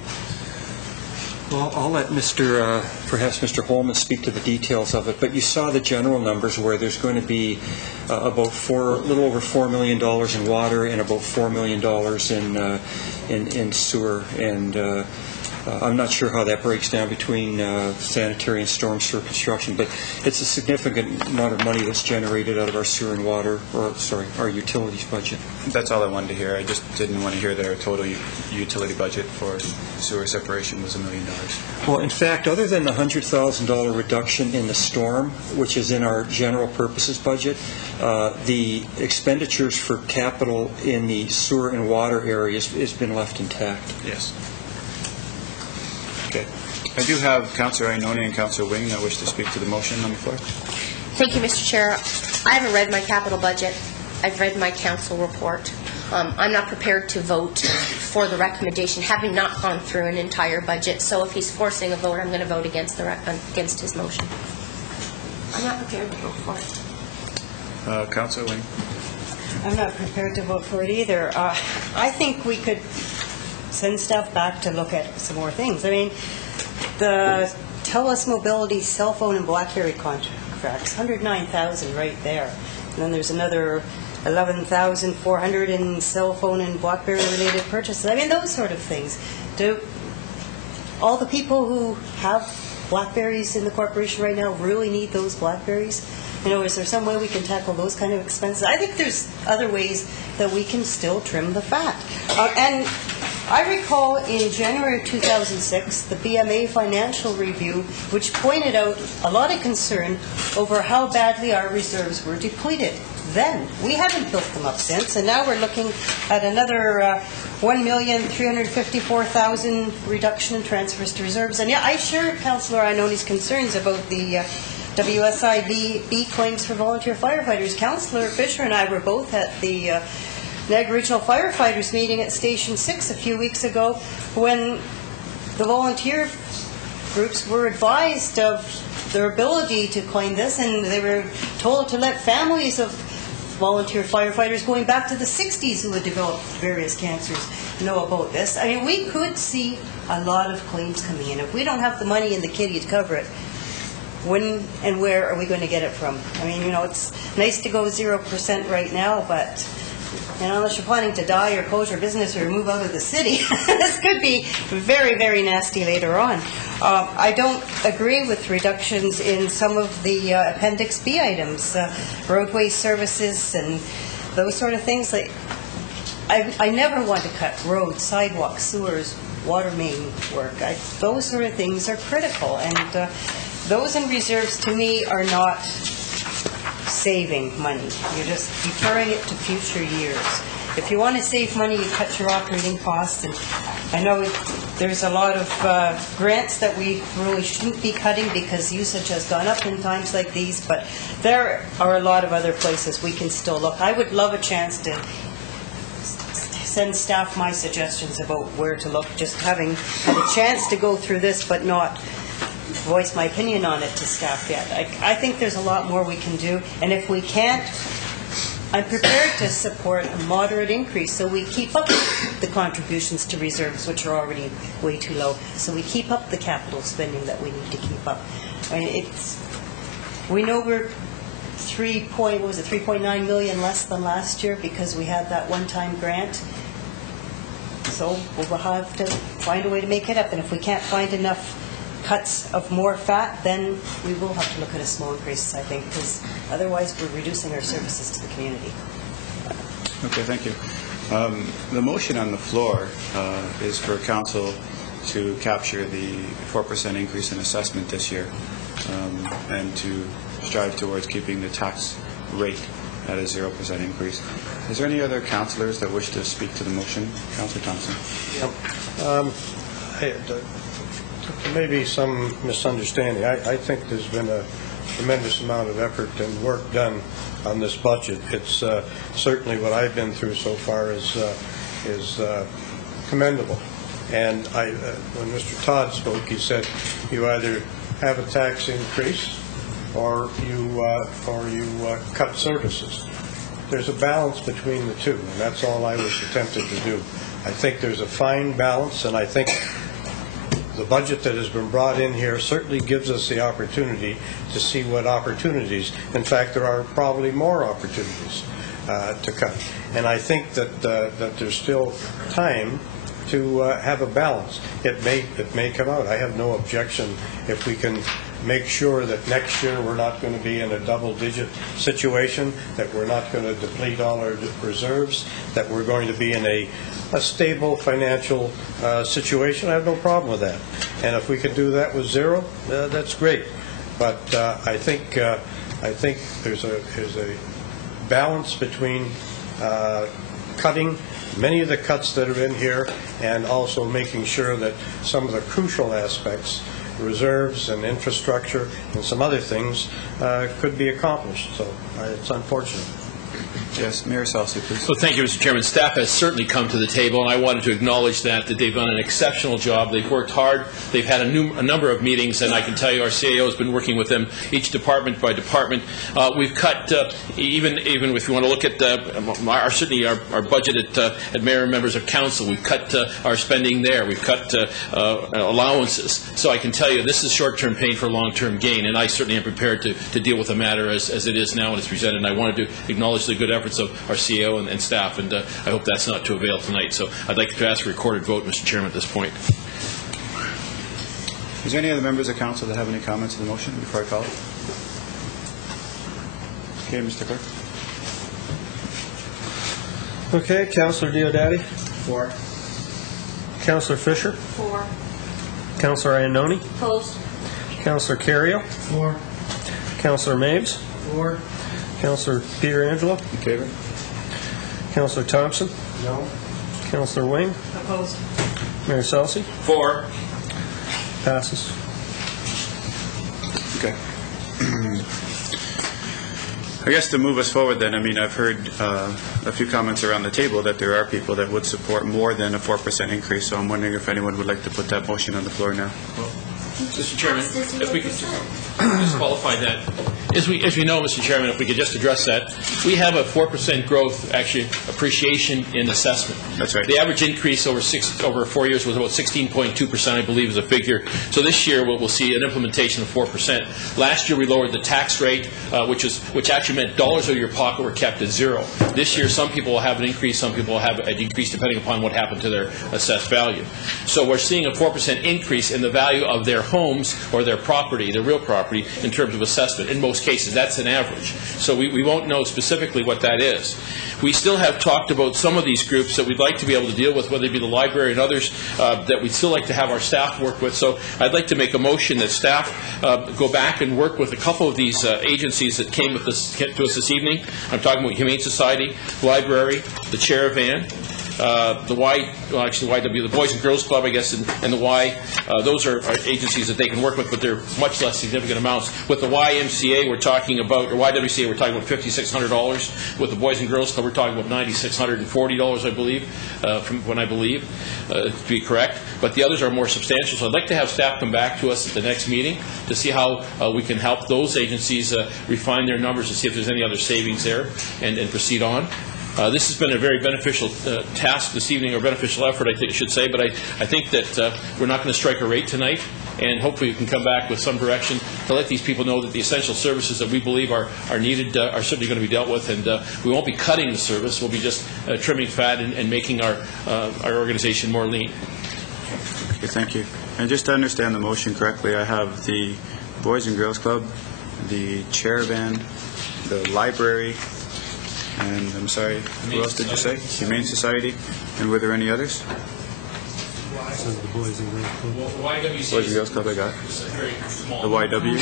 Well, I'll let perhaps Mr. Holman speak to the details of it, but you saw the general numbers where there's going to be a little over $4 million in water and about $4 million in sewer, and I'm not sure how that breaks down between sanitary and storm sewer construction, but it's a significant amount of money that's generated out of our sewer and water, or sorry, our utilities budget. That's all I wanted to hear. I just didn't want to hear that our total utility budget for sewer separation was $1 million. Well, in fact, other than the $100,000 reduction in the storm, which is in our general purposes budget, the expenditures for capital in the sewer and water areas has been left intact. Yes. Okay. I do have Councillor Ainoni and Councillor Wing that wish to speak to the motion on the floor. Thank you, Mr. Chair. I haven't read my capital budget. I've read my council report. I'm not prepared to vote for the recommendation, having not gone through an entire budget. So if he's forcing a vote, I'm going to vote against his motion. I'm not prepared to vote for it. Councillor Wing. I'm not prepared to vote for it either. I think we could send staff back to look at some more things. I mean, the TELUS Mobility cell phone and BlackBerry contracts, $109,000 right there. And then there's another $11,400 in cell phone and BlackBerry related purchases. I mean, those sort of things. Do all the people who have BlackBerries in the corporation right now really need those BlackBerries? You know, is there some way we can tackle those kind of expenses? I think there's other ways that we can still trim the fat. And I recall in January of 2006, the BMA financial review, which pointed out a lot of concern over how badly our reserves were depleted. Then, we haven't built them up since, and now we're looking at another 1,354,000 reduction in transfers to reserves. And yeah, I share Councillor Ainoni's concerns about the WSIB claims for volunteer firefighters. Councillor Fisher and I were both at the Niagara Regional Firefighters meeting at Station 6 a few weeks ago when the volunteer groups were advised of their ability to claim this, and they were told to let families of volunteer firefighters going back to the 60s who had developed various cancers know about this. I mean, we could see a lot of claims coming in. If we don't have the money in the kitty to cover it, when and where are we going to get it from? I mean, you know, it's nice to go 0% right now, but you know, unless you're planning to die or close your business or move out of the city, this could be very, very nasty later on. I don't agree with reductions in some of the Appendix B items, roadway services and those sort of things. Like, I never want to cut roads, sidewalks, sewers, water main work. Those sort of things are critical, and those in reserves to me are not saving money. You're just deferring it to future years. If you want to save money, you cut your operating costs. And I know there's a lot of grants that we really shouldn't be cutting because usage has gone up in times like these, but there are a lot of other places we can still look. I would love a chance to send staff my suggestions about where to look, just having had a chance to go through this but not voice my opinion on it to staff yet. I think there's a lot more we can do, and if we can't, I'm prepared to support a moderate increase so we keep up the contributions to reserves, which are already way too low, so we keep up the capital spending that we need to keep up. I mean, we know we're 3.9 million less than last year because we had that one-time grant. So we'll have to find a way to make it up, and if we can't find enough cuts of more fat, then we will have to look at a small increase, I think, because otherwise we're reducing our services to the community. Okay, thank you. The motion on the floor is for council to capture the 4% increase in assessment this year and to strive towards keeping the tax rate at a 0% increase. Is there any other councillors that wish to speak to the motion? Councillor Thompson. There may be some misunderstanding. I think there's been a tremendous amount of effort and work done on this budget. It's certainly what I've been through so far is commendable. And when Mr. Todd spoke, he said you either have a tax increase or you cut services. There's a balance between the two, and that's all I was attempting to do. I think there's a fine balance, and I think the budget that has been brought in here certainly gives us the opportunity to see what opportunities. In fact, there are probably more opportunities to cut. And I think that there's still time to have a balance. It may come out. I have no objection if we can make sure that next year we're not going to be in a double-digit situation, that we're not going to deplete all our reserves, that we're going to be in a stable financial situation. I have no problem with that. And if we can do that with zero, that's great. But I think there's a balance between cutting many of the cuts that are in here and also making sure that some of the crucial aspects, reserves and infrastructure and some other things, could be accomplished. So it's unfortunate. Yes, Mayor Salsi, please. Well, thank you, Mr. Chairman. Staff has certainly come to the table, and I wanted to acknowledge that they've done an exceptional job. They've worked hard. They've had a number of meetings, and I can tell you our CAO has been working with them, each department by department. We've cut, even if you want to look at certainly our budget at mayor and members of council, we've cut our spending there. We've cut allowances. So I can tell you this is short-term pain for long-term gain, and I certainly am prepared to deal with the matter as it is now and it's presented. And I wanted to acknowledge the good efforts of our CEO and staff, and I hope that's not to avail tonight. So I'd like to ask a recorded vote, Mr. Chairman, at this point. Is there any other members of council that have any comments on the motion before I call it? Okay, Mr. Clerk. Okay, Councillor Diodati? 4. Councillor Fisher? 4. Councillor Iannoni? Opposed. Councillor Carrio? 4. Councillor Mabes? 4. Councillor Pietrangelo? In favor? Councillor Thompson? No. Councillor Wing? Opposed. Mayor Salsi? 4. Passes. Okay. I guess to move us forward then, I mean, I've heard a few comments around the table that there are people that would support more than a 4% increase, so I'm wondering if anyone would like to put that motion on the floor now. Mr. Chairman, if we could just qualify that. As we know, Mr. Chairman, if we could just address that, we have a 4% growth, actually, appreciation in assessment. That's right. The average increase over 4 years was about 16.2%, I believe, is a figure. So this year we'll see an implementation of 4%. Last year we lowered the tax rate, which actually meant dollars out of your pocket were kept at zero. This year some people will have an increase, some people will have a decrease depending upon what happened to their assessed value. So we're seeing a 4% increase in the value of their homes or their property, their real property, in terms of assessment. In most cases, that's an average. So we won't know specifically what that is. We still have talked about some of these groups that we'd like to be able to deal with, whether it be the library and others, that we'd still like to have our staff work with. So I'd like to make a motion that staff go back and work with a couple of these agencies that came to us this evening. I'm talking about Humane Society, Library, the Caravan, the YW, the Boys and Girls Club, I guess, and the Y. Those are agencies that they can work with, but they're much less significant amounts. With the YMCA, we're talking about, or YWCA, we're talking about $5,600. With the Boys and Girls Club, we're talking about $9,640, I believe, from when I believe, to be correct. But the others are more substantial. So I'd like to have staff come back to us at the next meeting to see how we can help those agencies refine their numbers and see if there's any other savings there and proceed on. This has been a very beneficial task this evening, or beneficial effort, I think I should say, but I think that we're not going to strike a rate tonight, and hopefully we can come back with some direction to let these people know that the essential services that we believe are needed are certainly going to be dealt with, and we won't be cutting the service, we'll be just trimming fat and making our organization more lean. Okay, thank you. And just to understand the motion correctly, I have the Boys and Girls Club, the Caravan, the Library, and I'm sorry, who else did you say? Humane Society. And were there any others? The Boys and Girls Club. Boys and Girls Club, I got. The YW.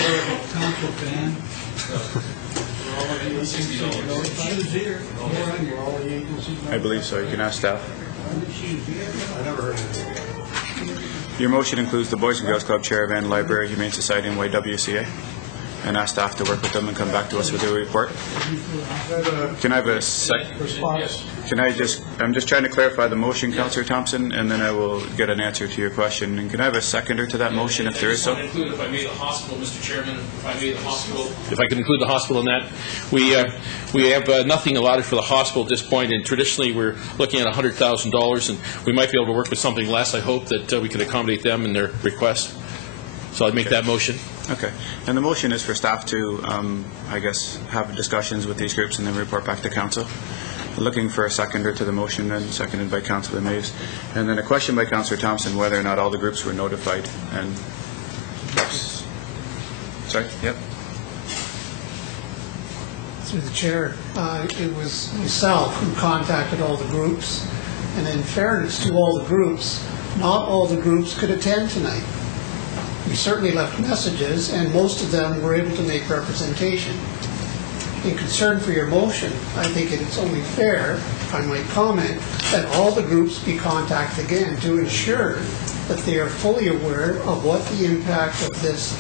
I believe so. You can ask staff. Your motion includes the Boys and Girls Club, Caravan, Library, Humane Society, and YWCA. And ask staff to work with them and come back to us with their report. Can I have a second? I'm just trying to clarify the motion, Councillor Thompson, and then I will get an answer to your question. And can I have a seconder to that motion if there is so? If I may the hospital, Mr. Chairman, if I could include the hospital in that. We have nothing allotted for the hospital at this point, and traditionally we're looking at $100,000, and we might be able to work with something less. I hope that we can accommodate them in their request. So I'd make that motion. Okay. And the motion is for staff to, I guess, have discussions with these groups and then report back to council. Looking for a seconder to the motion, then seconded by Councillor Maves. And then a question by Councillor Thompson whether or not all the groups were notified. And sorry, yep. Through the chair, it was myself who contacted all the groups, and in fairness to all the groups, not all the groups could attend tonight. We certainly left messages, and most of them were able to make representation. In concern for your motion, I think it is only fair, if I might comment, that all the groups be contacted again to ensure that they are fully aware of what the impact of this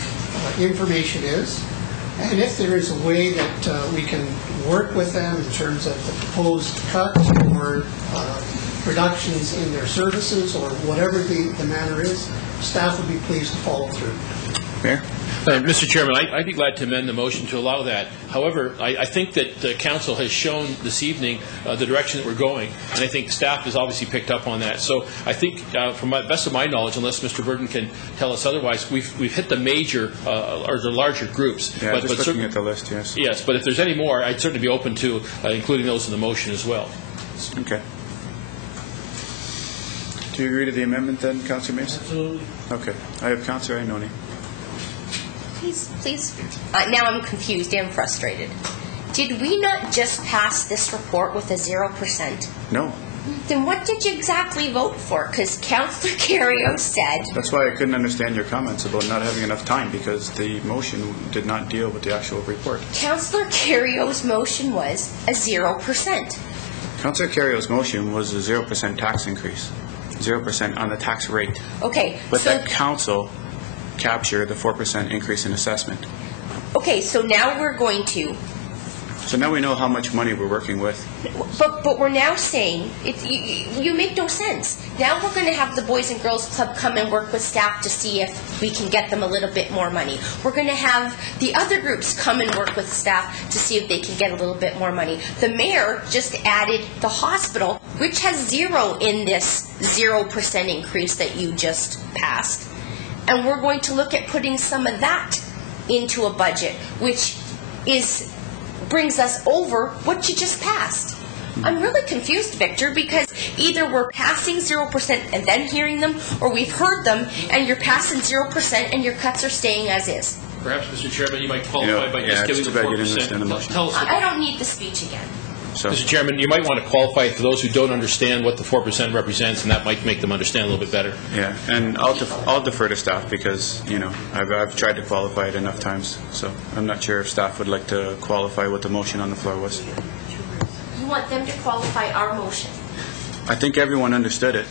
information is, and if there is a way that we can work with them in terms of the proposed cut or reductions in their services or whatever the matter is, staff would be pleased to follow through. Mayor? Mr. Chairman, I'd be glad to amend the motion to allow that. However, I think that the Council has shown this evening the direction that we're going, and I think staff has obviously picked up on that. So I think, from the best of my knowledge, unless Mr. Burton can tell us otherwise, we've hit the major or the larger groups. Yeah, but just looking at the list, yes. Yes, but if there's any more, I'd certainly be open to including those in the motion as well. Okay. Do you agree to the amendment then, Councillor Mason? Absolutely. Okay. I have Councillor Iononi. Please. Now I'm confused and frustrated. Did we not just pass this report with a 0%? No. Then what did you exactly vote for? Because Councillor Carrio said... That's why I couldn't understand your comments about not having enough time, because the motion did not deal with the actual report. Councillor Carrio's motion was a 0%. Councillor Carrio's motion was a 0% tax increase, 0% on the tax rate. Okay, but so... that council capture the 4% increase in assessment. Okay, so now we're going to... So now we know how much money we're working with. But we're now saying, you make no sense. Now we're going to have the Boys and Girls Club come and work with staff to see if we can get them a little bit more money. We're going to have the other groups come and work with staff to see if they can get a little bit more money. The mayor just added the hospital, which has 0 in this 0% increase that you just passed. And we're going to look at putting some of that into a budget, which brings us over what you just passed. I'm really confused, Victor, because either we're passing 0% and then hearing them, or we've heard them and you're passing 0% and your cuts are staying as is. Perhaps, Mr. Chairman, you might qualify by just giving the 4%. Tell us I don't need the speech again. So, Mr. Chairman, you might want to qualify for those who don't understand what the 4% represents, and that might make them understand a little bit better. Yeah, and I'll defer to staff because, I've tried to qualify it enough times, so I'm not sure if staff would like to qualify what the motion on the floor was. You want them to qualify our motion? I think everyone understood it.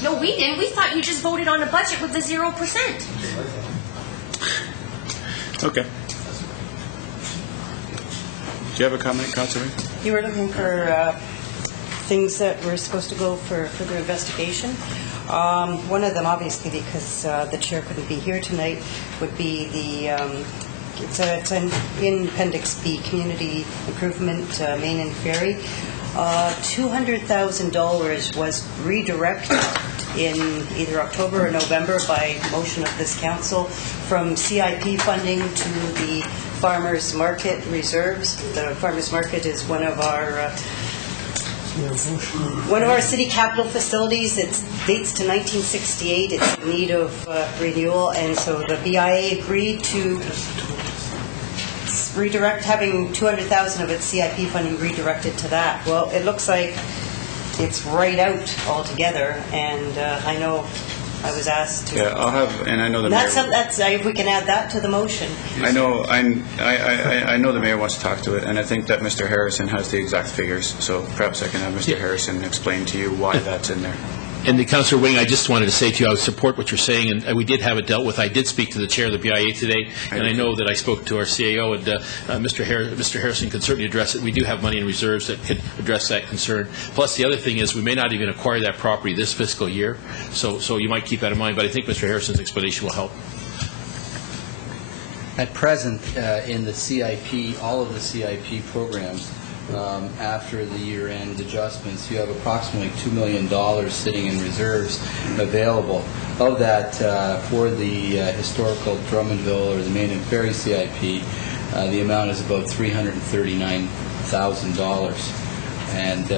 No, we didn't. We thought you just voted on a budget with the 0%. Okay. Do you have a comment, Councillor? You were looking for things that were supposed to go for further investigation. One of them, obviously, because the chair couldn't be here tonight, would be the it's in Appendix B, Community Improvement, Main and Ferry. $200,000 was redirected in either October or November by motion of this council from CIP funding to the Farmers Market reserves. The Farmers Market is one of our city capital facilities. It dates to 1968. It's in need of renewal, and so the BIA agreed to redirect, having $200,000 of its CIP funding redirected to that. Well, it looks like it's right out altogether, and I know I was asked to. Yeah, I'll have, and I know the mayor. That's if we can add that to the motion. I know the mayor wants to talk to it, and I think that Mr. Harrison has the exact figures. So perhaps I can have Mr. Harrison explain to you why that's in there. And Councillor Wing, I just wanted to say to you, I support what you're saying, and we did have it dealt with. I did speak to the chair of the BIA today, and I know that I spoke to our CAO, and Mr. Harrison can certainly address it. We do have money in reserves that could address that concern. Plus, the other thing is we may not even acquire that property this fiscal year, so you might keep that in mind. But I think Mr. Harrison's explanation will help. At present, in the CIP, all of the CIP programs, after the year-end adjustments, you have approximately $2 million sitting in reserves available. Of that, for the historical Drummondville or the Main and Ferry CIP, the amount is about $339,000. And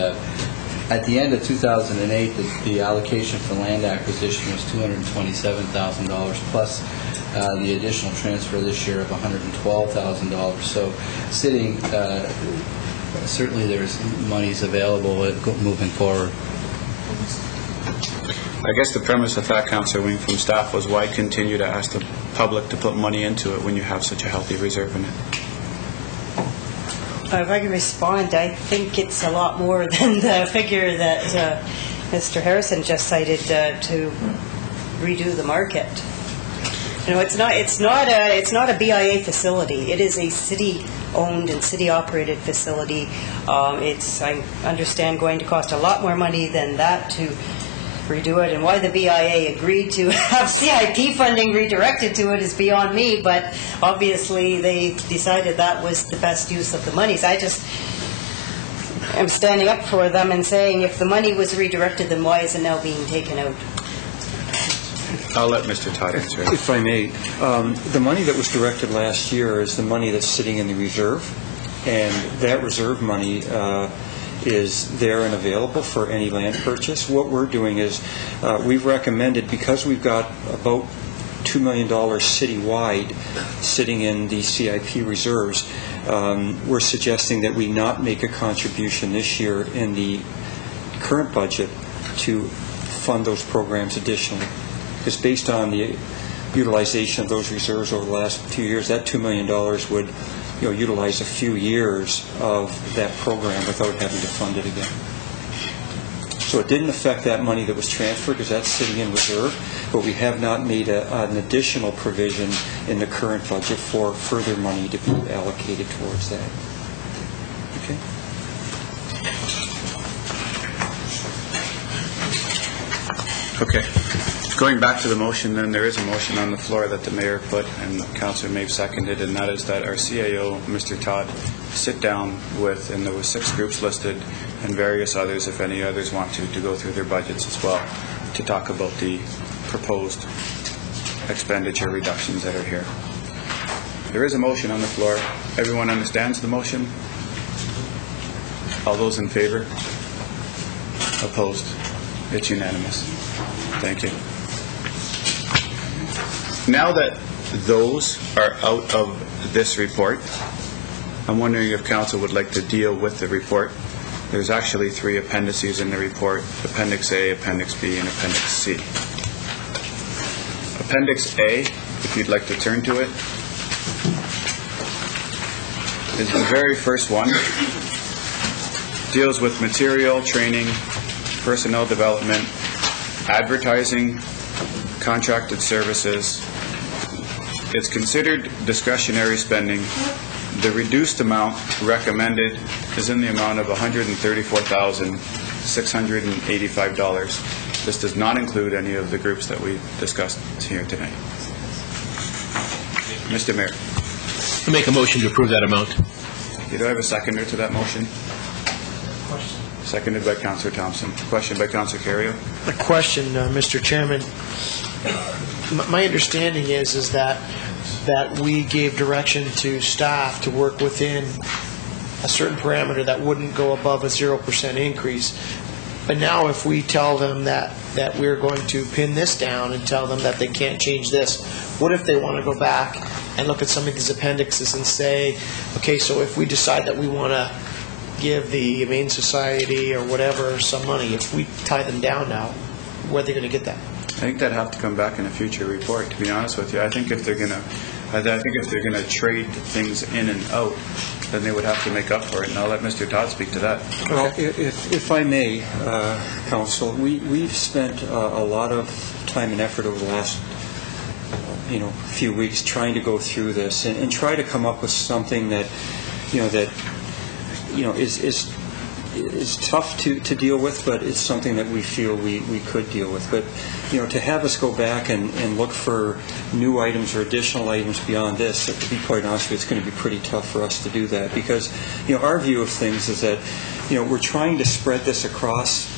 at the end of 2008, the allocation for land acquisition was $227,000 plus the additional transfer this year of $112,000. So sitting, certainly there's monies available moving forward. I guess the premise of that, Councillor Wing, from staff was why continue to ask the public to put money into it when you have such a healthy reserve in it? If I can respond, I think it's a lot more than the figure that Mr. Harrison just cited to redo the market. You know, it's not a BIA facility. It is a city-owned and city-operated facility. It's, I understand, going to cost a lot more money than that to redo it, and why the BIA agreed to have CIP funding redirected to it is beyond me, but obviously they decided that was the best use of the monies. I just am standing up for them and saying if the money was redirected, then why is it now being taken out? I'll let Mr. Todd answer. If I may, the money that was directed last year is the money that's sitting in the reserve, and that reserve money is there and available for any land purchase. What we're doing is we've recommended, because we've got about $2 million citywide sitting in the CIP reserves, we're suggesting that we not make a contribution this year in the current budget to fund those programs additionally. Because based on the utilization of those reserves over the last few years, that $2 million would utilize a few years of that program without having to fund it again. So it didn't affect that money that was transferred because that's sitting in reserve, but we have not made an additional provision in the current budget for further money to be allocated towards that. Okay. Okay. Going back to the motion, then, there is a motion on the floor that the mayor put and Councillor Maeve seconded, and that is that our CAO, Mr. Todd, sit down with, and there were 6 groups listed and various others, if any others want to go through their budgets as well, to talk about the proposed expenditure reductions that are here. There is a motion on the floor. Everyone understands the motion? All those in favor? Opposed? It's unanimous. Thank you. Now that those are out of this report, I'm wondering if Council would like to deal with the report. There's actually 3 appendices in the report: Appendix A, Appendix B, and Appendix C. Appendix A, if you'd like to turn to it, is the very first one. Deals with material, training, personnel development, advertising, contracted services. It's considered discretionary spending. The reduced amount recommended is in the amount of $134,685. This does not include any of the groups that we discussed here tonight. Mr. Mayor. I make a motion to approve that amount. Do I have a seconder to that motion? Question. Seconded by Councillor Thompson. Question by Councillor Carrio. A question, Mr. Chairman. My understanding is that we gave direction to staff to work within a certain parameter that wouldn't go above a 0% increase. But now if we tell them that we're going to pin this down and tell them that they can't change this, what if they want to go back and look at some of these appendixes and say, okay, so if we decide that we want to give the Humane Society or whatever some money, if we tie them down now, where are they going to get that? I think that'd have to come back in a future report, to be honest with you. I think if they're going to trade things in and out, then they would have to make up for it, and I'll let Mr. Todd speak to that. Well, if I may, Council, we've spent a lot of time and effort over the last few weeks trying to go through this and try to come up with something that is tough to deal with, but it's something that we feel we could deal with. But to have us go back and look for new items or additional items beyond this, to be quite honest with you, it's going to be pretty tough for us to do that, because our view of things is that we're trying to spread this across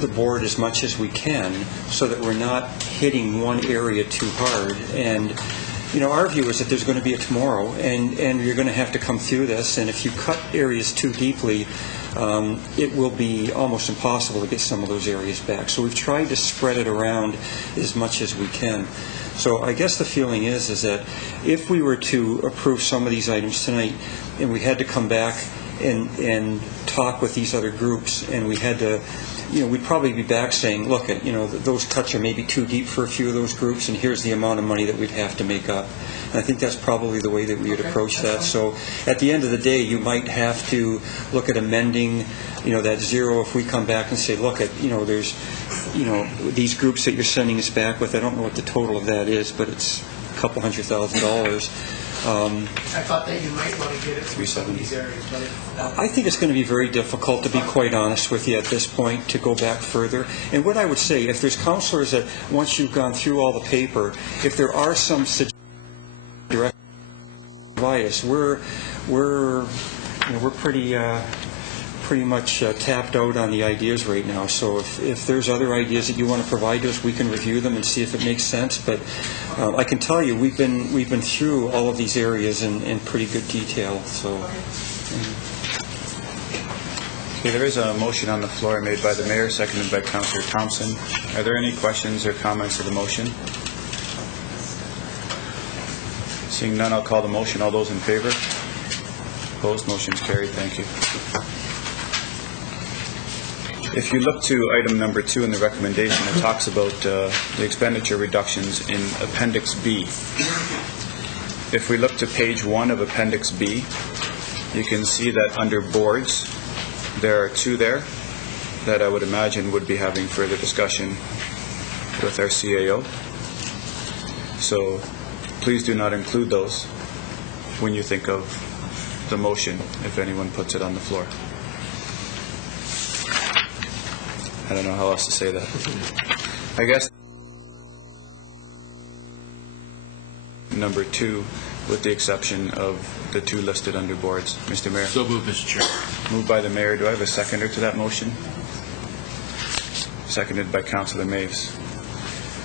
the board as much as we can so that we're not hitting one area too hard. And our view is that there's going to be a tomorrow, and you're going to have to come through this, and if you cut areas too deeply, it will be almost impossible to get some of those areas back. So we've tried to spread it around as much as we can. So I guess the feeling is that if we were to approve some of these items tonight and we had to come back and talk with these other groups, and we had to, we'd probably be back saying, look, those cuts are maybe too deep for a few of those groups, and here's the amount of money that we'd have to make up. And I think that's probably the way that we would approach that. So at the end of the day, you might have to look at amending, that zero if we come back and say, look, there's, these groups that you're sending us back with, I don't know what the total of that is, but it's a couple $100,000. I thought that you might want to get it through some of these areas, but I think it's going to be very difficult, to be quite honest with you at this point, to go back further. And what I would say, if there's councillors that, once you've gone through all the paper, if there are some suggestions direct provide us, we're pretty much tapped out on the ideas right now. So if there's other ideas that you want to provide to us, we can review them and see if it makes sense. But I can tell you, we've been through all of these areas in pretty good detail. So. Okay, there is a motion on the floor made by the mayor, seconded by Councillor Thompson. Are there any questions or comments to the motion? Seeing none, I'll call the motion. All those in favor? Opposed? Motion's carried. Thank you. If you look to item number 2 in the recommendation, it talks about the expenditure reductions in Appendix B. If we look to page 1 of Appendix B, you can see that under boards, there are 2 there that I would imagine would be having further discussion with our CAO. So please do not include those when you think of the motion, if anyone puts it on the floor. I don't know how else to say that. I guess number 2, with the exception of the 2 listed under boards. Mr. Mayor. So moved, Mr. Chair. Moved by the mayor. Do I have a seconder to that motion? Seconded by Councillor Maves.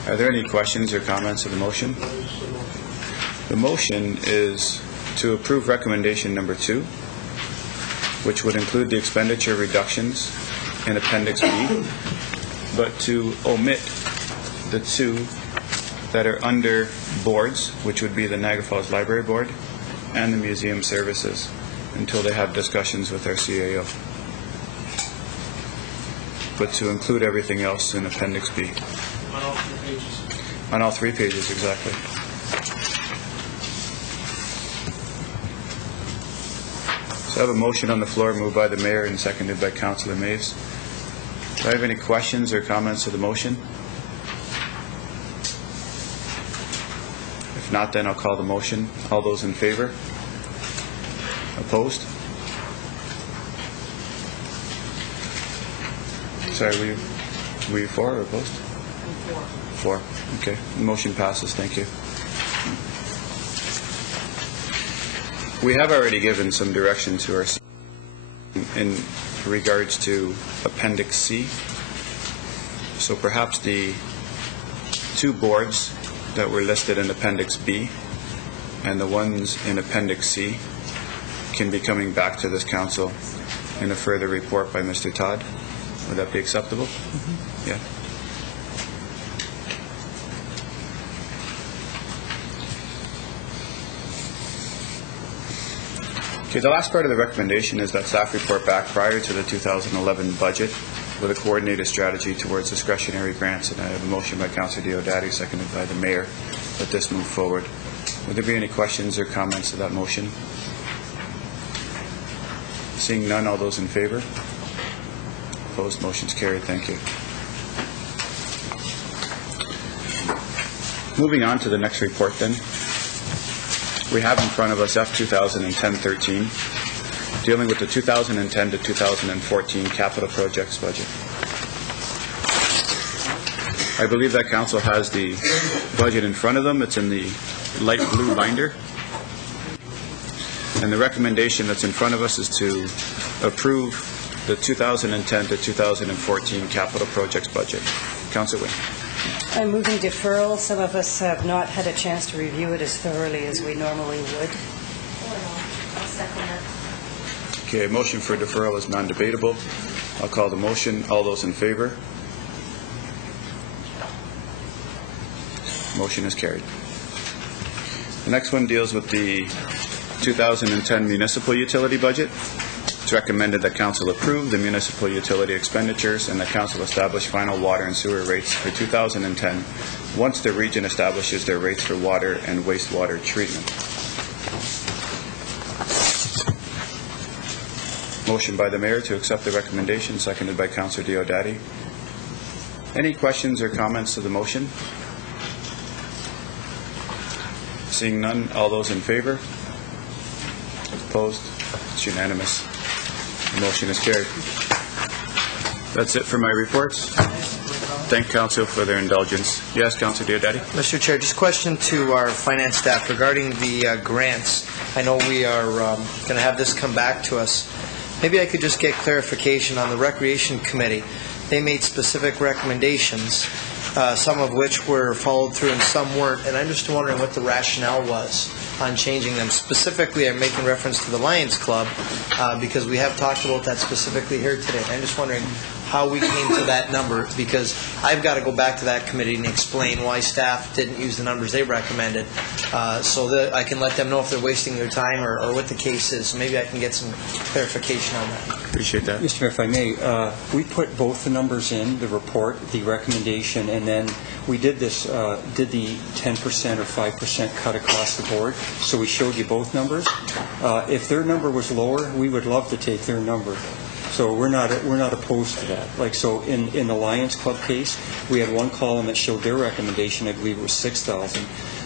Are there any questions or comments of the motion? The motion is to approve recommendation number 2, which would include the expenditure reductions in Appendix B, but to omit the 2 that are under boards, which would be the Niagara Falls Library Board and the Museum Services, until they have discussions with our CAO. But to include everything else in Appendix B. on all 3 pages. On all 3 pages, exactly. So I have a motion on the floor moved by the mayor and seconded by Councillor Maves. Do I have any questions or comments to the motion? If not, then I'll call the motion. All those in favor? Opposed? Sorry, were you for or opposed? For. Okay. The motion passes. Thank you. We have already given some direction to our in regards to Appendix C. So perhaps the 2 boards that were listed in Appendix B and the ones in Appendix C can be coming back to this council in a further report by Mr. Todd. Would that be acceptable? Mm-hmm. Yeah. Okay, the last part of the recommendation is that staff report back prior to the 2011 budget with a coordinated strategy towards discretionary grants. And I have a motion by Councillor Diodati, seconded by the mayor, that this move forward. Would there be any questions or comments to that motion? Seeing none, all those in favor? Opposed? Motion's carried. Thank you. Moving on to the next report then. We have in front of us F 2010-13, dealing with the 2010 to 2014 capital projects budget. I believe that council has the budget in front of them. It's in the light blue binder. And the recommendation that's in front of us is to approve the 2010 to 2014 capital projects budget. Councillor Wynne. I'm moving deferral. Some of us have not had a chance to review it as thoroughly as we normally would. Okay, motion for deferral is non-debatable. I'll call the motion. All those in favor? Motion is carried. The next one deals with the 2010 municipal utility budget. It's recommended that council approve the municipal utility expenditures and that council establish final water and sewer rates for 2010 once the region establishes their rates for water and wastewater treatment. Motion by the Mayor to accept the recommendation, seconded by Councillor Diodati. Any questions or comments to the motion? Seeing none, all those in favor? Opposed? It's unanimous. The motion is carried. That's it for my reports. Thank Council for their indulgence. Yes, Councillor Diodati? Mr. Chair, just a question to our finance staff regarding the grants. I know we are going to have this come back to us. Maybe I could just get clarification on the Recreation Committee. They made specific recommendations, some of which were followed through and some weren't, and I'm just wondering what the rationale was on changing them. Specifically, I'm making reference to the Lions Club because we have talked about that specifically here today. And I'm just wondering how we came to that number, because I've got to go back to that committee and explain why staff didn't use the numbers they recommended, so that I can let them know if they're wasting their time or what the case is. So maybe I can get some clarification on that. Appreciate that. Mr. Mayor, if I may, we put both the numbers in, the report, the recommendation, and then we did this, did the 10% or 5% cut across the board. So we showed you both numbers. If their number was lower, we would love to take their number. So we're not opposed to that. Like, so in the Lions Club case, we had one column that showed their recommendation. I believe it was 6,000.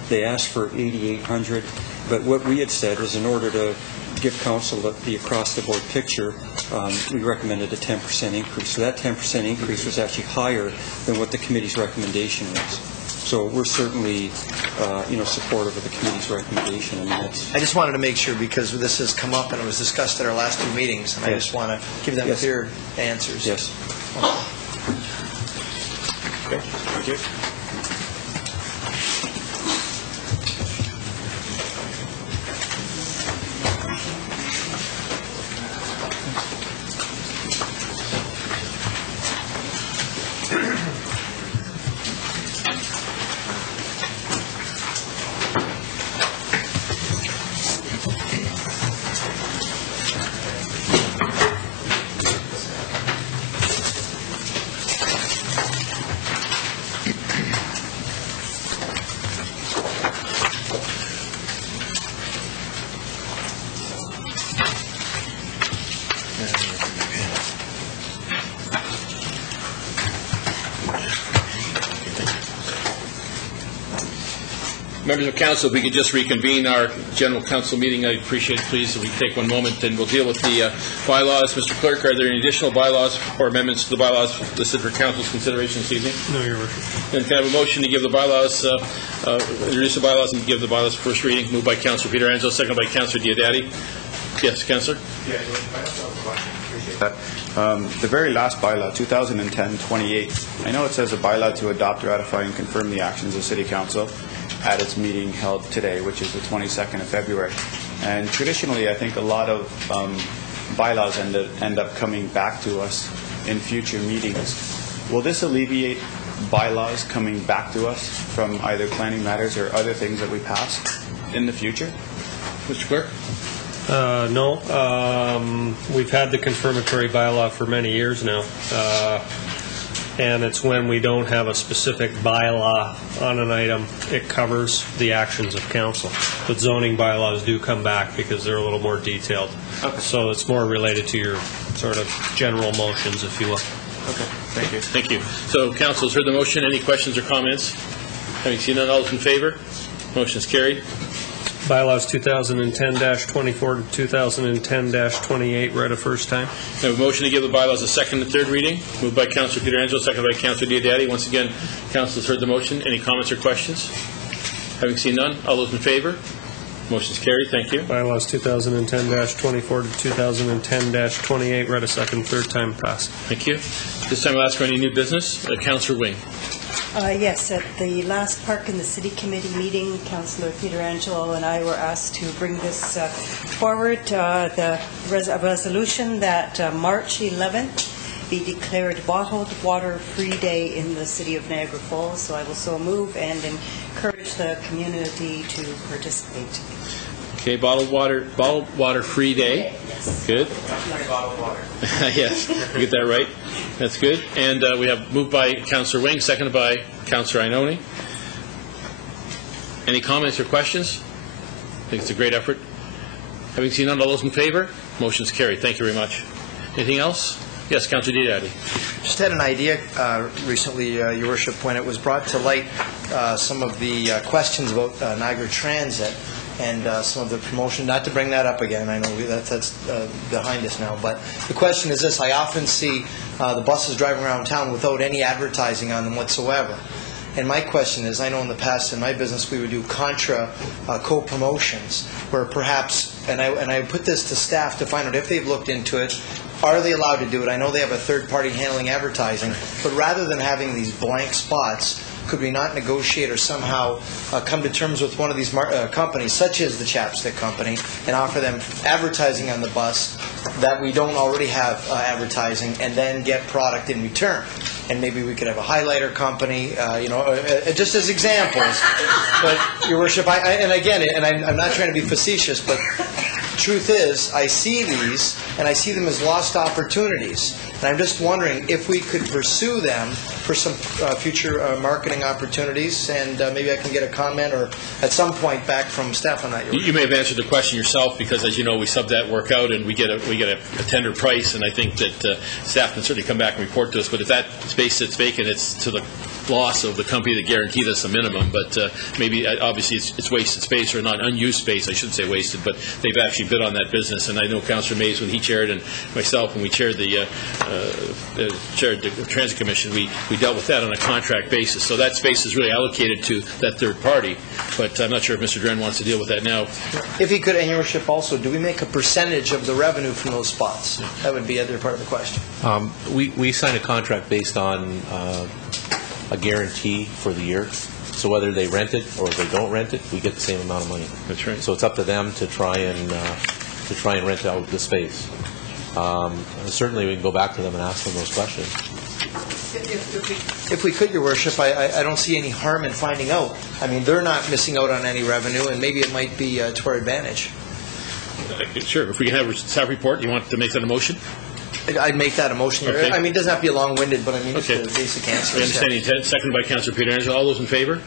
They asked for 8,800. But what we had said was, in order to give council the across-the-board picture, we recommended a 10% increase. So that 10% increase was actually higher than what the committee's recommendation was. So we're certainly, supportive of the committee's recommendation. I mean, I just wanted to make sure, because this has come up and it was discussed at our last two meetings, and I just want to give them clear answers. Yes. Okay. Thank you. Members of Council, if we could just reconvene our General Council meeting, I'd appreciate it, please, if we take 1 moment, and we'll deal with the bylaws. Mr. Clerk, are there any additional bylaws or amendments to the bylaws listed for Council's consideration this evening? No, Your Worship. Then can I have a motion to give the bylaws, introduce the bylaws and give the bylaws first reading? Moved by Councillor Peter Angelo, second by Councillor Diodati. Yes, Councillor? Yeah, appreciate that. The very last bylaw, 2010-28, I know it says a bylaw to adopt, ratify, and confirm the actions of City Council at its meeting held today, which is the 22nd of February. And traditionally, I think a lot of bylaws end up coming back to us in future meetings. Will this alleviate bylaws coming back to us from either planning matters or other things that we pass in the future? Mr. Clerk? No. We've had the confirmatory bylaw for many years now. And it's when we don't have a specific bylaw on an item, it covers the actions of council. But zoning bylaws do come back because they're a little more detailed. Okay. So it's more related to your sort of general motions, if you will. Okay, thank you. Thank you. So, Council has heard the motion. Any questions or comments? Having seen none, all those in favor? Motion is carried. Bylaws 2010-24 to 2010-28 read a first time. I have a motion to give the bylaws a second and third reading. Moved by Councillor Peter Angelo, second by Councillor Diodati. Once again, Council has heard the motion. Any comments or questions? Having seen none, all those in favor? Motion is carried. Thank you. Bylaws 2010-24 to 2010-28 read a second, third time, passed. Thank you. This time I'll ask for any new business. Councillor Wing. Yes, at the last Park in the City Committee meeting, Councillor Peter Angelo and I were asked to bring this forward, a resolution that March 11th be declared bottled water free day in the city of Niagara Falls. So I will so move and encourage the community to participate. Okay, bottled water free day. Yes. Good. Bottled water. Yes, you get that right. That's good. And we have moved by Councillor Wing, seconded by Councillor Ioannoni. Any comments or questions? I think it's a great effort. Having seen none, all those in favor? Motion's carried. Thank you very much. Anything else? Yes, Councillor Diodati. Just had an idea recently, Your Worship, when it was brought to light some of the questions about Niagara Transit and some of the promotion. Not to bring that up again, I know that's behind us now, but the question is this: I often see the buses driving around town without any advertising on them whatsoever. And my question is, I know in the past in my business we would do contra co-promotions, where perhaps, and I put this to staff to find out if they've looked into it. Are they allowed to do it? I know they have a third party handling advertising, but rather than having these blank spots, could we not negotiate or somehow come to terms with one of these companies, such as the Chapstick Company, and offer them advertising on the bus that we don't already have advertising, and then get product in return? And maybe we could have a highlighter company, just as examples. But, Your Worship, I'm not trying to be facetious, but truth is, I see these, and I see them as lost opportunities. And I'm just wondering if we could pursue them for some future marketing opportunities, and maybe I can get a comment or at some point back from staff on that. You may have answered the question yourself, because as you know, we sub that work out and we get a tender price, and I think that staff can certainly come back and report to us. But if that space sits vacant, it's to the loss of the company that guaranteed us a minimum. But maybe, obviously, it's wasted space, or not unused space. I shouldn't say wasted, but they've actually bid on that business. And I know Councillor Mays, when he chaired, and myself, when we chaired the Transit Commission, we dealt with that on a contract basis. So that space is really allocated to that third party. But I'm not sure if Mr. Dren wants to deal with that now. If he could, and Your Worship, also, do we make a percentage of the revenue from those spots? That would be the other part of the question. We sign a contract based on a guarantee for the year. So whether they rent it or they don't rent it, we get the same amount of money. That's right. So it's up to them to try and rent out the space. Certainly, we can go back to them and ask them those questions. If we could, Your Worship, I don't see any harm in finding out. I mean, they're not missing out on any revenue, and maybe it might be to our advantage. Sure. If we can have a staff report, you want to make that a motion? I'd make that a motion. Okay. I mean, it doesn't have to be long-winded, but I mean, okay. It's the basic answer. I understand the intent. Seconded by Councillor Peter Angelo. All those in favor?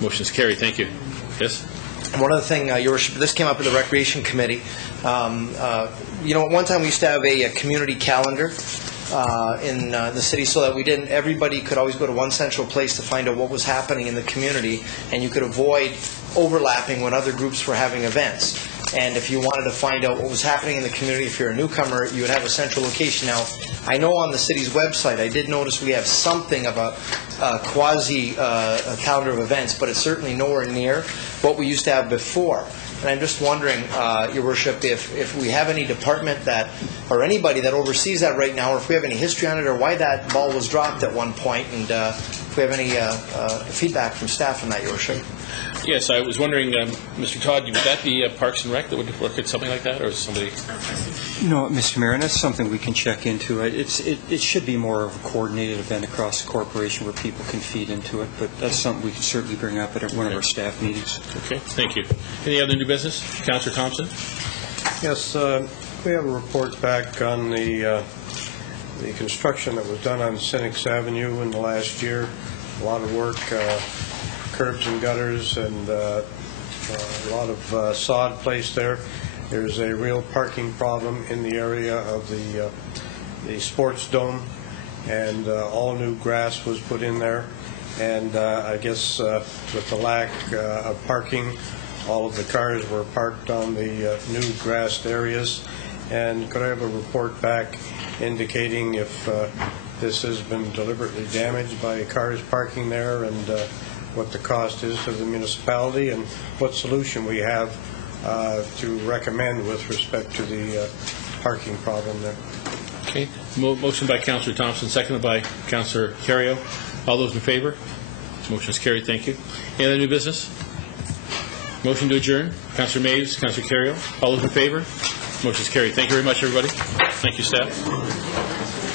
Motion is carried. Thank you. Yes? One other thing, Your Worship, this came up in the Recreation Committee. One time we used to have a community calendar in the city, so that everybody could always go to one central place to find out what was happening in the community, and you could avoid overlapping when other groups were having events. And if you wanted to find out what was happening in the community, if you're a newcomer, you would have a central location. Now, I know on the city's website, I did notice we have something of a calendar of events, but it's certainly nowhere near what we used to have before. And I'm just wondering, Your Worship, if we have any department or anybody that oversees that right now, or if we have any history on it, or why that ball was dropped at one point, and if we have any feedback from staff on that, Your Worship. Yes, I was wondering, Mr. Todd, would that be Parks and Rec that would look at something like that, or is somebody? Mr. Mayor, and that's something we can check into. It should be more of a coordinated event across the corporation where people can feed into it, but that's something we can certainly bring up at one of our staff meetings. Okay, thank you. Any other new business? Councillor Thompson? Yes, we have a report back on the construction that was done on Senex Avenue in the last year. A lot of work. Curbs and gutters, and a lot of sod placed there. There's a real parking problem in the area of the sports dome, and all new grass was put in there. And I guess with the lack of parking, all of the cars were parked on the new grassed areas. And could I have a report back indicating if this has been deliberately damaged by cars parking there, and what the cost is to the municipality, and what solution we have to recommend with respect to the parking problem there. Okay. Motion by Councillor Thompson, seconded by Councillor Carrio. All those in favor? Motion is carried. Thank you. Any other new business? Motion to adjourn. Councillor Maves, Councillor Carriel. All those in favor? Motion is carried. Thank you very much, everybody. Thank you, staff.